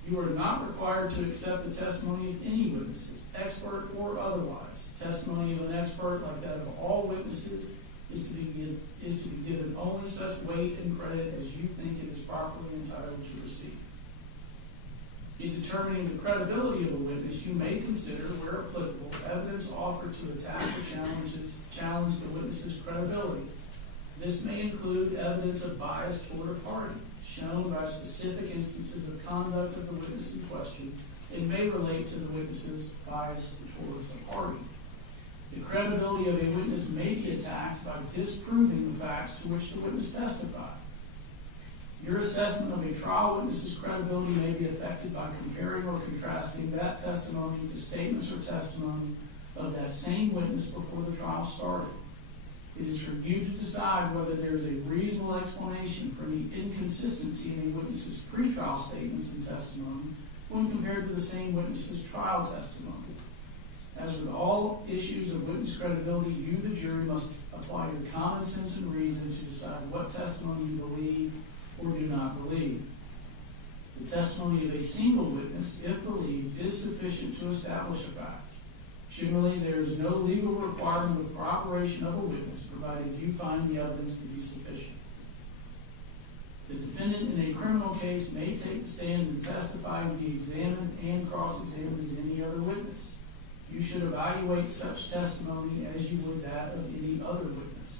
You are not required to accept the testimony of any witnesses, expert or otherwise. Testimony of an expert, like that of all witnesses, is to be given only such weight and credit as you think it is properly entitled to receive. In determining the credibility of a witness, you may consider, where applicable, evidence offered to attack or challenge the witness's credibility. This may include evidence of bias toward a party, shown by specific instances of conduct of the witness in question, and may relate to the witness's bias towards a party. The credibility of a witness may be attacked by disproving the facts to which the witness testified. Your assessment of a trial witness's credibility may be affected by comparing or contrasting that testimony to statements or testimony of that same witness before the trial started. It is for you to decide whether there is a reasonable explanation for any inconsistency in a witness's pretrial statements and testimony when compared to the same witness's trial testimony. As with all issues of witness credibility, you, the jury, must apply your common sense and reason to decide what testimony you believe or do not believe. The testimony of a single witness, if believed, is sufficient to establish a fact. Generally, there is no legal requirement of corroboration of a witness, provided you find the evidence to be sufficient. The defendant in a criminal case may take the stand and testify and be examined and cross-examined as any other witness. You should evaluate such testimony as you would that of any other witness.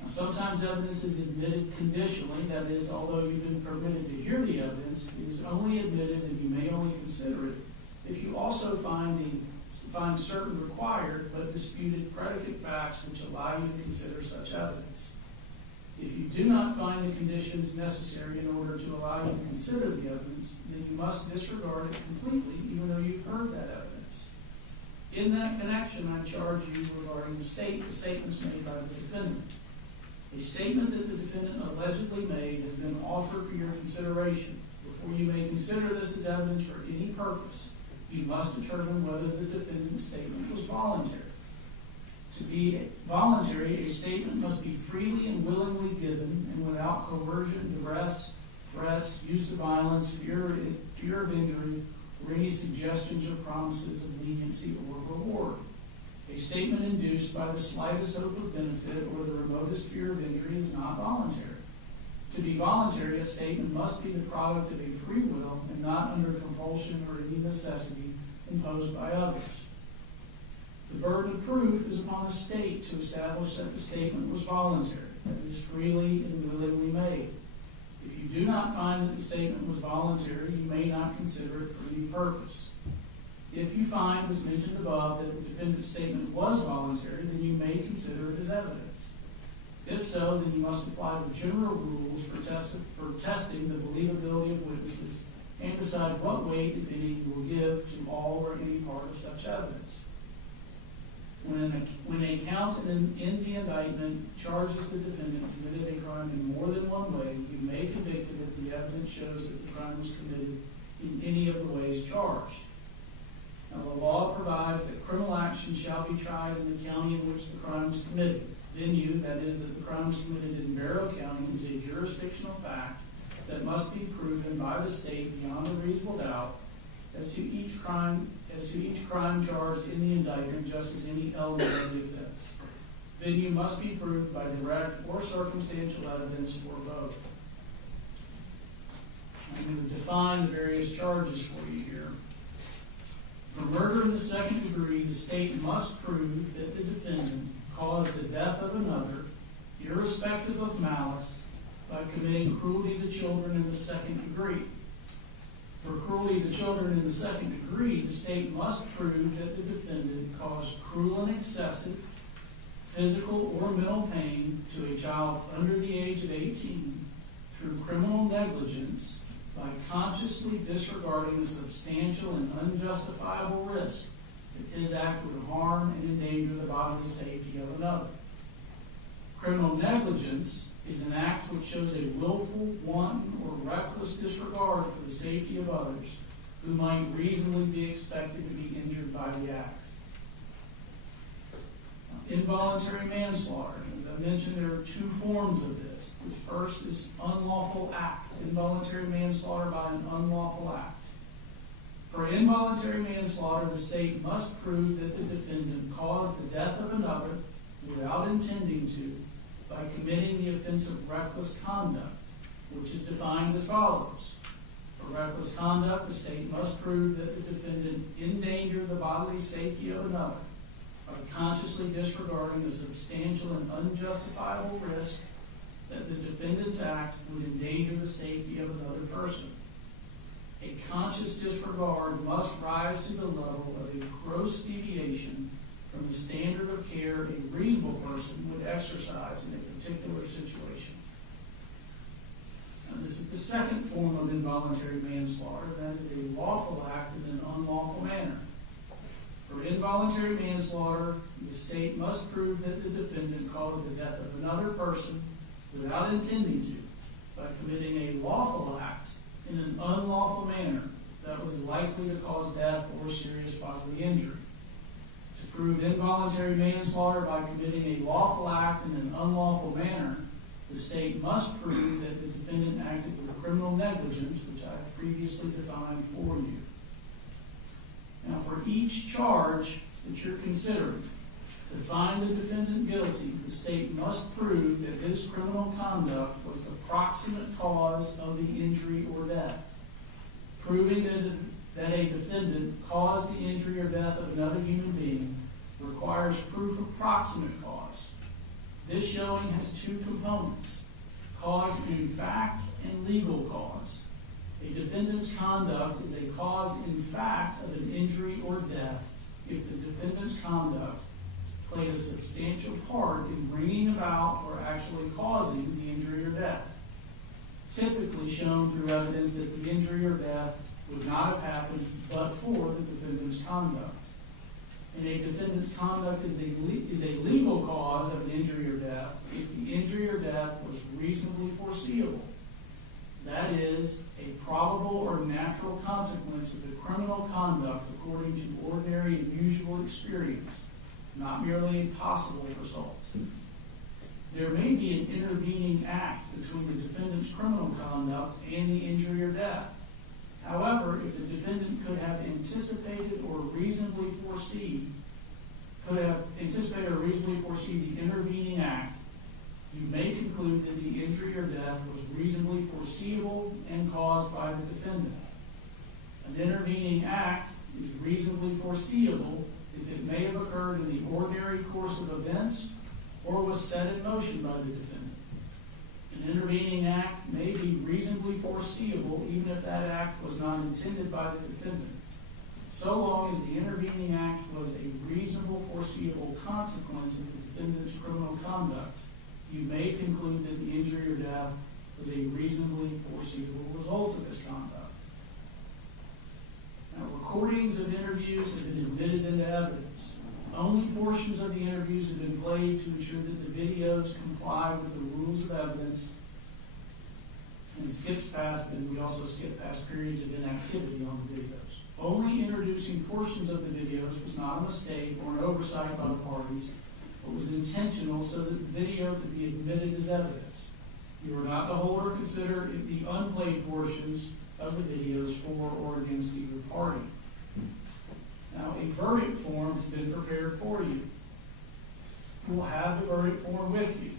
Now, sometimes evidence is admitted conditionally, that is, although you've been permitted to hear the evidence, it is only admitted and you may only consider it if you also find certain required but disputed predicate facts which allow you to consider such evidence. If you do not find the conditions necessary in order to allow you to consider the evidence, then you must disregard it completely, even though you've heard that evidence. In that connection, I charge you regarding the statements made by the defendant. A statement that the defendant allegedly made has been offered for your consideration. Before you may consider this as evidence for any purpose, you must determine whether the defendant's statement was voluntary. To be voluntary, a statement must be freely and willingly given and without coercion, duress, threats, use of violence, fear of injury, or any suggestions or promises of leniency or reward. A statement induced by the slightest hope of benefit or the remotest fear of injury is not voluntary. To be voluntary, a statement must be the product of a free will and not under compulsion or any necessity imposed by others. The burden of proof is upon the state to establish that the statement was voluntary, that is freely and willingly made. If you do not find that the statement was voluntary, you may not consider it for any purpose. If you find, as mentioned above, that the defendant's statement was voluntary, then you may consider it as evidence. If so, then you must apply the general rules for testing the believability of witnesses and decide what weight, if any, you will give to all or any part of such evidence. When a count in the indictment charges the defendant committed a crime in more than one way, you may convict him if the evidence shows that the crime was committed in any of the ways charged. Now, the law provides that criminal action shall be tried in the county in which the crime was committed. Venue, that is, that the crime was committed in Barrow County, is a jurisdictional fact that must be proven by the state beyond a reasonable doubt as to each crime charged in the indictment, just as any element of the offense. Venue must be proved by direct or circumstantial evidence or both. I'm going to define the various charges for you here. For murder in the second degree, the state must prove that the defendant caused the death of another, irrespective of malice, by committing cruelty to children in the second degree. For cruelty to children in the second degree, the state must prove that the defendant caused cruel and excessive physical or mental pain to a child under the age of 18 through criminal negligence by consciously disregarding the substantial and unjustifiable risk that his act would harm and endanger the bodily safety of another. Criminal negligence is an act which shows a willful, wanton, or reckless disregard for the safety of others who might reasonably be expected to be injured by the act. Involuntary manslaughter. As I mentioned, there are two forms of this. This first is unlawful act, involuntary manslaughter by an unlawful act. For involuntary manslaughter, the state must prove that the defendant caused the death of another without intending to by committing the offense of reckless conduct, which is defined as follows. For reckless conduct, the state must prove that the defendant endangered the bodily safety of another by consciously disregarding the substantial and unjustifiable risk that the defendant's act would endanger the safety of another person. A conscious disregard must rise to the level of a gross deviation from the standard of care a reasonable person would exercise in a particular situation. This is the second form of involuntary manslaughter. That is a lawful act in an unlawful manner. For involuntary manslaughter, the state must prove that the defendant caused the death of another person without intending to, by committing a lawful act in an unlawful manner that was likely to cause death or serious bodily injury. To prove involuntary manslaughter by committing a lawful act in an unlawful manner, the state must prove that the defendant acted with criminal negligence, which I have previously defined for you. Now, for each charge that you're considering, to find the defendant guilty, the state must prove that his criminal conduct was the proximate cause of the injury or death. Proving that a defendant caused the injury or death of another human being requires proof of proximate cause. This showing has two components: cause in fact and legal cause. A defendant's conduct is a cause in fact of an injury or death if the defendant's conduct played a substantial part in bringing about or actually causing the injury or death, typically shown through evidence that the injury or death would not have happened but for the defendant's conduct. And a defendant's conduct is a legal cause of an injury or death if the injury or death was reasonably foreseeable. That is, a probable or natural consequence of the criminal conduct according to ordinary and usual experience, not merely a possible result. There may be an intervening act between the defendant's criminal conduct and the injury or death. However, if the defendant could have anticipated or reasonably foresee the intervening act, you may conclude that the injury or death was reasonably foreseeable and caused by the defendant. An intervening act is reasonably foreseeable if it may have occurred in the ordinary course of events or was set in motion by the defendant. An intervening act may be reasonably foreseeable even if that act was not intended by the defendant. So long as the intervening act was a reasonable foreseeable consequence of the defendant's criminal conduct, you may conclude that the injury or death was a reasonably foreseeable result of his conduct. Now, recordings of interviews have been admitted into evidence. Only portions of the interviews have been played to ensure that the videos comply with the rules of evidence, and we also skip past periods of inactivity on the videos. Only introducing portions of the videos was not a mistake or an oversight by the parties, but was intentional so that the video could be admitted as evidence. You are not to hold or consider the unplayed portions of the videos for or against either party. Now, a verdict form has been prepared for you. You will have the verdict form with you.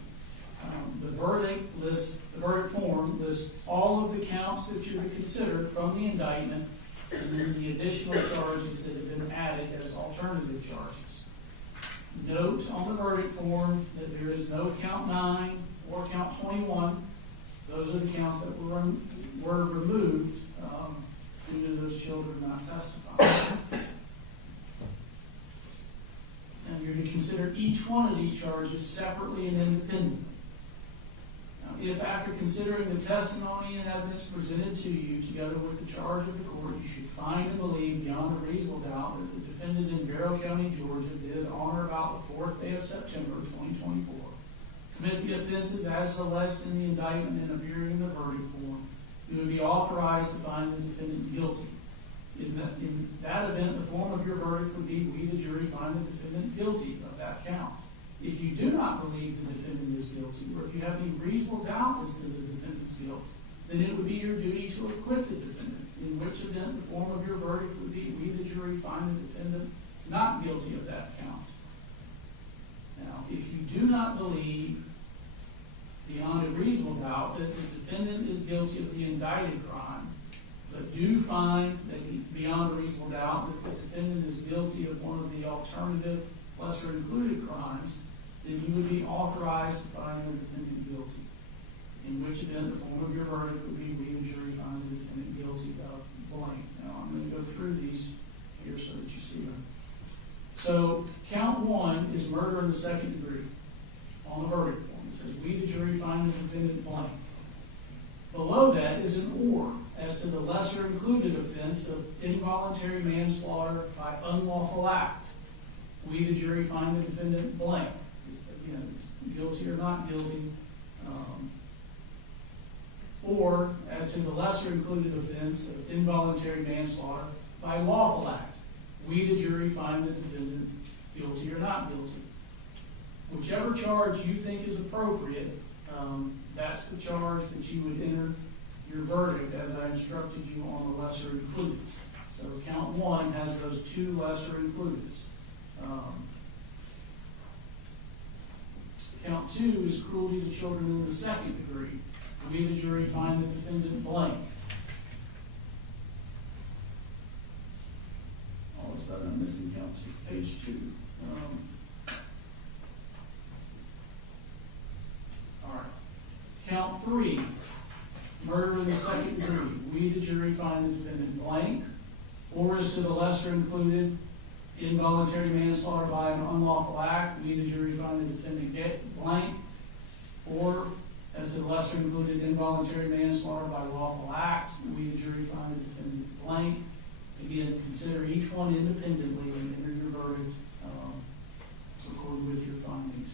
The verdict form lists all of the counts that you're to consider from the indictment, and then the additional charges that have been added as alternative charges. Note on the verdict form that there is no count 9 or count 21. Those are the counts that were removed due to those children not testifying. And you're to consider each one of these charges separately and independently. Now, if after considering the testimony and evidence presented to you together with the charge of the court, you should find and believe beyond a reasonable doubt that the defendant in Barrow County, Georgia, did on or about the 4th day of September 2024 commit the offenses as alleged in the indictment and appearing in the verdict form, you would be authorized to find the defendant guilty. In that event, the form of your verdict would be, we, the jury, find the defendant guilty of that count. If you do not believe the defendant is guilty, or if you have any reasonable doubt as to the defendant's guilt, then it would be your duty to acquit the defendant, in which event the form of your verdict would be, we, the jury, find the defendant not guilty of that count. Now, if you do not believe beyond a reasonable doubt that the defendant is guilty of the indicted crime, but do find that beyond a reasonable doubt that the defendant is guilty of one of the alternative lesser included crimes, then you would be authorized to find the defendant guilty. In which event the form of your verdict would be, we, the jury, find the defendant guilty of blank. Now, I'm going to go through these here so that you see them. So, count 1 is murder in the second degree on the verdict form. It says, we, the jury, find the defendant blank. Below that is an or, as to the lesser included offense of involuntary manslaughter by unlawful act. We, the jury, find the defendant blank. Again, it's guilty or not guilty. Or, as to the lesser included offense of involuntary manslaughter by lawful act. We, the jury, find the defendant guilty or not guilty. Whichever charge you think is appropriate, that's the charge that you would enter your verdict as I instructed you on the lesser includeds. So count one has those two lesser includeds. Count two is cruelty to children in the second degree. We, the jury, find the defendant blank. All of a sudden I'm missing count two, page 2. All right. Count 3, murder in the second degree. We, the jury, find the defendant blank. Or as to the lesser included involuntary manslaughter by an unlawful act. We, the jury, find the defendant blank. Or as to the lesser included involuntary manslaughter by lawful act. We, the jury, find the defendant blank. Again, consider each one independently and enter your verdict according with your findings.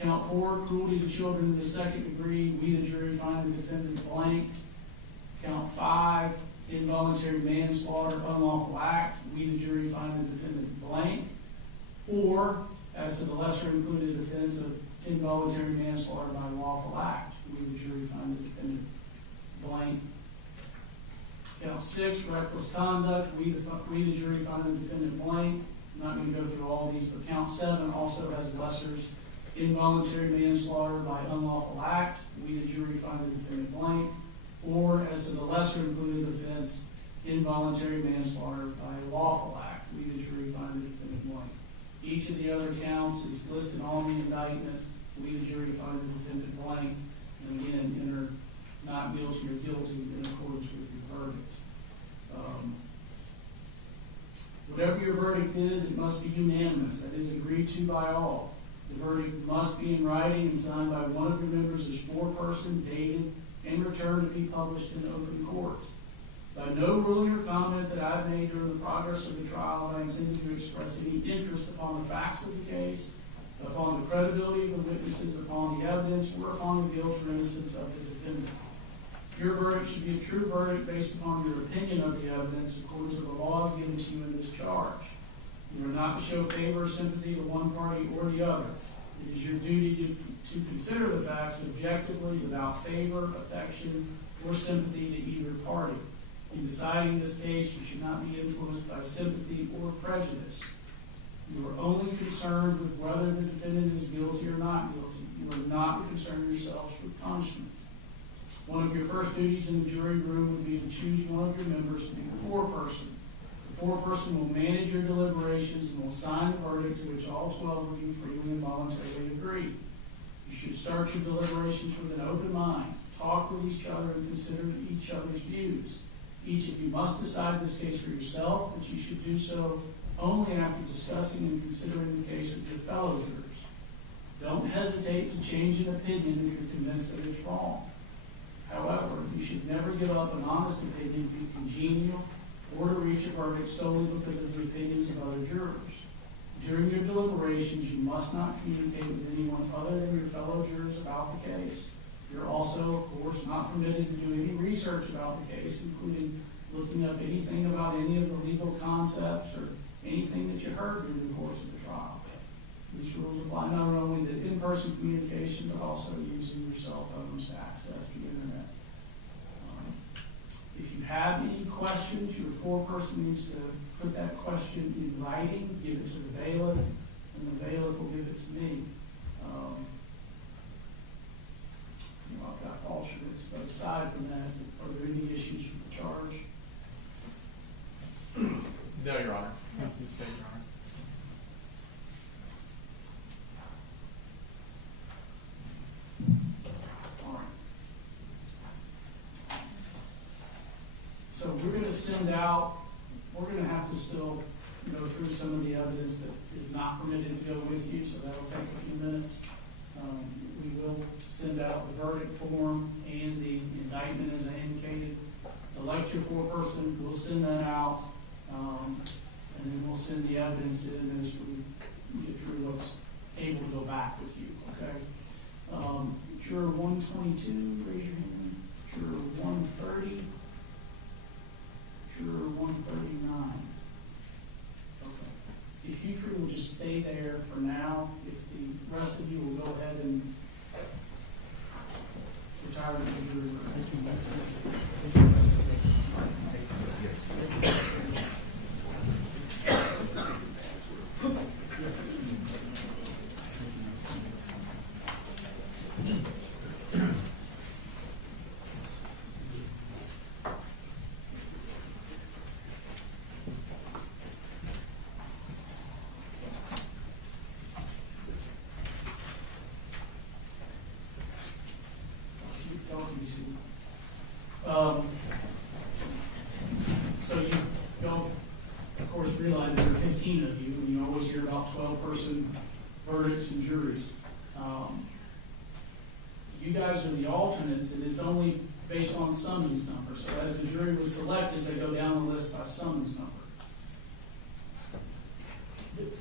Count 4, cruelty to children in the second degree. We, the jury, find the defendant blank. Count 5, involuntary manslaughter, unlawful act. We, the jury, find the defendant blank. Or, as to the lesser included offense of involuntary manslaughter by lawful act. We, the jury, find the defendant blank. Count 6, reckless conduct. We, the jury, find the defendant blank. I'm not going to go through all these, but count 7 also has lessers. Involuntary manslaughter by unlawful act. We, the jury, find the defendant blank. Or, as to the lesser included offense, involuntary manslaughter by a lawful act. We, the jury, find the defendant blank. Each of the other counts is listed on the indictment. We, the jury, find the defendant blank. And again, enter not guilty or guilty in accordance with your verdict. Whatever your verdict is, it must be unanimous. That is, agreed to by all. The verdict must be in writing and signed by one of your members as foreperson, dated, and returned to be published in open court. By no ruling or comment that I've made during the progress of the trial, I intend to express any interest upon the facts of the case, upon the credibility of the witnesses, upon the evidence, or upon the guilt or innocence of the defendant. Your verdict should be a true verdict based upon your opinion of the evidence according to the laws given to you in this charge. You are not to show favor or sympathy to one party or the other. It is your duty to consider the facts objectively without favor, affection, or sympathy to either party. In deciding this case, you should not be influenced by sympathy or prejudice. You are only concerned with whether the defendant is guilty or not guilty. You are not to concern yourselves with punishment. One of your first duties in the jury room would be to choose one of your members to be the foreperson. The foreperson will manage your deliberations and will sign the verdict to which all 12 of you freely and voluntarily agree. You should start your deliberations with an open mind. Talk with each other and consider each other's views. Each of you must decide this case for yourself, but you should do so only after discussing and considering the case with your fellow jurors. Don't hesitate to change an opinion if you're convinced that it's wrong. However, you should never give up an honest opinion to be congenial or to reach a verdict solely because of the opinions of other jurors. During your deliberations, you must not communicate with anyone other than your fellow jurors about the case. You're also, of course, not permitted to do any research about the case, including looking up anything about any of the legal concepts or anything that you heard during the course of the trial. These rules apply not only to in-person communication, but also using your cell phones to access the internet. If you have any questions, your foreperson needs to put that question in writing, give it to the bailiff, and the bailiff will give it to me. I've got alternates, but aside from that, are there any issues with the charge? No, Your Honor. Nothing to state, Your Honor. All right. So we're going to send out, we're going to have to still go through some of the evidence that is not permitted to go with you, so that'll take a few minutes. We will send out the verdict form and the indictment as I indicated. The lecture foreperson will send that out, and then we'll send the evidence in as we get through what's able to go back with you, okay? Juror 122, raise your hand. Juror 130. Juror 139. Okay. If you three will just stay there for now, if the rest of you will go ahead and retire to the jury room. So you don't, of course, realize there are 15 of you, and you always hear about 12-person verdicts and juries. You guys are the alternates, and it's only based on summons number. So as the jury was selected, they go down the list by summons number.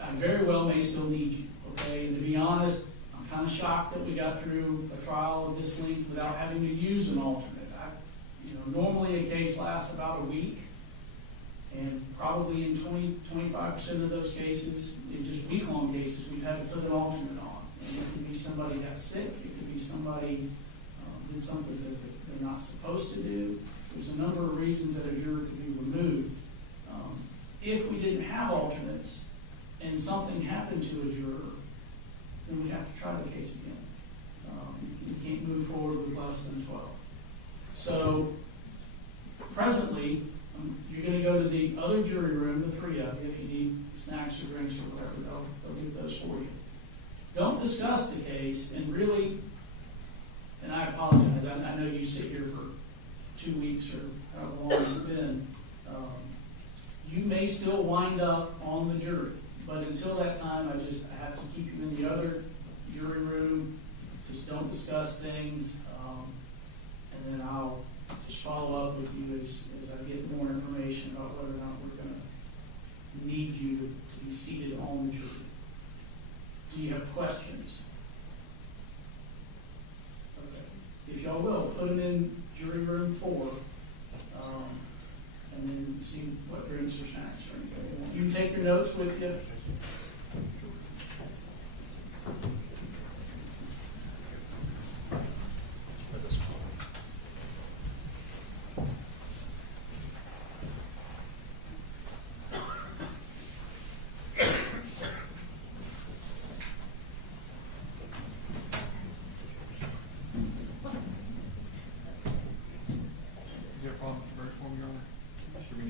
I very well may still need you, okay? And to be honest, I'm kind of shocked that we got through a trial of this length without having to use an alternate. Normally a case lasts about a week, and probably in 25% of those cases, in just week-long cases, we've had to put an alternate on. And it could be somebody got sick, it could be somebody did something that they're not supposed to do. There's a number of reasons that a juror could be removed. If we didn't have alternates and something happened to a juror, then we'd have to try the case again. You can't move forward with less than 12. So presently, you're going to go to the other jury room, the three of you, if you need snacks or drinks or whatever, they'll get those for you. Don't discuss the case, and really, and I apologize, I know you sit here for 2 weeks or however long it's been. You may still wind up on the jury, but until that time, I have to keep you in the other jury room. Just don't discuss things, and then I'll just follow up with you as I get more information about whether or not we're going to need you to be seated on the jury. Do you have questions? Okay. If y'all will, put them in jury room 4, and then see what drinks or snacks or anything they want. You can take your notes with you.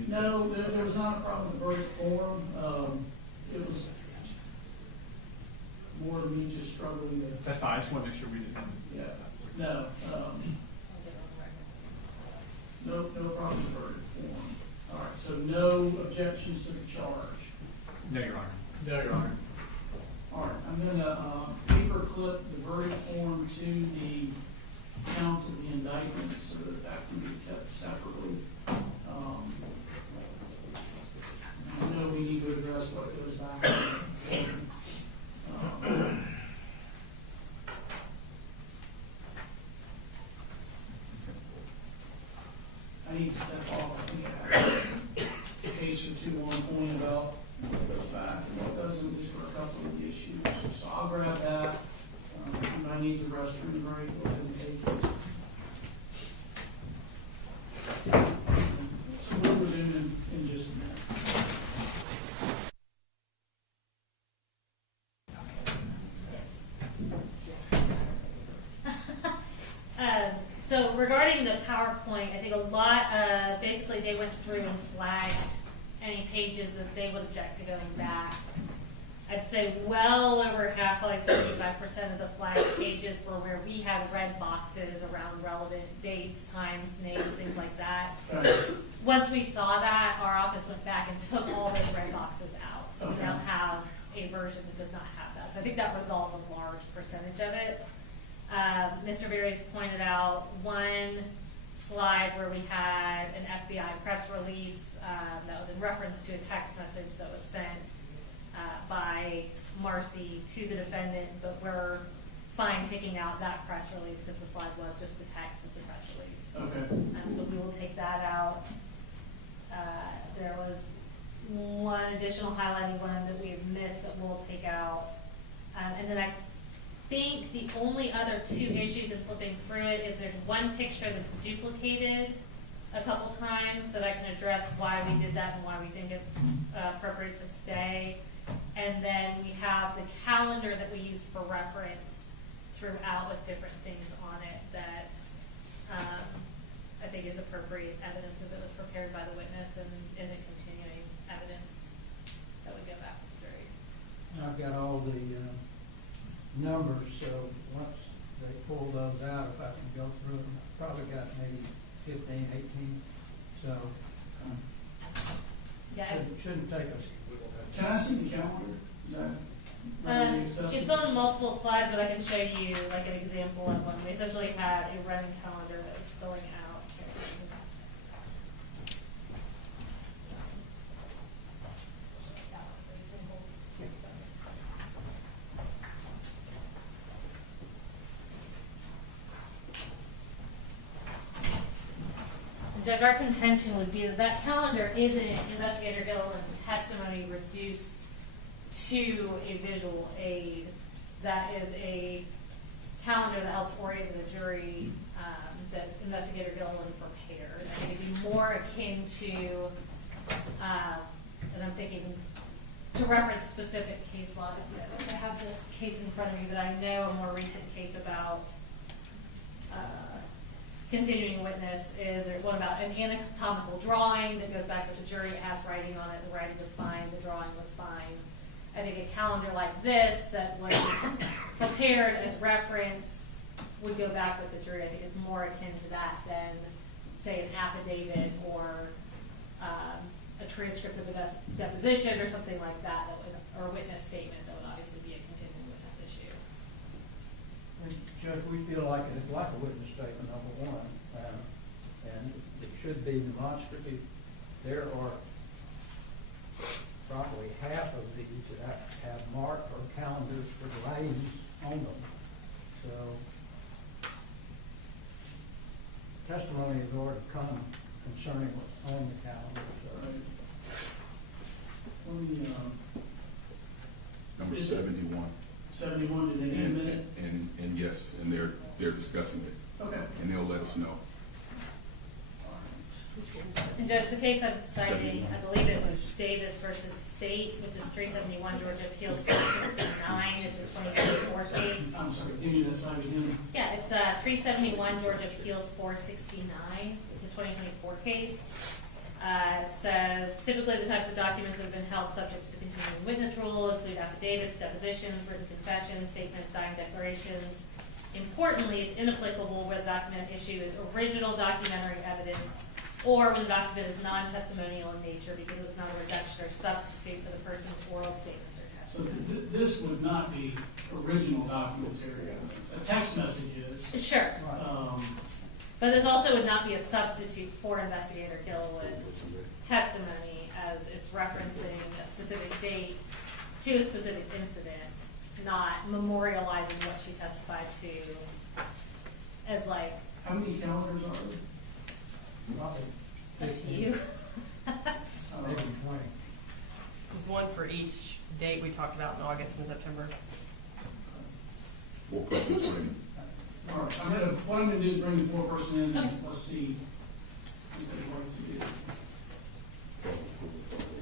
No, there was not a problem with the verdict form. It was more of me just struggling to... That's fine, I just want to make sure we didn't... Yeah, no. No problem with the verdict form. All right, so no objections to the charge? No, Your Honor. No, Your Honor. All right, I'm going to paper clip the verdict form to the counts of the indictment so that can be kept separately. I know we need to address what goes back. I need to step off. I think I have a case or two on point about what goes back and what doesn't, just for a couple of issues. So I'll grab that. If I need the restroom break, go ahead and take it. So we'll resume in just a minute. So regarding the PowerPoint, I think a lot, basically they went through and flagged any pages that they would object to going back. I'd say well over half, like 75% of the flagged pages were where we had red boxes around relevant dates, times, names, things like that. Once we saw that, our office went back and took all those red boxes out. So we now have a version that does not have that. So I think that resolves a large percentage of it. Mr. Berry's pointed out one slide where we had an FBI press release that was in reference to a text message that was sent by Marcy to the defendant, but we're fine taking out that press release because the slide was just the text of the press release. Okay. So we will take that out. There was one additional highlighted one that we had missed that we'll take out. And then I think the only other two issues in flipping through it is there's one picture that's duplicated a couple times that I can address why we did that and why we think it's appropriate to stay. And then we have the calendar that we use for reference throughout with different things on it that I think is appropriate evidence as it was prepared by the witness and isn't continuing evidence that would go back to the jury. I've got all the numbers, so once they pull those out, if I can go through them, I've probably got maybe 15, 18, so Yeah. shouldn't take us. Can I see the calendar? Is that readily accessible? It's on multiple slides, but I can show you like an example of one. We essentially had a running calendar that was filling out. Judge, our contention would be that that calendar isn't Investigator Gilliland's testimony reduced to a visual aid. That is a calendar that helps orient the jury that Investigator Gilliland prepared. I think it'd be more akin to, and I'm thinking to reference specific case law. I have this case in front of me, but I know a more recent case about continuing witness is there's one about an anatomical drawing that goes back to the jury, has writing on it, the writing was fine, the drawing was fine. I think a calendar like this that was prepared as reference would go back with the jury. I think it's more akin to that than, say, an affidavit or a transcript of a deposition or something like that, or a witness statement that would obviously be a continuing witness issue. Judge, we feel like it's like a witness statement, number one, and it should be demonstrative. There are probably half of these that have marked or calendars for delays on them. So testimony is already come concerning what's on the calendar. So. Let me, Number 71. 71, did they need a minute? And yes, and they're discussing it. Okay. And they'll let us know. And Judge, the case I'm citing, I believe it was Davis versus State, which is 371 Georgia Appeals 469. It's a 2024 case. I'm sorry, give me that side again. Yeah, it's 371 Georgia Appeals 469. It's a 2024 case. It says, typically the types of documents that have been held subject to the continuing witness rule include affidavits, depositions, written confessions, statements, dying declarations. Importantly, it's inapplicable where the document issue is original documentary evidence or when the document is non-testimonial in nature because it's not a reduction or substitute for the person's oral statements or So testimony. this would not be original documentary evidence. A text message is. Sure. But this also would not be a substitute for Investigator Gilliland's testimony as it's referencing a specific date to a specific incident, not memorializing what she testified to as like How many calendars are there? Probably a 15, few. maybe 20. There's one for each date we talked about in August and September. 4 questions for me. All right, what I'm gonna do is bring the foreperson in and let's see. What to do.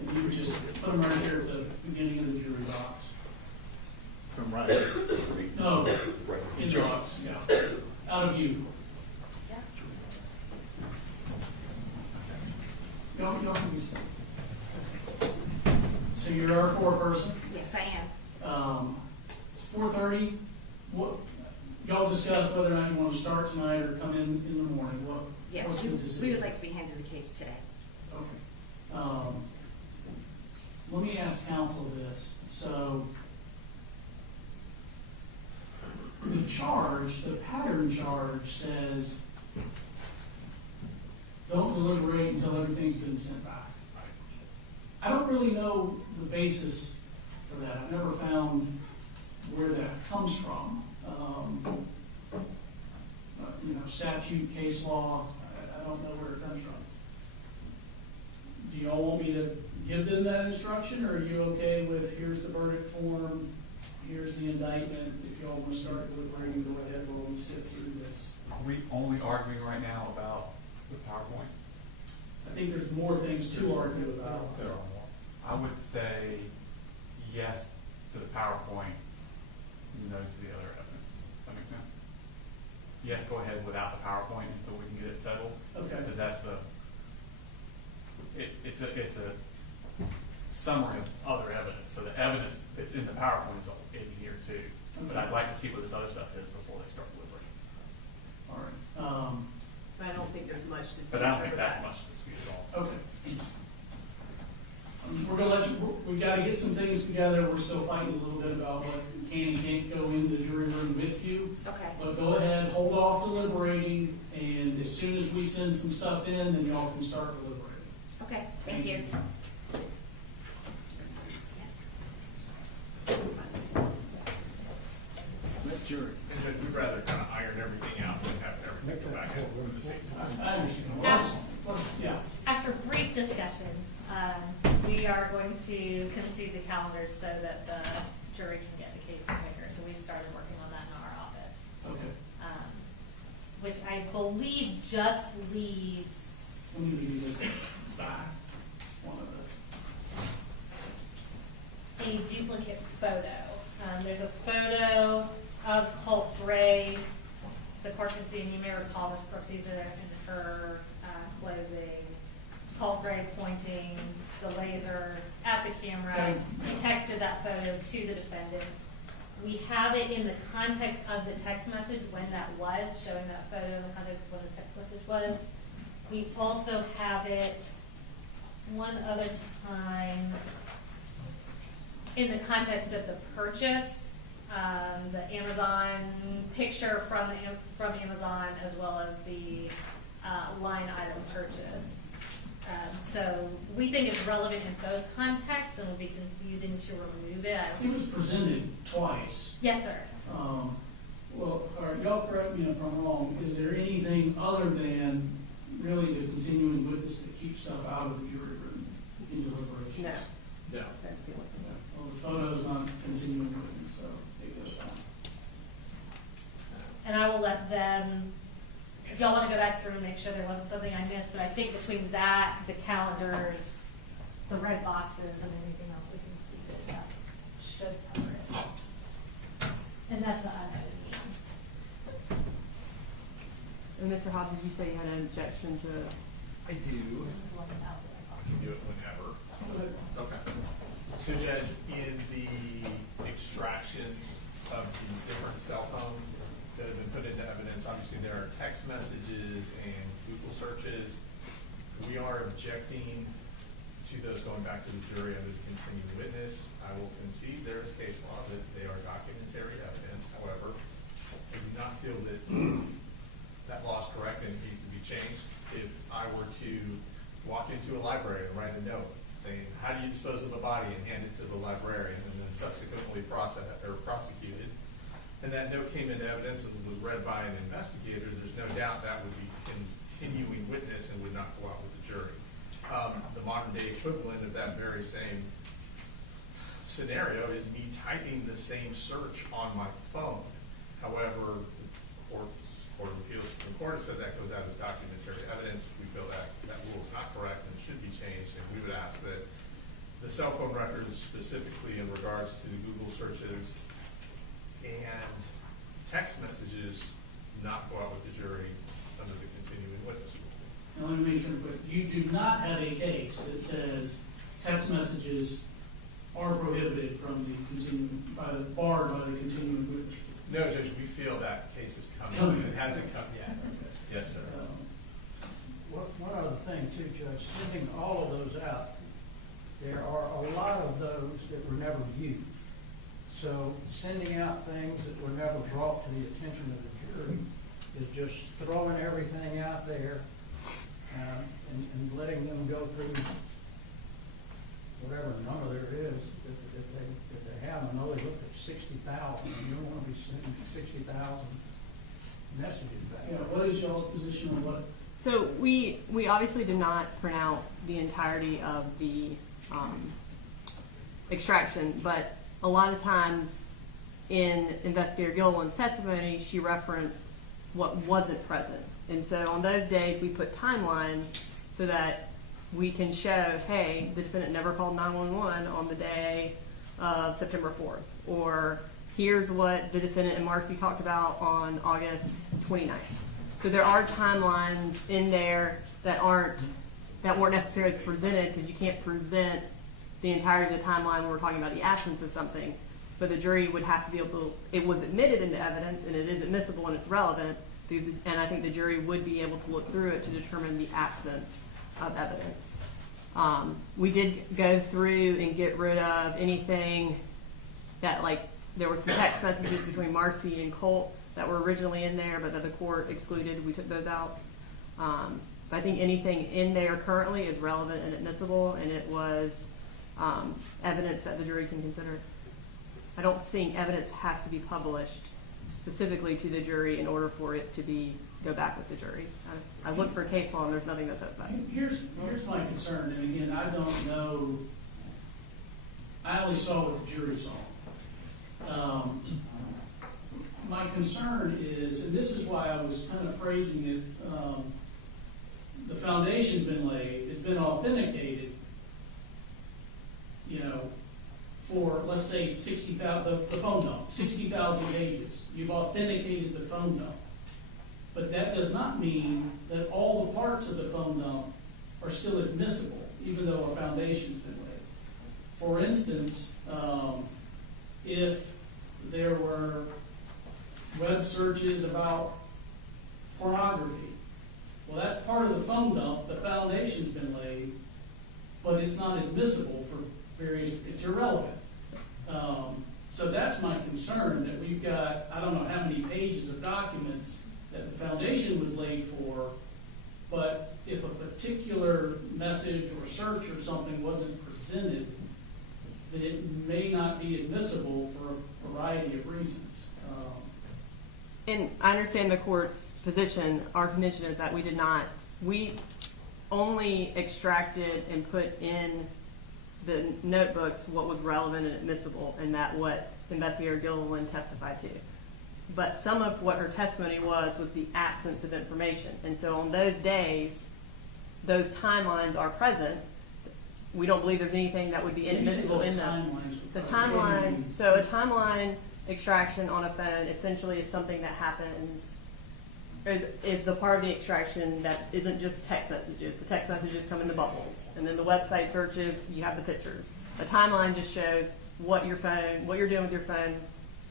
And you would just put them right here at the beginning of the jury box. From right. No, in the box, yeah. Out of view. Yeah. Y'all can be seated. So you're our foreperson. Yes, I am. It's 4:30. What, y'all discuss whether or not you want to start tonight or come in the morning. What's Yes, the we decision? would like to be handed the case today. Okay. Let me ask counsel this. So the charge, the pattern charge says, don't deliberate until everything's been sent back. I don't really know the basis for that. I've never found where that comes from. Statute, case law, I don't know where it comes from. Do y'all want me to give them that instruction, or are you okay with, here's the verdict form, here's the indictment, if y'all want to start deliberating, go ahead while we sit through this? Are we only arguing right now about the PowerPoint? I think there's more things to argue about. There are more. I would say yes to the PowerPoint, no to the other evidence. That makes sense? Yes, go ahead without the PowerPoint until we can get it settled. Okay. Because that's it's a summary of other evidence. So the evidence that's in the PowerPoint is in here too. But I'd like to see what this other stuff is before they start delivering. All right. But I don't think there's much to say. But I don't think that's much to dispute at all. Okay. We're gonna let you, we've got to get some things together. We're still fighting a little bit about what can and can't go in the jury room with you. Okay. But go ahead, hold off deliberating, and as soon as we send some stuff in, then y'all can start deliberating. Okay, thank you. We'd rather kind of iron everything out than have everything go back at the same time. I understand. Yeah. After brief discussion, we are going to concede the calendars so that the jury can get the case quicker. So we've started working on that in our office. Okay. Which I believe just leaves. Let me give you this back. One of the. A duplicate photo. There's a photo of Colt Gray. The court can see, and you may recall this procedure in her closing. Colt Gray pointing the laser at the camera. He texted that photo to the defendant. We have it in the context of the text message when that was, showing that photo in the context of when the text message was. We also have it one other time in the context of the purchase, the Amazon picture from Amazon, as well as the line item purchase. So we think it's relevant in both contexts, and it would be confusing to remove it. It was presented twice. Yes, sir. Well, all right, y'all correct me if I'm wrong. Is there anything other than really the continuing witness that keeps stuff out of the jury room in deliberation? No. No. That's the only thing. Well, the photo's not continuing witness, so it goes down. And I will let them, if y'all want to go back through and make sure there wasn't something I missed, but I think between that, the calendars, the red boxes, and anything else, we can see that that should cover it. And that's the unedited meeting. And Mr. Hobbs, did you say you had an objection to? I do. This is the one without the red I box. can do it whenever. Okay. So Judge, in the extractions of the different cell phones that have been put into evidence, obviously there are text messages and Google searches. We are objecting to those going back to the jury as a continuing witness. I will concede there is case law that they are documentary evidence. However, I do not feel that that law is correct and it needs to be changed. If I were to walk into a library and write a note saying, how do you dispose of a body, and hand it to the librarian, and then subsequently prosecuted, and that note came into evidence and was read by an investigator, there's no doubt that would be continuing witness and would not go out with the jury. The modern day equivalent of that very same scenario is me typing the same search on my phone. However, the Court of Appeals Supreme Court has said that goes out as documentary evidence. We feel that that rule is not correct and should be changed, and we would ask that the cell phone records, specifically in regards to the Google searches and text messages, not go out with the jury under the continuing witness rule. Now, let me make sure, but you do not have a case that says text messages are prohibited from the continuing, barred by the continuing witness rule. No, Judge, we feel that case is coming, and it hasn't come yet. Yes, sir. One other thing too, Judge, sending all of those out, there are a lot of those that were never used. So sending out things that were never brought to the attention of the jury is just throwing everything out there and letting them go through whatever number there is that they have. I know they looked at 60,000, and you don't want to be sending 60,000 messages back. Yeah, what is y'all's position on what? So we obviously did not print out the entirety of the extraction, but a lot of times in Investigator Gilliland's testimony, she referenced what wasn't present. And so on those days, we put timelines so that we can show, hey, the defendant never called 911 on the day of September 4th. Or here's what the defendant and Marcy talked about on August 29th. So there are timelines in there that weren't necessarily presented, because you can't present the entirety of the timeline when we're talking about the absence of something. But the jury would have to be able to, it was admitted into evidence and it is admissible and it's relevant, and I think the jury would be able to look through it to determine the absence of evidence. We did go through and get rid of anything that, like, there were some text messages between Marcy and Colt that were originally in there, but that the court excluded. We took those out. But I think anything in there currently is relevant and admissible, and it was evidence that the jury can consider. I don't think evidence has to be published specifically to the jury in order for it to go back with the jury. I looked for case law and there's nothing that says that. Here's my concern, and again, I don't know, I only saw what the jury saw. My concern is, and this is why I was kind of phrasing it, the foundation's been laid, it's been authenticated, for, let's say, 60,000, the phone dump, 60,000 pages. You've authenticated the phone dump. But that does not mean that all the parts of the phone dump are still admissible, even though a foundation's been laid. For instance, if there were web searches about pornography, well, that's part of the phone dump, the foundation's been laid, but it's not admissible for various, it's irrelevant. So that's my concern, that we've got, I don't know how many pages of documents that the foundation was laid for, but if a particular message or search or something wasn't presented, then it may not be admissible for a variety of reasons. And I understand the court's position. Our condition is that we only extracted and put in the notebooks what was relevant and admissible, and that what Investigator Gilliland testified to. But some of what her testimony was the absence of information. And so on those days, those timelines are present. We don't believe there's anything that would be inadmissible in them. The timeline, so a timeline extraction on a phone essentially is something that happens, is the part of the extraction that isn't just text messages. The text messages come in the bubbles. And then the website searches, you have the pictures. A timeline just shows what you're doing with your phone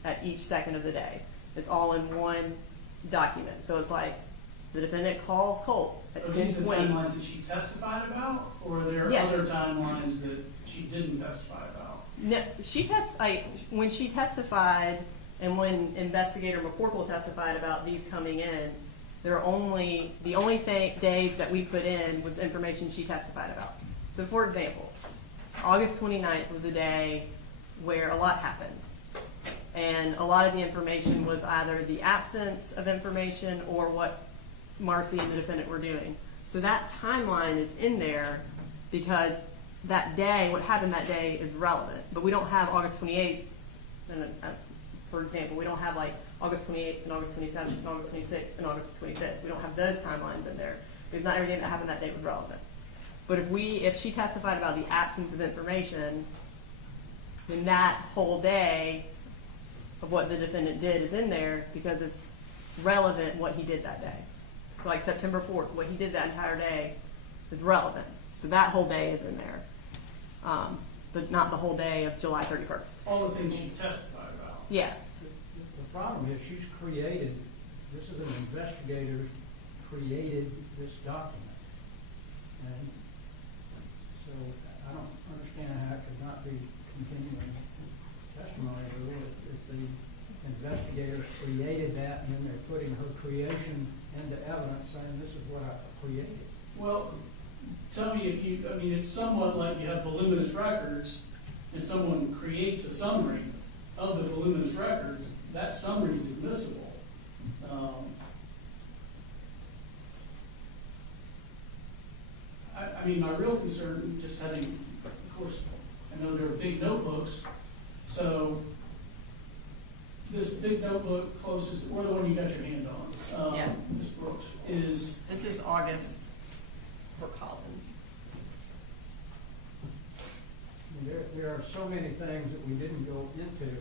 at each second of the day. It's all in one document. So it's like the defendant calls Colt at 10:20. Are these the timelines that she testified about, or are there other timelines that she didn't testify about? No, when she testified, and when Investigator McCorkle testified about these coming in, the only days that we put in was information she testified about. So for example, August 29th was a day where a lot happened. And a lot of the information was either the absence of information or what Marcy and the defendant were doing. So that timeline is in there because that day, what happened that day is relevant. But we don't have August 28th, for example, we don't have like August 28th and August 27th and August 26th and August 25th. We don't have those timelines in there because not everything that happened that day was relevant. But if she testified about the absence of information, then that whole day of what the defendant did is in there because it's relevant what he did that day. So like September 4th, what he did that entire day is relevant. So that whole day is in there, but not the whole day of July 31st. All the things she testified about. Yes. The problem is she's created, this is an investigator created this document. And so I don't understand how it could not be continuing testimony. testimony, Lou, if the investigator created that and then they're putting her creation into evidence saying this is what I created. Well, tell me if you, I mean, it's somewhat like you have voluminous records and someone creates a summary of the voluminous records, that summary is admissible. I mean, my real concern, just having, of course, I know there are big notebooks, so this big notebook closest, or the one you got your hand on, Yeah. Ms. Brooks, is, This is August for Colin. There are so many things that we didn't go into.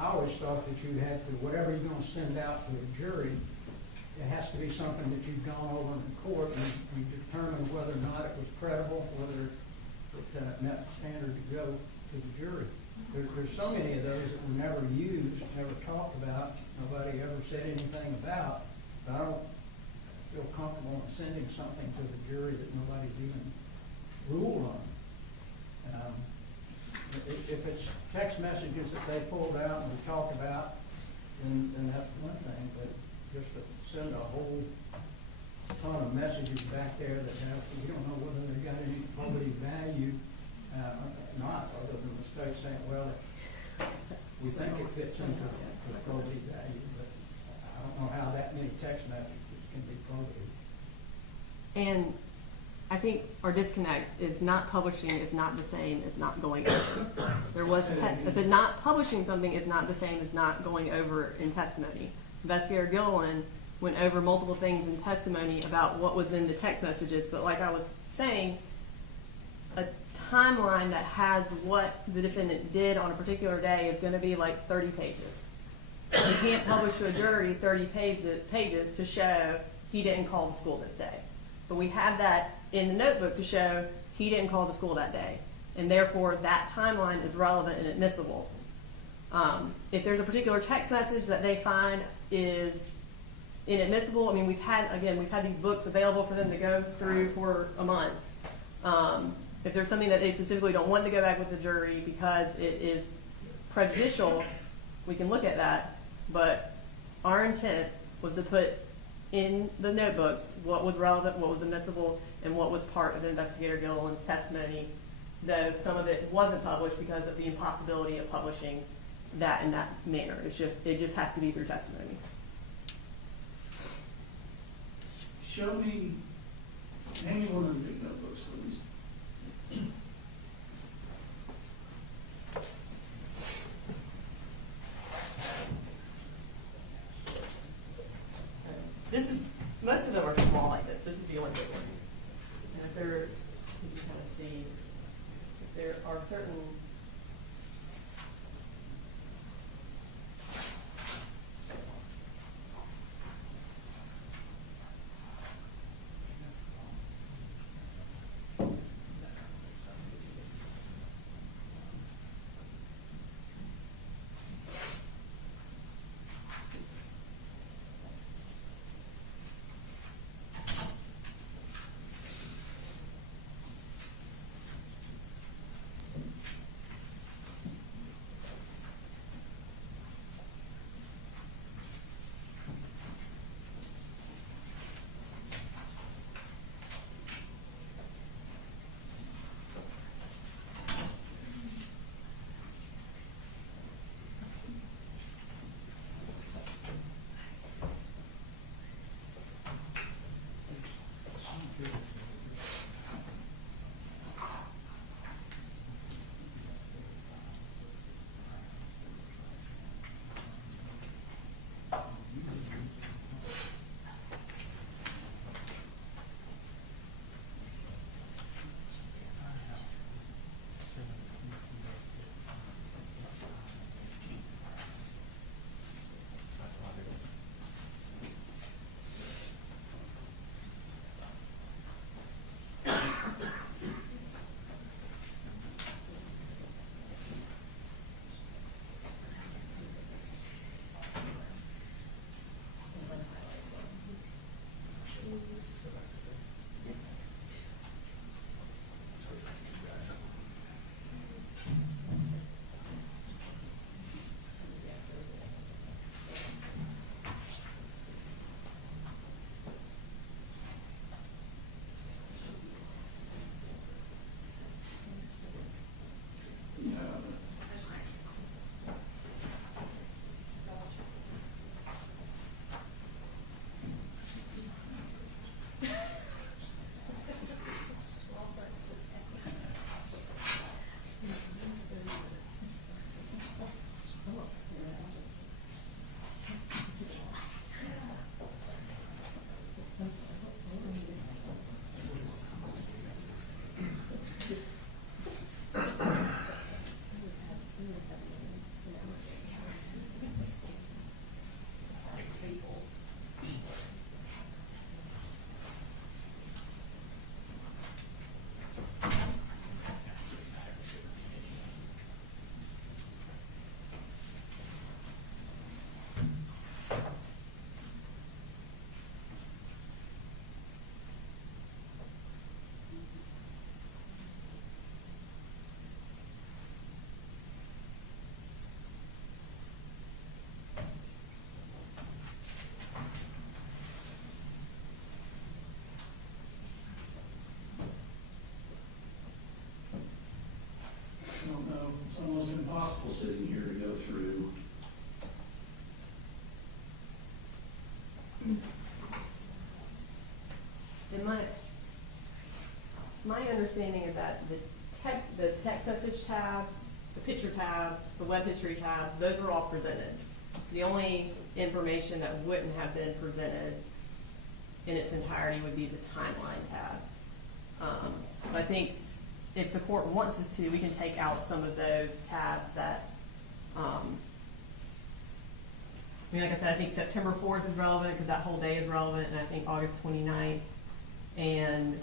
I always thought that you had to, whatever you're going to send out to a jury, it has to be something that you've gone over in court and you determine whether or not it was credible, whether it met the standard to go to the jury. There's so many of those that were never used, never talked about, nobody ever said anything about. But I don't feel comfortable in sending something to the jury that nobody's even ruled on. If it's text messages that they pulled out and we talked about, then that's one thing. But just to send a whole ton of messages back there that have, we don't know whether they got any public value, not, other than the state saying, well, we think it fits into the public value, but I don't know how that many text messages can be public. And I think our disconnect is not publishing is not the same as not going over. There was, I said not publishing something is not the same as not going over in testimony. Investigator Gilliland went over multiple things in testimony about what was in the text messages, but like I was saying, a timeline that has what the defendant did on a particular day is going to be like 30 pages. You can't publish to a jury 30 pages to show he didn't call the school this day. But we have that in the notebook to show he didn't call the school that day. And therefore, that timeline is relevant and admissible. If there's a particular text message that they find is inadmissible, I mean, we've had these books available for them to go through for a month. If there's something that they specifically don't want to go back with the jury because it is prejudicial, we can look at that. But our intent was to put in the notebooks what was relevant, what was admissible, and what was part of Investigator Gilliland's testimony, though some of it wasn't published because of the impossibility of publishing that in that manner. It just has to be through testimony. show me, hand me one of the big notebooks, please. This is, most of them are small like this. This is the only big one. And if there, you can kind of see, if there are certain, My understanding is that the text message tabs, the picture tabs, the web history tabs, those were all presented. The only information that wouldn't have been presented in its entirety would be the timeline tabs. I think if the court wants us to, we can take out some of those tabs that, I mean, like I said, I think September 4th is relevant because that whole day is relevant, and I think August 29th and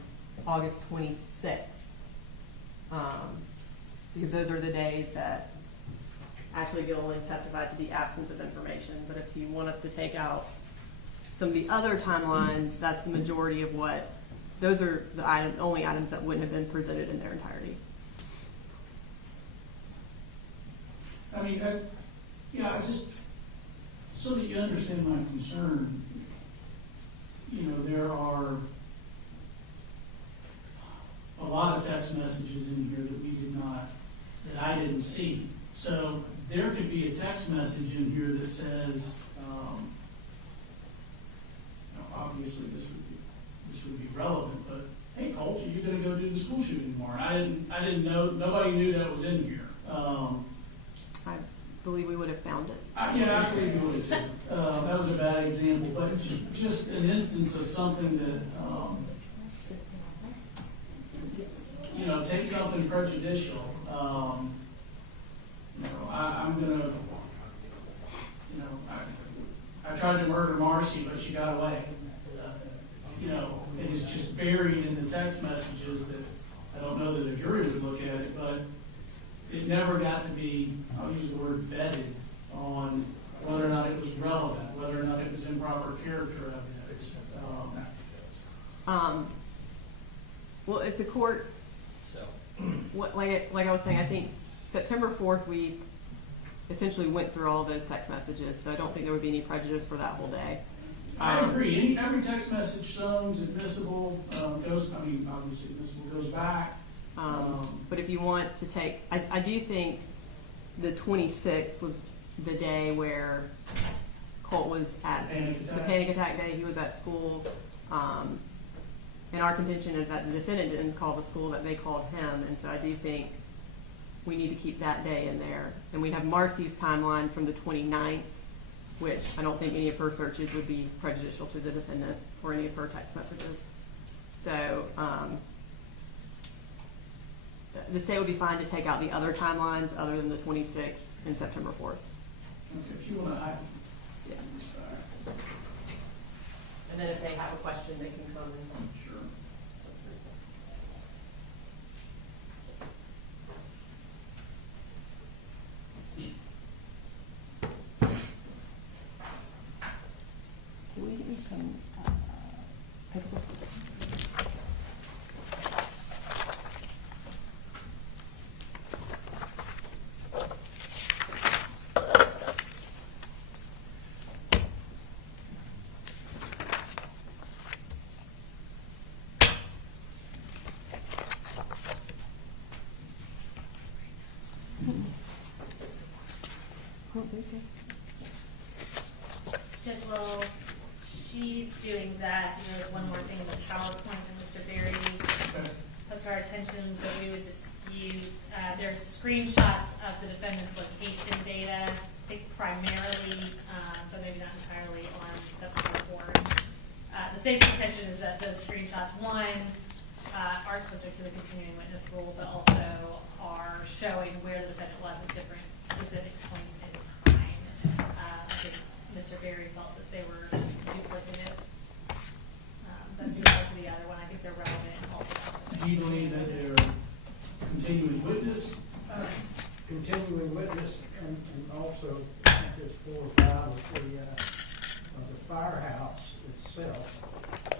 August 26th, because those are the days that actually Gilliland testified to the absence of information. But if you want us to take out some of the other timelines, that's the majority of what, those are the only items that wouldn't have been presented in their entirety. I mean, I just, so that you understand my concern, there are a lot of text messages in here that I didn't see. So there could be a text message in here that says, obviously this would be relevant, but hey, Colt, are you going to go do the school shooting tomorrow? I didn't know, nobody knew that was in here. I believe we would have found it. I believe you would too. That was a bad example, but just an instance of something that, take something prejudicial. I'm gonna, I tried to murder Marcy, but she got away. It is just buried in the text messages that I don't know that a jury would look at it, but it never got to be, I'll use the word vetted, on whether or not it was relevant, whether or not it was improper character evidence. Well, if the court, like I was saying, I think September 4th, we essentially went through all those text messages, so I don't think there would be any prejudice for that whole day. I agree. Every text message shows admissible, obviously admissible goes back. But if you want to take, I do think the 26th was the day where Colt was at the panic attack day. He was at school. And our contention is that the defendant didn't call the school, that they called him. And so I do think we need to keep that day in there. And we have Marcy's timeline from the 29th, which I don't think any of her searches would be prejudicial to the defendant or any of her text messages. So the state would be fine to take out the other timelines other than the 26th and September 4th. Okay, if you want to, Yeah. And then if they have a question, they can come and. Sure. Can we get some paperwork? Judge, well, she's doing that. There's one more thing in the PowerPoint that Mr. Berry put to our attention that we would dispute. There's screenshots of the defendant's location data, I think primarily, but maybe not entirely, on September 4th. The state's contention is that those screenshots, one, aren't subject to the continuing witness rule, but also are showing where the defendant was at different specific points in time. I think Mr. Berry felt that they were duplicative, but similar to the other one, I think they're relevant and also. Do you believe that they're continuing witness? Continuing witness, and also just 4 or 5 of the firehouse itself. But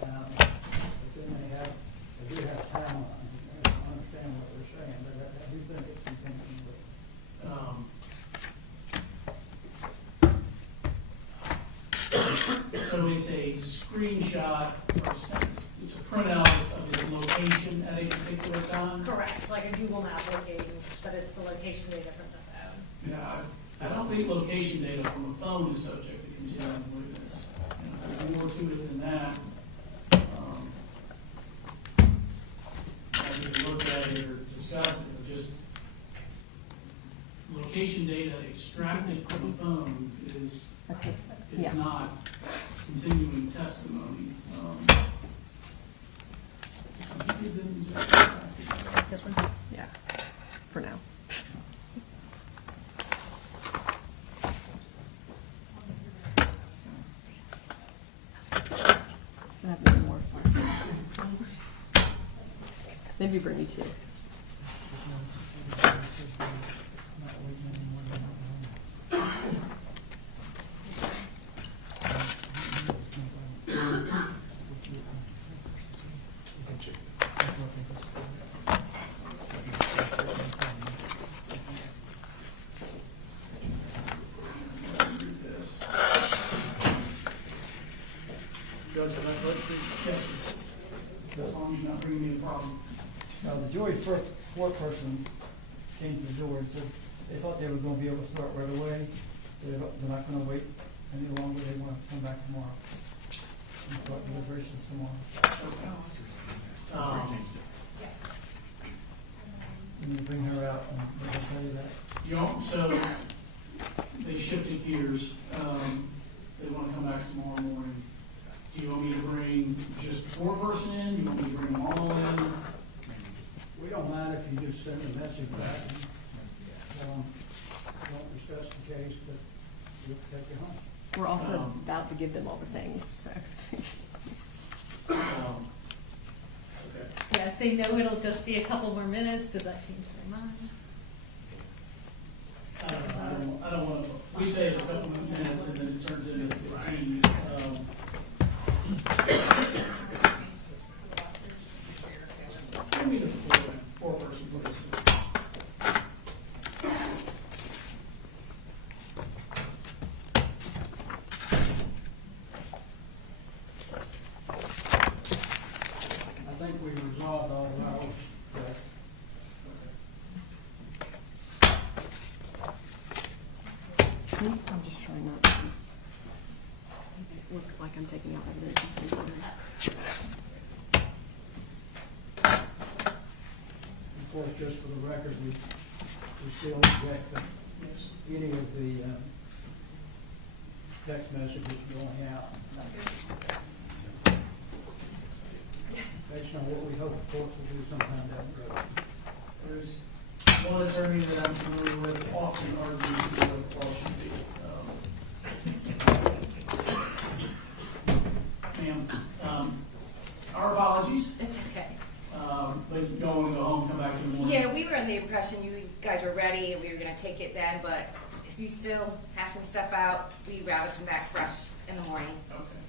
then they do have time on it. I don't understand what they're saying, but I do think it's continuing witness. So it's a screenshot, or it's a printout of his location at a particular time? Correct, like a Google map locating, but it's the location data from the phone. Yeah, I don't think location data from a phone is subject to continuing witness. There's more to it than that. I extracted from the phone is Yeah. not continuing testimony. This one? Yeah, for now. I have one more. Maybe bring me two. Judge, can I vote for this? As long as you're not bringing me a problem. Now, the jury foreperson came to the door and said they thought they were going to be able to start right away. They're not going to wait any longer. They want to come back tomorrow and start deliberations tomorrow. And you bring her out and they'll tell you that. You know, so they shifted gears. They want to come back tomorrow morning. Do you want me to bring just foreperson in? Do you want me to bring them all in? We don't mind if you just send a message back. Don't discuss the case, but we'll take you home. We're also about to give them all the things, so. Okay. Yeah, if they know it'll just be a couple more minutes, does that change their mind? I don't want to, we say a couple of minutes and then it turns into 15. Give me the foreperson, please. I think we resolved all of ours. I'm just trying not to look like I'm taking out evidence. Of course, just for the record, we still object to any of the text messages going out. Based on what we hope the courts will do sometime down the road. There's one attorney that I'm familiar with often argues for the law should be. Ma'am, our apologies, It's okay. but you don't want to go home, come back in the morning. Yeah, we were under the impression you guys were ready and we were gonna take it then, but if you still hashing stuff out, we'd rather come back fresh in the morning. Okay.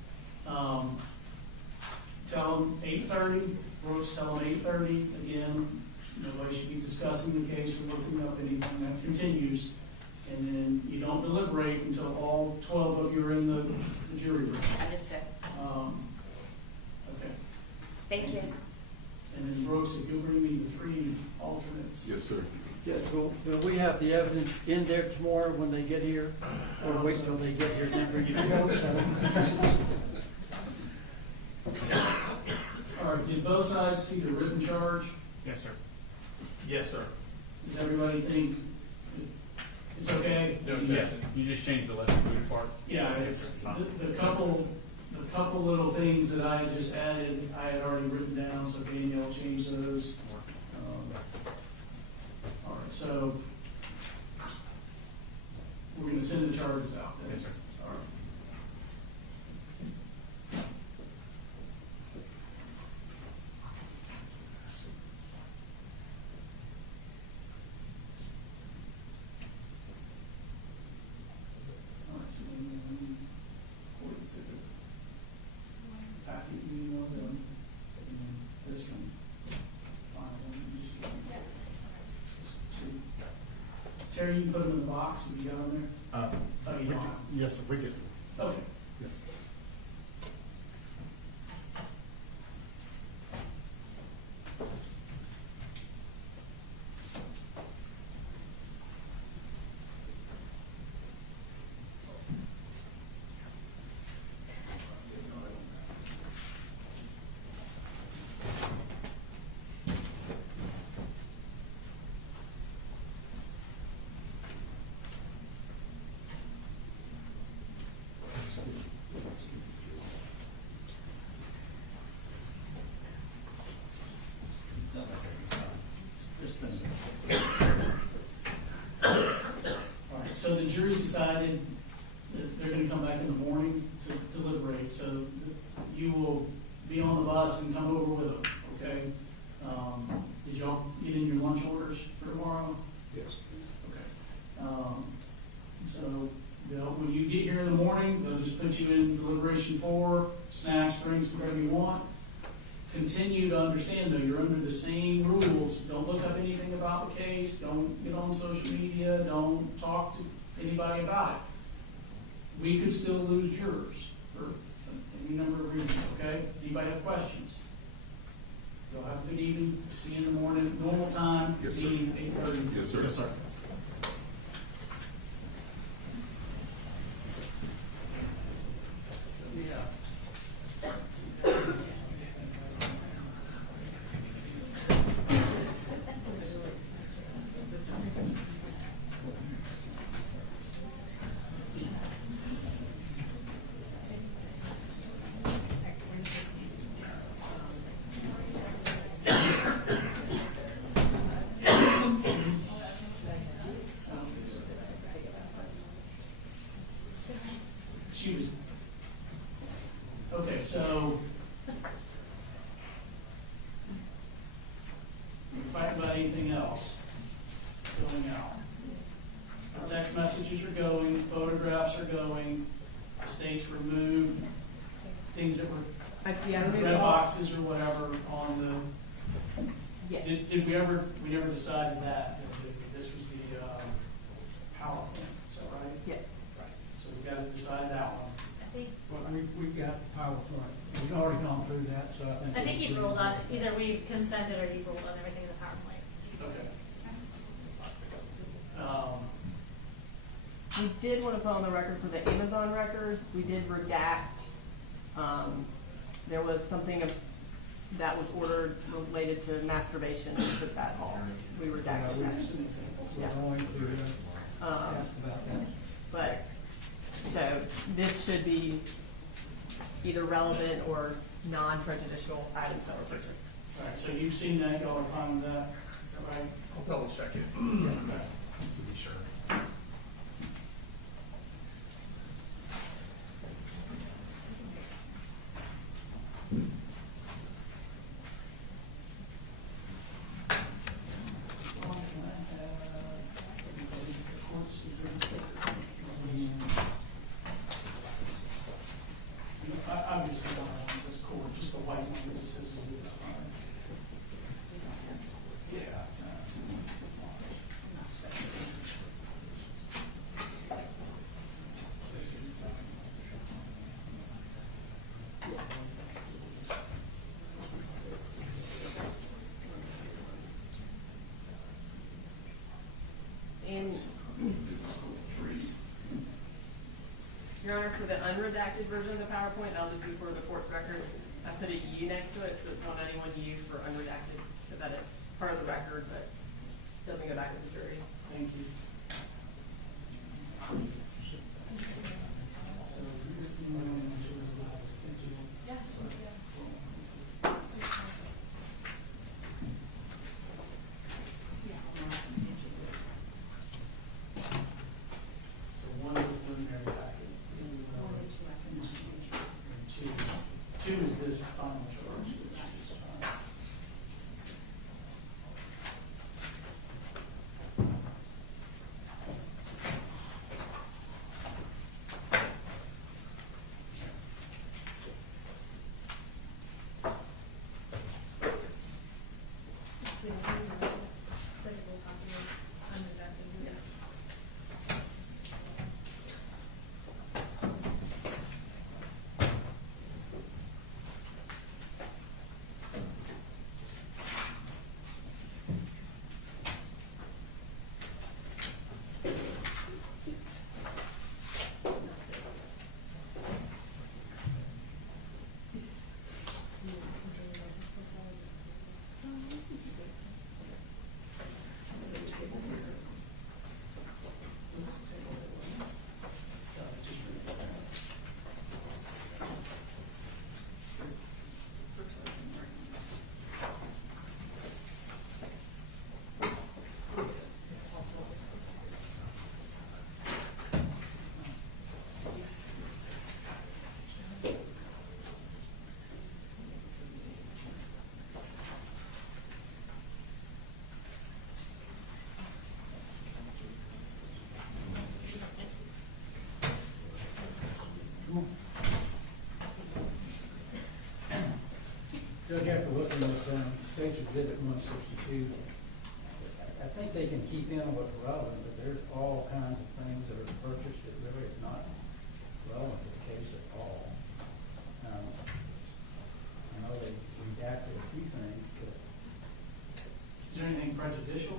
Tell them 8:30, Brooks, tell them 8:30, again, nobody should be discussing the case or looking up anything, that continues. And then you don't deliberate until all 12 of you are in the jury room. Understood. Okay. Thank you. And then Brooks, if you'll bring me the 3 alternates. Yes, sir. Yeah, will we have the evidence in there tomorrow when they get here? Or wait until they get here and then bring it? All right, did both sides see the written charge? Yes, sir. Yes, sir. Does everybody think it's okay? No objection. You just changed the lesser included part? Yeah, it's the couple little things that I had just added, I had already written down, so Danielle changed those. All right, so we're going to send the charges out then? Yes, sir. All right. Terry, you can put them in the box if you got them there? Oh, you don't? Yes, sir, we get. Okay. Yes. be on the bus and come over with them, okay? Did y'all get in your lunch orders for tomorrow? Yes. Okay. So, when you get here in the morning, they'll just put you in deliberation 4, snacks, drinks, whatever you want. Continue to understand, though, you're under the same rules. Don't look up anything about the case. Don't get on social media. Don't talk to anybody about it. We could still lose jurors for any number of reasons, okay? Anybody have questions? You'll have a good evening. See you in the morning. Normal time, Yes, sir. meeting 8:30. Yes, sir. Yes, sir. She was, okay, so, you fight about anything else going out. The text messages are going, photographs are going, states removed, things that were red boxes or whatever on the, Yeah. did we ever, we never decided that this was the, PowerPoint, is that right? Yeah. Right, so we gotta decide that one. I think, Well, we've got PowerPoint. We've already gone through that, so I think. I think you've ruled on, either we've consented or you've ruled on everything in the PowerPoint. Okay. We did want to put on the record for the Amazon records, we did redact, there was something that was ordered related to masturbation, we took that off. We redacted that. We're going to ask about that. But, so this should be either relevant or non-prejudicial items that were purchased. All right, so you've seen that, y'all are fine with that, is that right? I'll double check it, Okay. just to be sure. I'm just going to this cord, just the white one, this is. Yeah. And, Your Honor, for the unredacted version of the PowerPoint, I'll just be for the court's record, I put a U next to it, so it's not anyone U for unredacted, so that it's part of the record, but doesn't go back to the jury. Thank you. So one is the preliminary packet. And two is this final charge, which is, Physical copy of unredacted, yeah. Judge, after looking at State's Exhibit 162, I think they can keep in what's relevant, but there's all kinds of things that are purchased that really is not relevant to the case at all. I know they redacted a few things, but Is there anything prejudicial?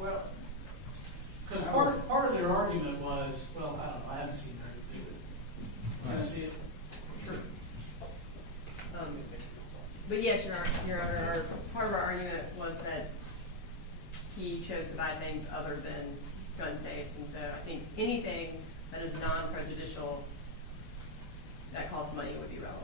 well, Because part of their argument was, well, I don't know, I haven't seen her exhibit. Can I see it? Sure. But yes, Your Honor, part of our argument was that he chose to buy things other than gun safes, and so I think anything that is non-prejudicial that costs money would be relevant.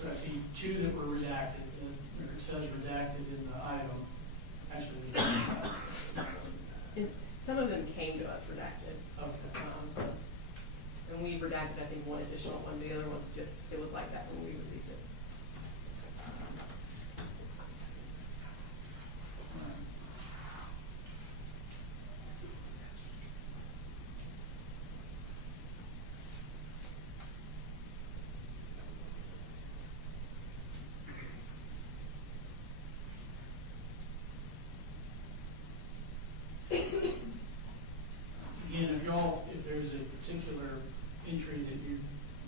So I see two that were redacted, and it says redacted in the item. Actually, Some of them came to us redacted. okay. And we redacted, I think, one additional one. The other one's just, it was like that when we received it. Again, if there's a particular entry that you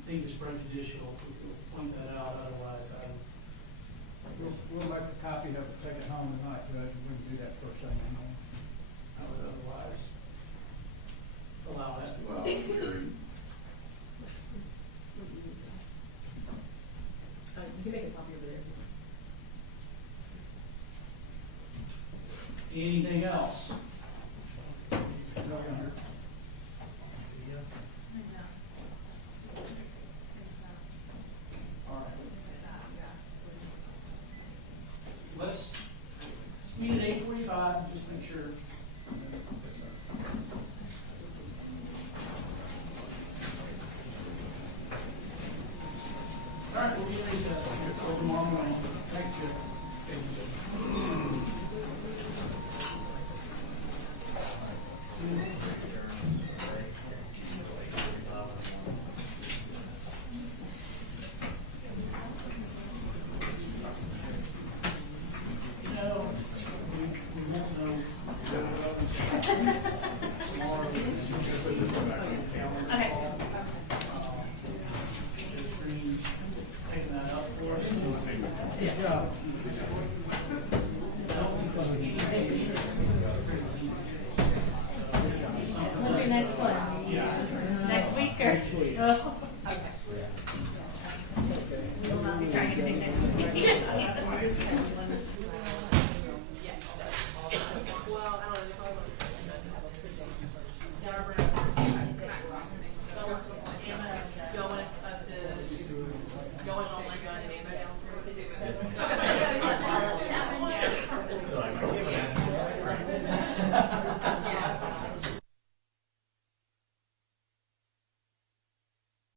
think is prejudicial, we'll point that out, otherwise we'll make a copy of it, take it home tonight, Judge, and we can do that first thing in the morning. I would otherwise allow that. Well, Gary, You can make a copy over there. Anything else? No, Your Honor. All right. Let's meet at 8:45, just make sure. All right, we'll be in recess until tomorrow morning. Thank you.